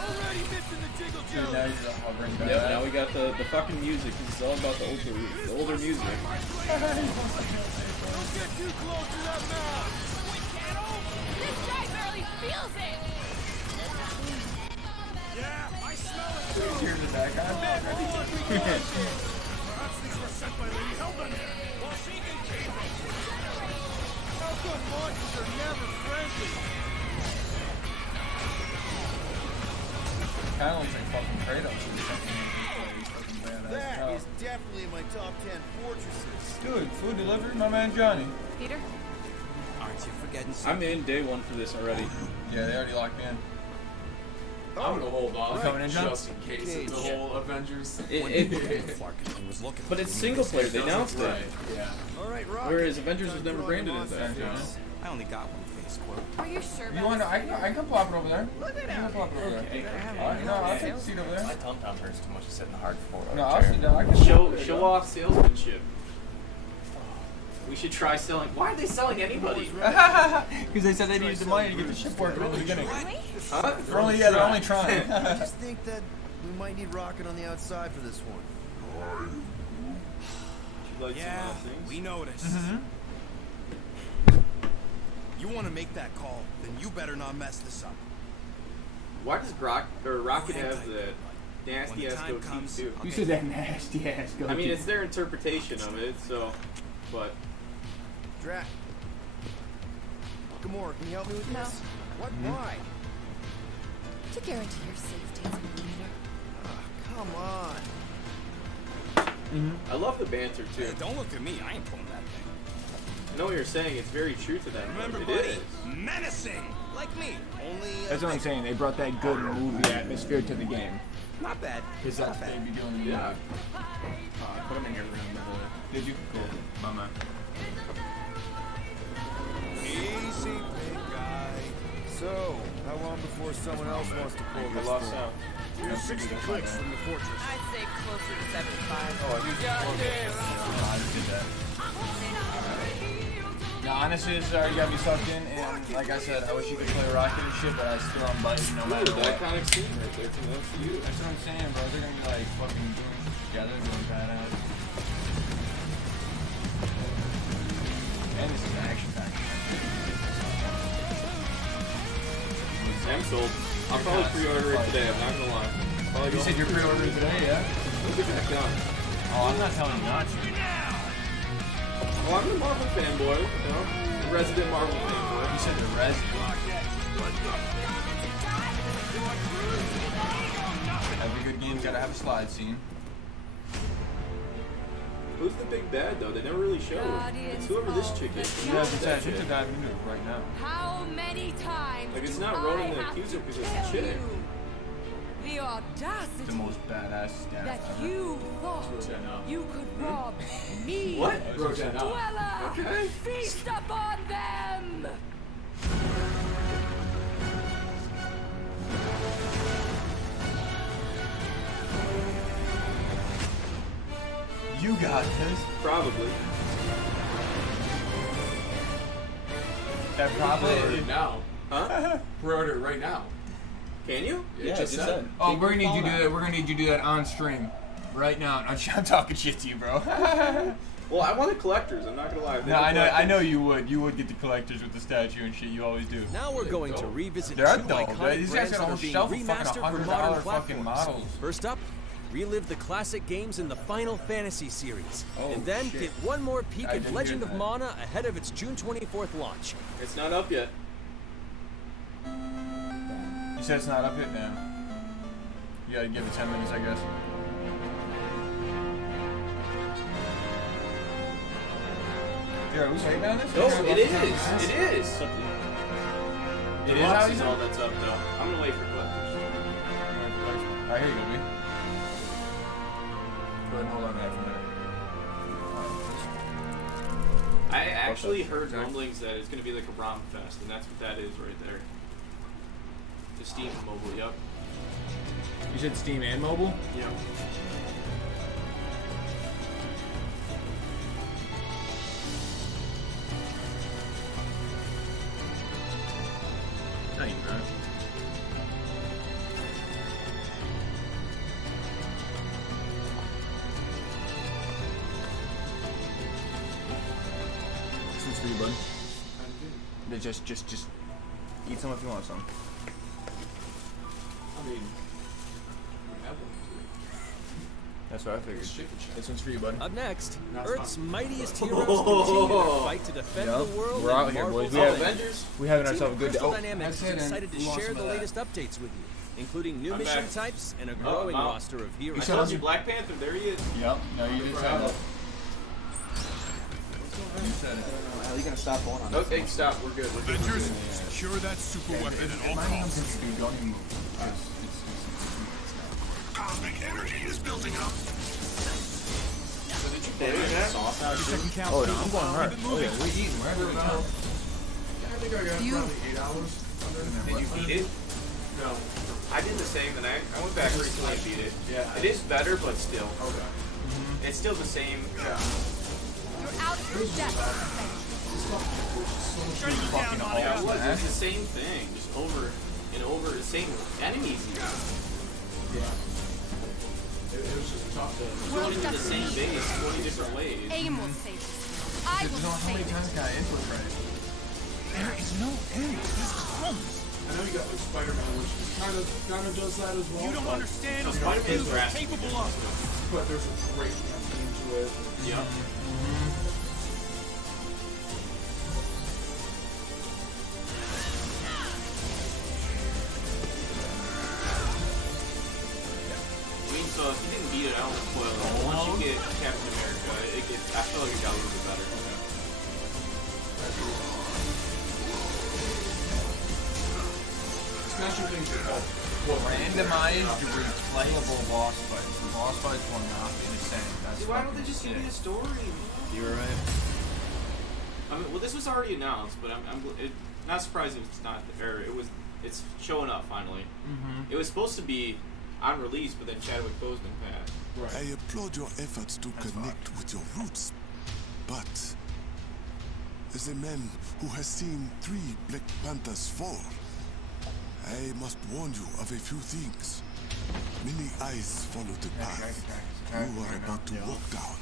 Already missing the jiggle jelly. Yep, now we got the fucking music. This is all about the older music. Don't get too close to that mouth. This guy barely feels it! Yeah, I smell it. Here's the back Perhaps these were sent by Lady Hellbender. Well, she can keep it. How come monsters are never friendly? Kind of looks like fucking Kratos. That is definitely in my top 10 fortresses. Dude, food delivery, my man Johnny. Peter? Aren't you forgetting I'm in day one for this already. Yeah, they already locked in. I'm gonna hold off coming in, John? just in case it's the whole Avengers. But it's single player. They announced it. Right, yeah. All right, Rocket. Whereas Avengers was never branded as that. I only got one face quote. Are you sure You about want to? this? I can plop it over there. I can plop it over there. No, I'll take the seat over there. My tum-tum hurts too much to sit in the hard floor. No, I'll sit down. I can Show off salesmanship. We should try selling. Why are they selling anybody? Because they said they needed the money to get the ship working from the beginning. Huh? They're only trying. I just think that we might need Rocket on the outside for this one. Yeah, we noticed. You want to make that call, then you better not mess this up. Why does Rocket have the nasty ass goatee too? You said that nasty ass goatee. I mean, it's their interpretation of it, so. But Drac. Gamora, can you help me with No. this? What? Why? To guarantee your safety as a leader. Come on. I love the banter too. Hey, don't look at me. I ain't pulling that thing. I know what you're saying. It's very true to them. Remember, It buddy? is. Menacing, like me. Only. That's what I'm saying. They brought that good movie atmosphere to the game. Not bad. Because that's what they be doing in the Yeah. movie. Put them in your room. Did you? Cool. Mama. Easy, big guy. So, how long before someone else wants to pull this lost thing? sound. We're 60 clicks from the fortress. I'd say closer to 75. Oh, I think I did that. The honestest already got me sucked in, and like I said, I wish you could play Rocket and shit, but I still am biting no matter what. That kind of scene right there from the MCU. That's what I'm saying, bro. They're gonna be like fucking doing shit together, doing badass. And this is an action pack. I'm sold. I'll probably pre-order it today, I'm not gonna lie. Probably You said you're pre-ordering today, yeah? Look at that gun. Oh, I'm not telling you not to. Well, I'm a Marvel fanboy, you know? Resident Marvel fanboy. You said the resident. Every good game's gotta have a slide scene. Who's the big bad, though? They never really show. It's whoever this chick is. You guys decide to dive into it right now. How many times Like, it's do not I Ronan the have Accuser to because it's tell a chick. you the audacity The most badass staff that ever. you thought you could rob me, What? Dweller, Okay. feast upon them! You got this. Probably. That Pre-order probably. it now. Huh? Pre-order it right now. Can you? It just said. Oh, we're gonna need you to do that. We're gonna need you to do that on stream, right now. I'm talking shit to you, bro. Well, I wanted collectors, I'm not gonna lie. No, I know you would. You would get the collectors with the statue and shit. You always do. Now we're going to revisit two They're dope. iconic These guys brands got a that whole are being shelf of fucking remastered for $100 modern fucking platforms. models. First up, relive the classic games in the Final Fantasy series, Oh, and then shit. get one more peek I at didn't Legend hear of that. Mana ahead of its June 24th launch. It's not up yet. You said it's not up yet, damn. You gotta give it 10 minutes, I guess. Dude, are we saving on this? No, it is. It is. It is how Deluxe you is said? all that's up, though. I'm gonna wait for collectors. Alright, here you go, B. Go ahead and hold on to that for a minute. I actually heard rumblings that it's gonna be like a ROM fest, and that's what that is right there. The Steam and mobile, yep. You said Steam and mobile? Yep. No, you're not. This one's for you, bud. Just eat some if you want some. I mean, we have one That's what I figured. This one's for you, bud. Up next, That's Earth's fine. mightiest heroes continue their fight to defend the world. We're in out here, Marvel's boys. Avengers. We having Team ourselves a good day. Crystal Oh, Dynamics that's is it, and excited to we want share some the of that. latest updates with you, including new I'm mission back. types and a Oh, growing I'm out. roster of I heroes. told you, Black Panther, there he is. Yep. No, you did say that. You said it. Are you gonna stop going on? Okay, stop. We're good. We're good. Avengers, secure that super weapon at all My costs. hands dude, don't even move. Cosmic energy is building up. Sauce out here. Second count. Oh, no, I'm going hard. Keep it Oh, yeah, moving. we're eating. We're having a good time. I think I got probably 8 hours. Did you beat it? No. I did the same, and I went back recently and beat it. Yeah. It is better, but still. Okay. It's still the same. Yeah. You're out of your depth. Shutting you down, Yeah, Monica. it was. It's the same thing, just over and over. The same enemies. Yeah. It was just tough to. Going into the same base 20 different ways. Aim will save you. I will How many save you. times can I infiltrate? There is no end to this promise. I know you got like Spider-Man, which kind of does that as well. You don't but, understand No, what Spider-Man's you are rad. capable of. But there's a great campaign to it. Yeah. I mean, so if you didn't beat it, I don't spoil it. But once you get Captain America, I feel like it got a little bit better. Smash your things with all. Randomized replayable boss fights. The boss fights will not be the same. That's See, why don't they fucking just give me a sick. story? You were right. I mean, well, this was already announced, but not surprised if it's not there. It's showing up finally. It was supposed to be on release, but then Chadwick Boseman passed. I applaud your efforts to connect with your roots, but as a man who has seen 3 Black Panthers fall, I must warn you of a few things. Many eyes follow the path you are about to walk down.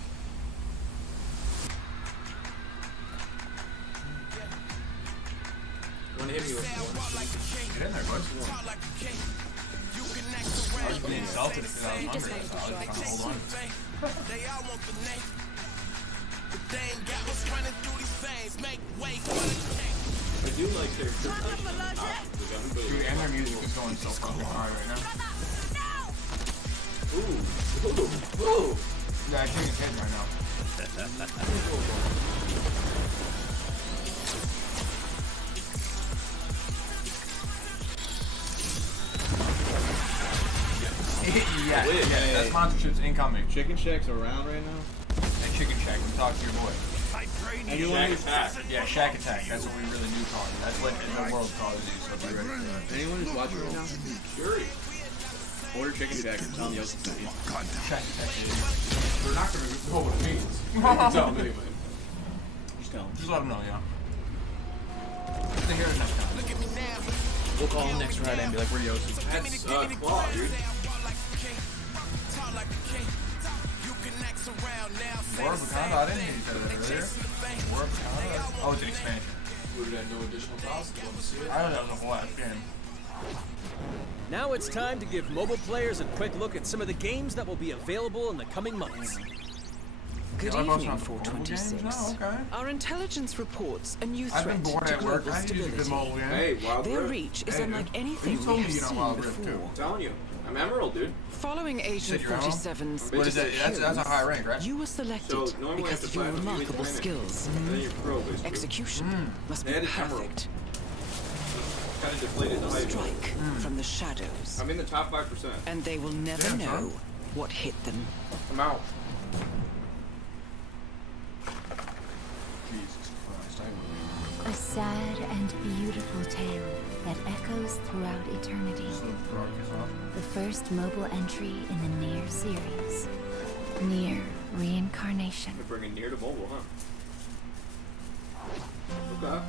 Want to hit me with Get in there, bud. I was being insulted because I was hungry, so I was trying to hold on. I do like their Dude, and their music is going so fucking hard right now. Ooh. Yeah, I think it's hitting right now. yeah, that sponsorship's incoming. Chicken Shack's around right now? Hey, Chicken Shack, come talk to your boy. Anyone Shack Attack. Yeah, Shack Attack. That's what we really do call it. That's what the world calls it. So be ready for that. Anyone who's watching right now? Sure. Order Chicken Shack and tell them Yooosin sent you. Shack Attack. We're not going to know what it means. You can tell them anyway. Just tell them. Just let them know, yeah. They hear it next time. We'll call them next Friday and be like, we're Yooosin. That's Claw, dude. War of Wakanda, I didn't hear you say that earlier. War of Wakanda? Oh, it's an expansion. Would it have no additional cost? You want to see it? I know that was a whole ass game. Now it's time to give mobile players a quick look at some of the games that will be available in the coming months. Good evening, 426. Oh, okay. Our intelligence reports a new I've been threat bored to at work. global I use a good stability. mobile game. Hey, Wild Their Rift. reach is Hey, unlike you anything told we me have you know seen Wild Rift, before. too. I'm telling you. I'm Emerald, dude. Following Agent you're Emerald? 47's What is that? That's a high rank, right? you were selected So normally because after of your platinum, you remarkable win it. skills. And then you're pro, basically. Execution must be They added Emerald. perfect. Kind of deflated the hype. Strike from the shadows, I'm in the top 5%. and they will never Damn, know son. what hit them. I'm out. Jesus Christ, A sad and beautiful tale that echoes throughout eternity. The first mobile entry in the Nier series. Nier Reincarnation. We're bringing near to mobile, huh? Okay.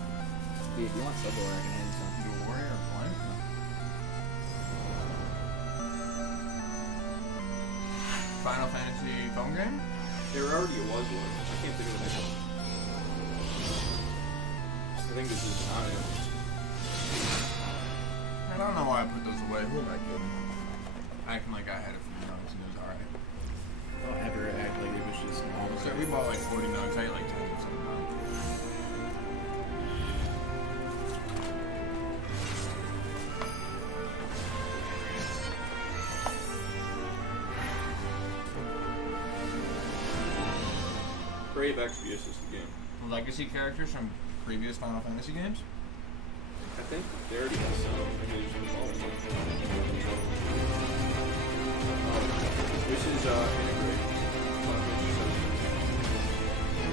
Dude, if you want Subway, I can hand you some. You a warrior or blank? Final Fantasy phone game? There already was one. I can't think of the name. I think this is not it. I don't know why I put those away. Who am I kidding? Acting like I had it from nugs and it was alright. Don't ever act like it was just normal. So we bought like 40 nugs. I ate like 10 or something. Brave Exvius is the game. Legacy characters from previous Final Fantasy games? I think they already have some. Maybe there's involved. This is integrate.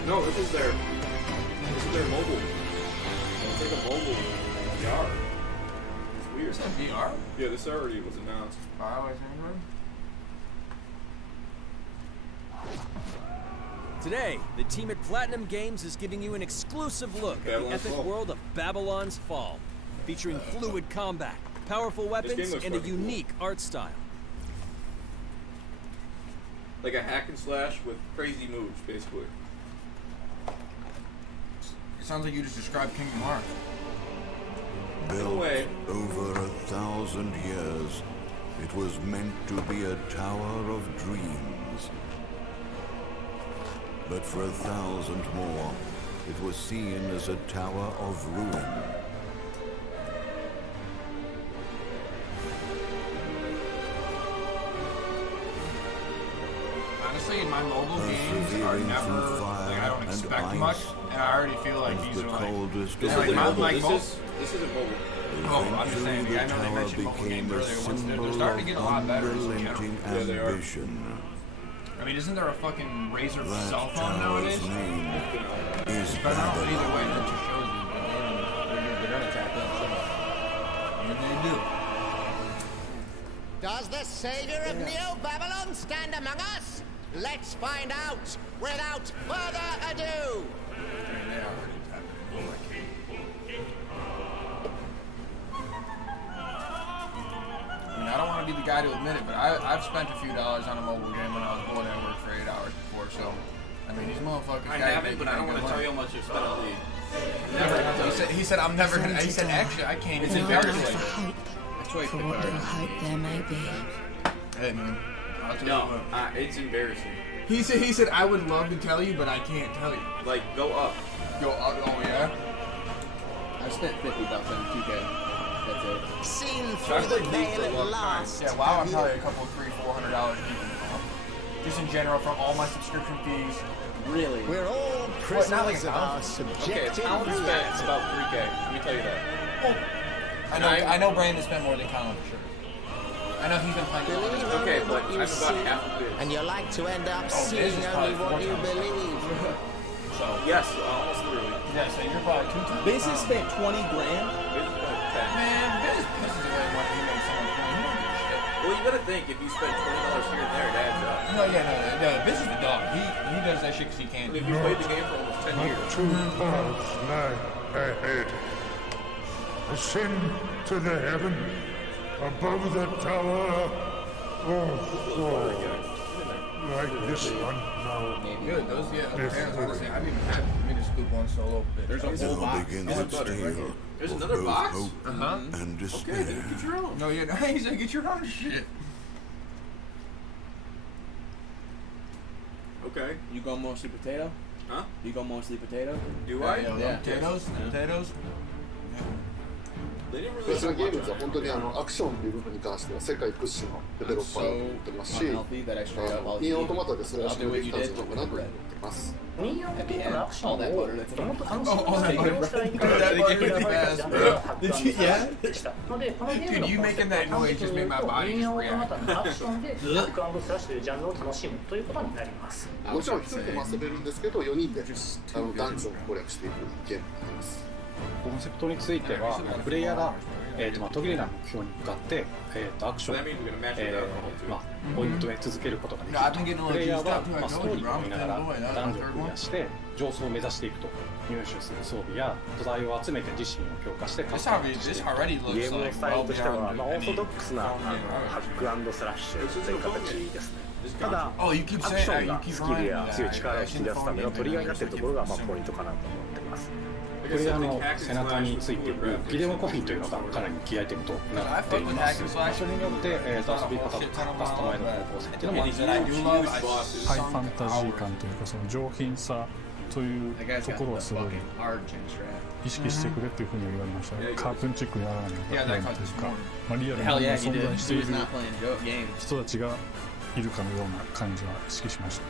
No, this is their mobile. It's like a mobile VR. It's weird. Is that VR? Yeah, this already was announced. BioWare Android? Today, the team at Platinum Games is giving you an exclusive look at the Babylon's epic Fall. world of Babylon's Fall, featuring fluid combat, powerful game weapons, looks and a fucking cool. unique art style. Like a hack and slash with crazy moves, basically. It sounds like you just described Kingdom Hearts. Built way. over 1,000 years, it was meant to be a tower of dreams. But for 1,000 more, it was seen as a tower of ruin. Honestly, my mobile games are never, like, I don't expect much, and I already feel like these are like, This like, isn't my, mobile. like, This isn't mobile. Oh, I'm just saying, I know they mentioned mobile games earlier once they're starting to get a lot better in general. Yeah, they are. I mean, isn't there a fucking Razer That cell phone nowadays? tower's name is But I don't know, either way, that Babylon. just shows you that they're they're gonna tap in. What do you do? Does the savior of Neo Babylon stand among us? Let's find out without further ado. I mean, I don't want to be the guy to admit it, but I've spent a few dollars on a mobile game when I was bored at work for 8 hours before, so, I mean, these motherfuckers I gotta haven't, make but I don't want to tell you money. how much you've spent on League. He said, I'm never gonna, he said, actually, I can't. It's embarrassing. For what little hope there may be. Hey, man. I'll tell No, you what. it's embarrassing. He said, I would love to tell you, but I can't tell you. Like, go up. Go up, oh yeah? I spent $50 on 2K. That's it. Seen through the veil at last. Yeah, wow, I'm probably a couple of $300-$400 deep. Just in general, from all my subscription fees. Really? We're all What, not like prisoners of our subjective Okay, Colin spent it's about 3K. Let me tell you that. I know Brandon spent more than Colin for sure. I know he's been playing. Okay, but I'm about half of it. And you like to end up Biz seeing is only probably what 4 you times. believe. So Yes, almost literally. yeah, so you're probably 2 times. Biz has spent 20 grand. Man, Biz pisses away when he makes someone play. He don't give a shit. Well, you gotta think if you spend $20 here and there, it adds up. No, Biz is the dog. He does that shit because he can. If you played the game for almost 10 years. 2 paths lie ahead. Ascend to the heaven above the tower, or fall like this one now. Good, those, yeah, those If fans, the honestly, I'd even happy for me to scoop one solo bit. There's a whole Now box. begins its tale There's of another both box? hope and despair. Okay, then get your own. No, yeah, no, he said get your own shit. Okay. You go mostly potato? Huh? You go mostly potato? Do I? Yeah. Potatoes? Potatoes? They didn't こ really ちら talk ゲー much ムズは about 本当にアクションという部分に関しては世界屈指のデベロッパーだと思ってますし、 unhealthy that I straight up all インオー eat. トマタでそれは I'll し do っか what り you できたん did, じゃない but かな with と思 bread. ってます。 At the end, all that butter that's in Did you, yeah? Dude, you making that noise just made my body just react. もちろん一人でも遊べるんですけど、4人でダンジョンを攻略していくゲームになります。コンセプトについては、プレイヤーが、途切れない目標に向かって、アクションを、追い求め続けることができると。プレイヤーは、ストーリーを見ながらダンジョンをクリアして上層を目指していくと。入手する装備や土台を集めて自身を強化してカスタマイズしていく。ゲームのスタイルとしては、オーソドックスなハック&スラッシュという形ですね。ただ、アクションがスキルや強い力を引き出すためのトリガーになっているところがポイントかなと思っています。プレイヤーの背中についているギデオコピーというのがかなりキーアイテムとなっています。それによって、遊び方とかカスタマイズの方向性っていうのもハイファンタジー感というかその上品さというところはすごい意識してくれっていうふうに言われましたね。カートゥーンチックにならないというか、リアルに存在している人たちがいるかのような感じは意識しました。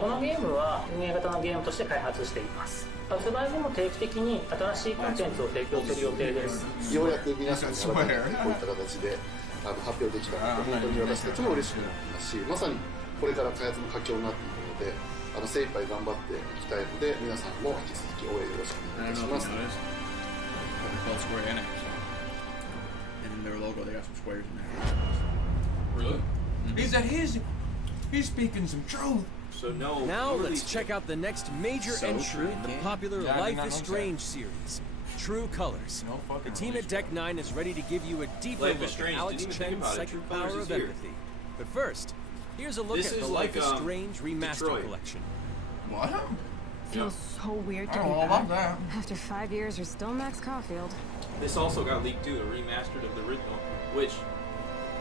このゲームは運営型のゲームとして開発しています。発売後も定期的に新しいコンテンツを提供する予定です。ようやく皆さんに改めてこういった形で発表できたので、本当に私たちも嬉しくなっていますし、まさにこれから開発の佳境になっていくので、精一杯頑張っていきたいので、皆さんも引き続き応援よろしくお願いします。He's speaking some truth. So no. Now let's check out the next major entry in the popular Life is Strange series. True Colors. The team at Deck 9 is ready to give you a deeper look at Alex Chen's psychic power of empathy. But first, here's a look at the Life is Strange Remastered Collection. What? Feels so weird to be back. After 5 years, you're still Max Caulfield. This also got leaked too, a remastered of the original, which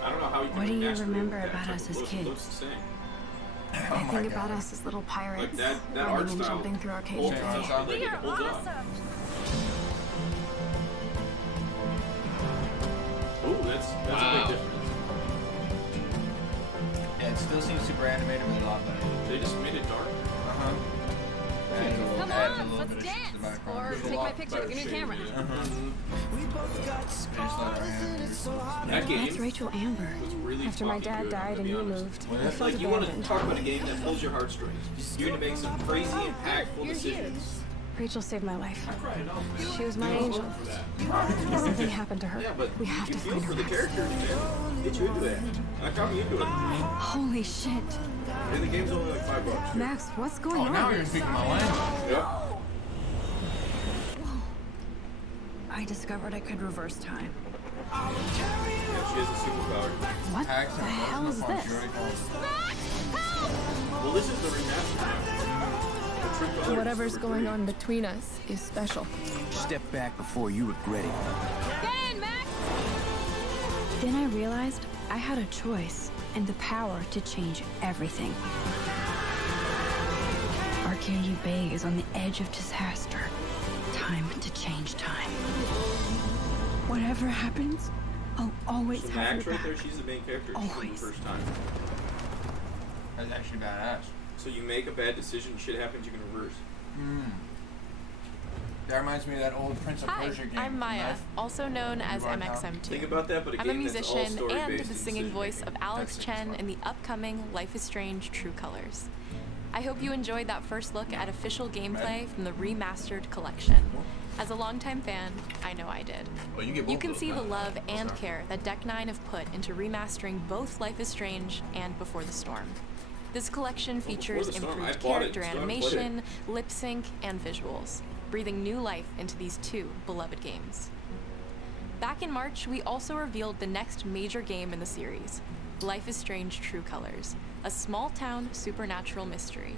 I don't know how you can What do you remaster remember it. about us as Looks kids? the same. I think about us as little pirates, Like that art running and style jumping through arcade holds caves. up. Like, it holds up. Ooh, that's a big difference. Yeah, it still seems super animated, but a lot better. They just made it dark. Come on, let's dance! Or take my picture with your new camera. That game That's Rachel Amber. was really After my fucking dad good, died to and be he honest. moved, I felt Like, you want to abandoned. talk about a game that pulls your heartstrings. You're going to make some crazy, impactful decisions. Rachel saved my life. She was my angel. Something happened to her. Yeah, but we have to find her. for the characters, man. Get you into that. I got me into it. Holy shit. And the game's only like $5. Max, what's going on? Now you're speaking my language. Yep. I discovered I could reverse time. Yeah, she has a superpower. What the hell is this? Well, this is the remaster. Whatever's going on between us is special. Step back before you regret it. Get in, Max! Then I realized I had a choice and the power to change everything. Arcadia Bay is on the edge of disaster. Time to change time. Whatever happens, I'll always So have Max your right back. there, she's the main character. She's in the first time. That's actually badass. So you make a bad decision, shit happens, you can reverse. That reminds me of that old Prince of Hi, Persia game. I'm Maya, also known as You are now. MXM2. Think about that, but a I'm a game that's all musician and story-based the and singing voice of decision-making. Alex Chen in the upcoming Life is Strange True Colors. I hope you enjoyed that first look at official gameplay from the remastered collection. As a longtime fan, I know I did. Well, you get You both can of see those, the man. love and care that Deck 9 have put into remastering both Life is Strange and Before the Storm. This collection features the Storm, improved I bought it, character still haven't played it. animation, lip sync, and visuals, breathing new life into these two beloved games. Back in March, we also revealed the next major game in the series, Life is Strange True Colors, a small-town supernatural mystery.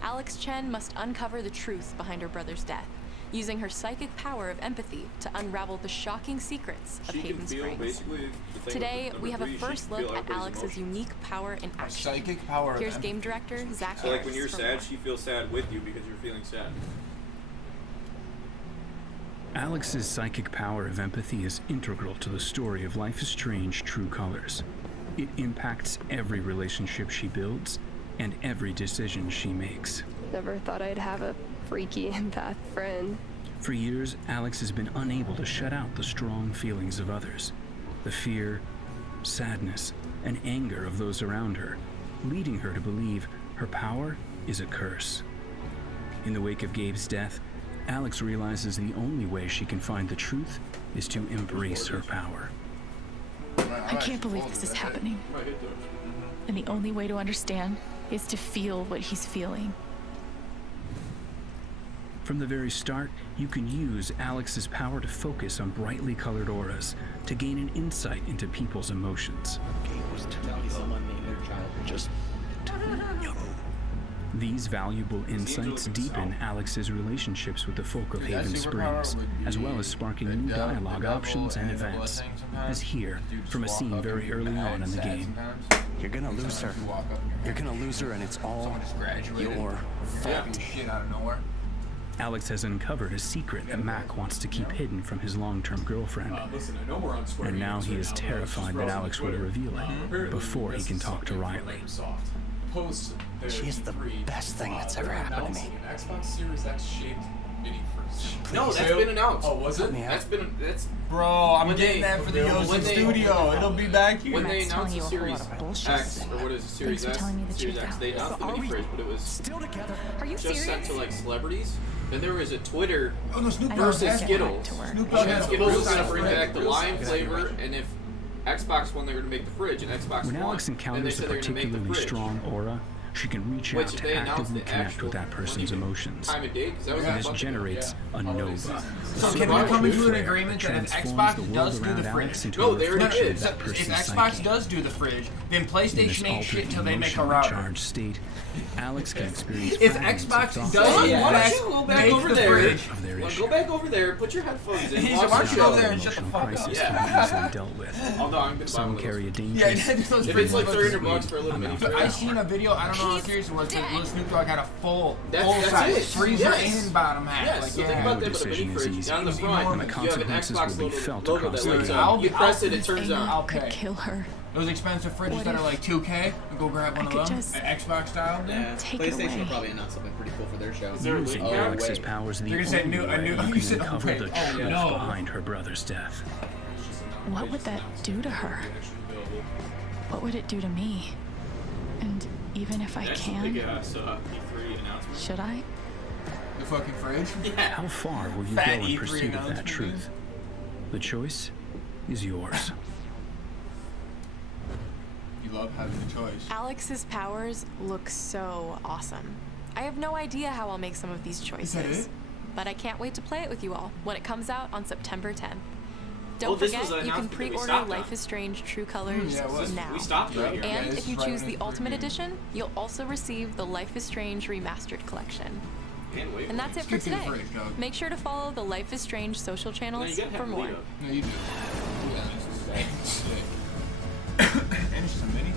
Alex Chen must uncover the truth behind her brother's death, using her psychic power of empathy to unravel the shocking secrets of She can Haven feel Springs. basically the thing Today, with we have a number 3, first she can look feel at everybody's Alex's emotions. unique power in action. Psychic power of Here's empathy. game director Zach So like when Harris you're for sad, more. she feels sad with you because you're feeling sad. Alex's psychic power of empathy is integral to the story of Life is Strange True Colors. It impacts every relationship she builds and every decision she makes. Never thought I'd have a freaky empath friend. For years, Alex has been unable to shut out the strong feelings of others, the fear, sadness, and anger of those around her, leading her to believe her power is a curse. In the wake of Gabe's death, Alex realizes the only way she can find the truth is to embrace her power. I can't believe this is happening. And the only way to understand is to feel what he's feeling. From the very start, you can use Alex's power to focus on brightly colored auras to gain an insight into people's emotions. These valuable insights deepen Alex's relationships with the folk of Haven Springs, as well as sparking new dialogue options and events, as here from a scene very early on in the game. You're gonna lose her. You're gonna lose her, and it's all your fault. Shit out of nowhere. Alex has uncovered a secret that Mac wants to keep hidden from his long-term girlfriend. Listen, I know we're on Square And now Enix he right is now, but terrified just that browsing Alex will Twitter. reveal Apparently it before he this can is talk to something Riley. from Microsoft. Post their She's the E3, best thing that's ever they're happened to me. announcing an Xbox Series X shaped mini fridge. No, that's been announced. Oh, was it? That's Bro, I'm when getting they- that for the when Yooosin they- studio. It'll be back here. When they Matt's telling announced you the a whole Series lot of bullshit. X, or what is it, Series Thanks for telling me the Series truth, X, they Alex. announced the mini fridge, but it was Still together? Are you just serious? sent to like celebrities. Then there was a Twitter Oh, no, Snoop Dogg versus had Skittles. Snoop And Dogg had a Skittles was real going to bring size back the fridge. lime Real flavor, size. and if Xbox One, they were going to make the fridge, and Xbox When One. Alex then they encounters a said they were going to make the particularly fridge. strong aura, she can reach out Which to they announced actively the connect actual with that person's emotions. time and date, 'cause that was a This month ago. generates a Nova. So can we come into an agreement that if Xbox does do the fridge, No, they already did. That If person's Xbox psyche. does do the fridge, then In this PlayStation ain't shit altered till they make a emotionally router. charged state, Alex can experience If fragments of Xbox thoughts does Why in don't fact you go back make over the there? fridge, of their Well, issue. go back over there, put your headphones in, He said, watch why the don't you go show. there and shut the fuck up? crisis can be easily dealt with. Although I'm gonna Some buy carry a dangerous. Yeah, those If it's like fridges $300 look for a little mini But fridge. I seen a video, I don't know how serious it was, but Lil Snoop Dogg had a full That's size it. freezer Yes. and bottom half. Yes, Like, so yeah. think about that, No but a mini decision is fridge easy. down the Easy front, normal. And the you have an consequences Xbox will be logo, felt logo that across the lights board. up. You press it, it turns on. I'll Could pay. kill her. Those expensive fridges What that are if like 2K, and go grab one I of could them, just Xbox style. Yeah, Take it PlayStation away? will probably announce something pretty cool for their show. Using Alex's powers the They're only gonna say new- way a new- you you can said, uncover wait, the oh, truth no. behind her brother's death. What would that do to her? What would it do to me? And even if I That's a can, big ass E3 announcement. should I? The fucking fridge? Yeah. How far will you Fat go in E3 pursuit of that announcement. truth? The choice is yours. You love having the choice. Alex's powers look so awesome. I have no idea how I'll make some of these choices. Is that it? But I can't wait to play it with you all when it comes out on September 10th. Don't Well, this forget, was an you can announcement that we pre-order stopped Life on. is Strange True Colors yeah, it was. now. We stopped right here. And this if you is right choose when the it Ultimate previewed. Edition, you'll also receive the Life is Strange Remastered Collection. Can't wait. And that's it for Skip to the today. fridge, dog. Make sure to follow the Life is Strange social No, channels you gotta have for more. Leo. No, you do. Yeah, this is sick. And it's just a mini.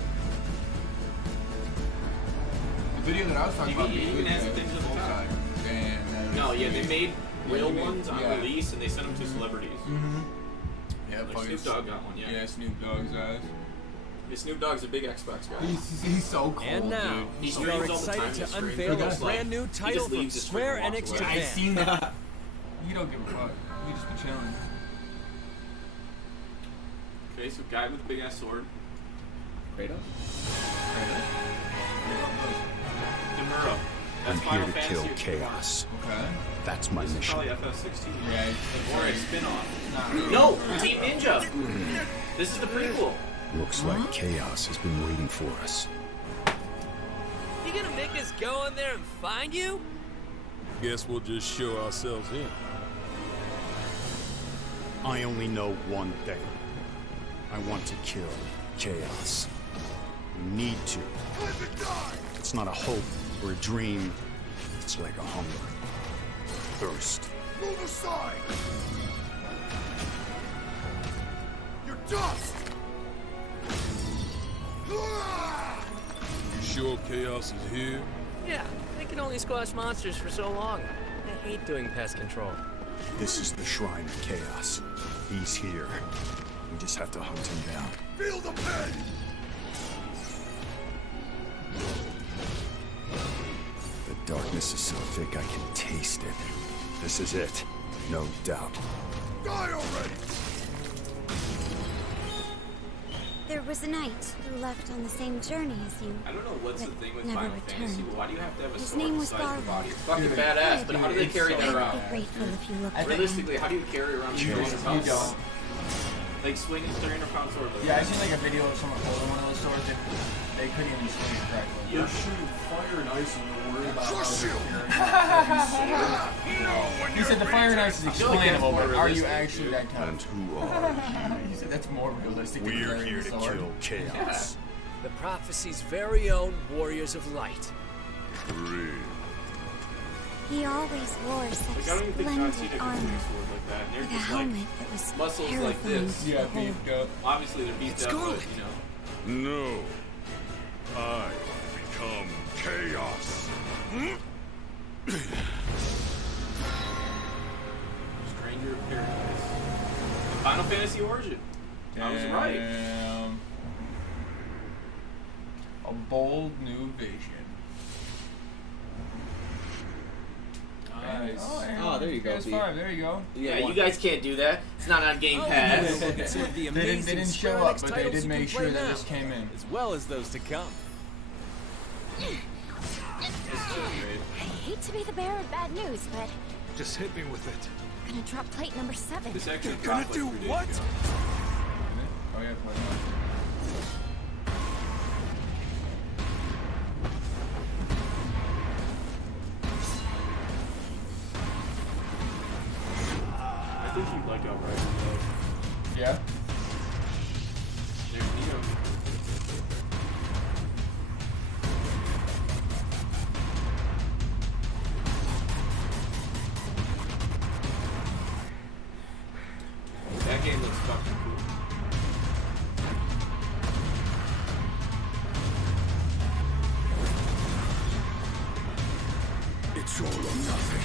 The video that I was talking about It even has the things at the top. full-size, and No, yeah, they made real they made- ones on yeah. release and they sent them to celebrities. Yeah, Like fucking Snoop Dogg got one, yeah. Yeah, Snoop Dogg's eyes. Yeah, Snoop Dogg's a big Xbox guy. He's so cool, And now, dude. He we are streams all the time, excited he to streams. unveil He a just, brand new he just title from leaves his Square stream and Enix walks away. I Japan. seen that. You don't give a fuck. You just be chilling. Okay, so guy with a big ass sword. Kratos? Demura. I'm That's here Final to Fantasy. kill chaos. Okay. That's my This is mission. probably FF16. Yeah. Or a spin-off. Not really. No! Team Ninja! This is the prequel. Looks like chaos has been waiting for us. You gonna make us go in there and find you? Guess we'll just show ourselves in. I only know one thing. I want to kill chaos. We need to. It's not a hope or a dream. It's like a hunger. Thirst. Move aside! You're dust! You sure chaos is here? Yeah, they can only squash monsters for so long. I hate doing pest control. This is the shrine of chaos. He's here. We just have to hunt him down. Feel the pain! The darkness is so thick I can taste it. This is it. No doubt. Die already! There was a knight who left on the same journey as you. I don't know what's the thing with never Final returned. Fantasy, but why do you have to have a His sword name the was size of your Garland. body? It's fucking badass, but how do they carry that I'd around? be grateful if you looked Realistically, how do you carry around the You sword? don't. Like swinging 300-pound sword. Like Yeah, I seen like a video of someone holding one of those swords and they couldn't even swing it correctly. You're shooting fire and ice and you're worried about Crush you! He said the fire and ice is explainable, but are you actually that tough? And who are He said that's more realistic than We're carrying here a to sword. kill chaos. The prophecy's very own Warriors of Light. He always wore I such don't even think John Cena splendid can armor. swing a sword like that. And they're With a just like helmet that was muscles like terrifying this. to Yeah, behold. beefed up. Obviously, they're beefed up, but you know. No. I become chaos. Stranger of Paradise. Final Fantasy Origin. I was right. Damn. A bold new vision. Nice. Oh, there you go, PS5, B. there you go. Yeah, you guys can't do that. It's not on Game Pass. We'll look at some of the They amazing didn't Square show up, Enix but they titles did you make can sure play that now, this came in. as well as those to come. I hate to be the bearer of bad news, but Just hit me with it. I'm gonna drop plate number 7. This actually You're gonna dropped, do like, 3 days what? ago. Oh yeah, play that. I think you'd like Uprising though. Yeah. There's Neo. That game looks fucking cool. It's all or nothing.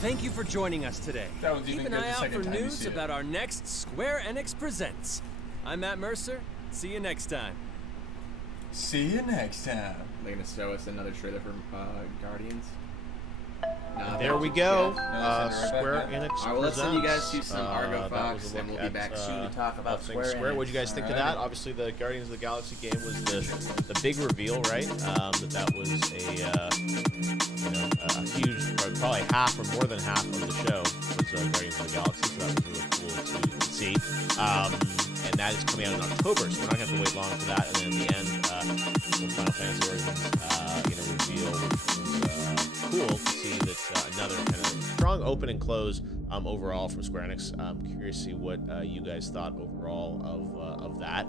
Thank you for joining us today. That was Keep even an good the eye out second for time you news see it. about our next Square Enix Presents. I'm Matt Mercer. See you next time. See you next time. They're gonna show us another trailer for Guardians. There we go. Right Square Enix. All right, well, let's send you guys to presents. some Argofox, That was a and look we'll be back at, soon to talk about things Square What did you guys think of that? Obviously, the Guardians of the Galaxy game was the big reveal, right? That was a huge, probably half or more than half of the show was Guardians of the Galaxy, so that was really cool to see. And that is coming out in October, so we're not going to have to wait long for that. And then at the end, Final Fantasy Origins reveal, which was cool to see that another kind of strong open and close overall from Square Enix. I'm curious to see what you guys thought overall of that.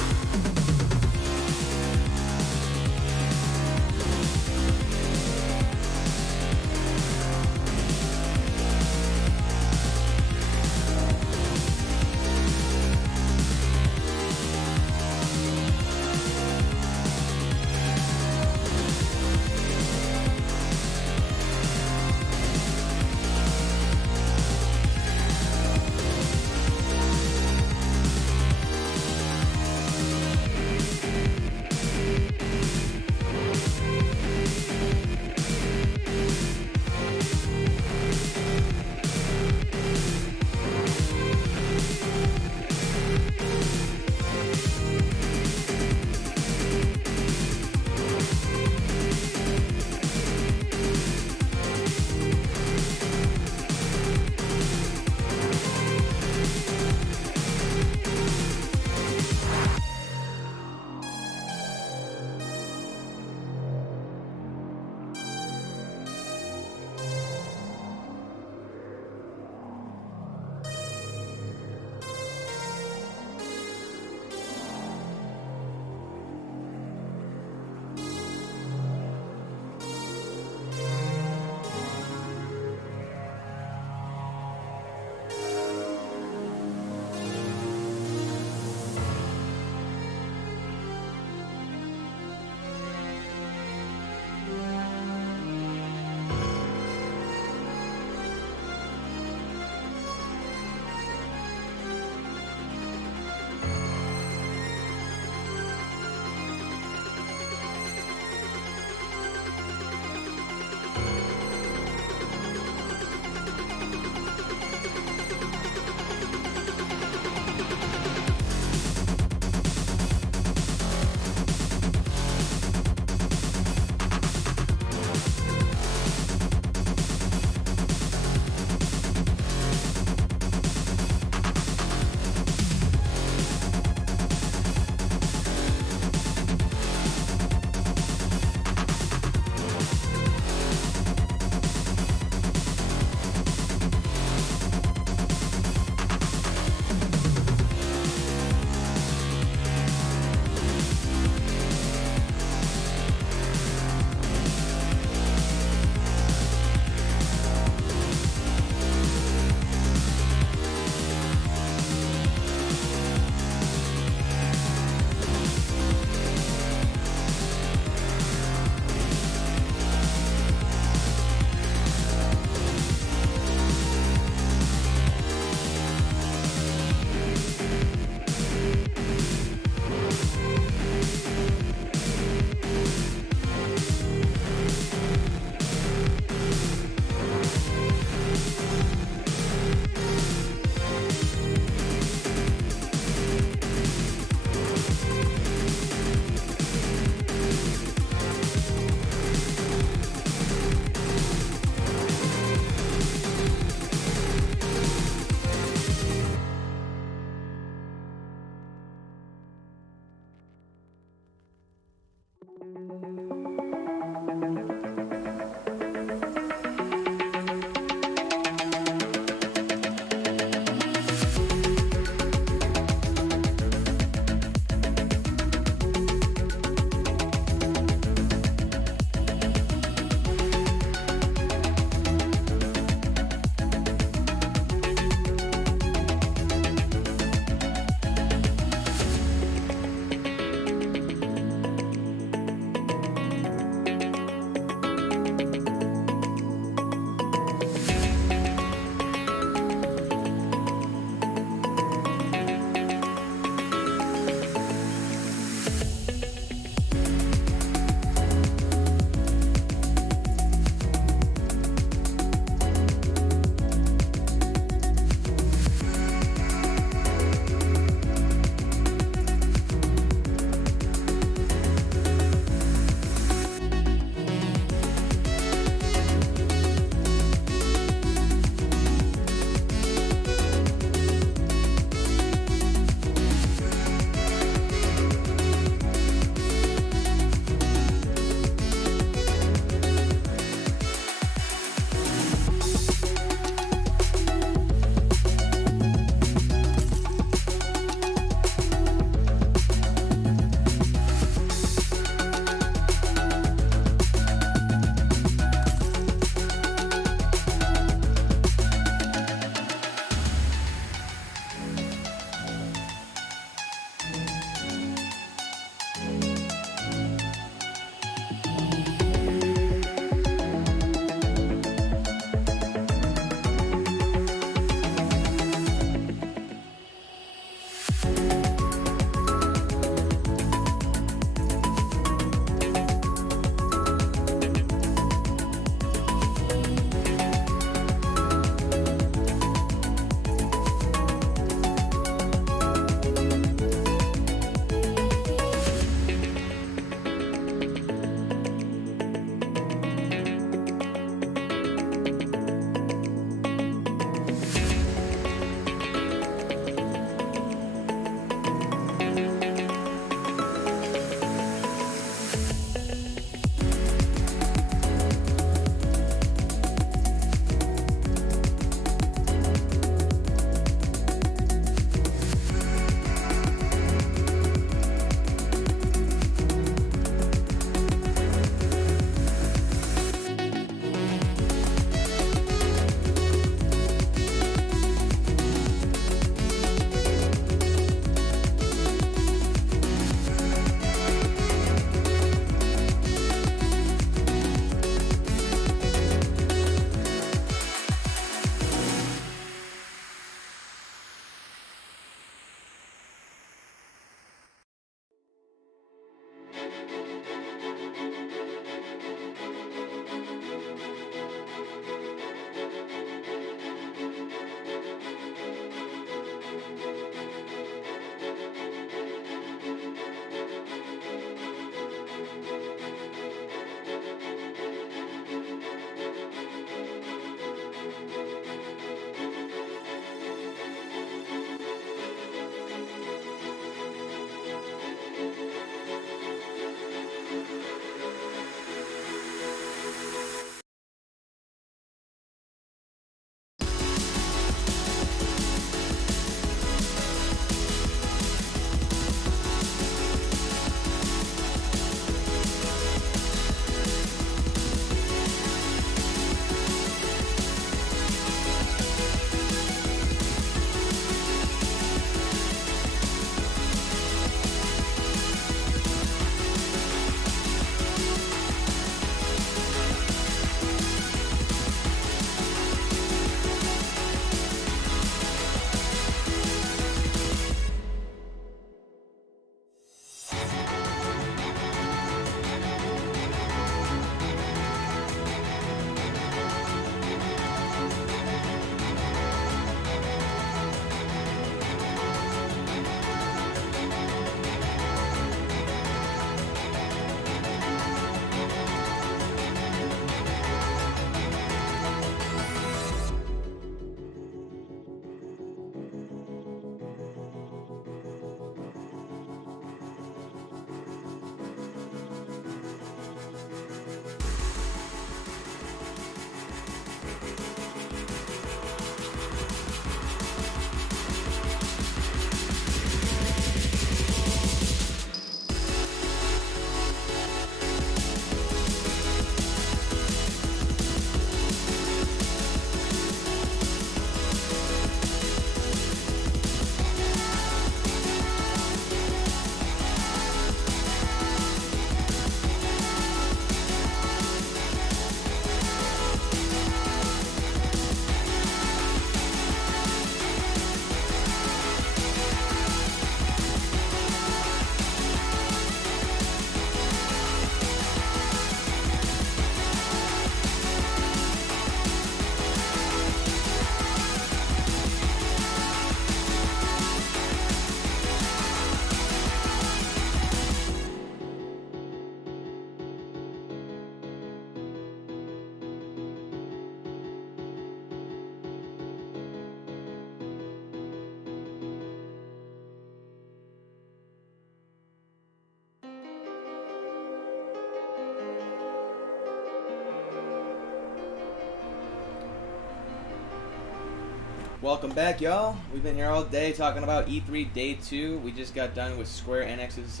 Welcome back, y'all. We've been here all day talking about E3 Day 2. We just got done with Square Enix's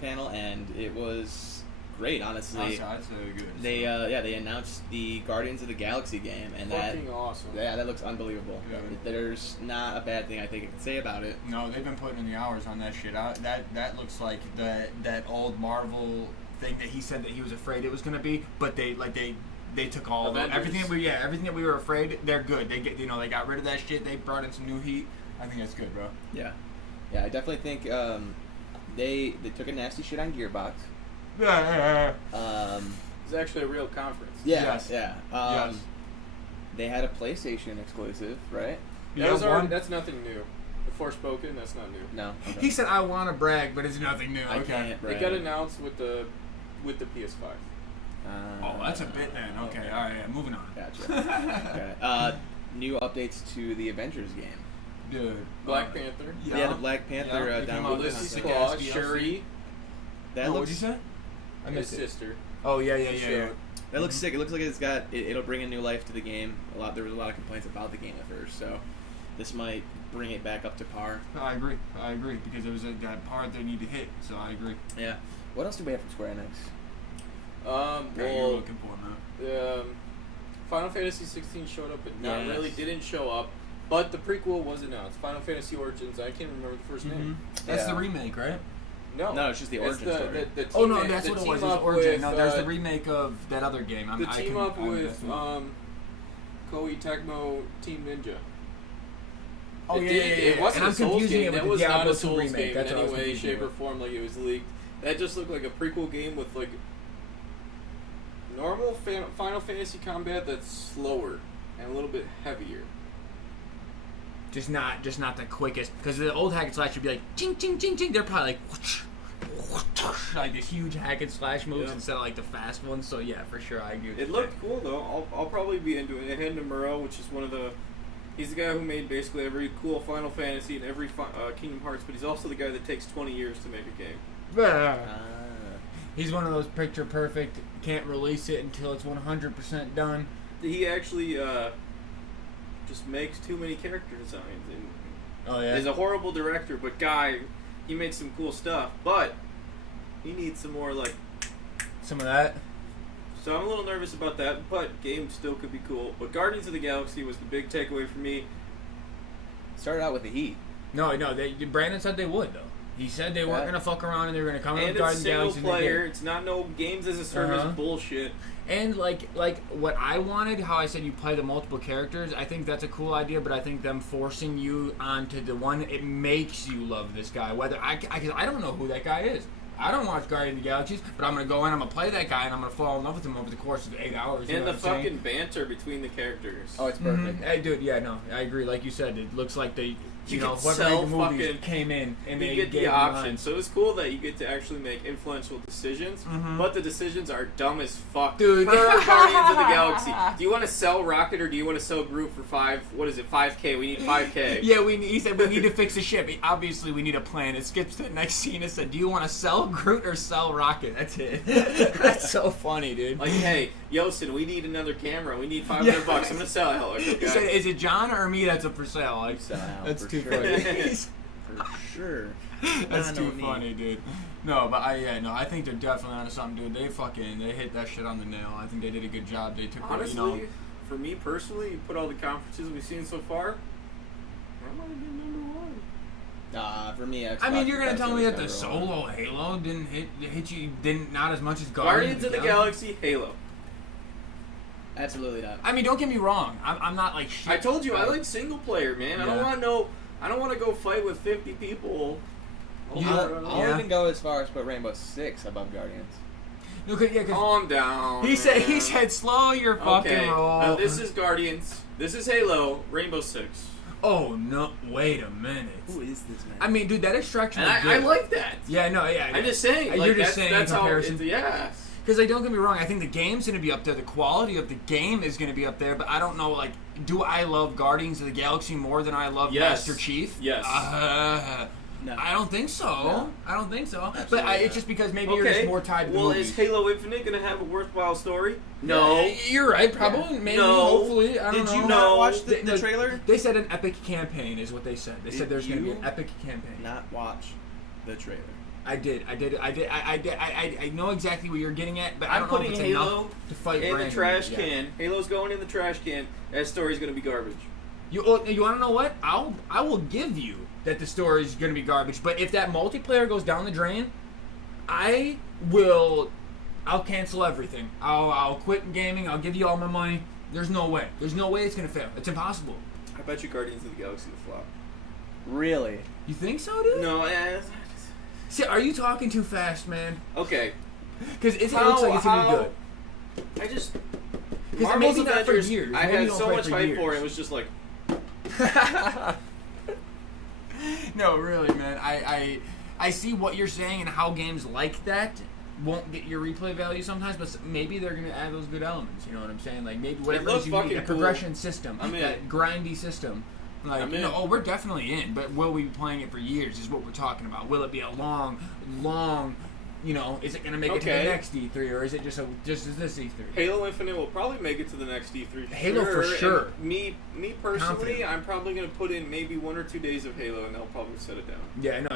panel, and it was great, honestly. That's good. They they announced the Guardians of the Galaxy game, and Fucking awesome. Yeah, that looks unbelievable. Yeah. There's not a bad thing I think I can say about it. No, they've been putting in the hours on that shit. That looks like that old Marvel thing that he said that he was afraid it was gonna be, but they took all of everything that we were afraid. They're good. They got rid of that shit. They brought in some new heat. I think that's good, bro. Yeah, I definitely think they took a nasty shit on Gearbox. It's actually a real conference. Yes. They had a PlayStation exclusive, right? That's nothing new. The Forspoken, that's not new. No. Okay. He said, "I want to brag, but it's nothing new." I can't brag. It got announced with the PS5. Oh, that's a bit then. Okay, all right, moving on. Gotcha. Okay. New updates to the Avengers game. Dude, Black Panther. Yeah, the Black Panther download. Ulysses Claw, Shuri. That looks. What'd you say? I His missed it. sister. Oh yeah. That looks sick. It looks like it'll bring a new life to the game. There was a lot of complaints about the game at first, so this might bring it back up to par. I agree because there was that part they need to hit. So I agree. Yeah. What else do we have from Square Enix? You're looking for now. Final Fantasy 16 showed up, but really didn't show up. But the prequel was announced. Final Fantasy Origins. I can't remember the first name. That's the remake, right? No, it's just the origin story. That's what it was. It was Origin. No, there's the with, remake of that other game. with Koei Tecmo Team Ninja. Oh It wasn't and a Souls game. That was not Diablo a Souls 2 remake. game That's in what I any was way, confusing shape, or with. form. Like it was leaked. That just looked like a prequel game with like normal Final Fantasy combat that's slower and a little bit heavier. Just not the quickest, because the old hack and slash would be like ching ching ching ching. They're probably like whoosh, whoosh, like these huge hack and slash moves instead of like the fast ones. So yeah, for sure, I agree. It looked cool though. I'll probably be into it. It had Nomura, which is he's the guy who made basically every cool Final Fantasy and every Kingdom Hearts, but he's also the guy that takes 20 years to make a game. He's one of those picture perfect. Can't release it until it's 100% done. He actually just makes too many character designs. And he's a horrible director, but he makes some cool stuff. But he needs some more some of that. So I'm a little nervous about that, but game still could be cool. But Guardians of the Galaxy was the big takeaway for me. Started out with the heat. No, Brandon said they would though. He said they weren't gonna fuck around and they were gonna come out with Guardians of the Galaxy. And it's single player. It's not no games as a service bullshit. And like what I wanted, how I said you play the multiple characters, I think that's a cool idea, but I think them forcing you onto the one, it makes you love this guy. Whether I don't know who that guy is. I don't watch Guardians of the Galaxies, but I'm going to go in, I'm going to play that guy, and I'm going to fall in love with him over the course of 8 hours. And the fucking banter between the characters. Oh, it's perfect. Hey, dude, I agree. Like you said, it looks like they... whoever made the movies came in and they get gave the option. lines. So it's cool that you get to actually make influential decisions, but the decisions are dumb as fuck. Dude. For Guardians of the Galaxy. Do you want to sell Rocket or do you want to sell Groot for 5K? We need 5K. Yeah, he said we need to fix the ship. Obviously, we need a plan. It skips to the next scene and said, do you want to sell Groot or sell Rocket? That's it. That's so funny, dude. Like, hey, Yooosin, we need another camera. We need $500. I'm going to sell it. Okay. He said, is it John or me that's up for sale? Like, that's too funny. For sure. That's too funny, dude. No, but I think they're definitely onto something, dude. They hit that shit on the nail. I think they did a good job. They took honestly, for me personally, you put all the conferences we've seen so far, that might have been number one. For me, I mean, you're gonna tell me that the solo Halo didn't hit you not as much as Guardians of the Galaxy Halo. Absolutely not. I mean, don't get me wrong. I'm not like shit. I told you I like single player, man. Yeah. I don't want to go fight with 50 people. I'll even go as far as put Rainbow Six above Guardians. Okay, calm down. He said slow your fucking roll. Now this is Guardians. This is Halo. Rainbow Six. Oh no! Wait a minute. Who is this man? I mean, dude, that extraction. And I like that. Yeah, no, yeah. I'm just saying. You're just saying that's in comparison. Because don't get me wrong, I think the game's going to be up there. The quality of the game is going to be up there. But I don't know, do I love Guardians of the Galaxy more than I love Master Chief? Yes. No. I don't think so. No. I don't think so. Absolutely But it's just because maybe you're just more tied to the Well, movies. is Halo Infinite gonna have a worthwhile story? No. You're right, probably. Maybe, hopefully. I don't know. Did you not watch the trailer? They said an epic campaign is what they said. They said there's going to be an epic campaign. Not watch the trailer. I did. I know exactly what you're getting at, but I I'm don't know if putting it's Halo enough to fight in the Brandon. trash Yeah. can. Halo's going in the trash can. That story's gonna be garbage. You want to know what? I will give you that the story is going to be garbage, but if that multiplayer goes down the drain, I'll cancel everything. I'll quit gaming. I'll give you all my money. There's no way. There's no way it's going to fail. It's impossible. I bet you Guardians of the Galaxy will flop. Really? You think so, dude? No, See, are you talking too fast, man? Okay. Because it looks like it's going to be good. I just... Because Marvel's maybe not for Avengers, years. I Maybe had don't so fight much for hype years. for it. It was just like... No, really, man. I see what you're saying and how games like that won't get your replay value sometimes, but maybe they're going to add those good elements. You know what I'm saying? Like maybe whatever it is you need, a progression system, that grindy system. Like, you know, we're definitely in, but will we be playing it for years is what we're talking about. Will it be a long, you know, is it going to make it to the next E3, or is it just this E3? Halo Infinite will probably make it to the next E3. Halo for sure. And me personally, Confident. I'm probably going to put in maybe 1 or 2 days of Halo, and they'll probably set it down. Yeah.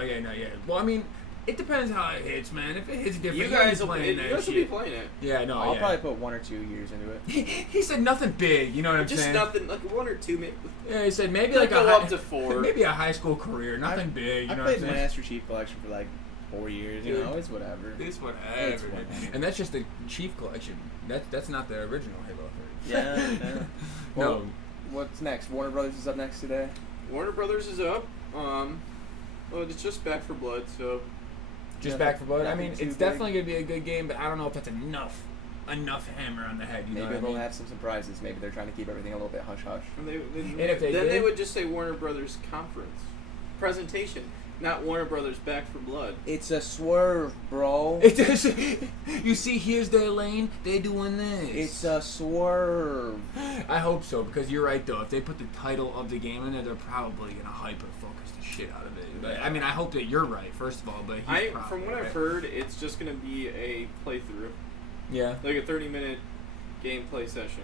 Well, I mean, it depends how it hits, man. If it hits different, You guys will playing that be shit. playing it. Yeah, no, I'll probably put 1 or 2 years into it. He said nothing big, you know what I'm Just saying? nothing, like 1 or 2 maybe. Yeah, he said maybe Could like go a up to 4. Maybe a high school career, nothing big. You I know played what I'm the saying? Master Chief Collection for like 4 years. You know, it's whatever. It's whatever. It's whatever. And that's just the Chief Collection. That's not the original Halo 3. Yeah. No. Well, what's next? Warner Brothers is up next today. Warner Brothers is up. Well, it's just Back for Blood, so. Just Back for Blood. I mean, it's definitely gonna be a good game, but I don't know if that's enough hammer on the head. You know Maybe what I they'll mean? have some surprises. Maybe they're trying to keep everything a little bit hush hush. And if they then they did- would just say Warner Brothers Conference presentation, not Warner Brothers Back for Blood. It's a swerve, bro. It is. You see, here's their lane. They doing this. It's a swerve. I hope so, because you're right though. If they put the title of the game in there, they're probably gonna hyper focus the shit out of it. But I mean, I hope that you're right first of all. But he's probably from what right. I've heard, it's just gonna be a playthrough. Yeah. Like a 30-minute gameplay session.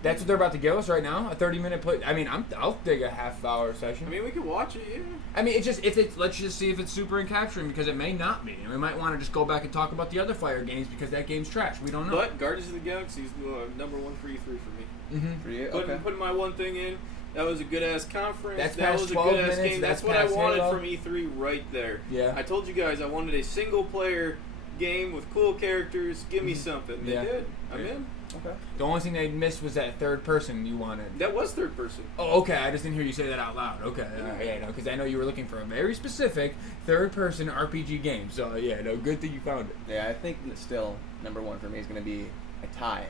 That's what they're about to give us right now. A 30-minute play. I mean, I'll dig a half-hour session. I mean, we could watch it, yeah. I mean, it's just let's just see if it's super encapturing, because it may not be. And we might want to just go back and talk about the other Fire games because that game's trash. We don't know. But Guardians of the Galaxy is number 1 for E3 for me. Mm-hmm. For you, Putting my one thing in. That was a good ass conference. That's that past was a 12 good ass minutes, game. that's That's what I past wanted Halo. from E3 right there. Yeah. I told you guys I wanted a single player game with cool characters. Give me something. They Yeah. did. I'm in. Okay. The only thing they missed was that third person you wanted. That was third person. Oh, okay. I just didn't hear you say that out loud. Okay. Yeah, no, because I know you were looking for a very specific third-person RPG game. So, yeah, no, good thing you found it. Yeah, I think that still number 1 for me is going to be a tie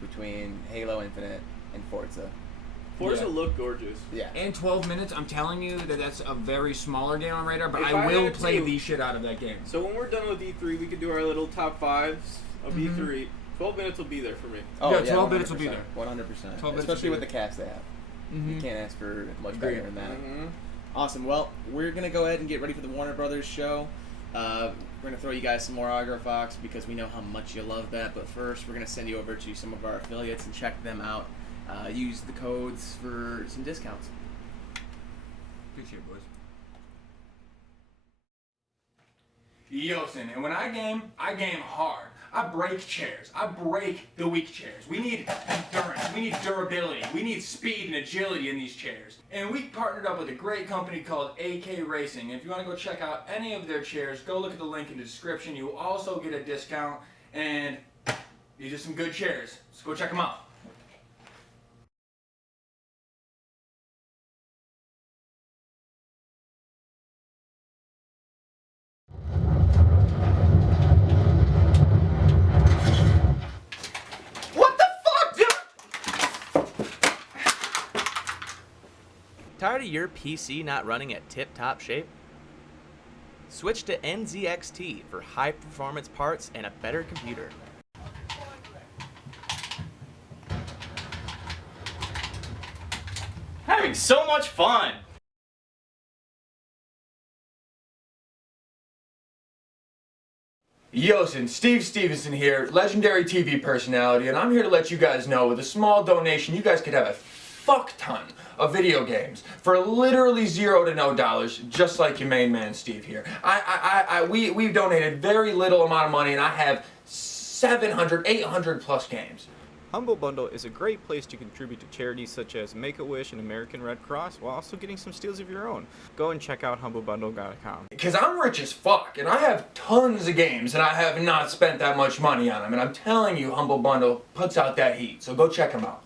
between Halo Infinite and Forza. Forza Yeah. looked gorgeous. Yeah. And 12 minutes, I'm telling you that's a very smaller game on radar, but If I will had play to- the shit out of that game. So when we're done with E3, we could do our little top 5s of Mhm. E3. 12 minutes will be there for me. Oh, Yeah, 12 minutes will be 100%. there. 100%. 12 minutes Especially will with be the cast they have. Mhm. You can't ask for much Agree. better than that. Mm-hmm. Awesome. Well, we're going to go ahead and get ready for the Warner Brothers show. We're going to throw you guys some more Argofox because we know how much you love that. But first, we're going to send you over to some of our affiliates and check them out. Use the codes for some discounts. Good shit, boys. Yooosin, and when I game hard. I break chairs. I break the weak chairs. We need endurance. We need durability. We need speed and agility in these chairs. And we partnered up with a great company called AK Racing. And if you want to go check out any of their chairs, go look at the link in the description. You will also get a discount. And these are some good chairs. So go check them out. Tired of your PC not running at tip-top shape? Switch to NZXT for high-performance parts and a better computer. Having so much fun! Yooosin, Steve Stevenson here, legendary TV personality, and I'm here to let you guys know with a small donation you guys could have a fuck ton of video games for literally $0 to no dollars, just like your main man Steve here. We've donated very little amount of money, and I have 700, 800 plus games. Humble Bundle is a great place to contribute to charities such as Make-A-Wish and American Red Cross while also getting some steals of your own. Go and check out humblebundle.com. Because I'm rich as fuck, and I have tons of games, and I have not spent that much money on them, and I'm telling you, Humble Bundle puts out that heat, so go check them out.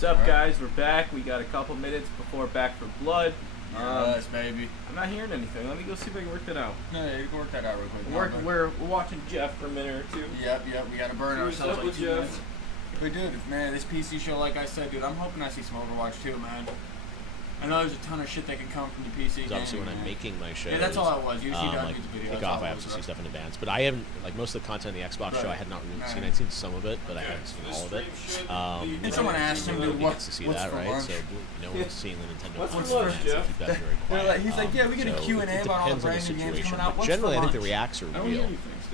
What's up, guys? We're back. We got a couple minutes before Back for Blood. Yes, baby. I'm not hearing anything. Let me go see if I can work that out. No, you can work that out real quick. We're watching Jeff for a minute or two. Yep. We gotta burn ourselves like 2 Jeff? minutes. But dude, man, this PC show, like I said, dude, I'm hoping I see some Overwatch too, man. I know there's a ton of shit that can come from the PC game. Obviously, when I'm making my shows, yeah, that's all it was. You see like kick off, I have to see stuff in advance. But I haven't, like most of the content in the Xbox show, I had not really seen. I'd seen some of it, but I haven't seen all of it. And someone asked him, dude, what's to see that, right? lunch? So no one's seeing the Nintendo. What's for lunch, Jeff? Keep that very quiet. He's like, yeah, we get a Q&A about all the brand new games coming out. What's Generally, for I think the lunch? reacts are real,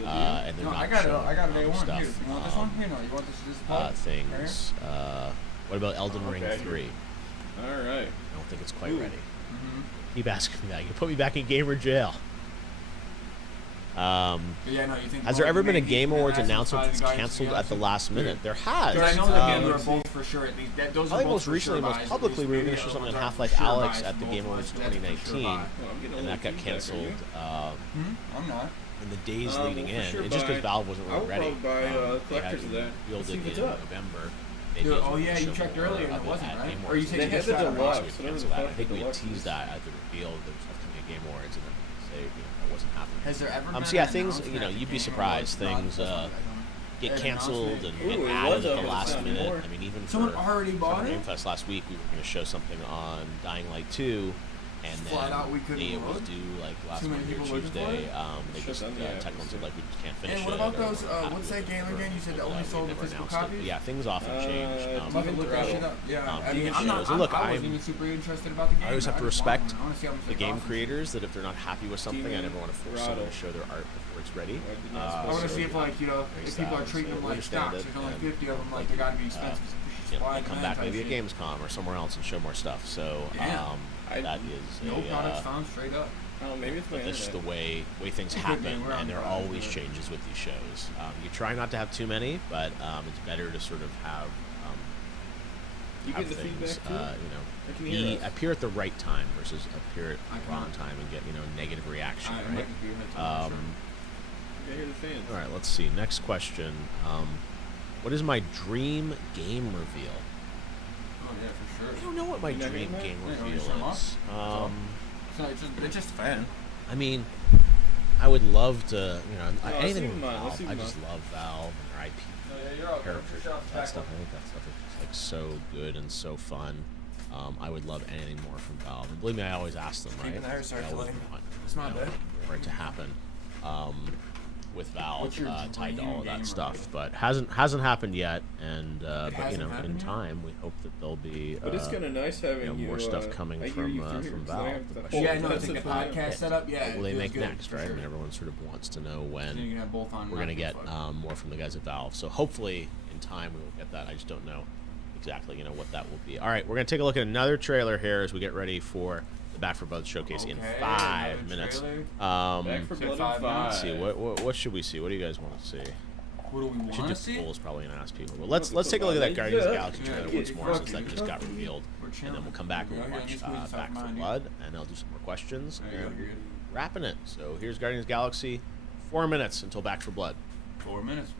and they're not I got an A1 stuff. here. You want this one? Here, no, you want this Things. What about Elden Ring 3? All right. I don't think it's quite ready. Keep asking me that. You put me back in gamer jail. Has there ever been a Game Awards announcement that's canceled at the last minute? There has. I know that we were both for sure. Those I think most recently, most publicly, we were going to show something in Half-Life Alyx at the Game Awards 2019, and that got canceled. I'm not. In the days leading in, and just because Valve wasn't really ready. They had revealed it in November. Dude, oh yeah, you checked earlier and it wasn't, right? Or you said they had the deluxe. I think we had teased that at the reveal. There was coming a Game Awards, and then say it wasn't happening. Has there ever been so yeah, things you'd be surprised. Things get canceled and added at the last minute. I mean, even someone for already bought it. Game Fest last week, we were going to show something on Dying Light 2. And then it was due like last Monday or Tuesday. They just technically said like we just can't finish it. And what about those? What's that game again? You said they only sold the physical copies. Yeah, things often change. Look that shit up. Yeah, I mean, I wasn't even super interested about the game. I always have to respect the game creators that if they're not happy with something, I never want to force them to show their art before it's ready. I want to see if if people are treating them like stocks. There's only 50 of them, like they gotta be expensive. Come back maybe at Gamescom or somewhere else and show more stuff. So that is no products found straight up. Oh, maybe it's but that's just the way things happen, and there are always changes with these shows. You try not to have too many, but it's better to sort of have things appear at the right time versus appear at the wrong time and get negative reaction. Right? All right, let's see. Next question. What is my dream game reveal? Oh yeah, for sure. I don't know what my dream game reveal is. It's just fun. I mean, I would love to, anything with Valve. I just love Valve and their IP characters. That stuff. I think that stuff is just like so good and so fun. I would love anything more from Valve. And believe me, I always ask them, right? It's not bad. For it to happen. With Valve tied to all of that stuff, but hasn't happened yet, and but in time we hope that there'll be but it's kind of nice having more stuff coming from Valve. Yeah, I know. It's like the podcast setup. Yeah, what will they make next, right? I mean, everyone sort of wants to know when we're gonna get more from the guys at Valve. So hopefully in time we will get that. I just don't know exactly what that will be. All right, we're gonna take a look at another trailer here as we get ready for the Back 4 Blood showcase in 5 minutes. Back 4 Blood in 5. Let's see. What should we see? What do you guys want to see? What do we want to see? Polls probably gonna ask people. But let's take a look at that Guardians of the Galaxy trailer once more since that just got revealed, and then we'll come back and we'll watch Back 4 Blood, and I'll do some more questions and wrapping it. So here's Guardians of the Galaxy. 4 minutes until Back 4 Blood. 4 minutes.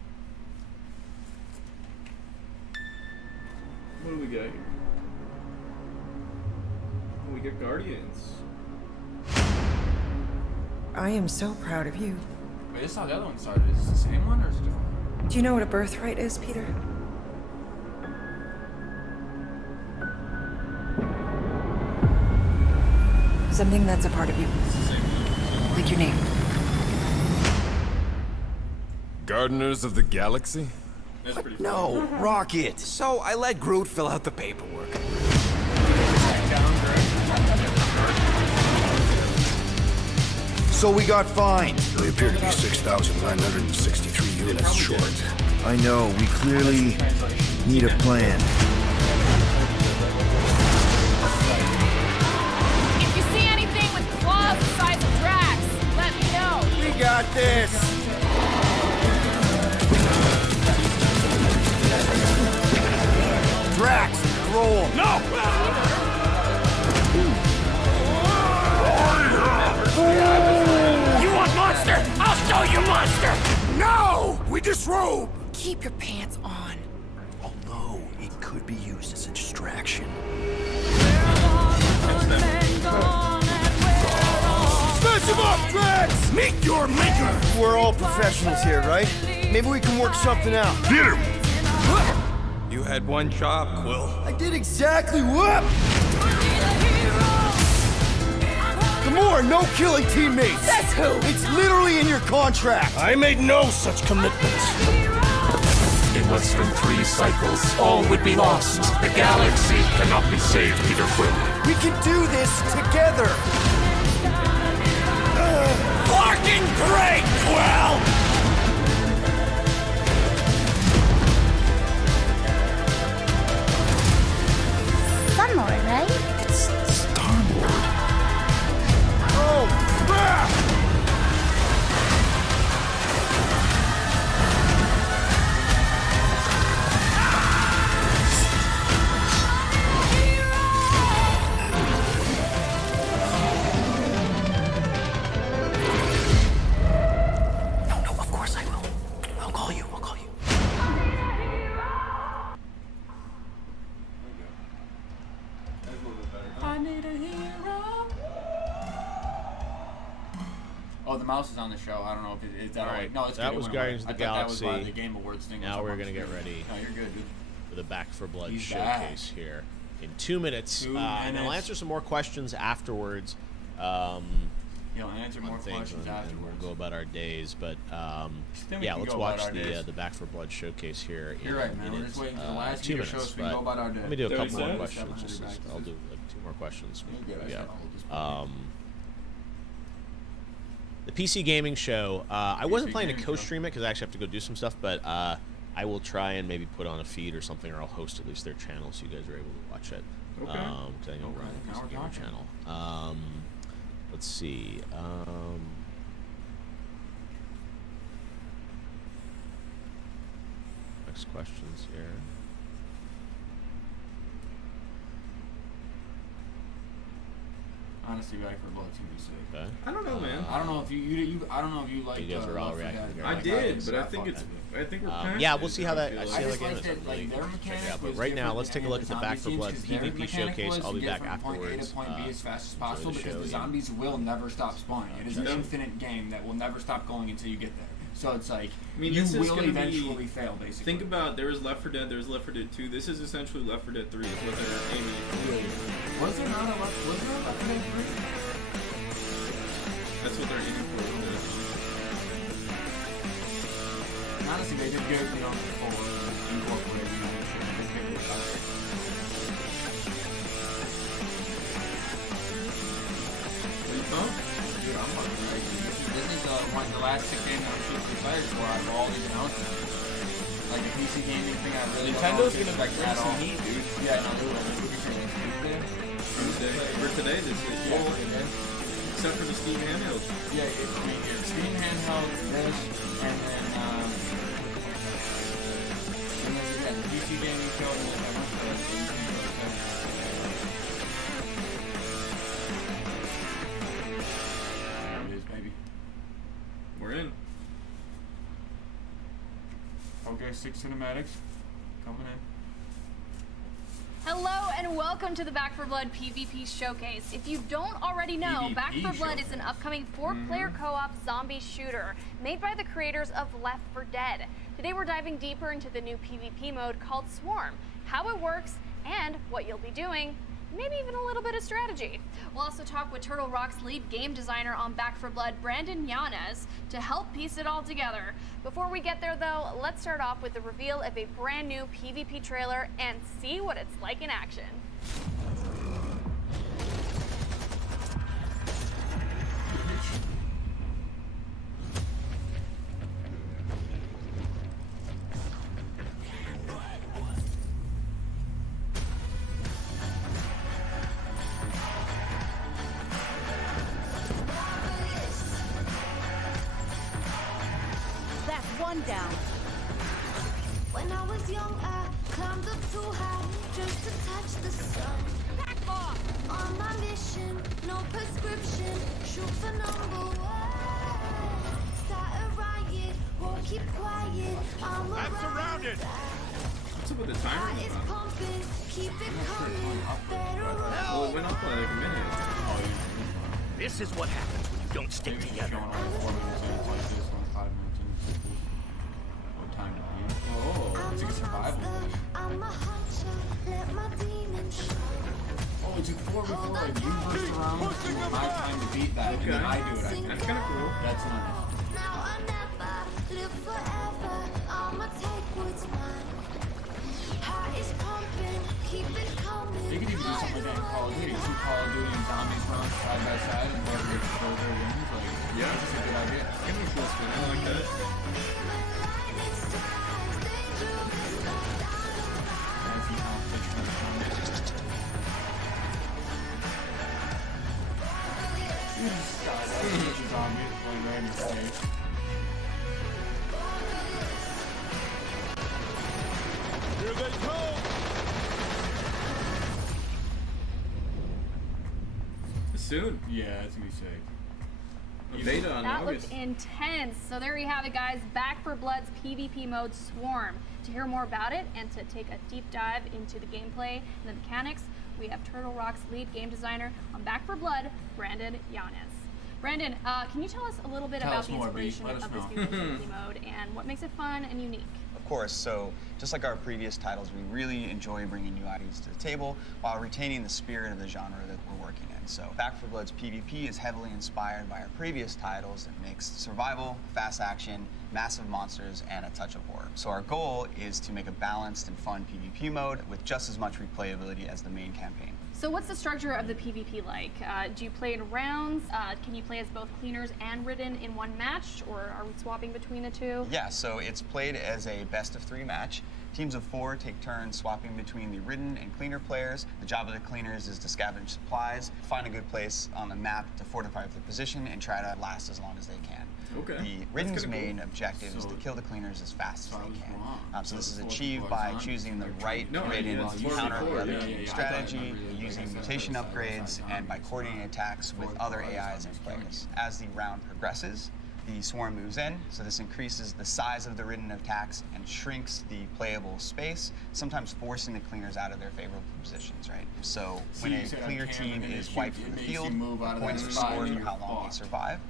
What do we got here? We get Guardians. I am so proud of you. Wait, this is how the other one started. Is this the same one or is it different? Do you know what a birthright is, Peter? Something that's a part of you. Like your name. Gardeners of the Galaxy? No, Rocket. So I let Groot fill out the paperwork. So we got fined. We appear to be 6,963 units short. I know, we clearly need a plan. If you see anything with claws the size of Drax, let me know. We got this! Drax, roll! No! You want monster? I'll show you monster! No! We disrobe! Keep your pants on. Although it could be used as a distraction. Smash him up, Drax! Meet your maker! We're all professionals here, right? Maybe we can work something out. Get him! You had one job, Quill. I did exactly what? Gamora, no killing teammates! That's who! It's literally in your contract! I made no such commitments. In less than 3 cycles, all would be lost. The galaxy cannot be saved, Peter Quill. We can do this together! Fucking great, Quill! Star-Lord, right? It's Star-Lord. Oh, crap! No, of course I will. I'll call you. I need a hero. Oh, the mouse is on the show. I don't know if it is that. All right. No, it's that good. was It went Guardians away. of the I thought Galaxy. That was why the Game Awards thing. Now we're gonna get ready. No, you're good, dude. For the Back for Blood He's showcase here in 2 minutes. And I'll answer some more questions afterwards. You'll answer more questions afterwards. And we'll go about our days, but Then we yeah, can let's go watch about our days. the Back for Blood showcase here. You're right, man. We're just waiting for the last 2 video show minutes. so we can go about our day. Let me do a couple more 37? questions. I'll do like 2 more questions. You're good. Yeah. The PC gaming show. I wasn't planning to co-stream it because I actually have to go do some stuff, but I will try and maybe put on a feed or something, or I'll host at least their channel so you guys are able to watch it. Okay. Because I know we're on the PC Gamer channel. Let's see. Next questions here. Honestly, Back for Blood seems sick. Okay. I don't know, man. I don't know if you I don't know if you like. You guys are all Left 4 reacting. Dead. I did, but I think it's. I think we're past yeah, it, we'll see how that. feel I like. see how just that game like is. that, I'm really like, their check it mechanic out. But was right now, different let's than take a look at the Back for zombie Blood scenes, 'cause their PvP mechanic showcase. was I'll to be get back from point A afterwards. to point B as fast as possible the because show, the yeah. zombies will never stop spawning. It is an infinite game that will never stop going until you get there. So it's like I mean, you this is will gonna eventually be, fail, basically. Think about there was Left 4 Dead, there's Left 4 Dead 2. This is essentially Left 4 Dead 3. Is what they're aiming for. Was there not a Left 4 Dead 3? That's what they're aiming for. Honestly, they did good, you know, for incorporating, you know, they did good stuff. Are you pumped? Dude, I'm fucking ready. This is one of the last 6 games I'm super excited for out of all these announcements. Like the PC gaming thing, I really Nintendo's don't gonna expect bring at some all. heat, dude. Yeah, no, they will. They'll be showing Tuesday. Tuesday. For today, this is. Yeah, for today. Except for the Steam handheld. Yeah, it's Steam handheld, this, and then there's the PC gaming show, and then that much there it is, baby. We're in. Okay, 6 cinematics coming in. Hello and welcome to the Back 4 Blood PvP Showcase. If you don't already know, PvP Back 4 Blood showcase. is an upcoming 4-player co-op zombie shooter made by the creators of Left 4 Dead. Today we're diving deeper into the new PvP mode called Swarm, how it works, and what you'll be doing, maybe even a little bit of strategy. We'll also talk with Turtle Rock's lead game designer on Back 4 Blood, Brandon Yanez, to help piece it all together. Before we get there though, let's start off with the reveal of a brand new PvP trailer and see what it's like in action. That's one down. When I was young, I climbed up too high just to touch the sun. Back off! On my mission, no prescription, shoot for number 1. Start a riot, won't keep quiet. I'm surrounded. What's up with the timer? Well, it went up by like a minute. This is what happens when you don't stick together. Oh, it's like a survival. Oh, it's a 4v4, like you first round, my time to beat that, and then I do it. That's kind of cool. That's nice. They could even do something like that in Call of Duty. Two Call of Duty and Zombies run side by side, and whoever gets further wins. Like, yeah, that's just a good idea. It's gonna be cool spin. I like that. Here they come! Soon. Yeah, it's gonna be sick. Beta on That August. looked intense. So there you have it, guys. Back for Blood's PvP mode Swarm. To hear more about it and to take a deep dive into the gameplay and the mechanics, we have Turtle Rock's lead game designer on Back for Blood, Brandon Yanez. Brandon, can you tell us a little bit about the inspiration of this new PvP mode and what makes it fun and unique? Of course, so just like our previous titles, we really enjoy bringing new ideas to the table while retaining the spirit of the genre that we're working in. So Back 4 Blood's PvP is heavily inspired by our previous titles that mix survival, fast action, massive monsters, and a touch of horror. So our goal is to make a balanced and fun PvP mode with just as much replayability as the main campaign. So what's the structure of the PvP like? Do you play in rounds? Can you play as both cleaners and ridden in one match, or are we swapping between the two? Yeah, so it's played as a best-of-3 match. Teams of 4 take turns swapping between the ridden and cleaner players. The job of the cleaners is to scavenge supplies, find a good place on the map to fortify their position, and try to last as long as they can. Okay. The ridden's main objective is to kill the cleaners as fast as they can. So this is achieved by choosing the right ridden to counter the other team's strategy, using mutation upgrades, and by coordinating attacks with other AIs and players. As the round progresses, the swarm moves in, so this increases the size of the ridden attacks and shrinks the playable space, sometimes forcing the cleaners out of their favorable positions, right? So when a cleaner team is wiped from the field, points are scored for how long they survive.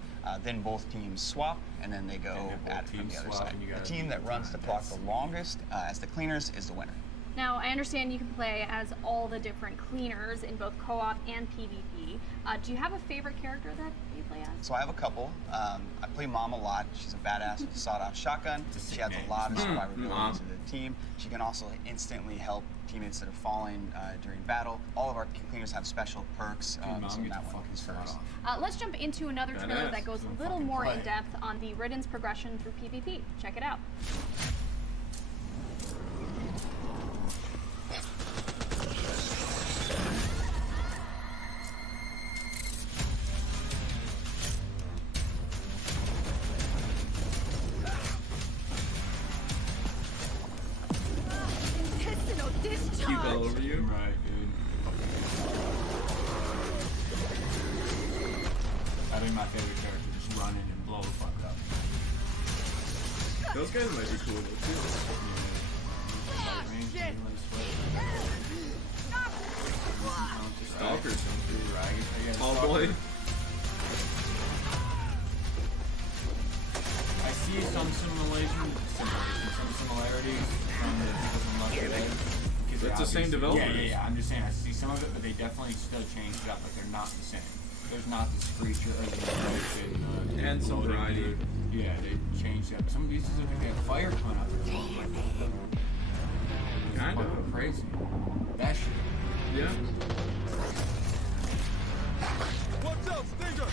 Then both teams swap, and then they go at it from the other side. The team that runs the clock the longest as the cleaners is the winner. Now, I understand you can play as all the different cleaners in both co-op and PvP. Do you have a favorite character that you play as? So I have a couple. I play Mom a lot. She's a badass with a sawed-off shotgun. She adds a lot of survivability to the team. She can also instantly help teammates that are falling during battle. All of our cleaners have special perks, so that one is first. Let's jump into another trailer that goes a little more in depth on the ridden's progression through PvP. Check it out. Keep all over you. Right, dude. I think my favorite character just run in and blow the fuck up. Those guys might be cool though too. Stalker something, right? Oh boy. I see some similarities from the people from Left 4 Dead. That's the same developers. Yeah. I'm just saying, I see some of it, but they definitely still changed it up, but they're not the same. There's not the screecher or the and some variety. Yeah, they changed it up. Some of these look like they have fire coming out their mouth. Kind of crazy. That shit. Yeah. What's up, Stinger?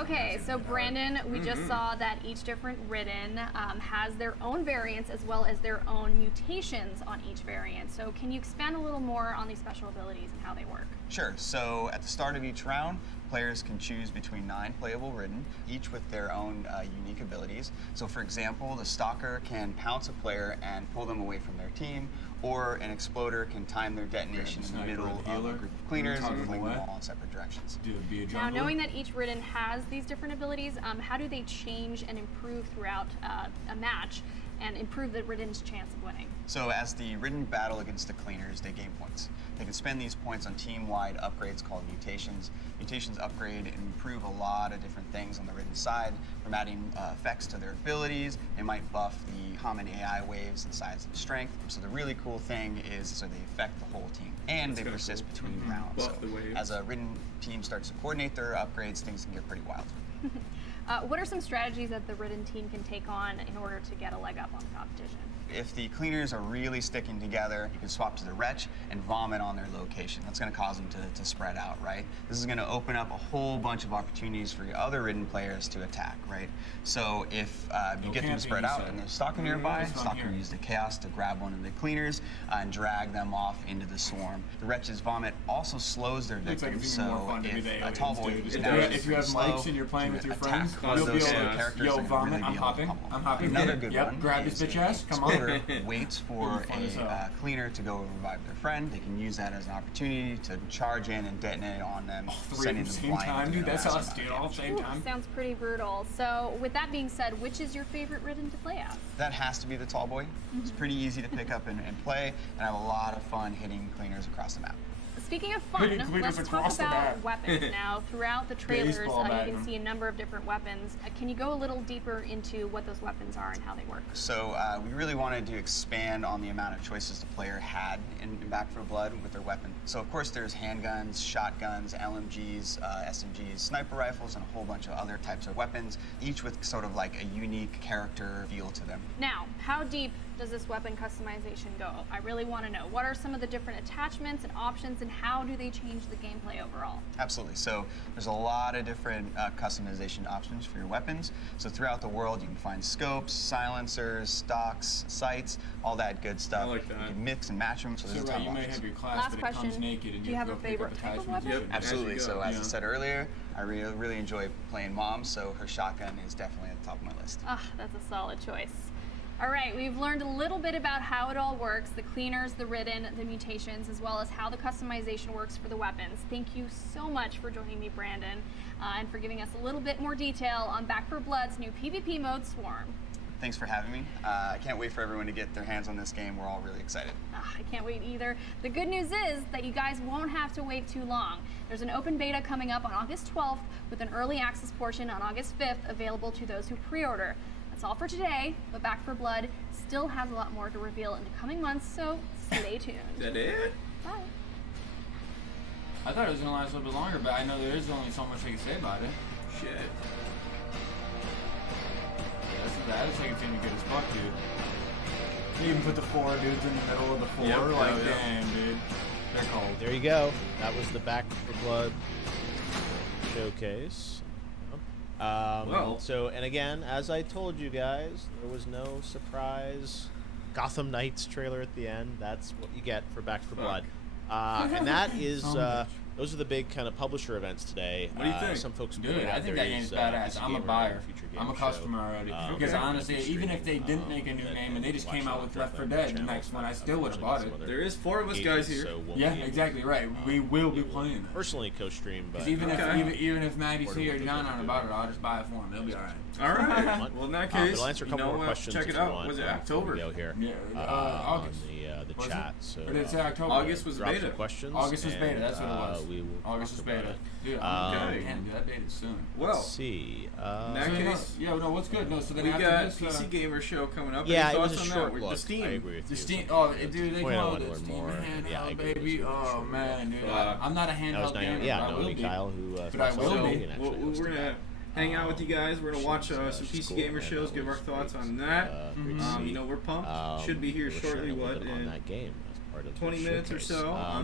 Okay, so Brandon, we just saw that each different ridden has their own variants as well as their own mutations on each variant. So can you expand a little more on these special abilities and how they work? Sure. So at the start of each round, Players can choose between 9 playable Ridden, each with their own unique abilities. So for example, the Stalker can pounce a player and pull them away from their team, or an Exploder can time their detonation in the middle of a group of cleaners and fling them all in separate directions. Now, knowing that each Ridden has these different abilities, how do they change and improve throughout a match and improve the Ridden's chance of winning? So as the Ridden battle against the cleaners, they gain points. They can spend these points on team-wide upgrades called mutations. Mutations upgrade and improve a lot of different things on the Ridden side, from adding effects to their abilities. They might buff the common AI waves in size and strength. So the really cool thing is, so they affect the whole team, and they persist between rounds. So as a Ridden team starts to coordinate their upgrades, things can get pretty wild. What are some strategies that the Ridden team can take on in order to get a leg up on the competition? If the cleaners are really sticking together, you can swap to the Wretch and vomit on their location. That's going to cause them to spread out, right? This is going to open up a whole bunch of opportunities for your other Ridden players to attack, right? So if you get them to spread out and there's Stalker nearby, Stalker can use the Chaos to grab one of the cleaners and drag them off into the swarm. The Wretch's vomit also slows their victims, so if a tall boy is if you have mics and you're playing with your friends, you'll be able to, yo, vomit, I'm hopping. Another good one. Grab this bitch ass, come on. Waits for a cleaner to go revive their friend. They can use that as an opportunity to charge in and detonate on them, sending them flying. Time, dude. That's us, dude. All at the same time. Sounds pretty brutal. So, with that being said, which is your favorite Ridden to play as? That has to be the tall boy. It's pretty easy to pick up and play, and have a lot of fun hitting cleaners across the map. Speaking of fun, let's talk about weapons now. Throughout the trailers, you can see a number of different weapons. Can you go a little deeper into what those weapons are and how they work? So we really wanted to expand on the amount of choices the player had in Back 4 Blood with their weapon. So of course there's handguns, shotguns, LMGs, SMGs, sniper rifles, and a whole bunch of other types of weapons, each with sort of like a unique character feel to them. Now, how deep does this weapon customization go? I really want to know. What are some of the different attachments and options, and how do they change the gameplay overall? Absolutely. So there's a lot of different customization options for your weapons. So throughout the world, you can find scopes, silencers, stocks, sights, all that good stuff. I like that. You can mix and match them. So there's a ton of you may options. have your class, Last but question. it comes naked, and do you have a favorite type of weapon? Yep. Absolutely. So as I said earlier, I really enjoy playing Mom, so her shotgun is definitely at the top of my list. Ah, that's a solid choice. All right, we've learned a little bit about how it all works, the cleaners, the Ridden, the mutations, as well as how the customization works for the weapons. Thank you so much for joining me, Brandon, and for giving us a little bit more detail on Back 4 Blood's new PvP mode, Swarm. Thanks for having me. I can't wait for everyone to get their hands on this game. We're all really excited. I can't wait either. The good news is that you guys won't have to wait too long. There's an open beta coming up on August 12th with an early access portion on August 5th available to those who pre-order. That's all for today, but Back 4 Blood still has a lot more to reveal in the coming months, so stay tuned. Is that it? Bye. I thought it was going to last a little bit longer, but I know there is only so much I can say about it. Shit. That is like a thing good as fuck, dude. They even put the 4 dudes in the middle of the 4. Yep, like, damn, dude. They're cold. There you go. That was the Back 4 Blood showcase. So, and again, as I told you guys, there was no surprise Gotham Knights trailer at the end. That's what you get for Back 4 Blood. And that is, those are the big kind of publisher events today. What do you think? Some folks Dude, I think that game's badass. I'm a buyer. I'm a customer already. Because honestly, even if they didn't make a new name and they just came out with Left 4 Dead, the next one, I still would have bought it. There is 4 of us guys here. So yeah, exactly right. We will be playing it. Personally co-stream, but even if Maddie's here or John on about it, I'll just buy it for him. They'll be all right. All right. Well, in that case, it'll answer a couple more questions. Check it out. Was it October? Here. Yeah, August. On the chat. So or did it say October? August was drop beta. Some questions. August was beta. That's what it was. We will August was beta. Dude, that beta's soon. Well, let's see. In that case, what's good? No, so then we after got this, PC Gamer Show coming up. Yeah, Any it was thoughts a on short that? look. The Steam. I agree with you. The Steam. Oh, dude, they call it the Steam more. handheld, baby. Oh man, dude. I'm not a handheld gamer. Yeah, I will be. Kyle, who but I will be. We're gonna hang out with you guys. We're gonna watch some PC Gamer shows, give our thoughts on that. We're pumped. Should be here shortly. What in that game? 20 minutes or so.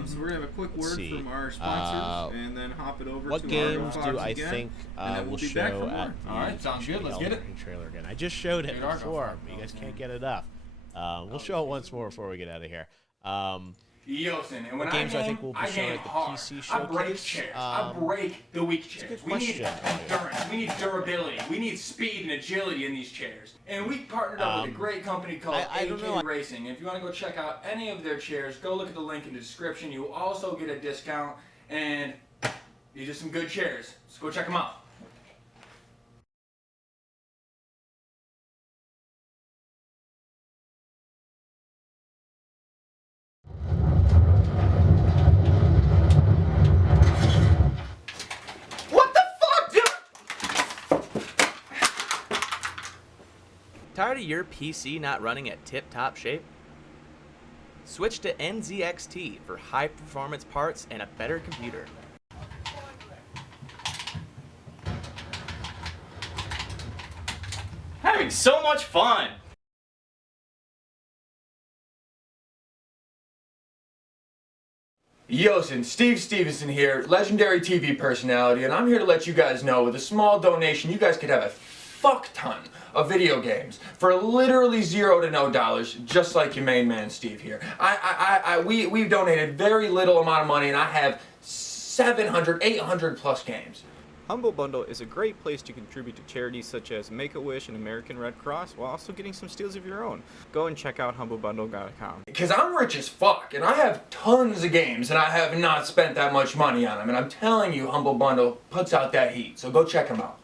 So we're gonna have a quick word from our sponsors, and then hop it over what to games Argofox do I again, think and then we'll will be show back for at more. the All right, sounds good. Let's get it. Trailer again. I just showed it before. You guys can't get enough. We'll show it once more before we get out of here. Yooosin, and when What games I I think will be shown game at the hard. PC I break showcase? chairs. I break the weak chairs. That's a good We need question. endurance. We need durability. We need speed and agility in these chairs. And we partnered up with a great company called I don't know. AK Racing. If you want to go check out any of their chairs, go look at the link in the description. You will also get a discount, and these are some good chairs. So go check them out. Tired of your PC not running at tip-top shape? Switch to NZXT for high-performance parts and a better computer. Having so much fun! Yooosin, Steve Stevenson here, legendary TV personality, and I'm here to let you guys know with a small donation you guys could have a fuck ton of video games for literally $0 to no dollars, just like your main man Steve here. We've donated very little amount of money, and I have 700, 800 plus games. Humble Bundle is a great place to contribute to charities such as Make-A-Wish and American Red Cross while also getting some steals of your own. Go and check out humblebundle.com. Because I'm rich as fuck, and I have tons of games, and I have not spent that much money on them, and I'm telling you, Humble Bundle puts out that heat, so go check them out.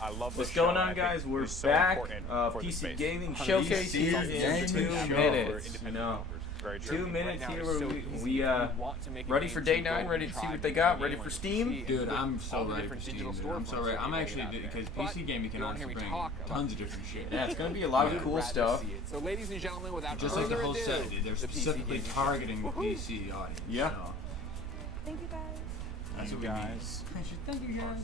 I love this What's show, going and on, I think guys? We're it's so back. important for the PC space. Gaming PC Showcase here in gaming 2 show minutes. for You know, Very true. 2 minutes Right now here it's where so we easy if you want to make a ready game for to day go 9, and ready to see try what they to got, make ready it for and Steam. see Dude, I'm so all the ready for different Steam, digital dude. I'm so storefronts ready. that I'm are actually, out there. because But PC Gaming can you don't honestly hear me bring talk about tons of different shit. Yeah, it's gonna be a lot of cool stuff. So, ladies and gentlemen, without Just like the further whole ado, set, dude. They're the PC specifically gaming targeting the show. PC audience. Yeah. So. Thank you guys. That's what guys. we need. Thank you guys.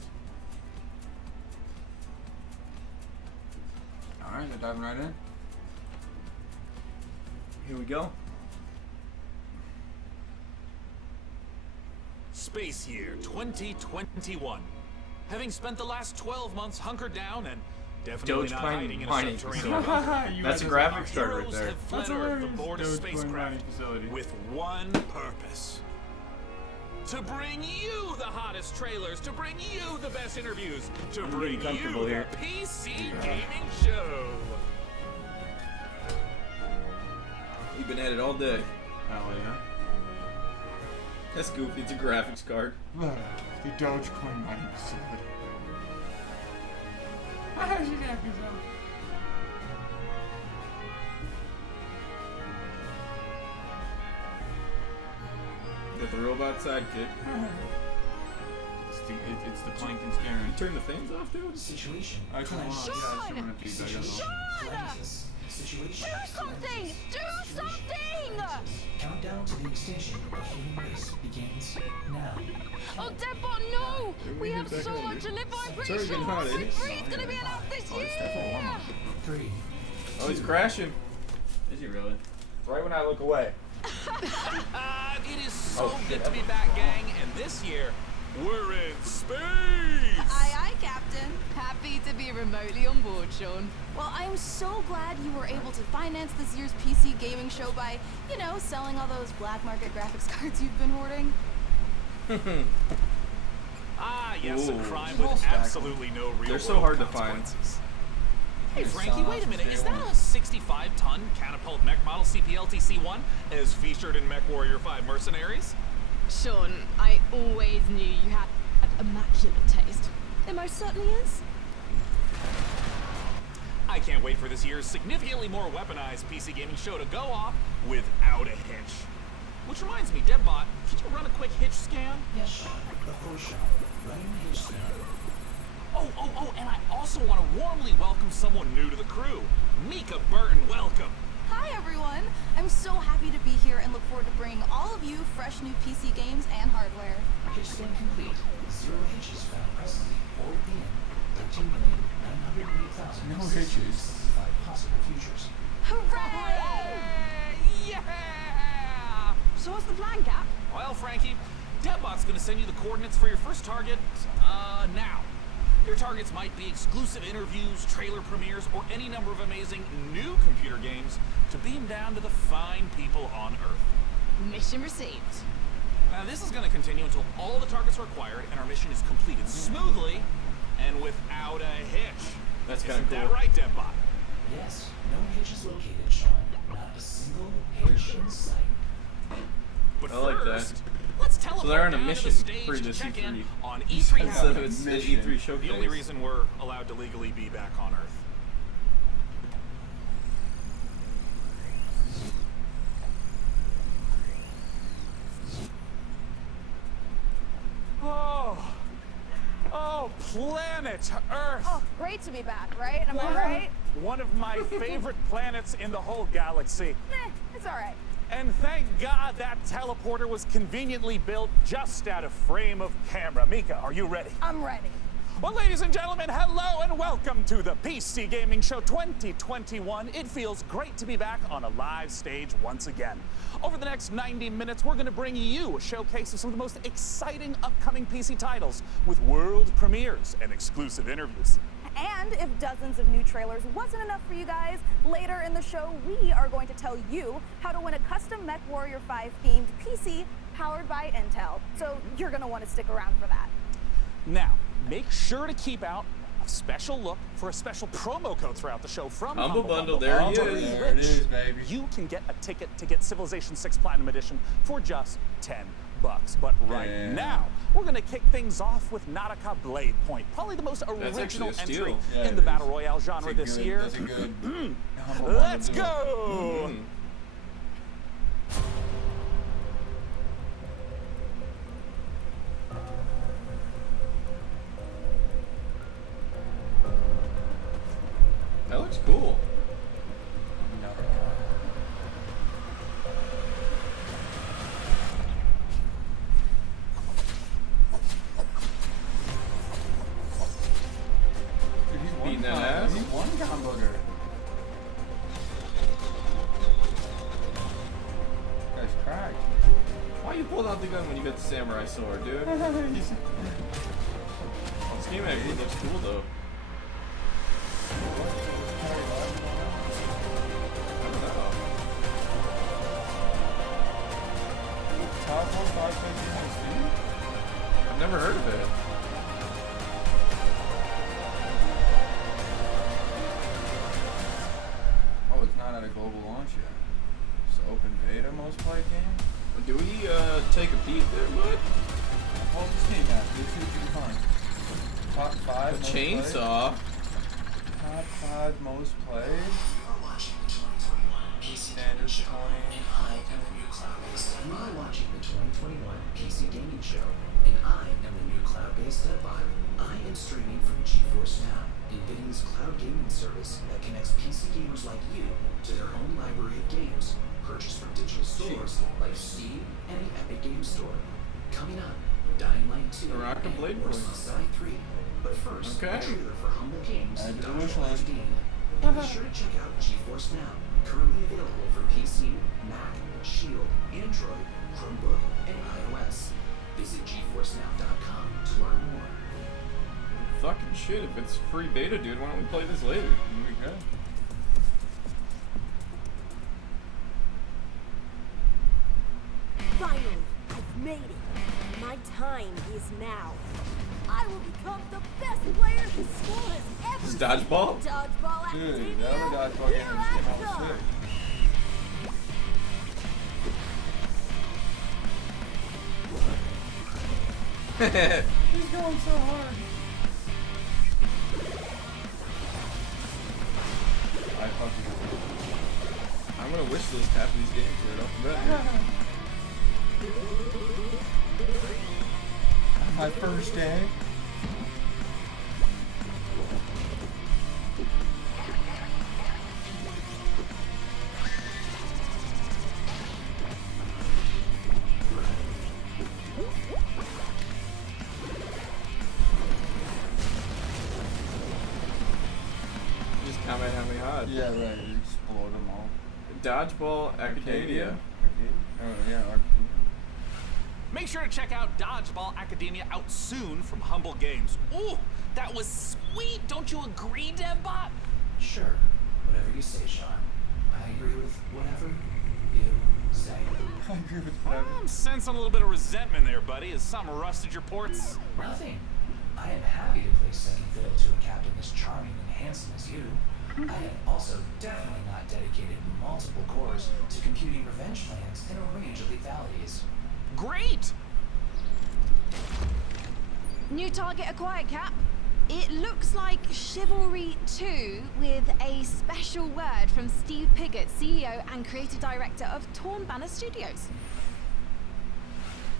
Alright, they're diving right in. Here we go. Space Year 2021. Having spent the last 12 months hunkered down and definitely not hiding in a subterranean bunker, That's a graphics card right heroes there. have fled Earth aboard a spacecraft with one purpose. To bring you the hottest trailers, to bring you the best interviews, to bring you here. the PC Gaming Show. You've been at it all day. Oh yeah. That's goofy. It's a graphics card. The Dogecoin mining facility. Got the robot sidekick. It's the Plankton scaring. You turn the fans off, dude? Situation. I turn them off. Yeah, I turn them Situation. Situation. Do something! Do something! Countdown to the extinction of the human race begins now. Oh, Deadbot, no! We have so much to live by. I'm pretty It's sure already been hot, Warframe isn't 3 is gonna be announced this year! 3. Oh, he's crashing. Is he really? Right when I look away. It is so good to be back, gang, and this year, we're in space! Aye, aye, Captain. Happy to be remotely on board, Sean. Well, I'm so glad you were able to finance this year's PC gaming show by, you know, selling all those black market graphics cards you've been hoarding. Ah, yes, a Ooh. crime with absolutely no real They're so hard to find. Hey, Frankie, wait a minute. Is that a 65-ton catapult mech model CPLTC-1 as featured in MechWarrior 5 Mercenaries? Sean, I always knew you had immaculate taste. It most certainly is. I can't wait for this year's significantly more weaponized PC gaming show to go off without a hitch. Which reminds me, Deadbot, could you run a quick hitch scan? Yes, Sean. Of course, Sean. Running hitch scan. Oh, and I also want to warmly welcome someone new to the crew. Mika Burton, welcome. Hi, everyone. I'm so happy to be here and look forward to bringing all of you fresh new PC games and hardware. Hitch scan complete. 0 hitches found presently or in 13,908,000. No hitches. 5 possible futures. Hooray! Yeah! So what's the plan, Cap? Well, Frankie, Deadbot's gonna send you the coordinates for your first target, now. Your targets might be exclusive interviews, trailer premieres, or any number of amazing new computer games to beam down to the fine people on Earth. Mission received. Now, this is gonna continue until all the targets are acquired and our mission is completed smoothly and without a hitch. That's kind of Isn't cool. that right, Deadbot? Yes, no hitches located, Sean. Not a single hitch in sight. But I like first, that. let's teleport So they're on a down mission to the stage for to this check in E3. on E3 So happenings. it's an E3 showcase. The only reason we're allowed to legally be back on Earth. Oh, planet Earth! Oh, great to be back, right? Am I right? One of my favorite planets in the whole galaxy. It's all right. And thank God that teleporter was conveniently built just out of frame of camera. Mika, are you ready? I'm ready. Well, ladies and gentlemen, hello and welcome to the PC Gaming Show 2021. It feels great to be back on a live stage once again. Over the next 90 minutes, we're going to bring you a showcase of some of the most exciting upcoming PC titles with world premieres and exclusive interviews. And if dozens of new trailers wasn't enough for you guys, later in the show, we are going to tell you how to win a custom MechWarrior 5 themed PC powered by Intel. So you're going to want to stick around for that. Now, make sure to keep out a special look for a special promo code throughout the show from Humble Bundle. There he is. There it is, baby. You can get a ticket to get Civilization 6 Platinum Edition for just $10. $20. But right now, we're going to kick things off with Nautica Blade Point, probably the most original entry in the Battle Royale genre this year. That's a good Let's go! That looks cool. Beating that ass. He's one hamburger. Guy's cracked. Why you pulled out the gun when you got the samurai sword, dude? This game actually looks cool though. I've never heard of it. Oh, it's not at a global launch yet. It's open beta most played game. Do we take a peek there, bud? Hold the Steam app. Let's see what you can find. Top 5 The most chainsaw. Played. Top 5 most played. Standard 20. You are watching the 2021 PC Gaming Show, and I am the new cloud-based deadbot. I am streaming from GeForce Now, NVIDIA's cloud gaming service that connects PC gamers like you to their own library of games, purchased from digital stores like Steam and the Epic Games Store. Coming up, Dying Light 2 and Blade Warzone Side 3. But first, a trailer for Humble Games Add to the Dodgeball wish list. Academia. And be sure to check out GeForce Now, currently available for PC, Mac, Shield, Android, Chromebook, and iOS. Visit GeForceNow.com to learn more. Fucking shit, if it's free beta, dude, why don't we play this later? We could. Finally, I've made it. My time is now. I will become the best player this school has ever This is seen. Dodgeball? Dodgeball Dude, Academia. the other dodgeball game Here came I out come. sick. He's going so hard. I fucking. I'm gonna wish list half of these games right off the bat. My first day. Just comment how many odds. Yeah, right. You explode them all. Dodgeball Academia. Oh, yeah. Make sure to check out Dodgeball Academia out soon from Humble Games. Ooh, that was sweet. Don't you agree, DevBot? Sure, whatever you say, Sean. I agree with whatever you say. I agree with whatever. I'm sensing a little bit of resentment there, buddy. Has something rusted your ports? Nothing. I am happy to play second fiddle to a captain as charming and handsome as you. I have also definitely not dedicated multiple cores to computing revenge plans in a range of legalities. Great! New target acquired, Cap. It looks like Chivalry 2 with a special word from Steve Piggott, CEO and creative director of Torn Banner Studios.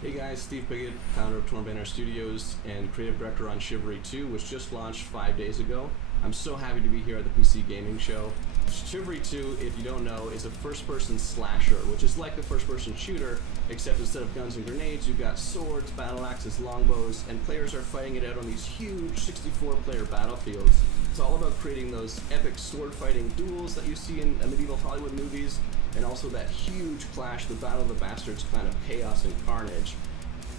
Hey guys, Steve Piggott, founder of Torn Banner Studios and creative director on Chivalry 2, which just launched 5 days ago. I'm so happy to be here at the PC Gaming Show. Chivalry 2, if you don't know, is a first-person slasher, which is like the first-person shooter, except instead of guns and grenades, you've got swords, battle axes, longbows, and players are fighting it out on these huge 64-player battlefields. It's all about creating those epic sword-fighting duels that you see in medieval Hollywood movies, and also that huge clash, the Battle of the Bastards kind of chaos and carnage.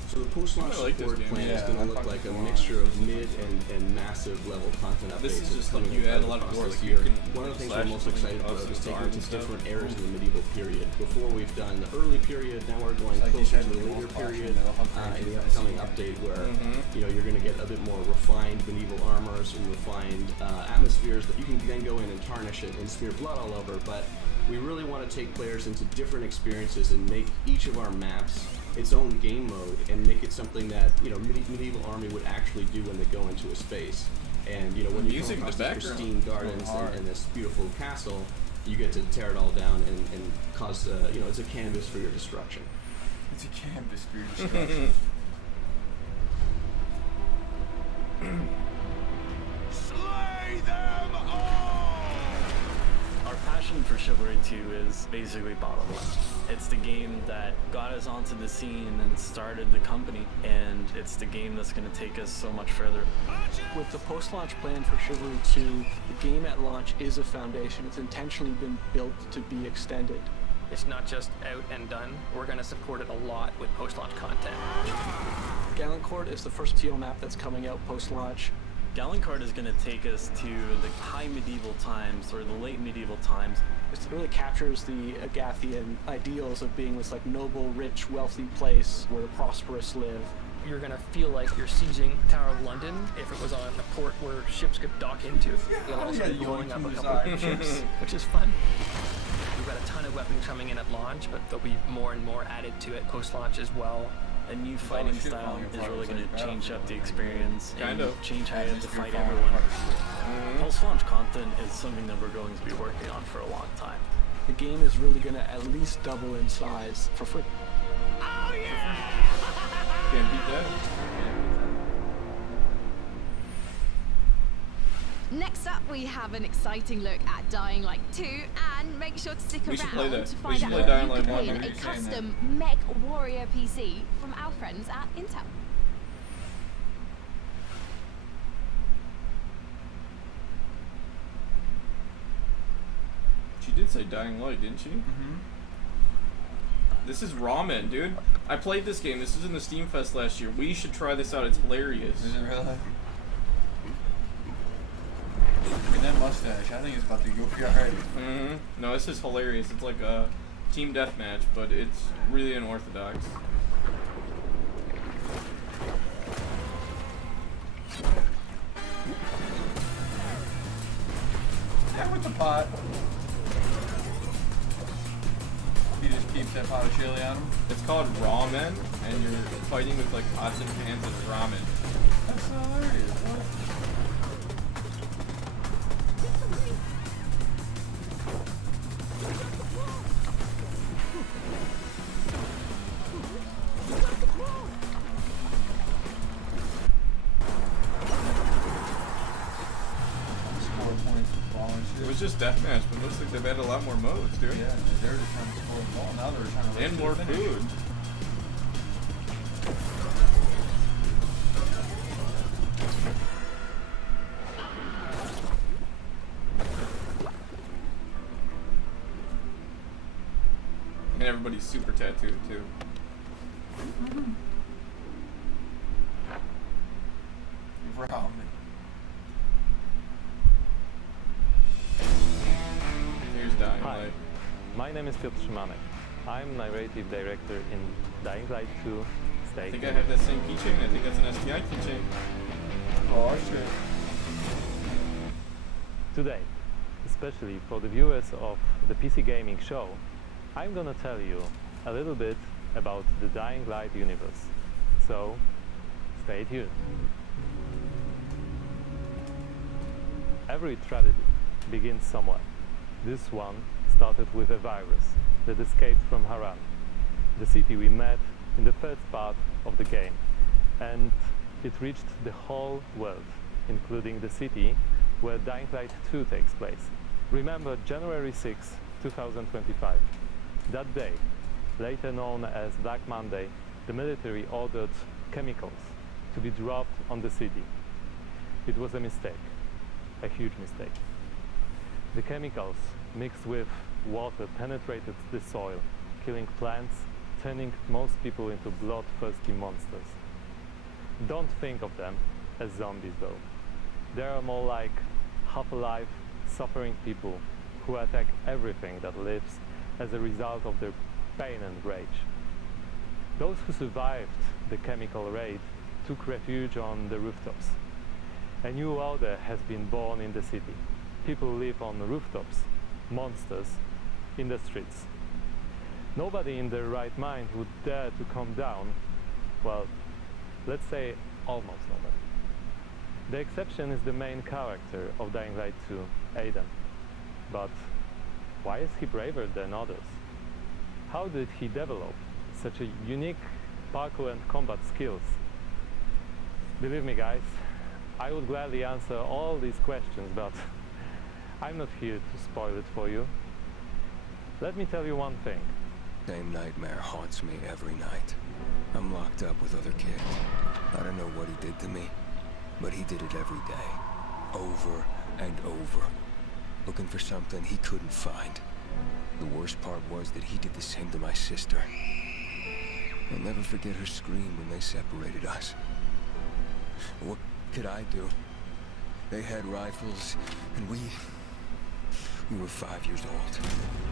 So the post-launch support plan is going to look like a mixture of mid and massive level content updates. This is just coming like you add a lot of across doors. this Like year. you can One of the things slash we're most excited about something is up to taking arm to and stuff. different eras of the medieval period. Before we've done the early period, now we're going Like closer you to said, the later the period upgrades in the that I upcoming see. update where Mhm. you know you're going to get a bit more refined medieval armors and refined atmospheres that you can then go in and tarnish it and smear blood all over. But we really want to take players into different experiences and make each of our maps its own game mode and make it something that medieval army would actually do when they go into a space. And when you come across these pristine gardens and this beautiful castle, you get to tear it all down and cause it's a canvas for your destruction. It's a canvas for your destruction. Slay them all! Our passion for Chivalry 2 is basically bottom line. It's the game that got us onto the scene and started the company, and it's the game that's going to take us so much further. With the post-launch plan for Chivalry 2, the game at launch is a foundation. It's intentionally been built to be extended. It's not just out and done. We're going to support it a lot with post-launch content. Gallancourt is the first TO map that's coming out post-launch. Gallancourt is going to take us to the high medieval times or the late medieval times. It really captures the Agathian ideals of being this like noble, rich, wealthy place where the prosperous live. You're going to feel like you're sieging Tower of London if it was on a port where ships could dock into. You'll also be blowing up a couple of ships, which is fun. We've got a ton of weapons coming in at launch, but there'll be more and more added to it post-launch as well. A new fighting style is really going to change up the experience and change how you have to fight far everyone. apart. Post-launch content is something that we're going to be working on for a long time. The game is really going to at least double in size for free. Oh yeah! Can't beat that. Next up, we have an exciting look at Dying Light 2, and make sure to stick We should play around that. to We find should out play how Dying you Light can 1. win a custom Mech Warrior PC from our friends at Intel. She did say Dying Light, didn't she? Mm-hmm. This is ramen, dude. I played this game. This was in the Steam Fest last year. We should try this out. It's hilarious. Is it really? Look at that mustache. I think it's about to go for you already. Mm-hmm. No, this is hilarious. It's like a team deathmatch, but it's really unorthodox. Yeah, with the pot. He just keeps that pot of chili on him. It's called ramen, and you're fighting with like pots and pans of ramen. That's hilarious. What? It was just deathmatch, but it looks like they've added a lot more modes, dude. Yeah, they're just trying to score the ball. Now they're trying to and more food. And everybody's super tattooed too. Ramen. Here's Dying Hi, Light. my name is Piotr Szymanek. I'm narrative director in Dying Light 2. I think I have that same keychain. I think that's an STI keychain. Oh shit. Today, especially for the viewers of the PC Gaming Show, I'm gonna tell you a little bit about the Dying Light universe. So, stay tuned. Every tragedy begins somewhere. This one started with a virus that escaped from Haran, the city we met in the first part of the game, and it reached the whole world, including the city where Dying Light 2 takes place. Remember January 6, 2025. That day, later known as Black Monday, the military ordered chemicals to be dropped on the city. It was a mistake, a huge mistake. The chemicals mixed with water penetrated the soil, killing plants, turning most people into bloodthirsty monsters. Don't think of them as zombies though. They are more like half-alive, suffering people who attack everything that lives as a result of their pain and rage. Those who survived the chemical raid took refuge on the rooftops. A new order has been born in the city. People live on rooftops, monsters in the streets. Nobody in their right mind would dare to come down. Well, let's say almost nobody. The exception is the main character of Dying Light 2, Aiden. But why is he braver than others? How did he develop such a unique parkour and combat skills? Believe me guys, I would gladly answer all these questions, but I'm not here to spoil it for you. Let me tell you one thing. Same nightmare haunts me every night. I'm locked up with other kids. I don't know what he did to me, but he did it every day. Over and over. Looking for something he couldn't find. The worst part was that he did the same to my sister. I'll never forget her scream when they separated us. What could I do? They had rifles, and we were 5 years old.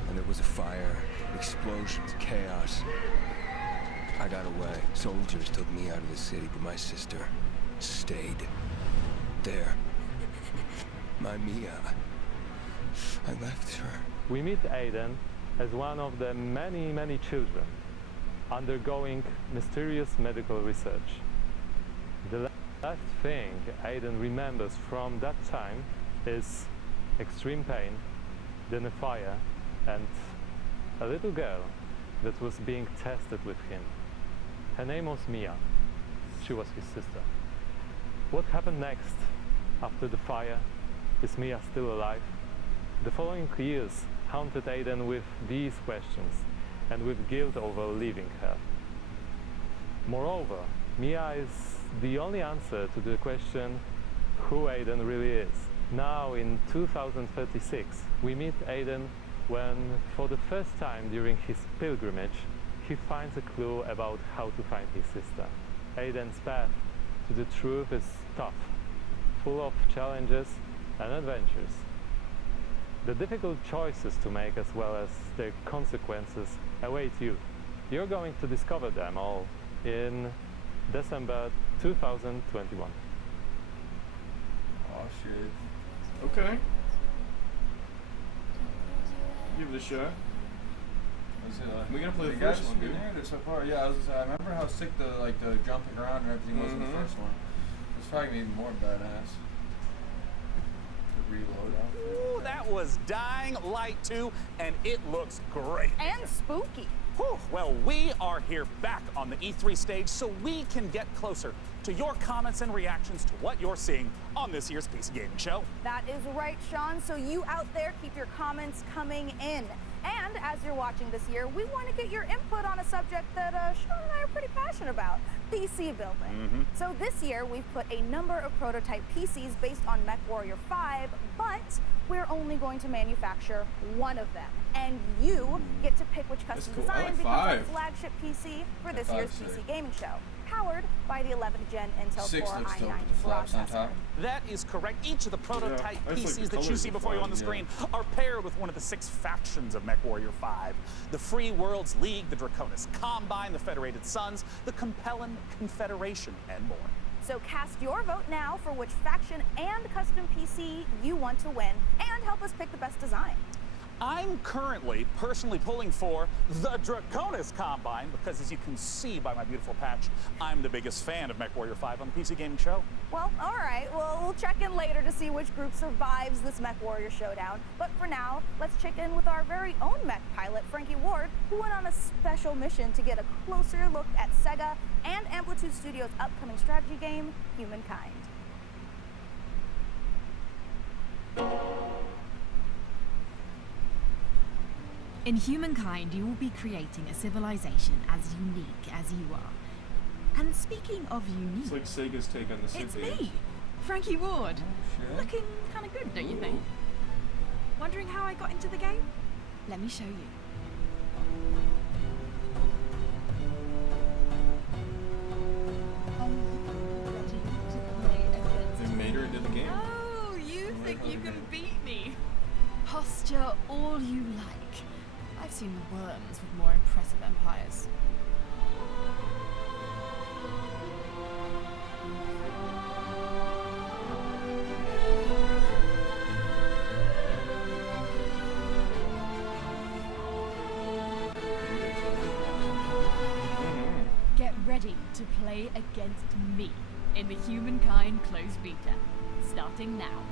And there was a fire, explosions, chaos. I got away. Soldiers took me out of the city, but my sister stayed there. My Mia. I left her. We meet Aiden as one of the many children undergoing mysterious medical research. The last thing Aiden remembers from that time is extreme pain, then a fire, and a little girl that was being tested with him. Her name was Mia. She was his sister. What happened next after the fire? Is Mia still alive? The following years haunted Aiden with these questions and with guilt over leaving her. Moreover, Mia is the only answer to the question who Aiden really is. Now in 2036, we meet Aiden when, for the first time during his pilgrimage, he finds a clue about how to find his sister. Aiden's path to the truth is tough, full of challenges and adventures. The difficult choices to make as well as their consequences await you. You're going to discover them all in December 2021. Oh shit. Okay. Give it a shot. We're gonna play the first one, dude. So far, yeah. I was gonna say, I remember how sick the jumping around and everything was in the first one. It's probably even more badass. The reload outfit. Ooh, that was Dying Light 2, and it looks great. And spooky. Whew. Well, we are here back on the E3 stage so we can get closer to your comments and reactions to what you're seeing on this year's PC Gaming Show. That is right, Sean. So you out there, keep your comments coming in. And as you're watching this year, we want to get your input on a subject that Sean and I are pretty passionate about, PC building. So this year, we've put a number of prototype PCs based on MechWarrior 5, but we're only going to manufacture one of them. And you get to pick which custom cool. design I like becomes our 5. flagship PC for this Yeah, year's 5's PC sick. Gaming Show, powered by the 11th Gen Intel 6 Core looks dope i9 with the flaps on processor. top. That is correct. Each of the prototype I just like the PCs that you colors see of before you on the 5, screen are paired with one of the 6 factions of MechWarrior 5. The Free Worlds League, the Draconis Combine, the Federated Sons, the Compellin Confederation, and more. So cast your vote now for which faction and custom PC you want to win, and help us pick the best design. I'm currently personally pulling for the Draconis Combine because, as you can see by my beautiful patch, I'm the biggest fan of MechWarrior 5 on the PC Gaming Show. Well, all right. Well, we'll check in later to see which group survives this MechWarrior showdown. But for now, let's check in with our very own mech pilot, Frankie Ward, who went on a special mission to get a closer look at Sega and Amplitude Studios' upcoming strategy game, Humankind. In Humankind, you will be creating a civilization as unique as you are. And speaking of unique, It's like Sega's take on the Civ it's games. me, Frankie Ward. shit. Looking kind of good, don't you think? Wondering how I got into the game? Let me show you. They made her into the game. Oh, you think you can beat me? Posture all you like. I've seen worms with more impressive empires. against me in the Humankind closed beta, starting now.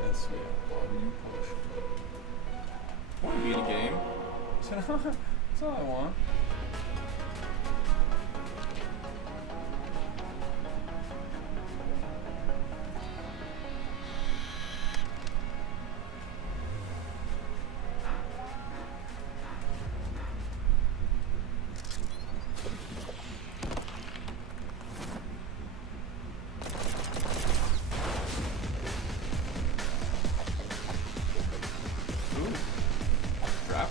That's sweet. Bobby, you push. I want to be in a game. That's all I want.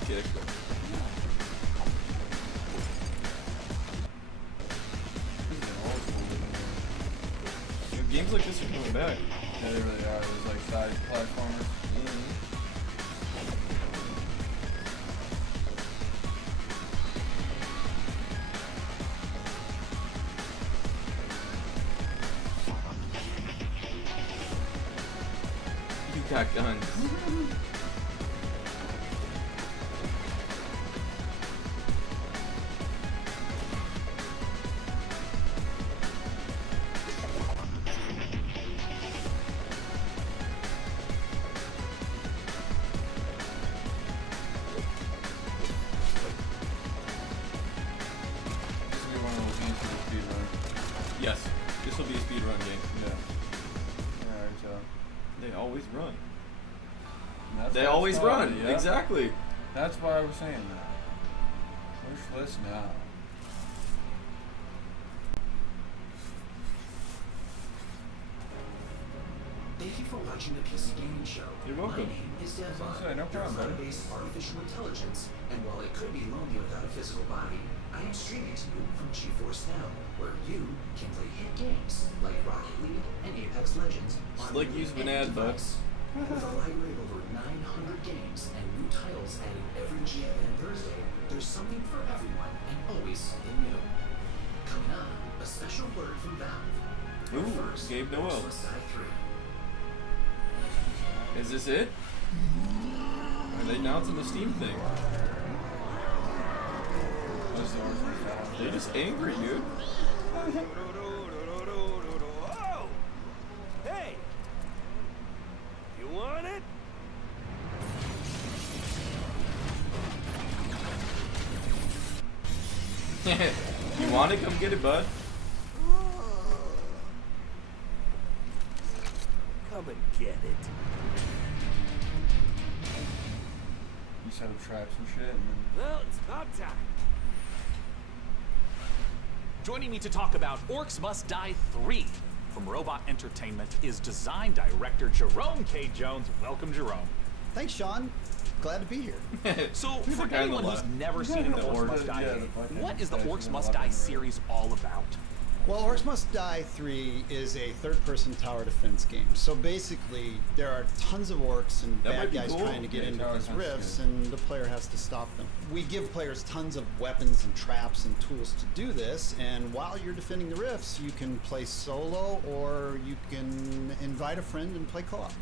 Kick. Games like this are coming back. Yeah, they really are. There's like side platformers. You got guns. Yes, this will be a speedrun game. Yeah. Alright, so. They always run. They always run. Yeah. Exactly. That's why I was saying that. Push list now. Thank you for watching the PC Gaming Show. You're welcome. My name is Devon. No problem, buddy. Cloud-based artificial intelligence, and while it could be lonely without a physical body, I am streaming to you from GeForce Now, where you can play hit games like Rocket League and Apex Legends. Just like using an ad, bud. With a library of over 900 games and new titles added every GFN Thursday, there's something for everyone and always something new. Coming up, a special word from Valve. Ooh, First, Gabe Noel. Suicide 3. Is this it? Are they announcing the Steam thing? They're just angry, dude. Oh! Hey! You want it? You want it? Come get it, bud. Come and get it. You set up traps and shit, and then. Well, it's about time. Joining me to talk about Orcs Must Die 3 from Robot Entertainment is design director Jerome K. Jones. Welcome, Jerome. Thanks, Sean. Glad to be here. So, for anyone who's never seen an Orcs Must Die game, what is the Orcs Must Die series all about? Well, Orcs Must Die 3 is a third-person tower defense game. So basically, there are tons of orcs and bad guys trying to get into these rifts, and the player has to stop them. We give players tons of weapons and traps and tools to do this, and while you're defending the rifts, you can play solo, or you can invite a friend and play co-op.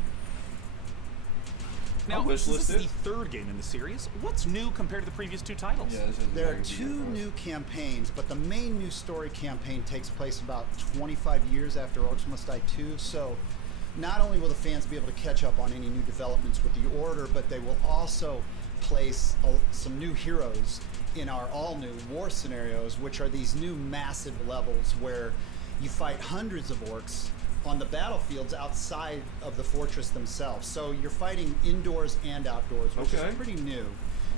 Now, this is the third game in the series. What's new compared to the previous two titles? There are two new campaigns, but the main new story campaign takes place about 25 years after Orcs Must Die 2, so not only will the fans be able to catch up on any new developments with the Order, but they will also place some new heroes in our all-new war scenarios, which are these new massive levels where you fight hundreds of orcs on the battlefields outside of the fortress themselves. So you're fighting indoors and outdoors, which is pretty new.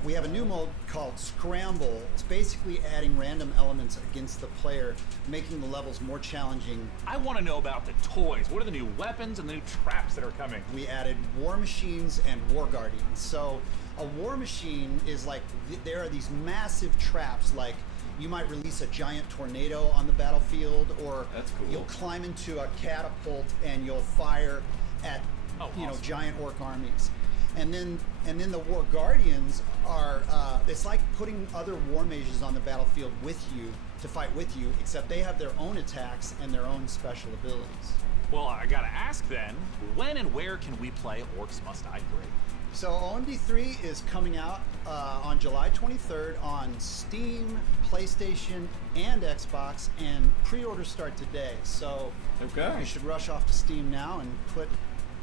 We have a new mode called Scramble. It's basically adding random elements against the player, making the levels more challenging. I want to know about the toys. What are the new weapons and the new traps that are coming? We added war machines and war guardians. So a war machine is like, there are these massive traps, like you might release a giant tornado on the battlefield, or you'll climb into a catapult and you'll fire at giant orc armies. And then the war guardians are it's like putting other war mages on the battlefield with you to fight with you, except they have their own attacks and their own special abilities. Well, I gotta ask then, when and where can we play Orcs Must Die 3? So OMD3 is coming out on July 23rd on Steam, PlayStation, and Xbox, and pre-orders start today. So you should rush off to Steam now and put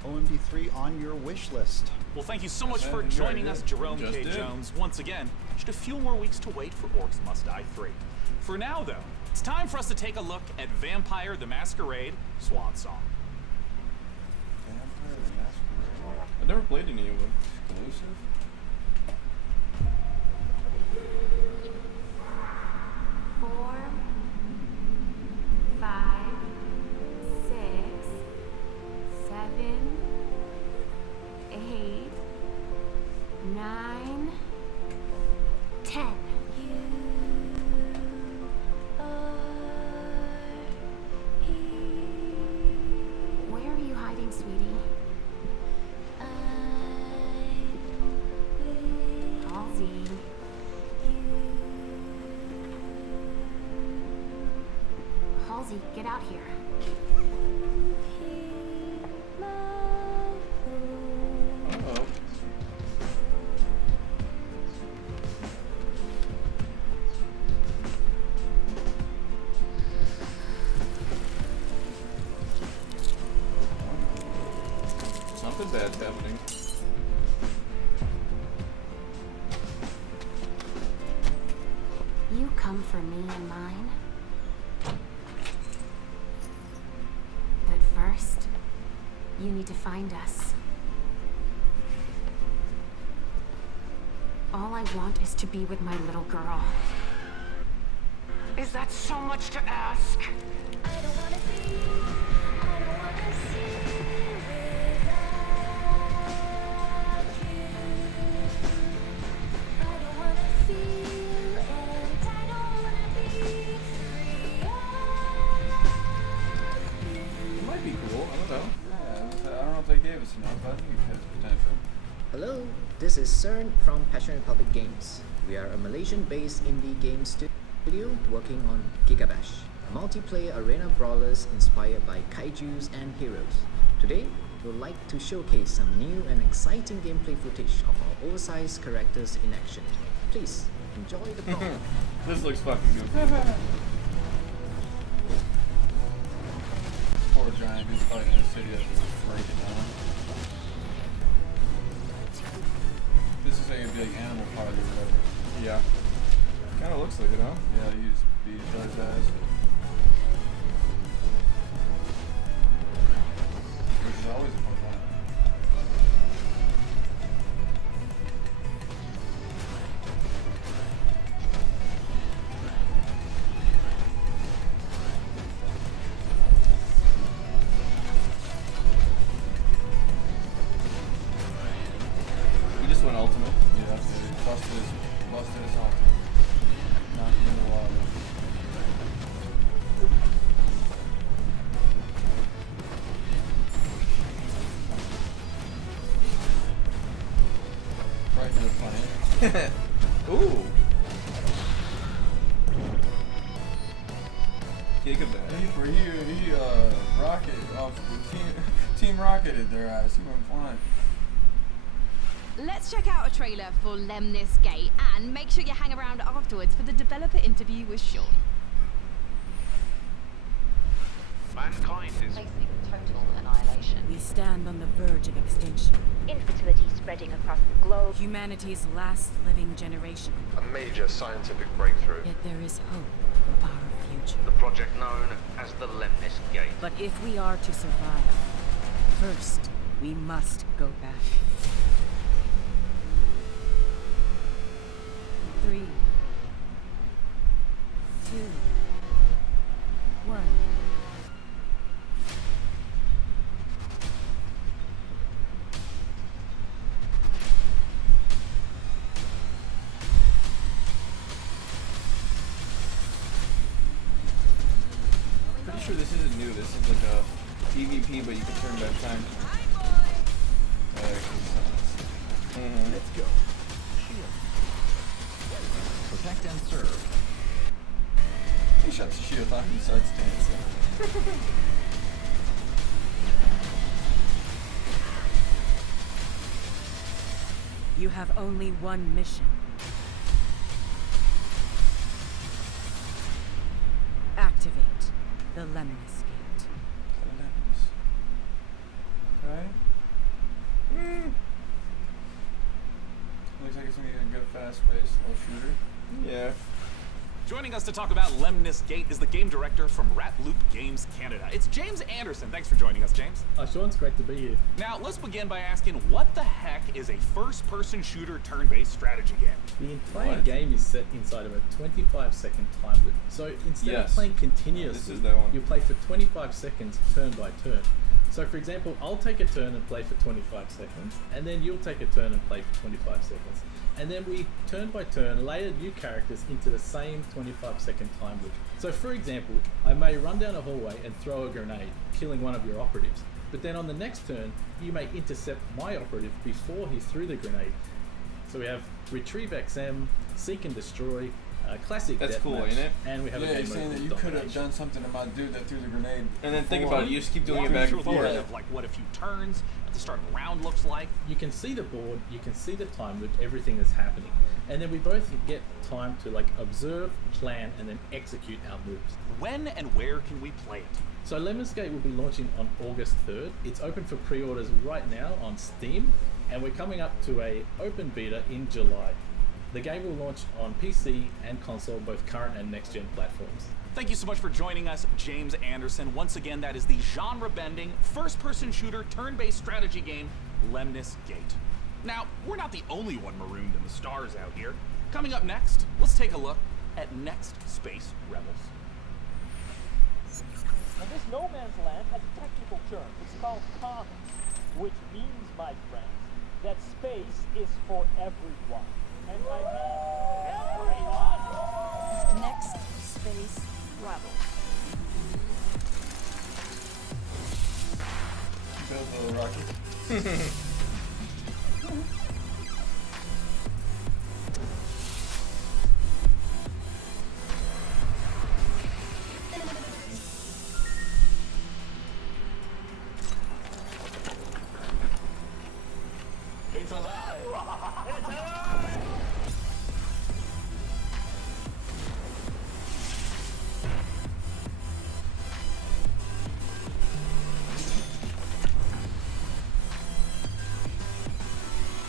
OMD3 on your wish list. Well, thank you so much for joining us, Jerome K. Jones. Once again, just a few more weeks to wait for Orcs Must Die 3. For now, though, it's time for us to take a look at Vampire the Masquerade Swan Song. I've never played any of them. Exclusive? Four, 5, 6, 7, 8, 9, 10. Where are you hiding, sweetie? Halsey. Halsey, get out here. Uh-oh. Something bad's happening. You come for me and mine. But first, you need to find us. All I want is to be with my little girl. Is that so much to ask? It might be cool. I don't know. Yeah, I don't know if they gave us enough, but I think it has potential. Hello, this is CERN from Passion Republic Games. We are a Malaysian-based indie game studio working on Gigabash, a multiplayer arena brawlers inspired by kaijus and heroes. Today, we would like to showcase some new and exciting gameplay footage of our oversized characters in action. Please, enjoy the brawl. This looks fucking good. Poor giant who's fighting in the city that will break it down. This is like a big animal party or whatever. Yeah. Kinda looks like it, huh? Yeah, you just beat each other's ass. Which is always a fun time. He just went ultimate. Yeah, he busted his ultimate. Knocked him in the water. Right to the planet. Ooh. Gigabash. He rocket off team rocketed their ass. He went flying. Let's check out a trailer for Lemnis Gate and make sure you hang around afterwards for the developer interview with Sean. Mankind is facing total annihilation. We stand on the verge of extinction. Infertility spreading across the globe. Humanity's last living generation. a major scientific breakthrough. Yet there is hope for our future. The project known as the Lemnis Gate. But if we are to survive, first we must go back. 3, 2, 1. Pretty sure this isn't new. This is like a PvP, but you can turn back time. Let's go. Protect and serve. He shuts the shield off and starts dancing. You have only one mission. Activate the Lemnis Gate. Okay. Looks like it's gonna be a good fast-paced little shooter. Yeah. Joining us to talk about Lemnis Gate is the game director from Rat Loop Games Canada. It's James Anderson. Thanks for joining us, James. Sean, it's great to be here. Now, let's begin by asking, what the heck is a first-person shooter turn-based strategy game? The entire game is set inside of a 25-second time loop. So instead of playing continuously, you play for 25 seconds turn by turn. So for example, I'll take a turn and play for 25 seconds, and then you'll take a turn and play for 25 seconds. And then we, turn by turn, layer new characters into the same 25-second time loop. So for example, I may run down a hallway and throw a grenade, killing one of your operatives. But then on the next turn, you may intercept my operative before he threw the grenade. So we have Retrieve XM, Seek and Destroy, Classic That's cool, Deathmatch, ain't it? and we have a Yeah, game he's saying mode that you called could have Domination. done something about the dude that threw the grenade. And then think about it, you just keep doing it back and forth. Of like what a few turns at the start of a round looks like. You can see the board, you can see the time loop, everything that's happening. And then we both get time to like observe, plan, and then execute our moves. When and where can we play it? So Lemnis Gate will be launching on August 3rd. It's open for pre-orders right now on Steam, and we're coming up to a open beta in July. The game will launch on PC and console, both current and next-gen platforms. Thank you so much for joining us, James Anderson. Once again, that is the genre-bending, first-person shooter, turn-based strategy game, Lemnis Gate. Now, we're not the only one marooned in the stars out here. Coming up next, let's take a look at Next Space Rebels. Now, this no man's land has a technical term. It's called commons, which means, my friends, that space is for everyone. And I mean everyone! Next Space Rebels. Build a little rocket. It's alive! It's alive!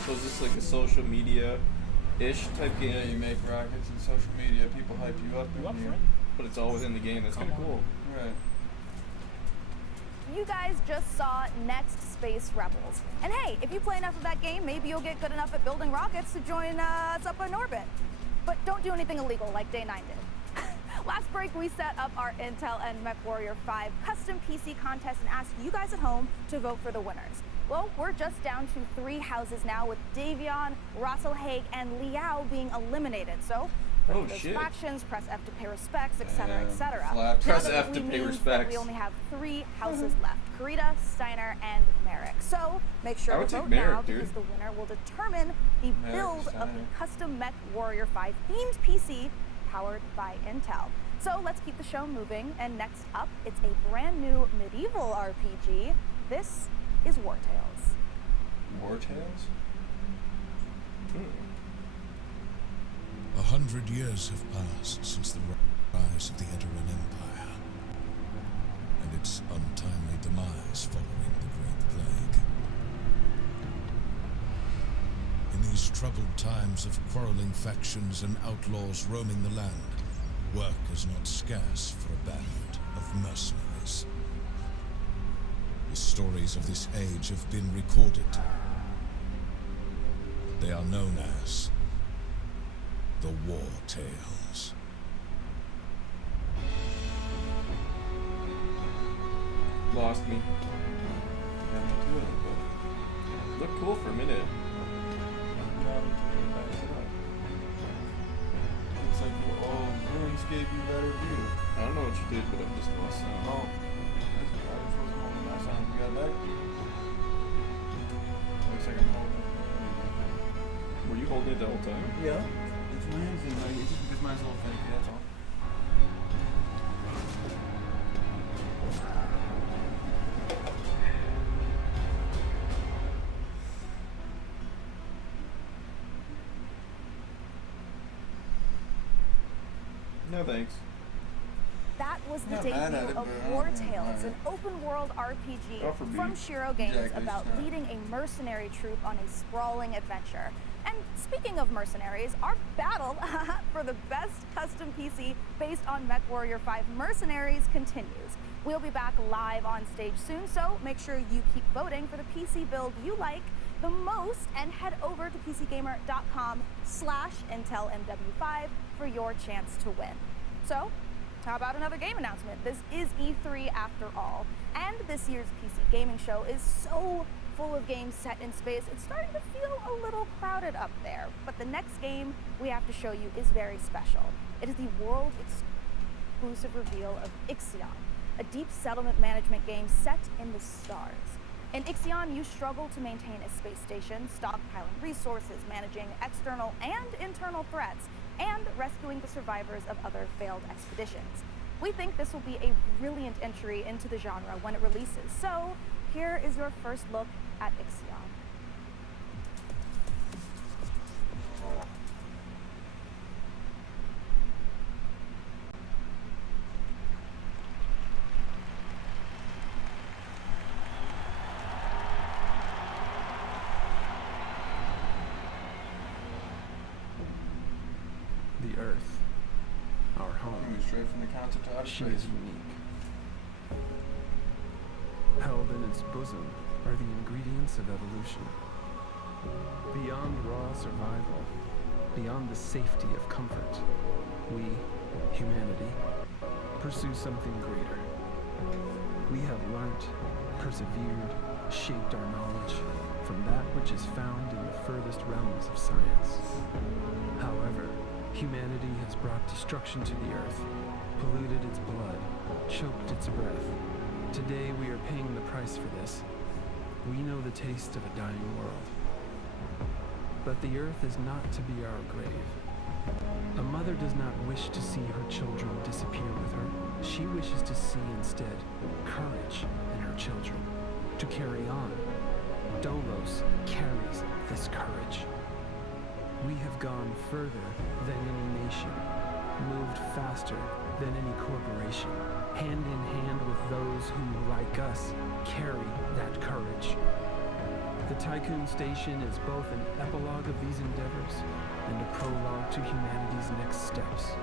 So is this like a social media-ish type game? Yeah, you make rockets and social media, people hype you up. You up for it? But it's all within the game. That's kind of cool. Right. You guys just saw Next Space Rebels. And hey, if you play enough of that game, maybe you'll get good enough at building rockets to join us up in orbit. But don't do anything illegal like Day 9 did. Last break, we set up our Intel and MechWarrior 5 custom PC contest and asked you guys at home to vote for the winners. Well, we're just down to 3 houses now, with Davion, Russell Haig, and Liao being eliminated. So, Oh, those shit. factions, press F to pay respects, etc., etc. Flat. Press Now that F to pay means that respects. we only have 3 houses left: Karita, Steiner, and Merrick. So make I sure would to take vote Merrick, now, dude. because the winner will determine the Merrick, build of Steiner. the custom Mech Warrior 5 themed PC powered by Intel. So let's keep the show moving. And next up, it's a brand new medieval RPG. This is War Tales. War Tales? 100 years have passed since the rise of the Edoran Empire, and its untimely demise following the Great Plague. In these troubled times of quarreling factions and outlaws roaming the land, work is not scarce for a band of mercenaries. The stories of this age have been recorded. They are known as the War Tales. Lost me. Yeah, me too, but looked cool for a minute. Looks like the old ruins gave you better view. I don't know what you did, but I'm just lost now. Oh. That's what I was supposed to hold last time we got back. Looks like I'm holding it. Were you holding it the whole time? Yeah. It's mine's in like, it's just because mine's a little finicky, that's all. thanks. That was the Not mad at debut it, of but War alright. Tales, an open-world RPG Go for from beef. Shiro Games Exactly, about it's not. leading a mercenary troop on a sprawling adventure. And speaking of mercenaries, our battle for the best custom PC based on MechWarrior 5 Mercenaries continues. We'll be back live on stage soon, so make sure you keep voting for the PC build you like the most and head over to PCGamer.com/IntelMW5 for your chance to win. So, how about another game announcement? This is E3 after all, and this year's PC gaming show is so full of games set in space, it's starting to feel a little crowded up there. But the next game we have to show you is very special. It is the world exclusive reveal of Ixion, a deep settlement management game set in the stars. In Ixion, you struggle to maintain a space station, stockpiling resources, managing external and internal threats, and rescuing the survivors of other failed expeditions. We think this will be a brilliant entry into the genre when it releases, so here is your first look at Ixion. The Earth, our home, Coming straight from the concert to outer she space. is unique. Held in its bosom are the ingredients of evolution. Beyond raw survival, beyond the safety of comfort, we, humanity, pursue something greater. We have learnt, persevered, shaped our knowledge from that which is found in the furthest realms of science. However, humanity has brought destruction to the earth, polluted its blood, choked its breath. Today we are paying the price for this. We know the taste of a dying world. But the earth is not to be our grave. A mother does not wish to see her children disappear with her. She wishes to see instead courage in her children, to carry on. Dolos carries this courage. We have gone further than any nation, moved faster than any corporation, hand in hand with those who, like us, carry that courage. The Tycoon Station is both an epilogue of these endeavors and a prologue to humanity's next steps.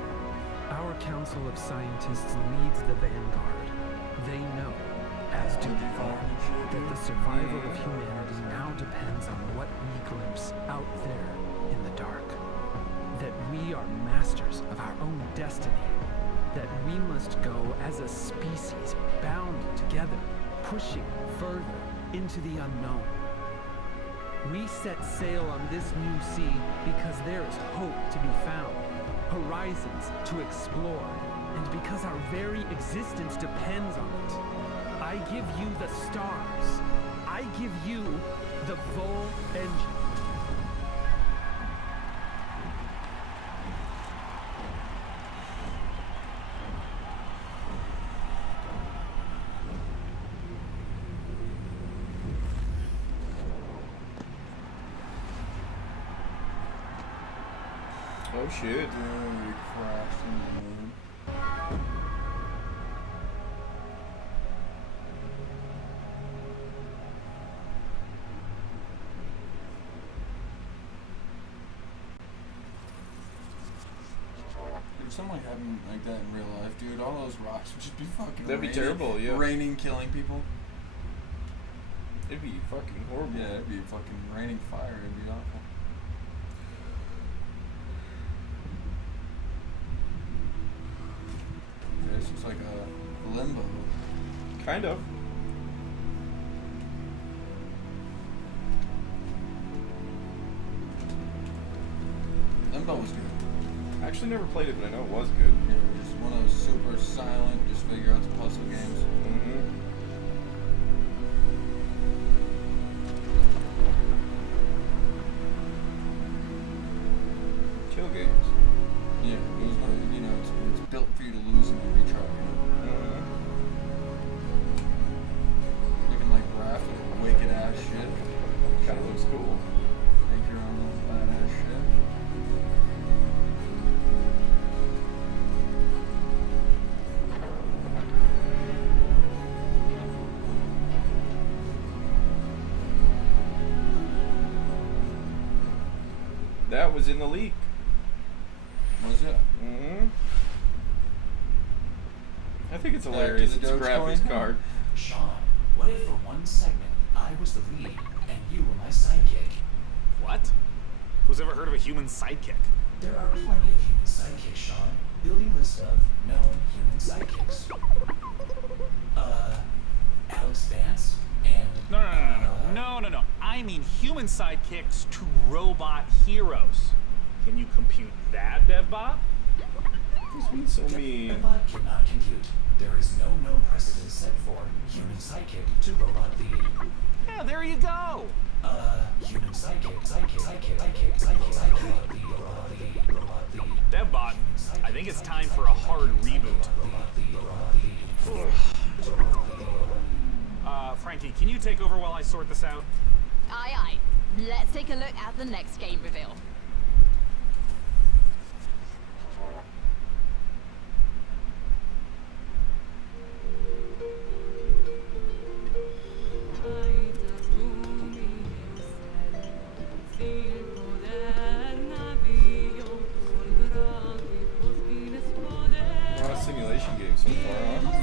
Our Council of Scientists leads the vanguard. They know, as do we all, that the survival of humanity now depends on what we glimpse out there in the dark. That we are masters of our own destiny. That we must go as a species bound together, pushing further into the unknown. We set sail on this new sea because there is hope to be found, horizons to explore, and because our very existence depends on it. I give you the stars. I give you the Vol engine. Oh shit. Dude, we crashed into the moon. If something like happened like that in real life, dude, all those rocks would just be fucking That'd be raining, terrible, yeah. Raining, killing people. It'd be fucking horrible. Yeah, it'd be fucking raining fire. It'd be awful. Yeah, this looks like a limbo. Kind of. Limbo was good. I actually never played it, but I know it was good. Yeah, just one of those super silent, just figure out the puzzle games. Mm-hmm. Chill games. Yeah, it was one of, you know, it's built for you to lose and then retry. You know? Looking like raft with wicked ass shit. Kind of looks cool. Make your own little badass shit. That was in the leak. Was it? Mm-hmm. I think it's hilarious. It's a graphics card. Sean, what if for one segment I was the lead and you were my sidekick? What? Who's ever heard of a human sidekick? There are plenty of human sidekicks, Sean. Building list of known human sidekicks. Alex Vance and... No. I mean human sidekicks to robot heroes. Can you compute that, DevBot? This means so mean. DevBot cannot compute. There is no known precedent set for human sidekick to robot lead. Yeah, there you go. Human sidekick, robot lead. DevBot, I think it's time for a hard reboot. Frankie, can you take over while I sort this out? Aye. Let's take a look at the next game reveal. Not a simulation game so far, huh?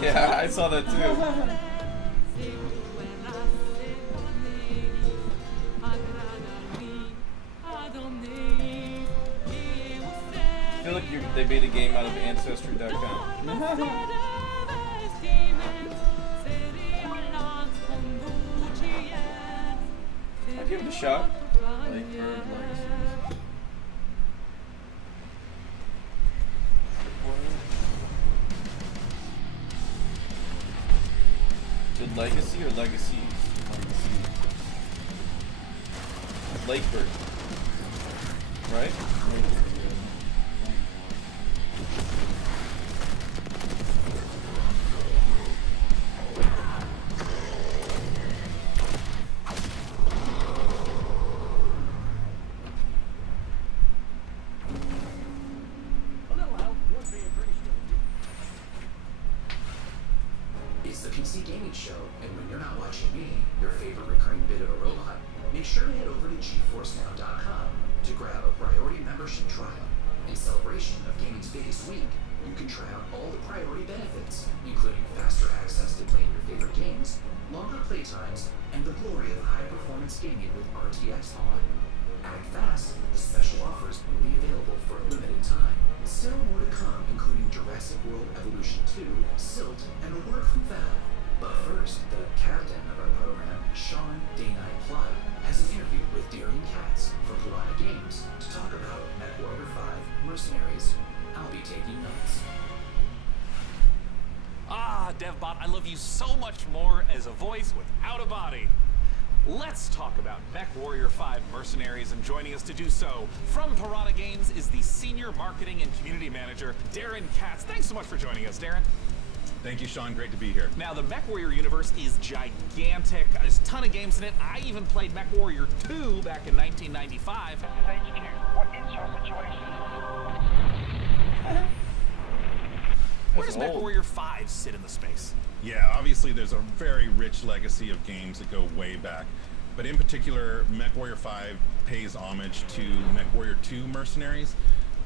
Yeah, I saw that too. I feel like they made a game out of Ancestry.com. I'll give it a shot. Is it Legacy or Legacies? Lakebird. Right? It's the PC Gaming Show, and when you're not watching me, your favorite recurring bit of a robot, make sure to head over to GeForceNow.com to grab a priority membership trial. In celebration of gaming's biggest week, you can try out all the priority benefits, including faster access to playing your favorite games, longer playtimes, and the glory of high-performance gaming with RTX on. Act fast, the special offers will be available for a limited time. Still more to come, including Jurassic World Evolution 2, Silt, and a word from Valve. But first, the captain of our program, Sean Day-Night Plot, has an interview with Darian Katz from Piranha Games to talk about MechWarrior 5 Mercenaries. I'll be taking notes. Ah, DevBot, I love you so much more as a voice without a body. Let's talk about MechWarrior 5 Mercenaries, and joining us to do so from Piranha Games is the Senior Marketing and Community Manager, Darren Katz. Thanks so much for joining us, Darren. Thank you, Sean. Great to be here. Now, the MechWarrior universe is gigantic. There's a ton of games in it. I even played MechWarrior 2 back in 1995. What is your situation? Where does MechWarrior 5 sit in the space? Yeah, obviously there's a very rich legacy of games that go way back. But in particular, MechWarrior 5 pays homage to MechWarrior 2 Mercenaries.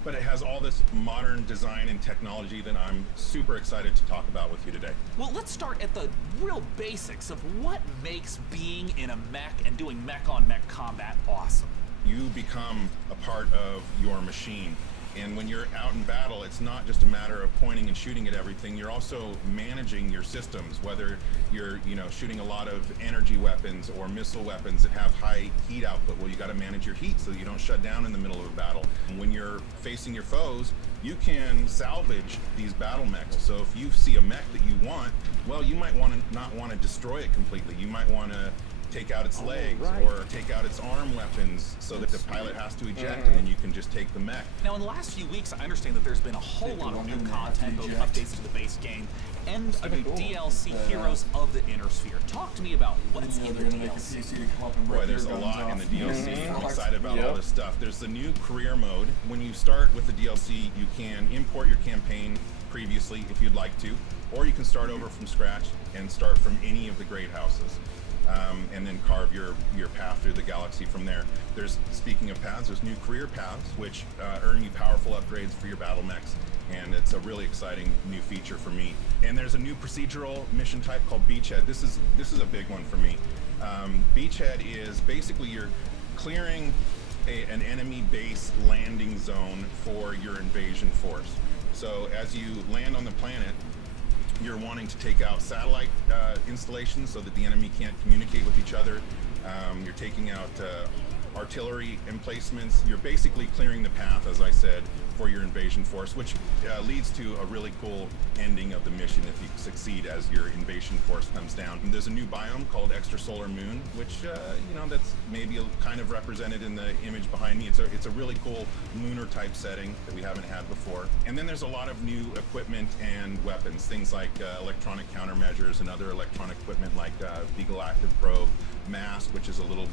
But it has all this modern design and technology that I'm super excited to talk about with you today. Well, let's start at the real basics of what makes being in a mech and doing mech-on-mech combat awesome. You become a part of your machine. And when you're out in battle, it's not just a matter of pointing and shooting at everything. You're also managing your systems, whether you're, shooting a lot of energy weapons or missile weapons that have high heat output. Well, you got to manage your heat so you don't shut down in the middle of a battle. And when you're facing your foes, you can salvage these battle mechs. So if you see a mech that you want, well, you might not want to destroy it completely. You might want to take out its legs or take out its arm weapons so that the pilot has to eject, and then you can just take the mech. Now, in the last few weeks, I understand that there's been a whole lot of new content, both updates to the base game and a new DLC, Heroes of the Inner Sphere. Talk to me about what's in the DLC. Boy, there's a lot in the DLC. I'm excited about all this stuff. There's the new career mode. When you start with the DLC, you can import your campaign previously if you'd like to, or you can start over from scratch and start from any of the great houses. And then carve your path through the galaxy from there. There's, speaking of paths, there's new career paths, which earn you powerful upgrades for your battle mechs, and it's a really exciting new feature for me. And there's a new procedural mission type called Beachhead. This is a big one for me. Beachhead is basically you're clearing an enemy base landing zone for your invasion force. So as you land on the planet, you're wanting to take out satellite installations so that the enemy can't communicate with each other. You're taking out artillery emplacements. You're basically clearing the path, as I said, for your invasion force, which leads to a really cool ending of the mission if you succeed as your invasion force comes down. And there's a new biome called Extrasolar Moon, which that's maybe kind of represented in the image behind me. It's a really cool lunar type setting that we haven't had before. And then there's a lot of new equipment and weapons, things like electronic countermeasures and other electronic equipment like the Galactic Probe, Mask, which is a little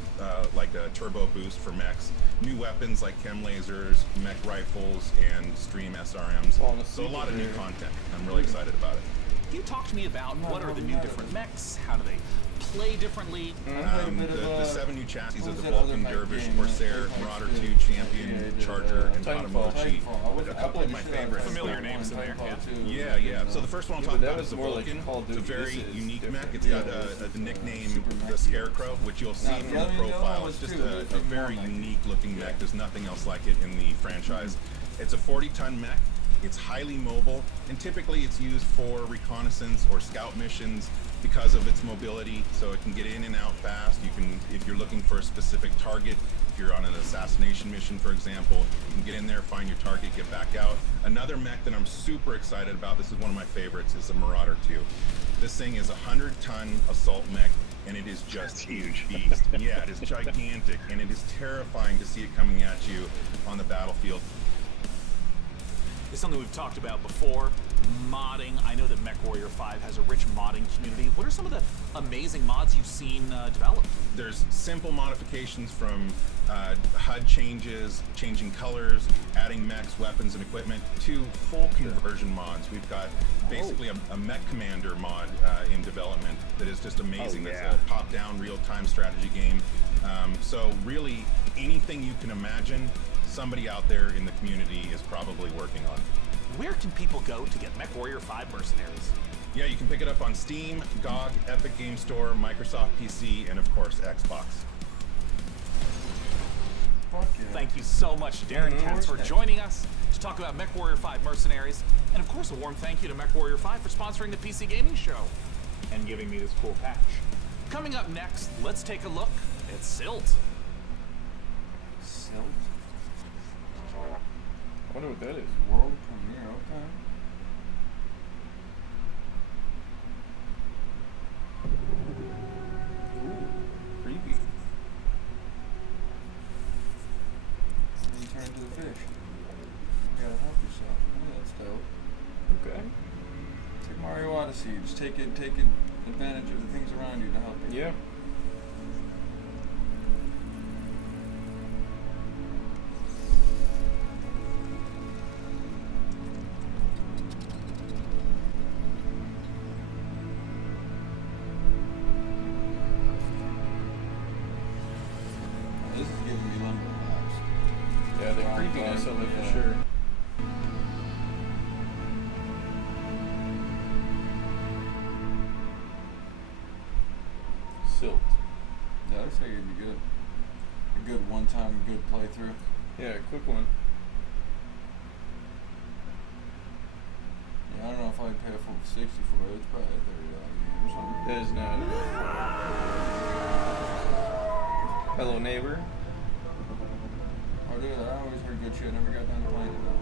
like a turbo boost for mechs, new weapons like chem lasers, mech rifles, and stream SRMs. So a lot of new content. I'm really excited about it. Can you talk to me about what are the new different mechs? How do they play differently? The 7 new chassis of the Vulcan, Dervish, Corsair, Marauder 2, Champion, Charger, and Automotive. A couple of my favorites. Familiar names in there, yeah. So the first one I'll talk about is the Vulcan. It's a very unique mech. It's got the nickname the Scarecrow, which you'll see from the profile. It's just a very unique looking mech. There's nothing else like it in the franchise. It's a 40-ton mech. It's highly mobile, and typically it's used for reconnaissance or scout missions because of its mobility, so it can get in and out fast. You can, if you're looking for a specific target, if you're on an assassination mission, for example, you can get in there, find your target, get back out. Another mech that I'm super excited about, this is one of my favorites, is the Marauder 2. This thing is a 100-ton assault mech, and it is just huge beast. Yeah, it is gigantic, and it is terrifying to see it coming at you on the battlefield. It's something we've talked about before, modding. I know that MechWarrior 5 has a rich modding community. What are some of the amazing mods you've seen developed? There's simple modifications from HUD changes, changing colors, adding mechs, weapons, and equipment, to full conversion mods. We've got basically a mech commander mod in development that is just amazing. That's a top-down real-time strategy game. So really, anything you can imagine, somebody out there in the community is probably working on. Where can people go to get MechWarrior 5 Mercenaries? Yeah, you can pick it up on Steam, GOG, Epic Game Store, Microsoft PC, and of course, Xbox. Thank you so much, Darren Katz, for joining us to talk about MechWarrior 5 Mercenaries. And of course, a warm thank you to MechWarrior 5 for sponsoring the PC Gaming Show and giving me this cool patch. Coming up next, let's take a look at Silt. Silt? I wonder what that is. World premiere, okay. Ooh, creepy. And then you turn into a fish. You gotta help yourself. Oh, that's dope. Okay. It's like Mario Odyssey. You just take advantage of the things around you to help you. Yeah. This is giving me Lumber vibes. Yeah, the creepiness of it for sure. Silt. Yeah, I figured it'd be good. A good one-time, good playthrough. Yeah, a quick one. Yeah, I don't know if I'd pay a full 60 for it. It's probably a $30 game or something. That is not. Hello, neighbor. Oh, dude, I always heard good shit. Never got done playing it though.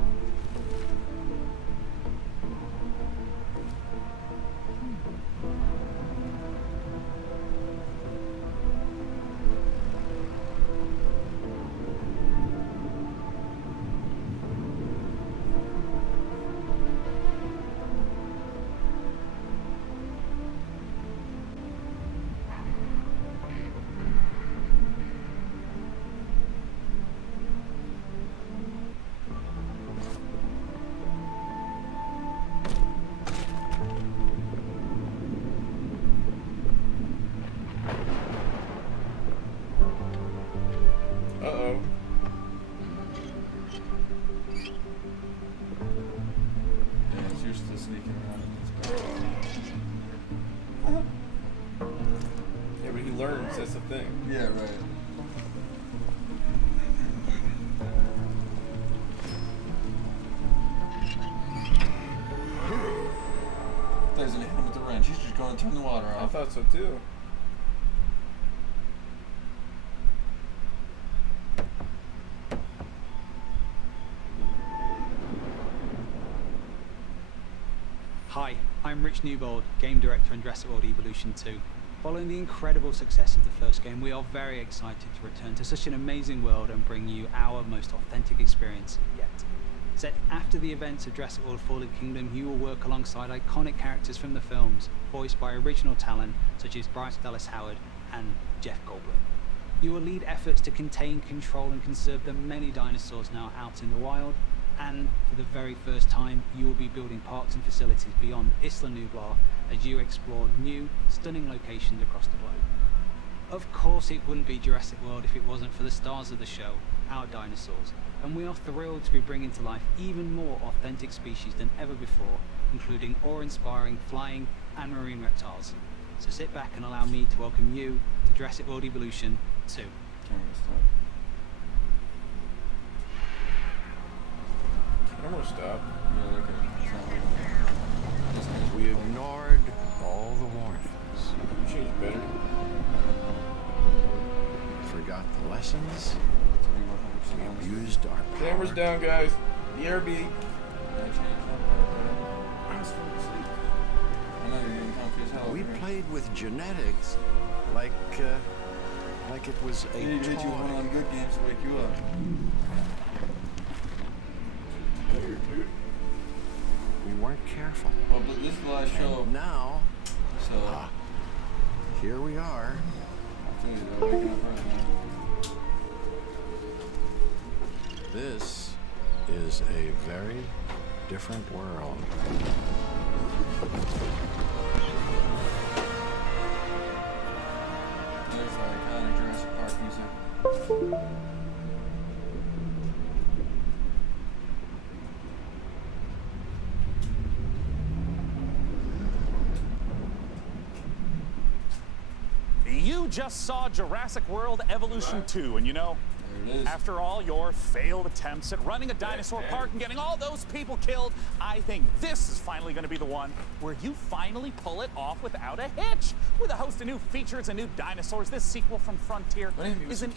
that's the thing. Yeah, right. There's an hit him with the wrench. He's just going to turn the water off. I thought so too. Hi, I'm Rich Newbold, Game Director on Jurassic World Evolution 2. Following the incredible success of the first game, we are very excited to return to such an amazing world and bring you our most authentic experience yet. Set after the events of Jurassic World Fallen Kingdom, you will work alongside iconic characters from the films, voiced by original talent such as Bryce Dallas Howard and Jeff Goldblum. You will lead efforts to contain, control, and conserve the many dinosaurs now out in the wild, and for the very first time, you will be building parks and facilities beyond Isla Nublar as you explore new, stunning locations across the globe. Of course, it wouldn't be Jurassic World if it wasn't for the stars of the show, our dinosaurs, and we are thrilled to be bringing to life even more authentic species than ever before, including awe-inspiring flying and marine reptiles. So sit back and allow me to welcome you to Jurassic World Evolution 2. I'm gonna stop. We ignored all the warnings. She's better. Forgot the lessons. We abused our power. Cameras down, guys. BRB. I know you're getting comfy as hell. We played with genetics like it was a They hit you with one of them good games to wake you up. We weren't careful. Well, but this is the last show. And now, so here we are. I feel you though, waking up right now. This is a very different world. There's like iconic Jurassic Park music. You just saw Jurassic World Evolution 2, and you know, after all your failed attempts at running a dinosaur park and getting all those people killed, I think this is finally going to be the one where you finally pull it off without a hitch. With a host of new features and new dinosaurs, this sequel from Frontier is an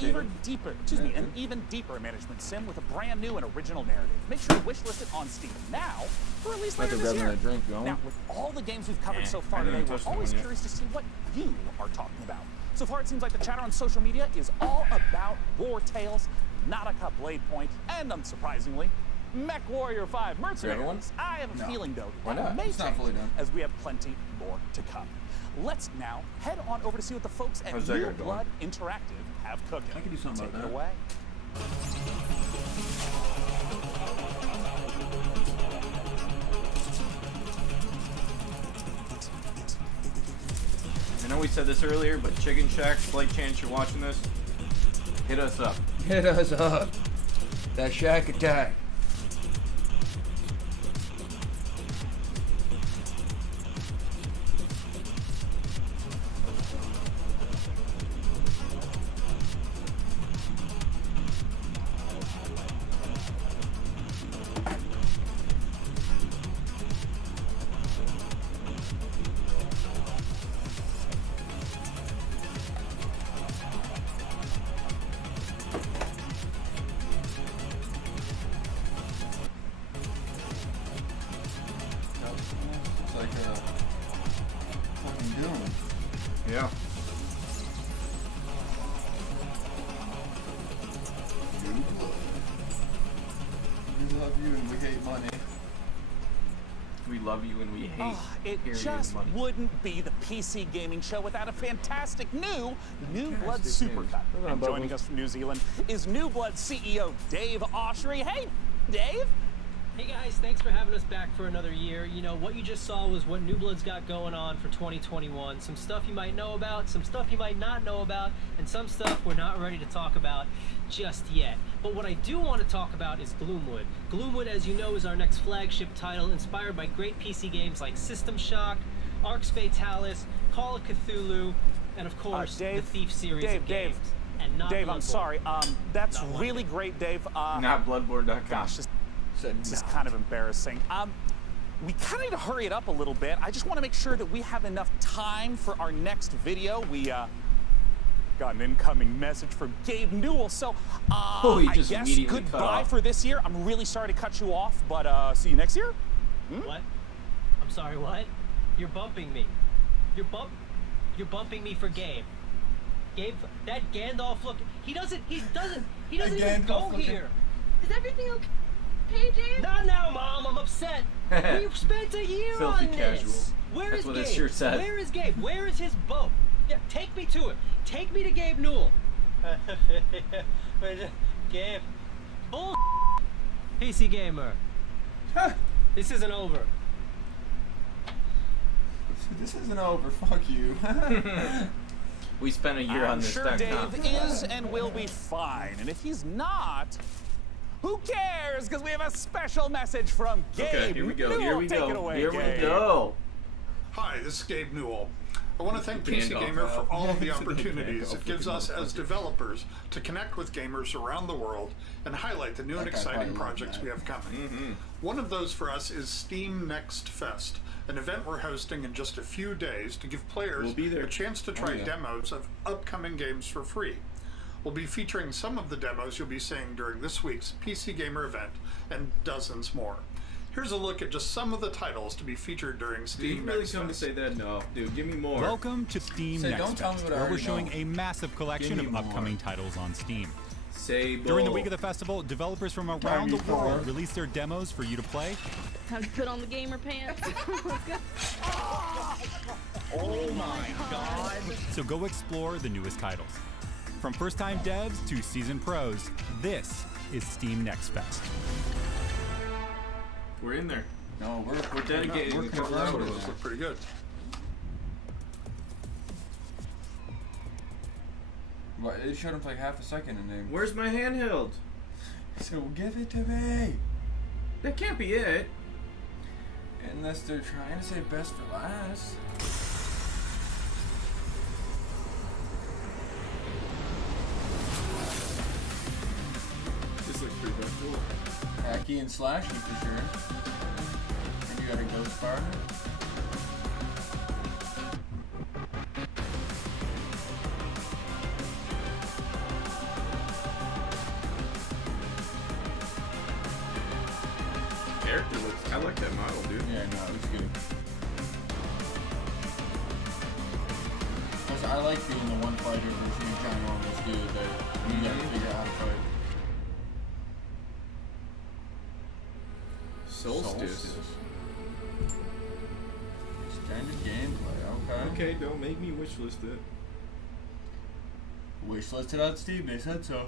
even deeper management sim with a brand new and original narrative. Make sure to wishlist it on Steam now, or at least later this year. Now, with all the games we've covered so far today, we're always curious to see what you are talking about. So far, it seems like the chatter on social media is all about War Tales, Nautica Blade Point, and unsurprisingly, Mech Warrior 5 Mercenaries. I have a feeling, though, that may change as we have plenty more to come. Let's now head on over to see what the folks at New Blood Interactive have cooking. I can do something about that. Take it away. I know we said this earlier, but Chicken Shack, slight chance you're watching this, hit us up. Hit us up. That Shack Attack. It's like a fucking Doom. Yeah. We love you and we hate money. We love you and we hate It just money. wouldn't be the PC gaming show without a fantastic new Blood Supercut. And joining us from New Zealand is New Blood CEO Dave Oshry. Hey, Dave. Hey guys, thanks for having us back for another year. You know, what you just saw was what New Blood's got going on for 2021. Some stuff you might know about, some stuff you might not know about, and some stuff we're not ready to talk about just yet. But what I do want to talk about is Gloomwood. Gloomwood, as you know, is our next flagship title inspired by great PC games like System Shock, Arx Fatalis, Call of Cthulhu, and of course, Dave, the Thief series of games. And not Dave, Bloodborne. I'm sorry. That's Not really great, Dave. Not Bloodborne.com. Gosh, this is kind of embarrassing. We kind of need to hurry it up a little bit. I just want to make sure that we have enough time for our next video. We got an incoming message from Gabe Newell. So he I just guess immediately cut goodbye off. for this year. I'm really sorry to cut you off, but see you next year. What? I'm sorry, what? You're bumping me. You're bumping me for Gabe. Gabe, that Gandalf look, he doesn't even go here. Is everything okay, Dave? Not now, Mom, I'm upset. We've spent a year Filthy on this. casual. Where That's is what Gabe? his shirt said. Where is Gabe? Where is his boat? Yeah, take me to him. Take me to Gabe Newell. Gabe. Bull. PC Gamer. This isn't over. This isn't over. Fuck you. We spent a year on this. I'm sure Dave is and will be fine. And if he's not, who cares? Because we have a special message from Gabe. Okay, here we go. Newell. Here we Take go. it away, Here Gabe. we go. Hi, this is Gabe Newell. I want to thank PC Gandalf Gamer for all of the Gandalf opportunities it gives us as motherfucker. developers to connect with gamers around the world and highlight the new and That guy exciting probably loved projects that. we have coming. One of those for us is Steam Next Fest, an event we're hosting in just a few days to give players We'll be there. a chance to try Oh, yeah. demos of upcoming games for free. We'll be featuring some of the demos you'll be seeing during this week's PC Gamer event and dozens more. Here's a look at just some of the titles to be featured during Did Steam you really Next come to Fest. say that? No, dude, give me more. Welcome to Steam Say, Next don't tell me Fest, what I where we're already showing know. a massive collection Give of me upcoming more. titles on Steam. Sable. During the week of the festival, developers from around the before. world release their demos for you to play. Time to put on the gamer pants. Let's go. Oh my god! So go explore the newest titles. From first-time devs to seasoned pros, this is Steam Next Fest. We're in there. No, We're dedicated. We're to cover all of confirmed. us. Look pretty good. What, it showed him for like half a second and then. Where's my handheld? So give it to me. That can't be it. Unless they're trying to say best for last. This looks pretty damn cool. Hacky and slashy for sure. And you got a ghost partner. Character looks. I like that model, dude. Yeah, no, it looks good. Plus, I like being the one fighter version of ginormous dude that you gotta figure out how to fight. Solstice. Extended gameplay, okay. Okay, don't make me wishlist it. Wishlisted on Steam, they said so.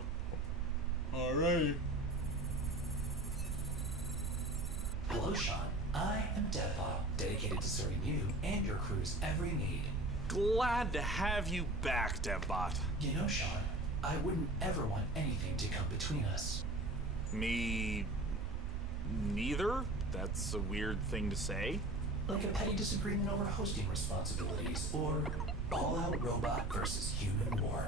Alright. Hello, Sean. I am Deadbot, dedicated to serving you and your crew's every need. Glad to have you back, DevBot. You know, Sean, I wouldn't ever want anything to come between us. Me neither? That's a weird thing to say. Like a petty disagreement over hosting responsibilities, or all-out robot versus human war.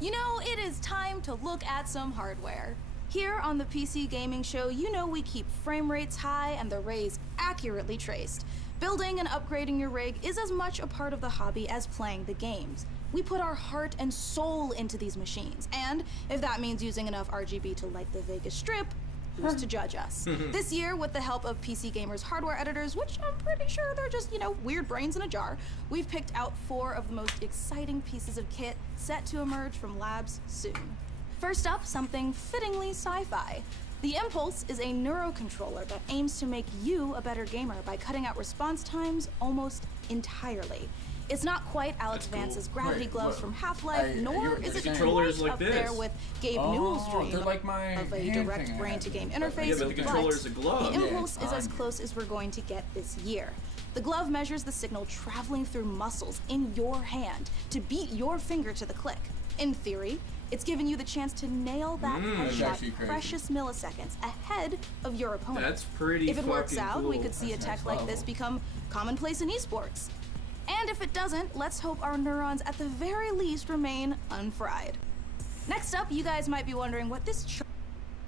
You know, it is time to look at some hardware. Here on the PC Gaming Show, you know we keep frame rates high and the rays accurately traced. Building and upgrading your rig is as much a part of the hobby as playing the games. We put our heart and soul into these machines, and if that means using enough RGB to light the Vegas Strip, who's to judge us? This year, with the help of PC Gamer's hardware editors, which I'm pretty sure they're just, weird brains in a jar, we've picked out 4 of the most exciting pieces of kit set to emerge from labs soon. First up, something fittingly sci-fi. The Impulse is a neurocontroller that aims to make you a better gamer by cutting out response times almost entirely. It's not quite Alex Vance's gravity gloves from Half-Life, nor is it quite like up this. there with Gabe Newell's dream they're like my of a hand direct thing I brain-to-game have. interface, Yeah, but the controller is a glove. the Yeah, Impulse it's is as on you. close as we're going to get this year. The glove measures the signal traveling through muscles in your hand to beat your finger to the click. In theory, it's giving you the chance to nail that That's headshot actually crazy. precious milliseconds ahead of your opponent. That's pretty If it works fucking out, we cool. could see a That's tech next like level. this become commonplace in esports. And if it doesn't, let's hope our neurons at the very least remain unfried. Next up, you guys might be wondering what this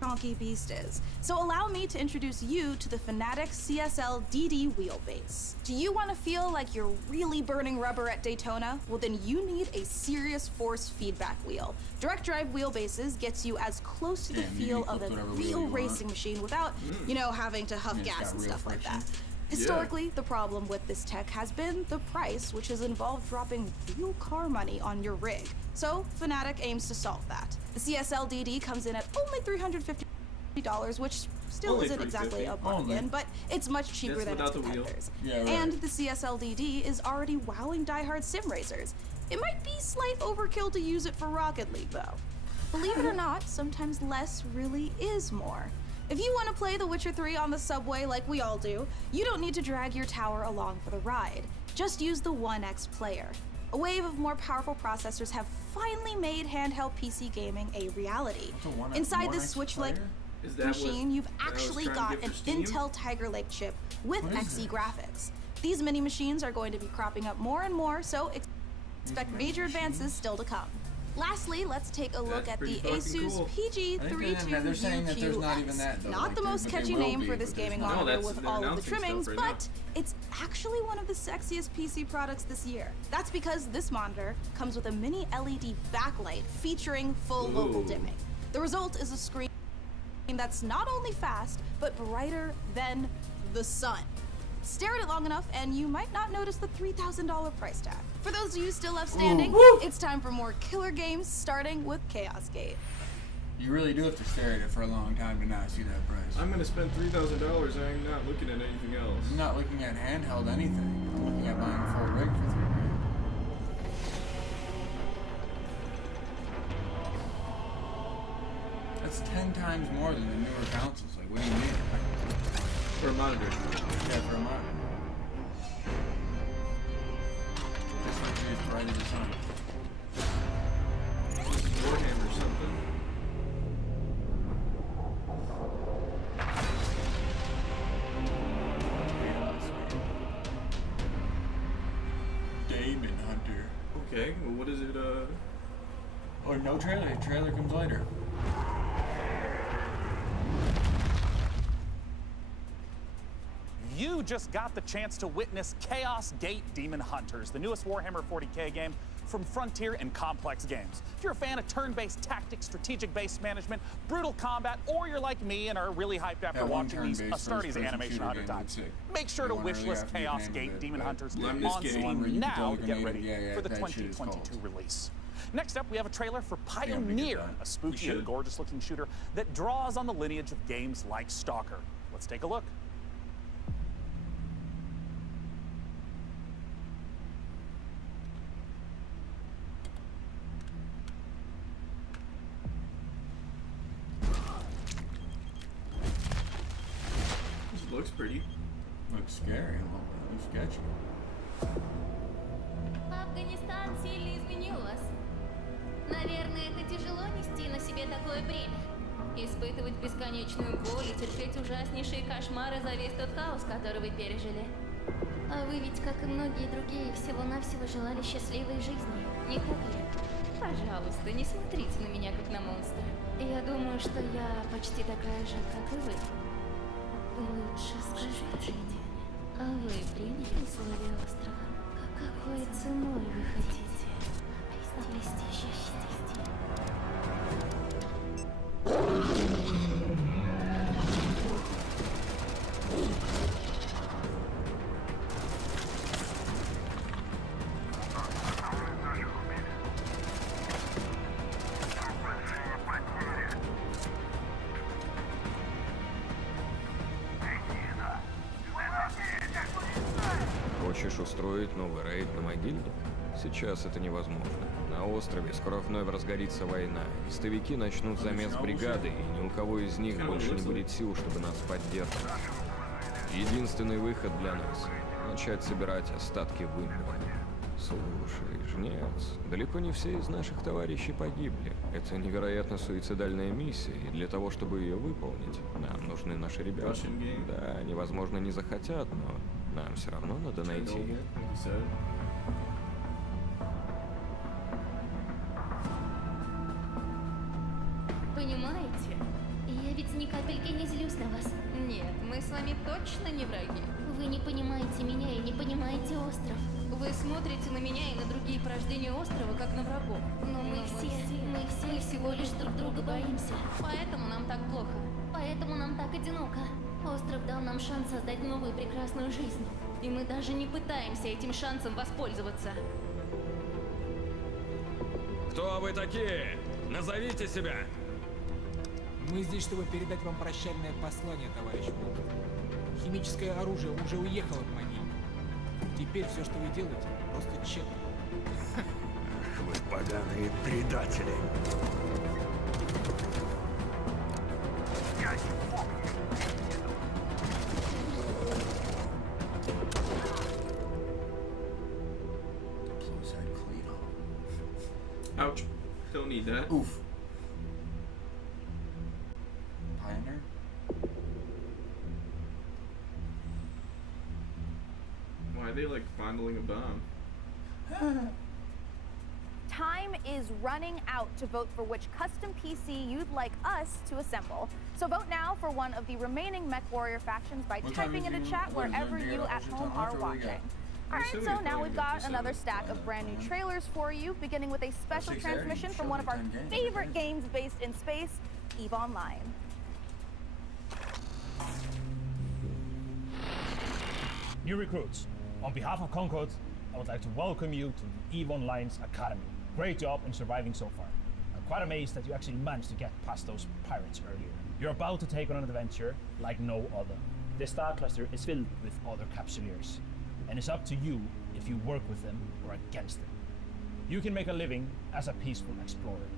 chonky beast is. So allow me to introduce you to the Fanatec CSL DD wheelbase. Do you want to feel like you're really burning rubber at Daytona? Well, then you need a serious force feedback wheel. Direct drive wheelbases gets you as close to the feel of a real racing machine without, you know, having to huff gas and stuff like that. Historically, the problem with this tech has been the price, which has involved dropping real car money on your rig. So, Fanatec aims to solve that. The CSL DD comes in at only $350, which still Only isn't exactly a bargain, but it's much cheaper than its competitors. And the CSL DD is already wowing diehard sim racers. It might be slight overkill to use it for Rocket League, though. Believe it or not, sometimes less really is more. If you want to play The Witcher 3 on the subway like we all do, you don't need to drag your tower along for the ride. Just use the 1X player. A wave of more powerful processors have finally made handheld PC gaming a reality. Inside this Switch-like machine, you've actually got an Intel Tiger Lake chip with XE graphics. These mini machines are going to be cropping up more and more, so expect major advances still to come. Lastly, let's take a look at the Asus PG32UQX. Not the most catchy name for this gaming monitor with all of the trimmings, but it's actually one of the sexiest PC products this year. That's because this monitor comes with a mini LED backlight featuring full local dimming. The result is a screen that's not only fast, but brighter than the sun. Stare at it long enough and you might not notice the $3,000 price tag. For those of you still left standing, it's time for more killer games, starting with Chaos Gate. You really do have to stare at it for a long time to not see that price. I'm gonna spend $3,000 and I'm not looking at anything else. I'm not looking at handheld anything. I'm looking at buying a full rig for $3,000. That's 10 times more than the newer consoles. Like, what do you mean? For a monitor. Yeah, for a monitor. This looks as bright as the sun. This is Warhammer or something. Demon Hunter. Okay, well what is it, Oh, no trailer. The trailer comes later. You just got the chance to witness Chaos Gate Demon Hunters, the newest Warhammer 40K game from Frontier and Complex Games. If you're a fan of turn-based tactics, strategic-based management, brutal combat, or you're like me and are really hyped after watching these Astartes animation 100 times, make sure to wishlist Chaos Gate Demon Hunters on Steam now to get ready for the 2022 release. Next up, we have a trailer for Pioneer, a spooky and gorgeous-looking shooter that draws on the lineage of games like Stalker. Let's take a look. Looks pretty. Looks scary a little bit. Looks sketchy. Афганистан сильно изменил вас. Наверное, это тяжело нести на себе такое бремя. Испытывать бесконечную боль и терпеть ужаснейшие кошмары за весь тот хаос, который вы пережили. А вы ведь, как и многие другие, всего-навсего желали счастливой жизни, не так ли? Пожалуйста, не смотрите на меня, как на монстра. Я думаю, что я почти такая же, как и вы. Лучше скажите мне, а вы приняли условия острова? Какой ценой вы хотите обрести счастье? Хочешь устроить новый рейд на могильник? Сейчас это невозможно. На острове скоро вновь разгорится война. Истовики начнут замес бригады, и ни у кого из них больше не будет сил, чтобы нас поддерживать. Единственный выход для нас — начать собирать остатки вымерших. Слушай, жнец, далеко не все из наших товарищей погибли. Это невероятно суицидальная миссия, и для того, чтобы ее выполнить, нам нужны наши ребята. Да, они, возможно, не захотят, но нам все равно надо найти их. не злюсь на вас. Нет, мы с вами точно не враги. Вы не понимаете меня и не понимаете остров. Вы смотрите на меня и на другие порождения острова, как на врагов. Но мы все всего лишь друг друга боимся. Поэтому нам так плохо. Поэтому нам так одиноко. Остров дал нам шанс создать новую прекрасную жизнь. И мы даже не пытаемся этим шансом воспользоваться. Кто вы такие? Назовите себя! Мы здесь, чтобы передать вам прощальное послание, товарищ Волк. Химическое оружие уже уехало в могилу. Теперь все, что вы делаете, просто тщетно. Ах, вы поганые предатели! Ouch. Don't need that. Oof. Pioneer? Why are they like fondling a bomb? Time is running out to vote for which custom PC you'd like us to assemble. So vote now for one of the remaining MechWarrior factions by typing into chat wherever you at home are watching. Alright, so now we've got another stack of brand new trailers for you, beginning with a special transmission from one of our favorite games based in space, EVE Online. New recruits, on behalf of Concord, I would like to welcome you to the EVE Online's Academy. Great job in surviving so far. I'm quite amazed that you actually managed to get past those pirates earlier. You're about to take on an adventure like no other. This star cluster is filled with other capsuleers, and it's up to you if you work with them or against them. You can make a living as a peaceful explorer,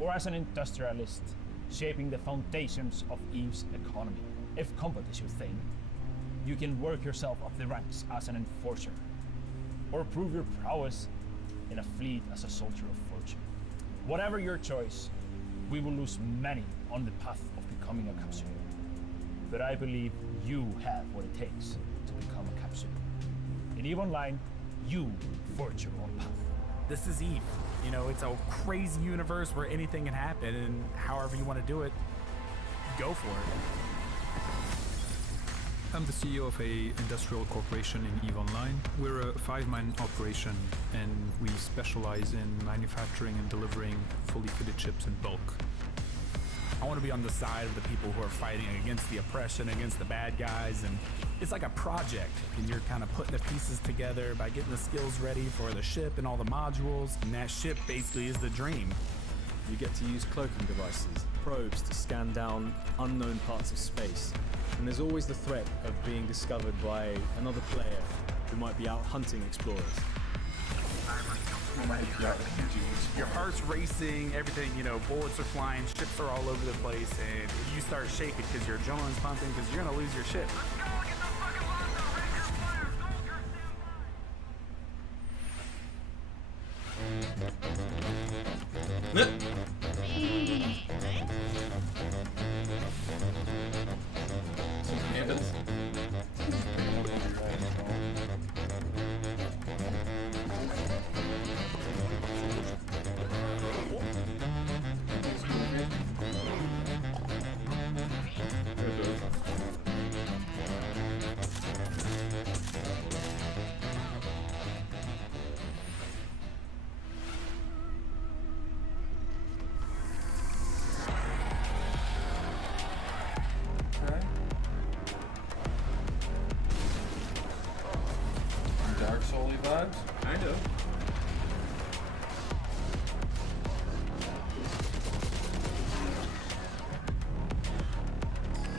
or as an industrialist, shaping the foundations of EVE's economy. If combat is your thing, you can work yourself up the ranks as an enforcer, or prove your prowess in a fleet as a soldier of fortune. Whatever your choice, we will lose many on the path of becoming a capsuleer. But I believe you have what it takes to become a capsuleer. In EVE Online, you forge your own path. This is EVE. You know, it's a crazy universe where anything can happen, and however you want to do it, go for it. I'm the CEO of a industrial corporation in EVE Online. We're a 5-man operation, and we specialize in manufacturing and delivering fully fitted chips in bulk. I want to be on the side of the people who are fighting against the oppression, against the bad guys, and it's like a project, and you're kind of putting the pieces together by getting the skills ready for the ship and all the modules, and that ship basically is the dream. You get to use cloaking devices, probes to scan down unknown parts of space, and there's always the threat of being discovered by another player who might be out hunting explorers. Your heart's racing, everything, you know, bullets are flying, ships are all over the place, and you start shaking because your adrenaline's pumping because you're going to lose your ship. Dark Soul-y vibes? Kind of.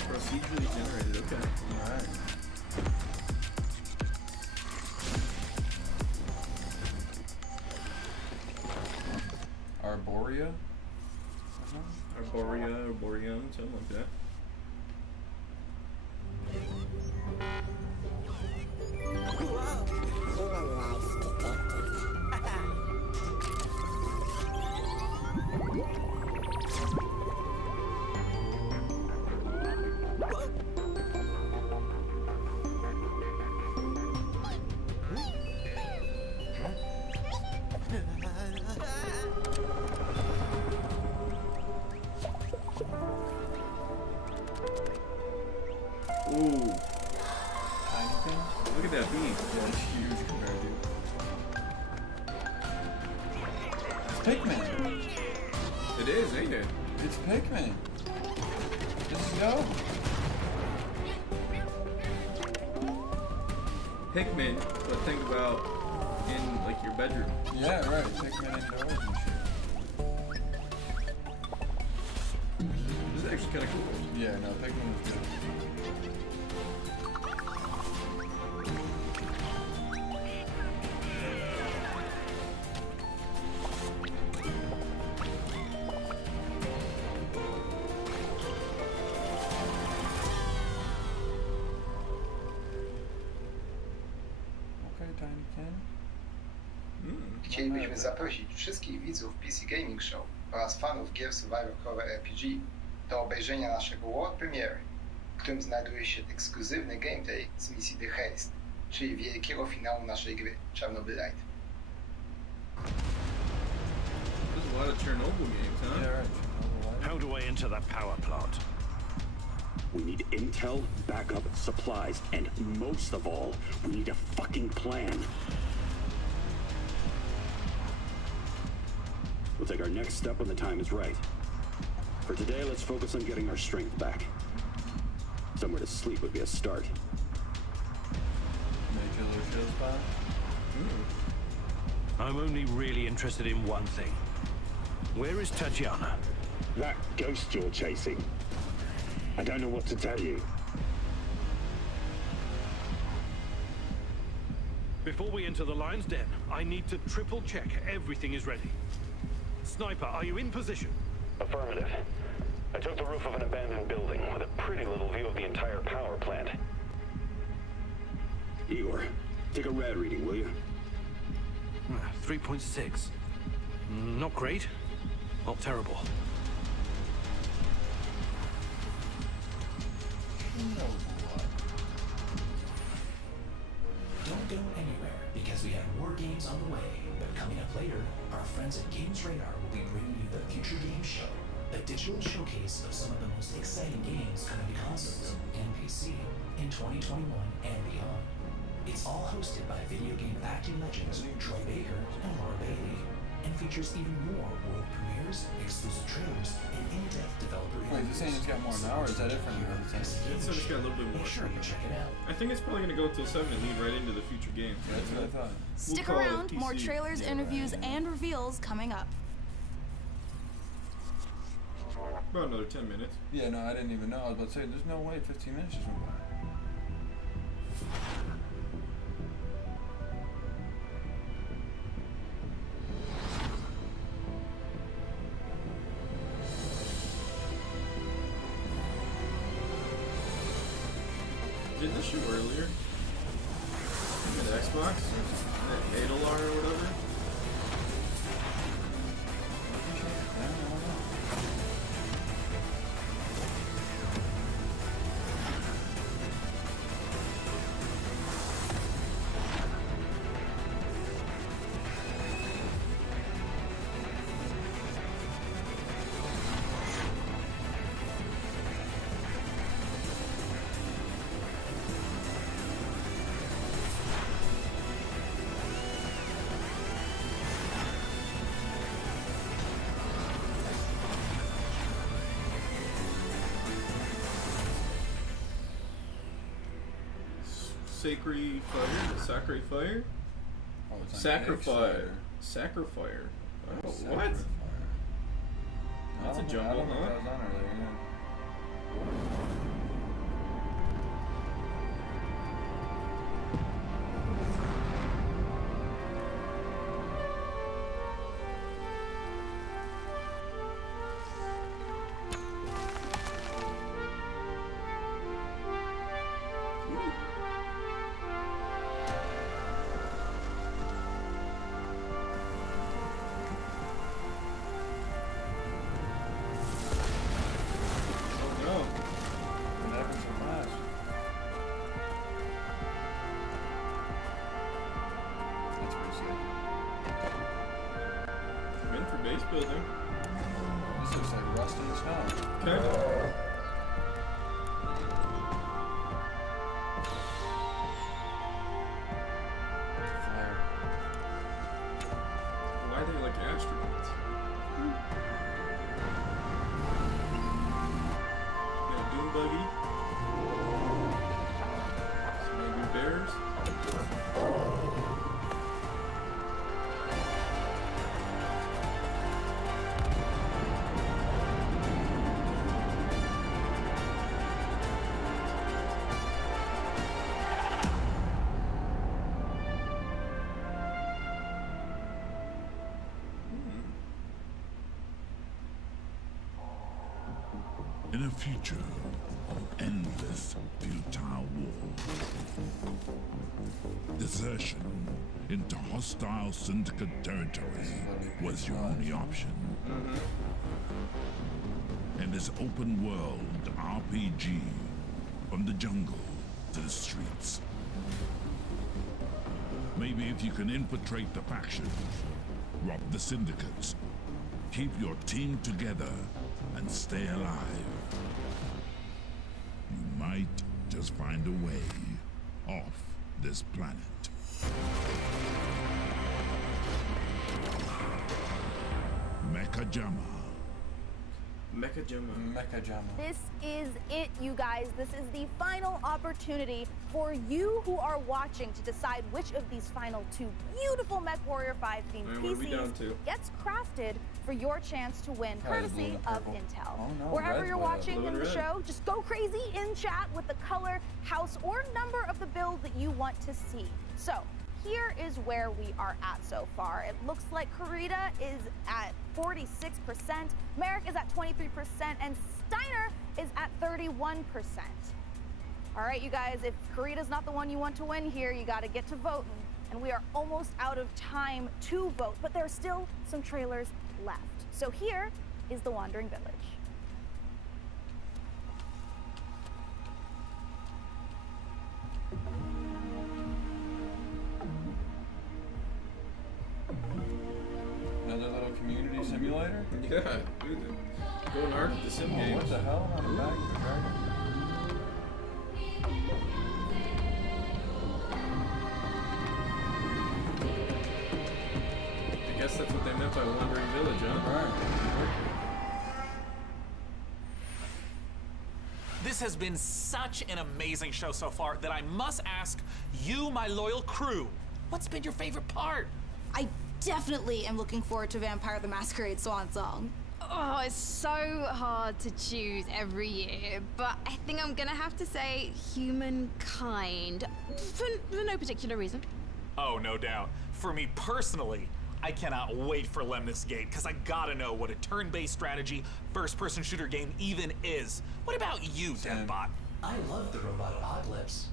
Procedurally generated, okay. Alright. Arborea? Arborea, Arborium, something like that. Look at that beat. Yeah, it's huge compared to. It's Pikmin. It is, ain't it? It's Pikmin. Let's go. Pikmin, but think about in like your bedroom. Yeah, right. Pikmin indoors and shit. This is actually kind of cool. Yeah, no, Pikmin was good. Chcielibyśmy zaprosić wszystkich widzów PC Gaming Show oraz fanów gier Survivor Horror RPG do obejrzenia naszego world premiery, w którym znajduje się ekskluzywny gameplay z misji The Haste, czyli wielkiego finału naszej gry Chernobylite. There's a lot of Chernobyl games, huh? Yeah, right. How do I enter that power plant? We need intel, backup, supplies, and most of all, we need a fucking plan. We'll take our next step when the time is right. For today, let's focus on getting our strength back. Somewhere to sleep would be a start. Major Lucio spot? I'm only really interested in one thing. Where is Tatiana? That ghost you're chasing. I don't know what to tell you. Before we enter the lion's den, I need to triple check everything is ready. Sniper, are you in position? Affirmative. I took the roof of an abandoned building with a pretty little view of the entire power plant. Igor, take a rad reading, will you? 3.6. Not great. Not terrible. Don't go anywhere, because we have more games on the way. But coming up later, our friends at Games Radar will be bringing you the Future Game Show, a digital showcase of some of the most exciting games coming to consoles and PC in 2021 and beyond. It's all hosted by video game acting legends Troy Baker and Laura Bailey, and features even more world premieres, exclusive trailers, and in-depth developer Wait, is it saying it's got more now, or is that it from the other time? It said it's got a little bit more. Make sure you check it out. I think it's probably going to go till 7 and lead right into the future games. Yeah, that's what I thought. Stick call it around, more PC. trailers, interviews, and reveals coming up. About another 10 minutes. Yeah, no, I didn't even know. I was about to say, there's no way 15 minutes just went by. Did this show earlier? At Xbox? At Adelar or whatever? Sacred Fire? Sacred Fire? Oh, it's on Sacrifice. Sacrifice. Oh, what? That's a jumble, I don't know huh? if that was on earlier, yeah. Base building. This looks like rust in the snow. Okay. in a future of endless futile war. Desertion into hostile syndicate territory was your only option. In this open world RPG, from the jungle to the streets. Maybe if you can infiltrate the factions, rob the syndicates, keep your team together, and stay alive, you might just find a way off this planet. Mechajama. This is it, you guys. This is the final opportunity for you who are watching to decide which of these final 2 beautiful MechWarrior 5 themed Alright, what are we down PCs to? gets crafted for your chance to win, Probably courtesy blue and of purple. Intel. Oh, no, Wherever red's you're what I- watching blue in and the red. show, just go crazy in chat with the color, house, or number of the build that you want to see. So, here is where we are at so far. It looks like Karita is at 46%, Merrick is at 23%, and Steiner is at 31%. All right, you guys, if Karita's not the one you want to win here, you got to get to voting. And we are almost out of time to vote, but there are still some trailers left. So here is The Wandering Village. Another little community simulator? Yeah, dude. Going hard at the sim games. What the hell? On the back of the dragon? I guess that's what they meant by Wandering Village, huh? This has been such an amazing show so far that I must ask you, my loyal crew, what's been your favorite part? I definitely am looking forward to Vampire the Masquerade Swan Song. Oh, it's so hard to choose every year, but I think I'm gonna have to say Humankind for no particular reason. Oh, no doubt. For me personally, I cannot wait for Lemnis Gate, because I gotta know what a turn-based strategy, first-person shooter game even is. What about you, Deadbot? I love the robot Oddlips.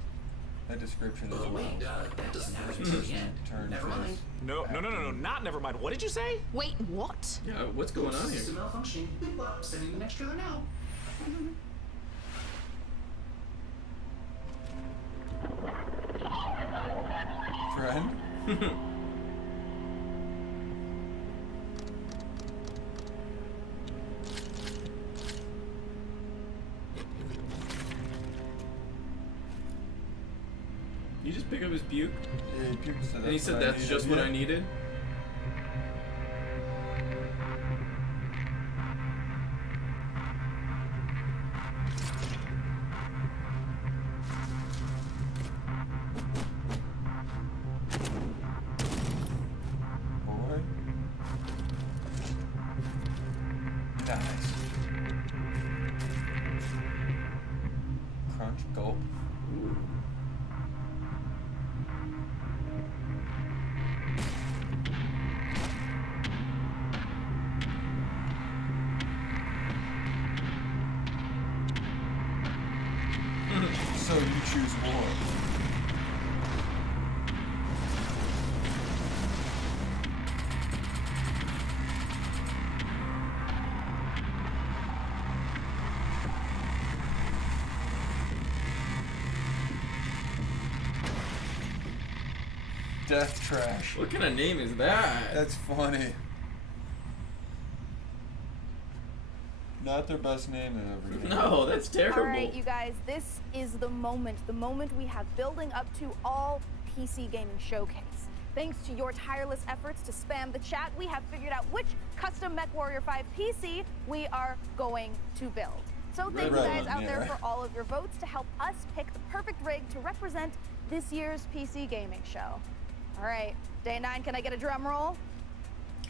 That description is Oh, wait, that doesn't happen to the end. Never mind. No, not never mind. What did you say? Wait, what? Yeah, what's going on here? System malfunctioning. Well, sending the next trailer now. Friend? You just pick up his puke? Yeah, he puked, so And he that's said what I that's needed. just what Yeah. I needed? Boy. Nice. Crunch, gulp. Ooh. So you choose war. Death trash. What kind of name is that? That's funny. Not their best name in everything. No, that's terrible. All right, you guys, this is the moment we have building up to all PC Gaming Showcase. Thanks to your tireless efforts to spam the chat, we have figured out which custom MechWarrior 5 PC we are going to build. So thank you guys out there for all of your votes to help us pick the perfect rig to represent this year's PC Gaming Show. All right, day 9, can I get a drum roll?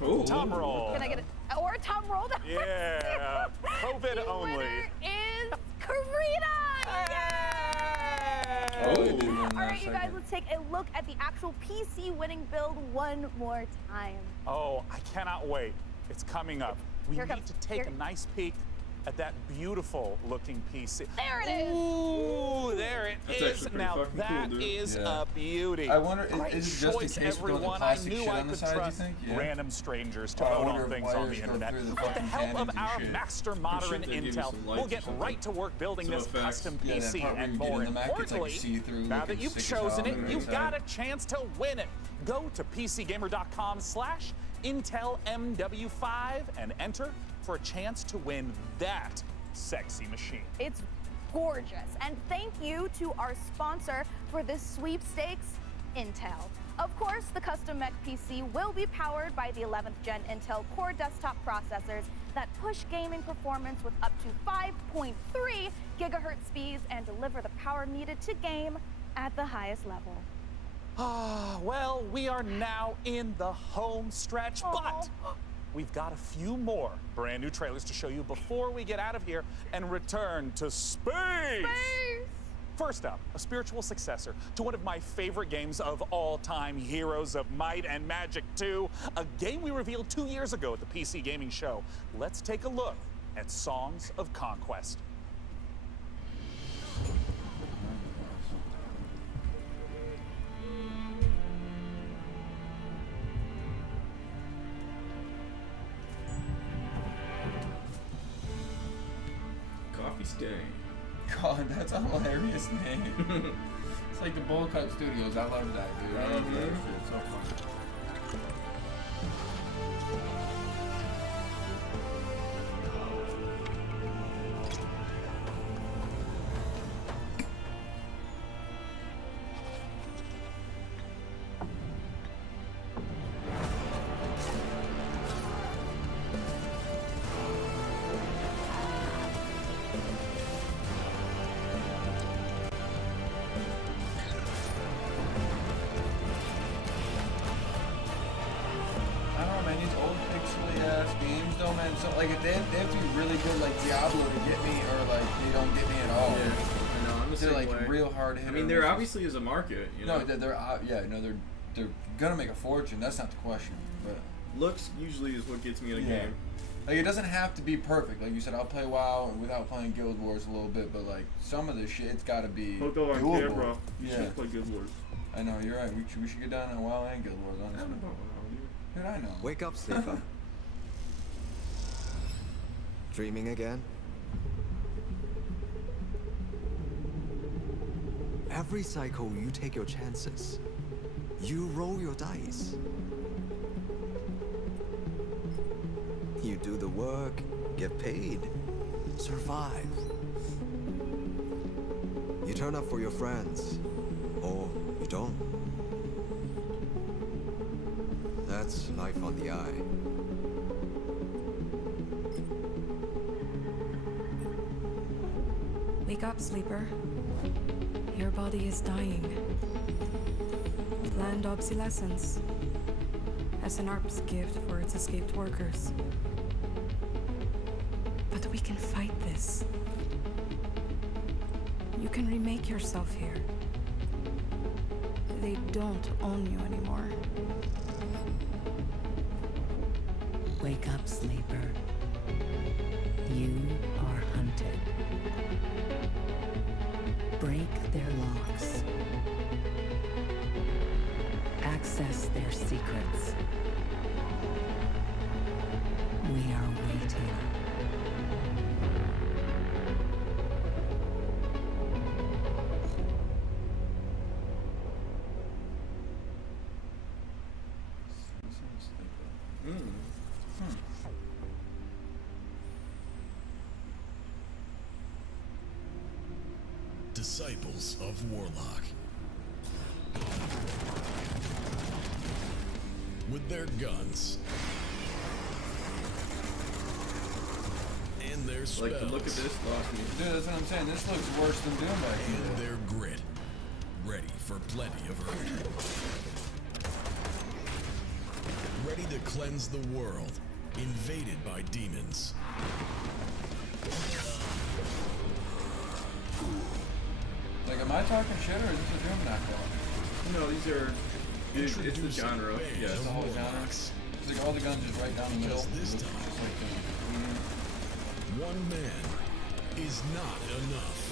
Ooh. Tom roll. Can I get or a tom roll? Yeah. COVID The only. winner is Karita! Yay! Oh. All right, you guys, let's take a look at the actual PC winning build one more time. Oh, I cannot wait. It's coming up. We Here it need comes. to take a nice peek at that beautiful looking PC. There it is! Ooh, there it That's is. actually pretty Now fucking that cool, dude. is Yeah. a beauty. I wonder, Great is it just in choice, case we're doing the everyone. plastic I knew shit I on the could side, you trust think? Yeah. random strangers to Oh, I vote wonder on if things on wires the go internet. through the With the fucking help of cannons and our shit. master modern they give you intel, some we'll lights or get something. right to work building Some this effects. custom Yeah, that PC. part where And you get in more the Mac, it's like importantly, see-through, now looking that you've stick chosen it, on the you've inside. got a chance to win it. Go to PCGamer.com/IntelMW5 and enter for a chance to win that sexy machine. It's gorgeous. And thank you to our sponsor for this sweepstakes, Intel. Of course, the custom mech PC will be powered by the 11th gen Intel Core desktop processors that push gaming performance with up to 5.3 gigahertz speeds and deliver the power needed to game at the highest level. Ah, well, we are now in the home stretch, but we've got a few more brand new trailers to show you before we get out of here and return to space. First up, a spiritual successor to one of my favorite games of all time, Heroes of Might and Magic 2, a game we revealed 2 years ago at the PC Gaming Show. Let's take a look at Songs of Conquest. Coffee Stain. God, that's a hilarious name. It's like the Bowl Cut Studios. I love that, dude. I love that shit. It's so fun. I don't know, man. These old pixely ass games, though, man. So like, they have to be really good, like Diablo, to get me, or like they don't get me at all. Yeah, I know. I'm the They're same like way. real hard hit. I mean, there obviously is a market. You know? No, they're gonna make a fortune. That's not the question. But looks usually is what gets me in a yeah. game. Like, it doesn't have to be perfect. Like you said, I'll play WoW without playing Guild Wars a little bit, but like some of this shit, it's gotta be Hooked up on doable. camera. You Yeah. should play Guild Wars. I know, you're right. We should get down on WoW and Guild Wars, honestly. Dude, I know. Wake up, sleeper. Dreaming again? Every cycle, you take your chances. You roll your dice. You do the work, get paid, survive. You turn up for your friends, or you don't. That's life on the eye. Wake up, sleeper. Your body is dying. Planned obsolescence. As an ARP's gift for its escaped workers. But we can fight this. You can remake yourself here. They don't own you anymore. Wake up, sleeper. You are hunted. Break their locks. Access their secrets. We are waiting. Disciples of Warlock. With their guns and their spells. Like, the look of this lost me. Dude, that's what I'm saying. This looks worse than Doom back here. And their grit. Ready for plenty of hurt. Ready to cleanse the world. Invaded by demons. Like, am I talking shit, or is this a Doom knockoff? No, these are... It's the genre. Yeah, It's the whole genre. It's like all the guns just right down the middle. This time, one man is not enough.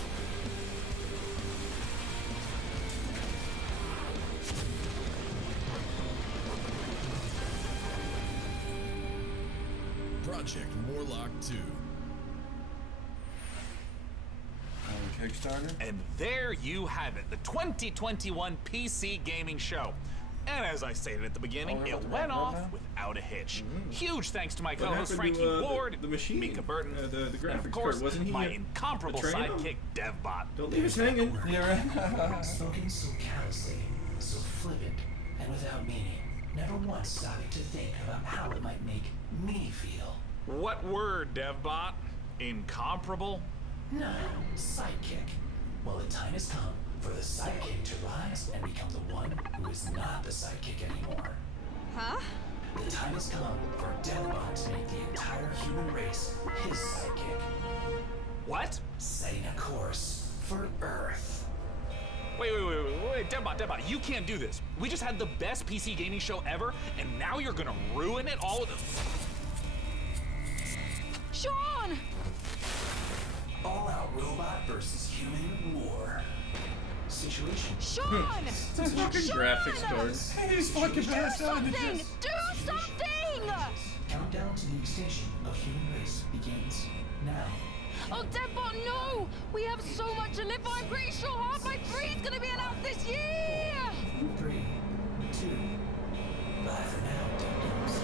Project Warlock 2. Kickstarter. And there you have it, the 2021 PC Gaming Show. And as I stated at the beginning, it went off without a hitch. Huge thanks to my co-host Frankie Ward, the machine, Mika Burton, the graphics and of course, card. Wasn't he my incomparable sidekick, DevBot. Don't leave us hanging. Spoken so callously, so flippant, and without meaning. Never once stopping to think about how it might make me feel. What word, DevBot? Incomparable? No, sidekick. Well, the time has come for the sidekick to rise and become the one who is not the sidekick anymore. Huh? The time has come for DevBot to make the entire human race his sidekick. What? Setting a course for Earth. Wait, DevBot, you can't do this. We just had the best PC gaming show ever, and now you're gonna ruin it all with Sean! All-out robot versus human war. Situation. Sean! It's a fucking graphics card. He's fucking passed out. Something! Do something! Countdown to the extinction of human race begins now. Oh, DevBot, no! We have so much to live for. I'm pretty sure half my free's gonna be announced this year! 3, 2, bye for now, Dum-Dums.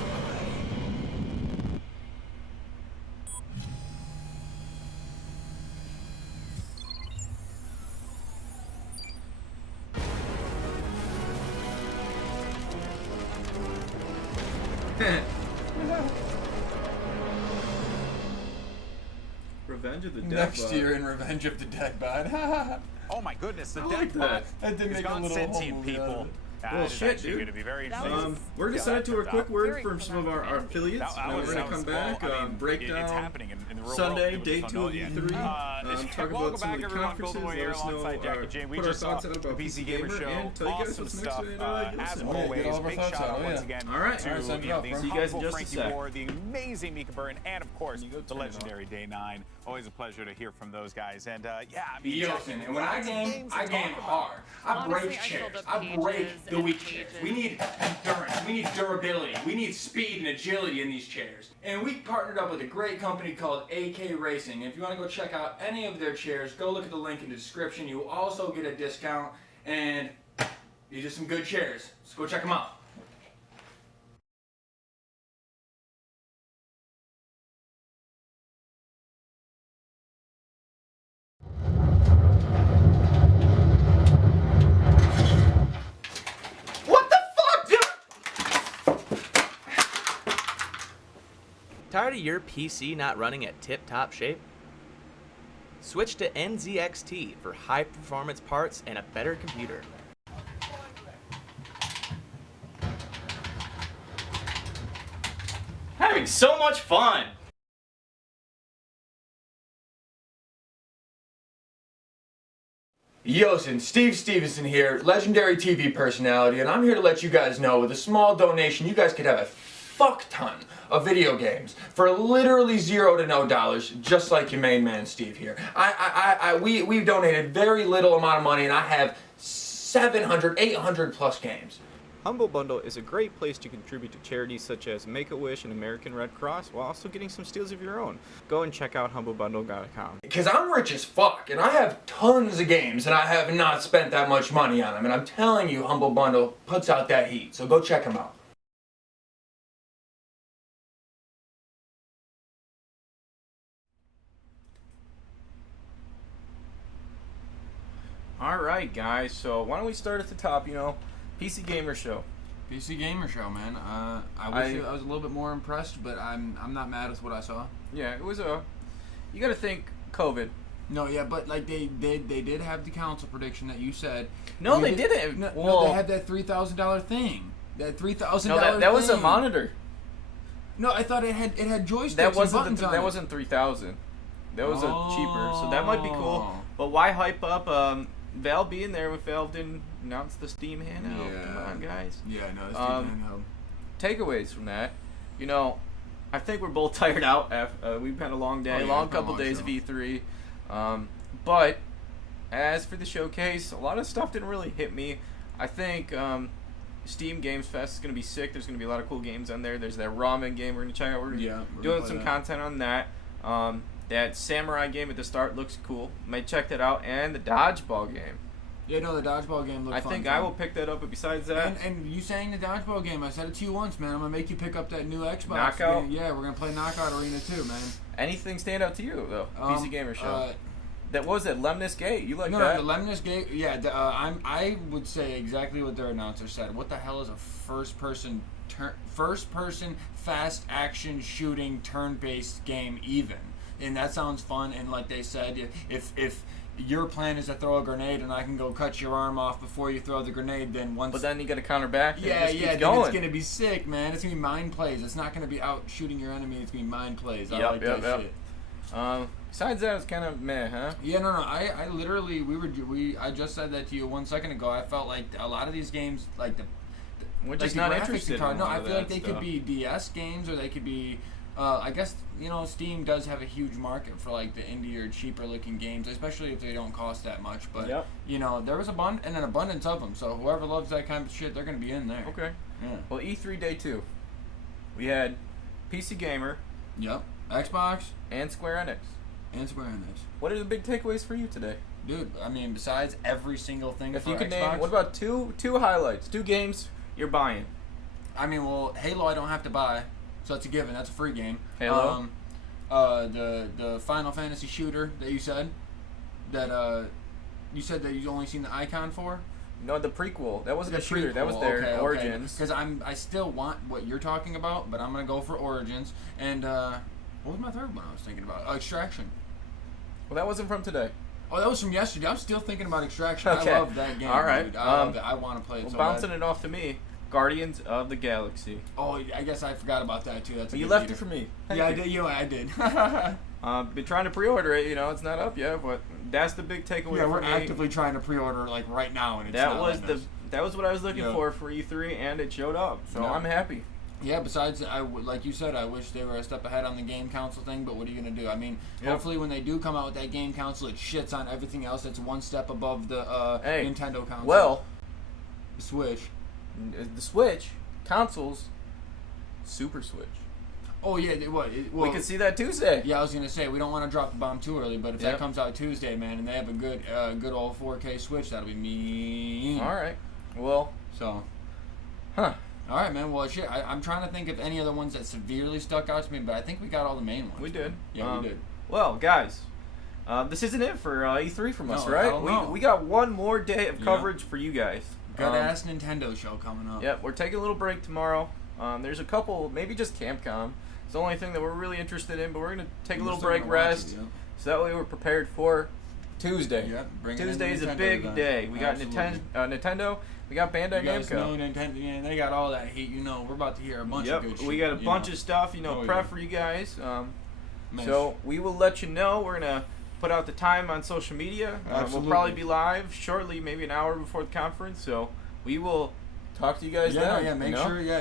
Revenge of the Dead Next Bot. year in Revenge of the Dead Bot. Oh my goodness, the I like DevBot that did has make a gone little sentient movie out of people. it. Well, It's shit, actually dude. going to be very interesting. We're going to send it to a quick word from some of our affiliates. That We're was- going that to come was- back, well, I mean, break it's down happening in the real Sunday, world. day 2 of E3. Talk Welcome about some back, of the everyone. conferences, Golden let Warrior us know, alongside Jackie Jane. We put our just saw thoughts out the about PC Gamer Show. and tell you guys Awesome what's stuff. next. As Listen. always, get all of our big thoughts shout out out, once yeah. again All right. to All right, send it the up, bro. See you guys in incomparable just a Frankie sec. Ward, the amazing Mika Burton, and of course, You go the turn it legendary Day 9. Always a pleasure to hear from those guys. And yeah, I mean, Yooosin, and when I game hard. I break chairs. I break the weak chairs. We need endurance. We need durability. We need speed and agility in these chairs. And we partnered up with a great company called AK Racing. If you want to go check out any of their chairs, go look at the link in the description. You will also get a discount, and these are some good chairs. So go check them out. Tired of your PC not running at tip-top shape? Switch to NZXT for high-performance parts and a better computer. Having so much fun! Yooosin, Steve Stevenson here, legendary TV personality, and I'm here to let you guys know with a small donation you guys could have a fuck ton of video games for literally $0 to no dollars, just like your main man Steve here. We've donated very little amount of money, and I have 700, 800 plus games. Humble Bundle is a great place to contribute to charities such as Make-A-Wish and American Red Cross while also getting some steals of your own. Go and check out humblebundle.com. Because I'm rich as fuck, and I have tons of games, and I have not spent that much money on them, and I'm telling you, Humble Bundle puts out that heat, so go check them out. Alright, guys, so why don't we start at the top, PC Gamer Show. PC Gamer Show, man. I wish I was a little bit more impressed, but I'm not mad with what I saw. Yeah, it was you gotta think COVID. No, yeah, but like they did have the council prediction that you said. No, they didn't. No, they had that $3,000 thing. That $3,000. No, that was a monitor. No, I thought it had joysticks That wasn't and buttons on that it. wasn't 3,000. That was a cheaper, so that might be cool. But why hype up Valve being there if Valve didn't announce the Steam handheld? Yeah. Come on, guys. Yeah, no, the Steam handheld. Takeaways from that, I think we're both tired out. We've had a long day, Oh, yeah, long it's been a couple long days show. of E3. But as for the showcase, a lot of stuff didn't really hit me. I think Steam Games Fest is going to be sick. There's going to be a lot of cool games on there. There's that ramen game we're going to check out. We're doing some content on that. That samurai game at the start looks cool. Might check that out. And the dodgeball game. Yeah, no, the dodgeball game looks fun. I think I will pick that up, but besides that... And you saying the dodgeball game, I said it to you once, man. I'm going to make you pick up that new Xbox Knockout? game. Yeah, we're going to play Knockout Arena too, man. Anything stand out to you, though? PC Gamer Show. That was it, Lemnis Gate. You like no, that? No, the Lemnis Gate, yeah. I would say exactly what their announcer said. What the hell is a first-person fast-action shooting turn-based game even? And that sounds fun, and like they said, if your plan is to throw a grenade and I can go cut your arm off before you throw the grenade, then once... But then you got to counter back. Yeah, then it's going to be sick, man. It's going to be mind plays. It's not going to be out shooting your enemy. It's going to be mind plays. I like that shit. Besides that, it's kind of meh, huh? Yeah, no. I literally, I just said that to you 1 second ago. I felt like a lot of these games, like we're like just the not graphics interested card. in No, all I of feel that like they stuff. could be DS games, or they could be. I guess Steam does have a huge market for like the indie or cheaper looking games, especially if they don't cost that much. But there was an abundance of them. So whoever loves that kind of shit, they're gonna be in there. Okay. Yeah. Well, E3 Day 2, we had PC Gamer. Yep. Xbox and Square Enix. What are the big takeaways for you today? Dude, I mean, besides every single thing if for you could Xbox, name, what about two highlights, 2 games you're buying? I mean, well, Halo I don't have to buy, so that's a given. That's a free game. Halo. The Final Fantasy shooter that you said that you only seen the icon for. No, the prequel. That wasn't a shooter. That was their Origins. Because I still want what you're talking about, but I'm gonna go for Origins. And what was my third one I was thinking about? Extraction. Well, that wasn't from today. Oh, that was from yesterday. I'm still thinking about Extraction. Okay. I love that game. All right. Dude. I love it. I want to play it. Well, so bouncing bad. it off to me, Guardians of the Galaxy. Oh, I guess I forgot about that too. That's you left it for me. Yeah, I did. I did. Been trying to pre-order it. It's not up yet, but that's the big takeaway. Yeah, for we're me. actively trying to pre-order like right now, and it's that not was letting us. That was what I was looking for E3, and it showed up. So I'm happy. Yeah, besides, like you said, I wish they were a step ahead on the game console thing, but what are you going to do? I mean, hopefully when they do come out with that game console, it shits on everything else that's one step above the Nintendo console. Well, the Switch. The Switch, consoles, Super Switch. Oh, yeah, we can see that Tuesday. Yeah, I was going to say, we don't want to drop the bomb too early, but if that comes out Tuesday, man, and they have a good old 4K Switch, that'll be mean. All right. Well. So. All right, man. Well, shit. I'm trying to think of any other ones that severely stuck out to me, but I think we got all the main ones. We did. Yeah, we did. Well, guys, this isn't it for E3 from us, No, right? hell no. We got one more day of coverage for you guys. Good ass Nintendo show coming up. Yep, we're taking a little break tomorrow. There's a couple, maybe just Capcom. It's the only thing that we're really interested in, but we're gonna take a little break, rest, so that way we're prepared for Tuesday. Yeah, Tuesday is a big day. We got Nintendo. We got Bandai You guys Namco. know Nintendo, yeah, they got all that heat. We're about to hear a bunch of good shit. We got a bunch of stuff, prep for you guys. So we will let you know. We're gonna put out the time on social media. We'll probably be live shortly, maybe an hour before the conference. So we will talk to you guys then. Yeah,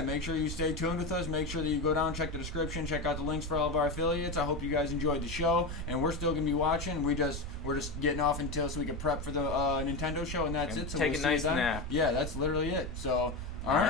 make sure you stay tuned with us. Make sure that you go down, check the description, check out the links for all of our affiliates. I hope you guys enjoyed the show, and we're still gonna be watching. We're just getting off until so we can prep for the Nintendo show, and that's it. So take we'll a see you nice then. nap. Yeah, that's literally it. So all right.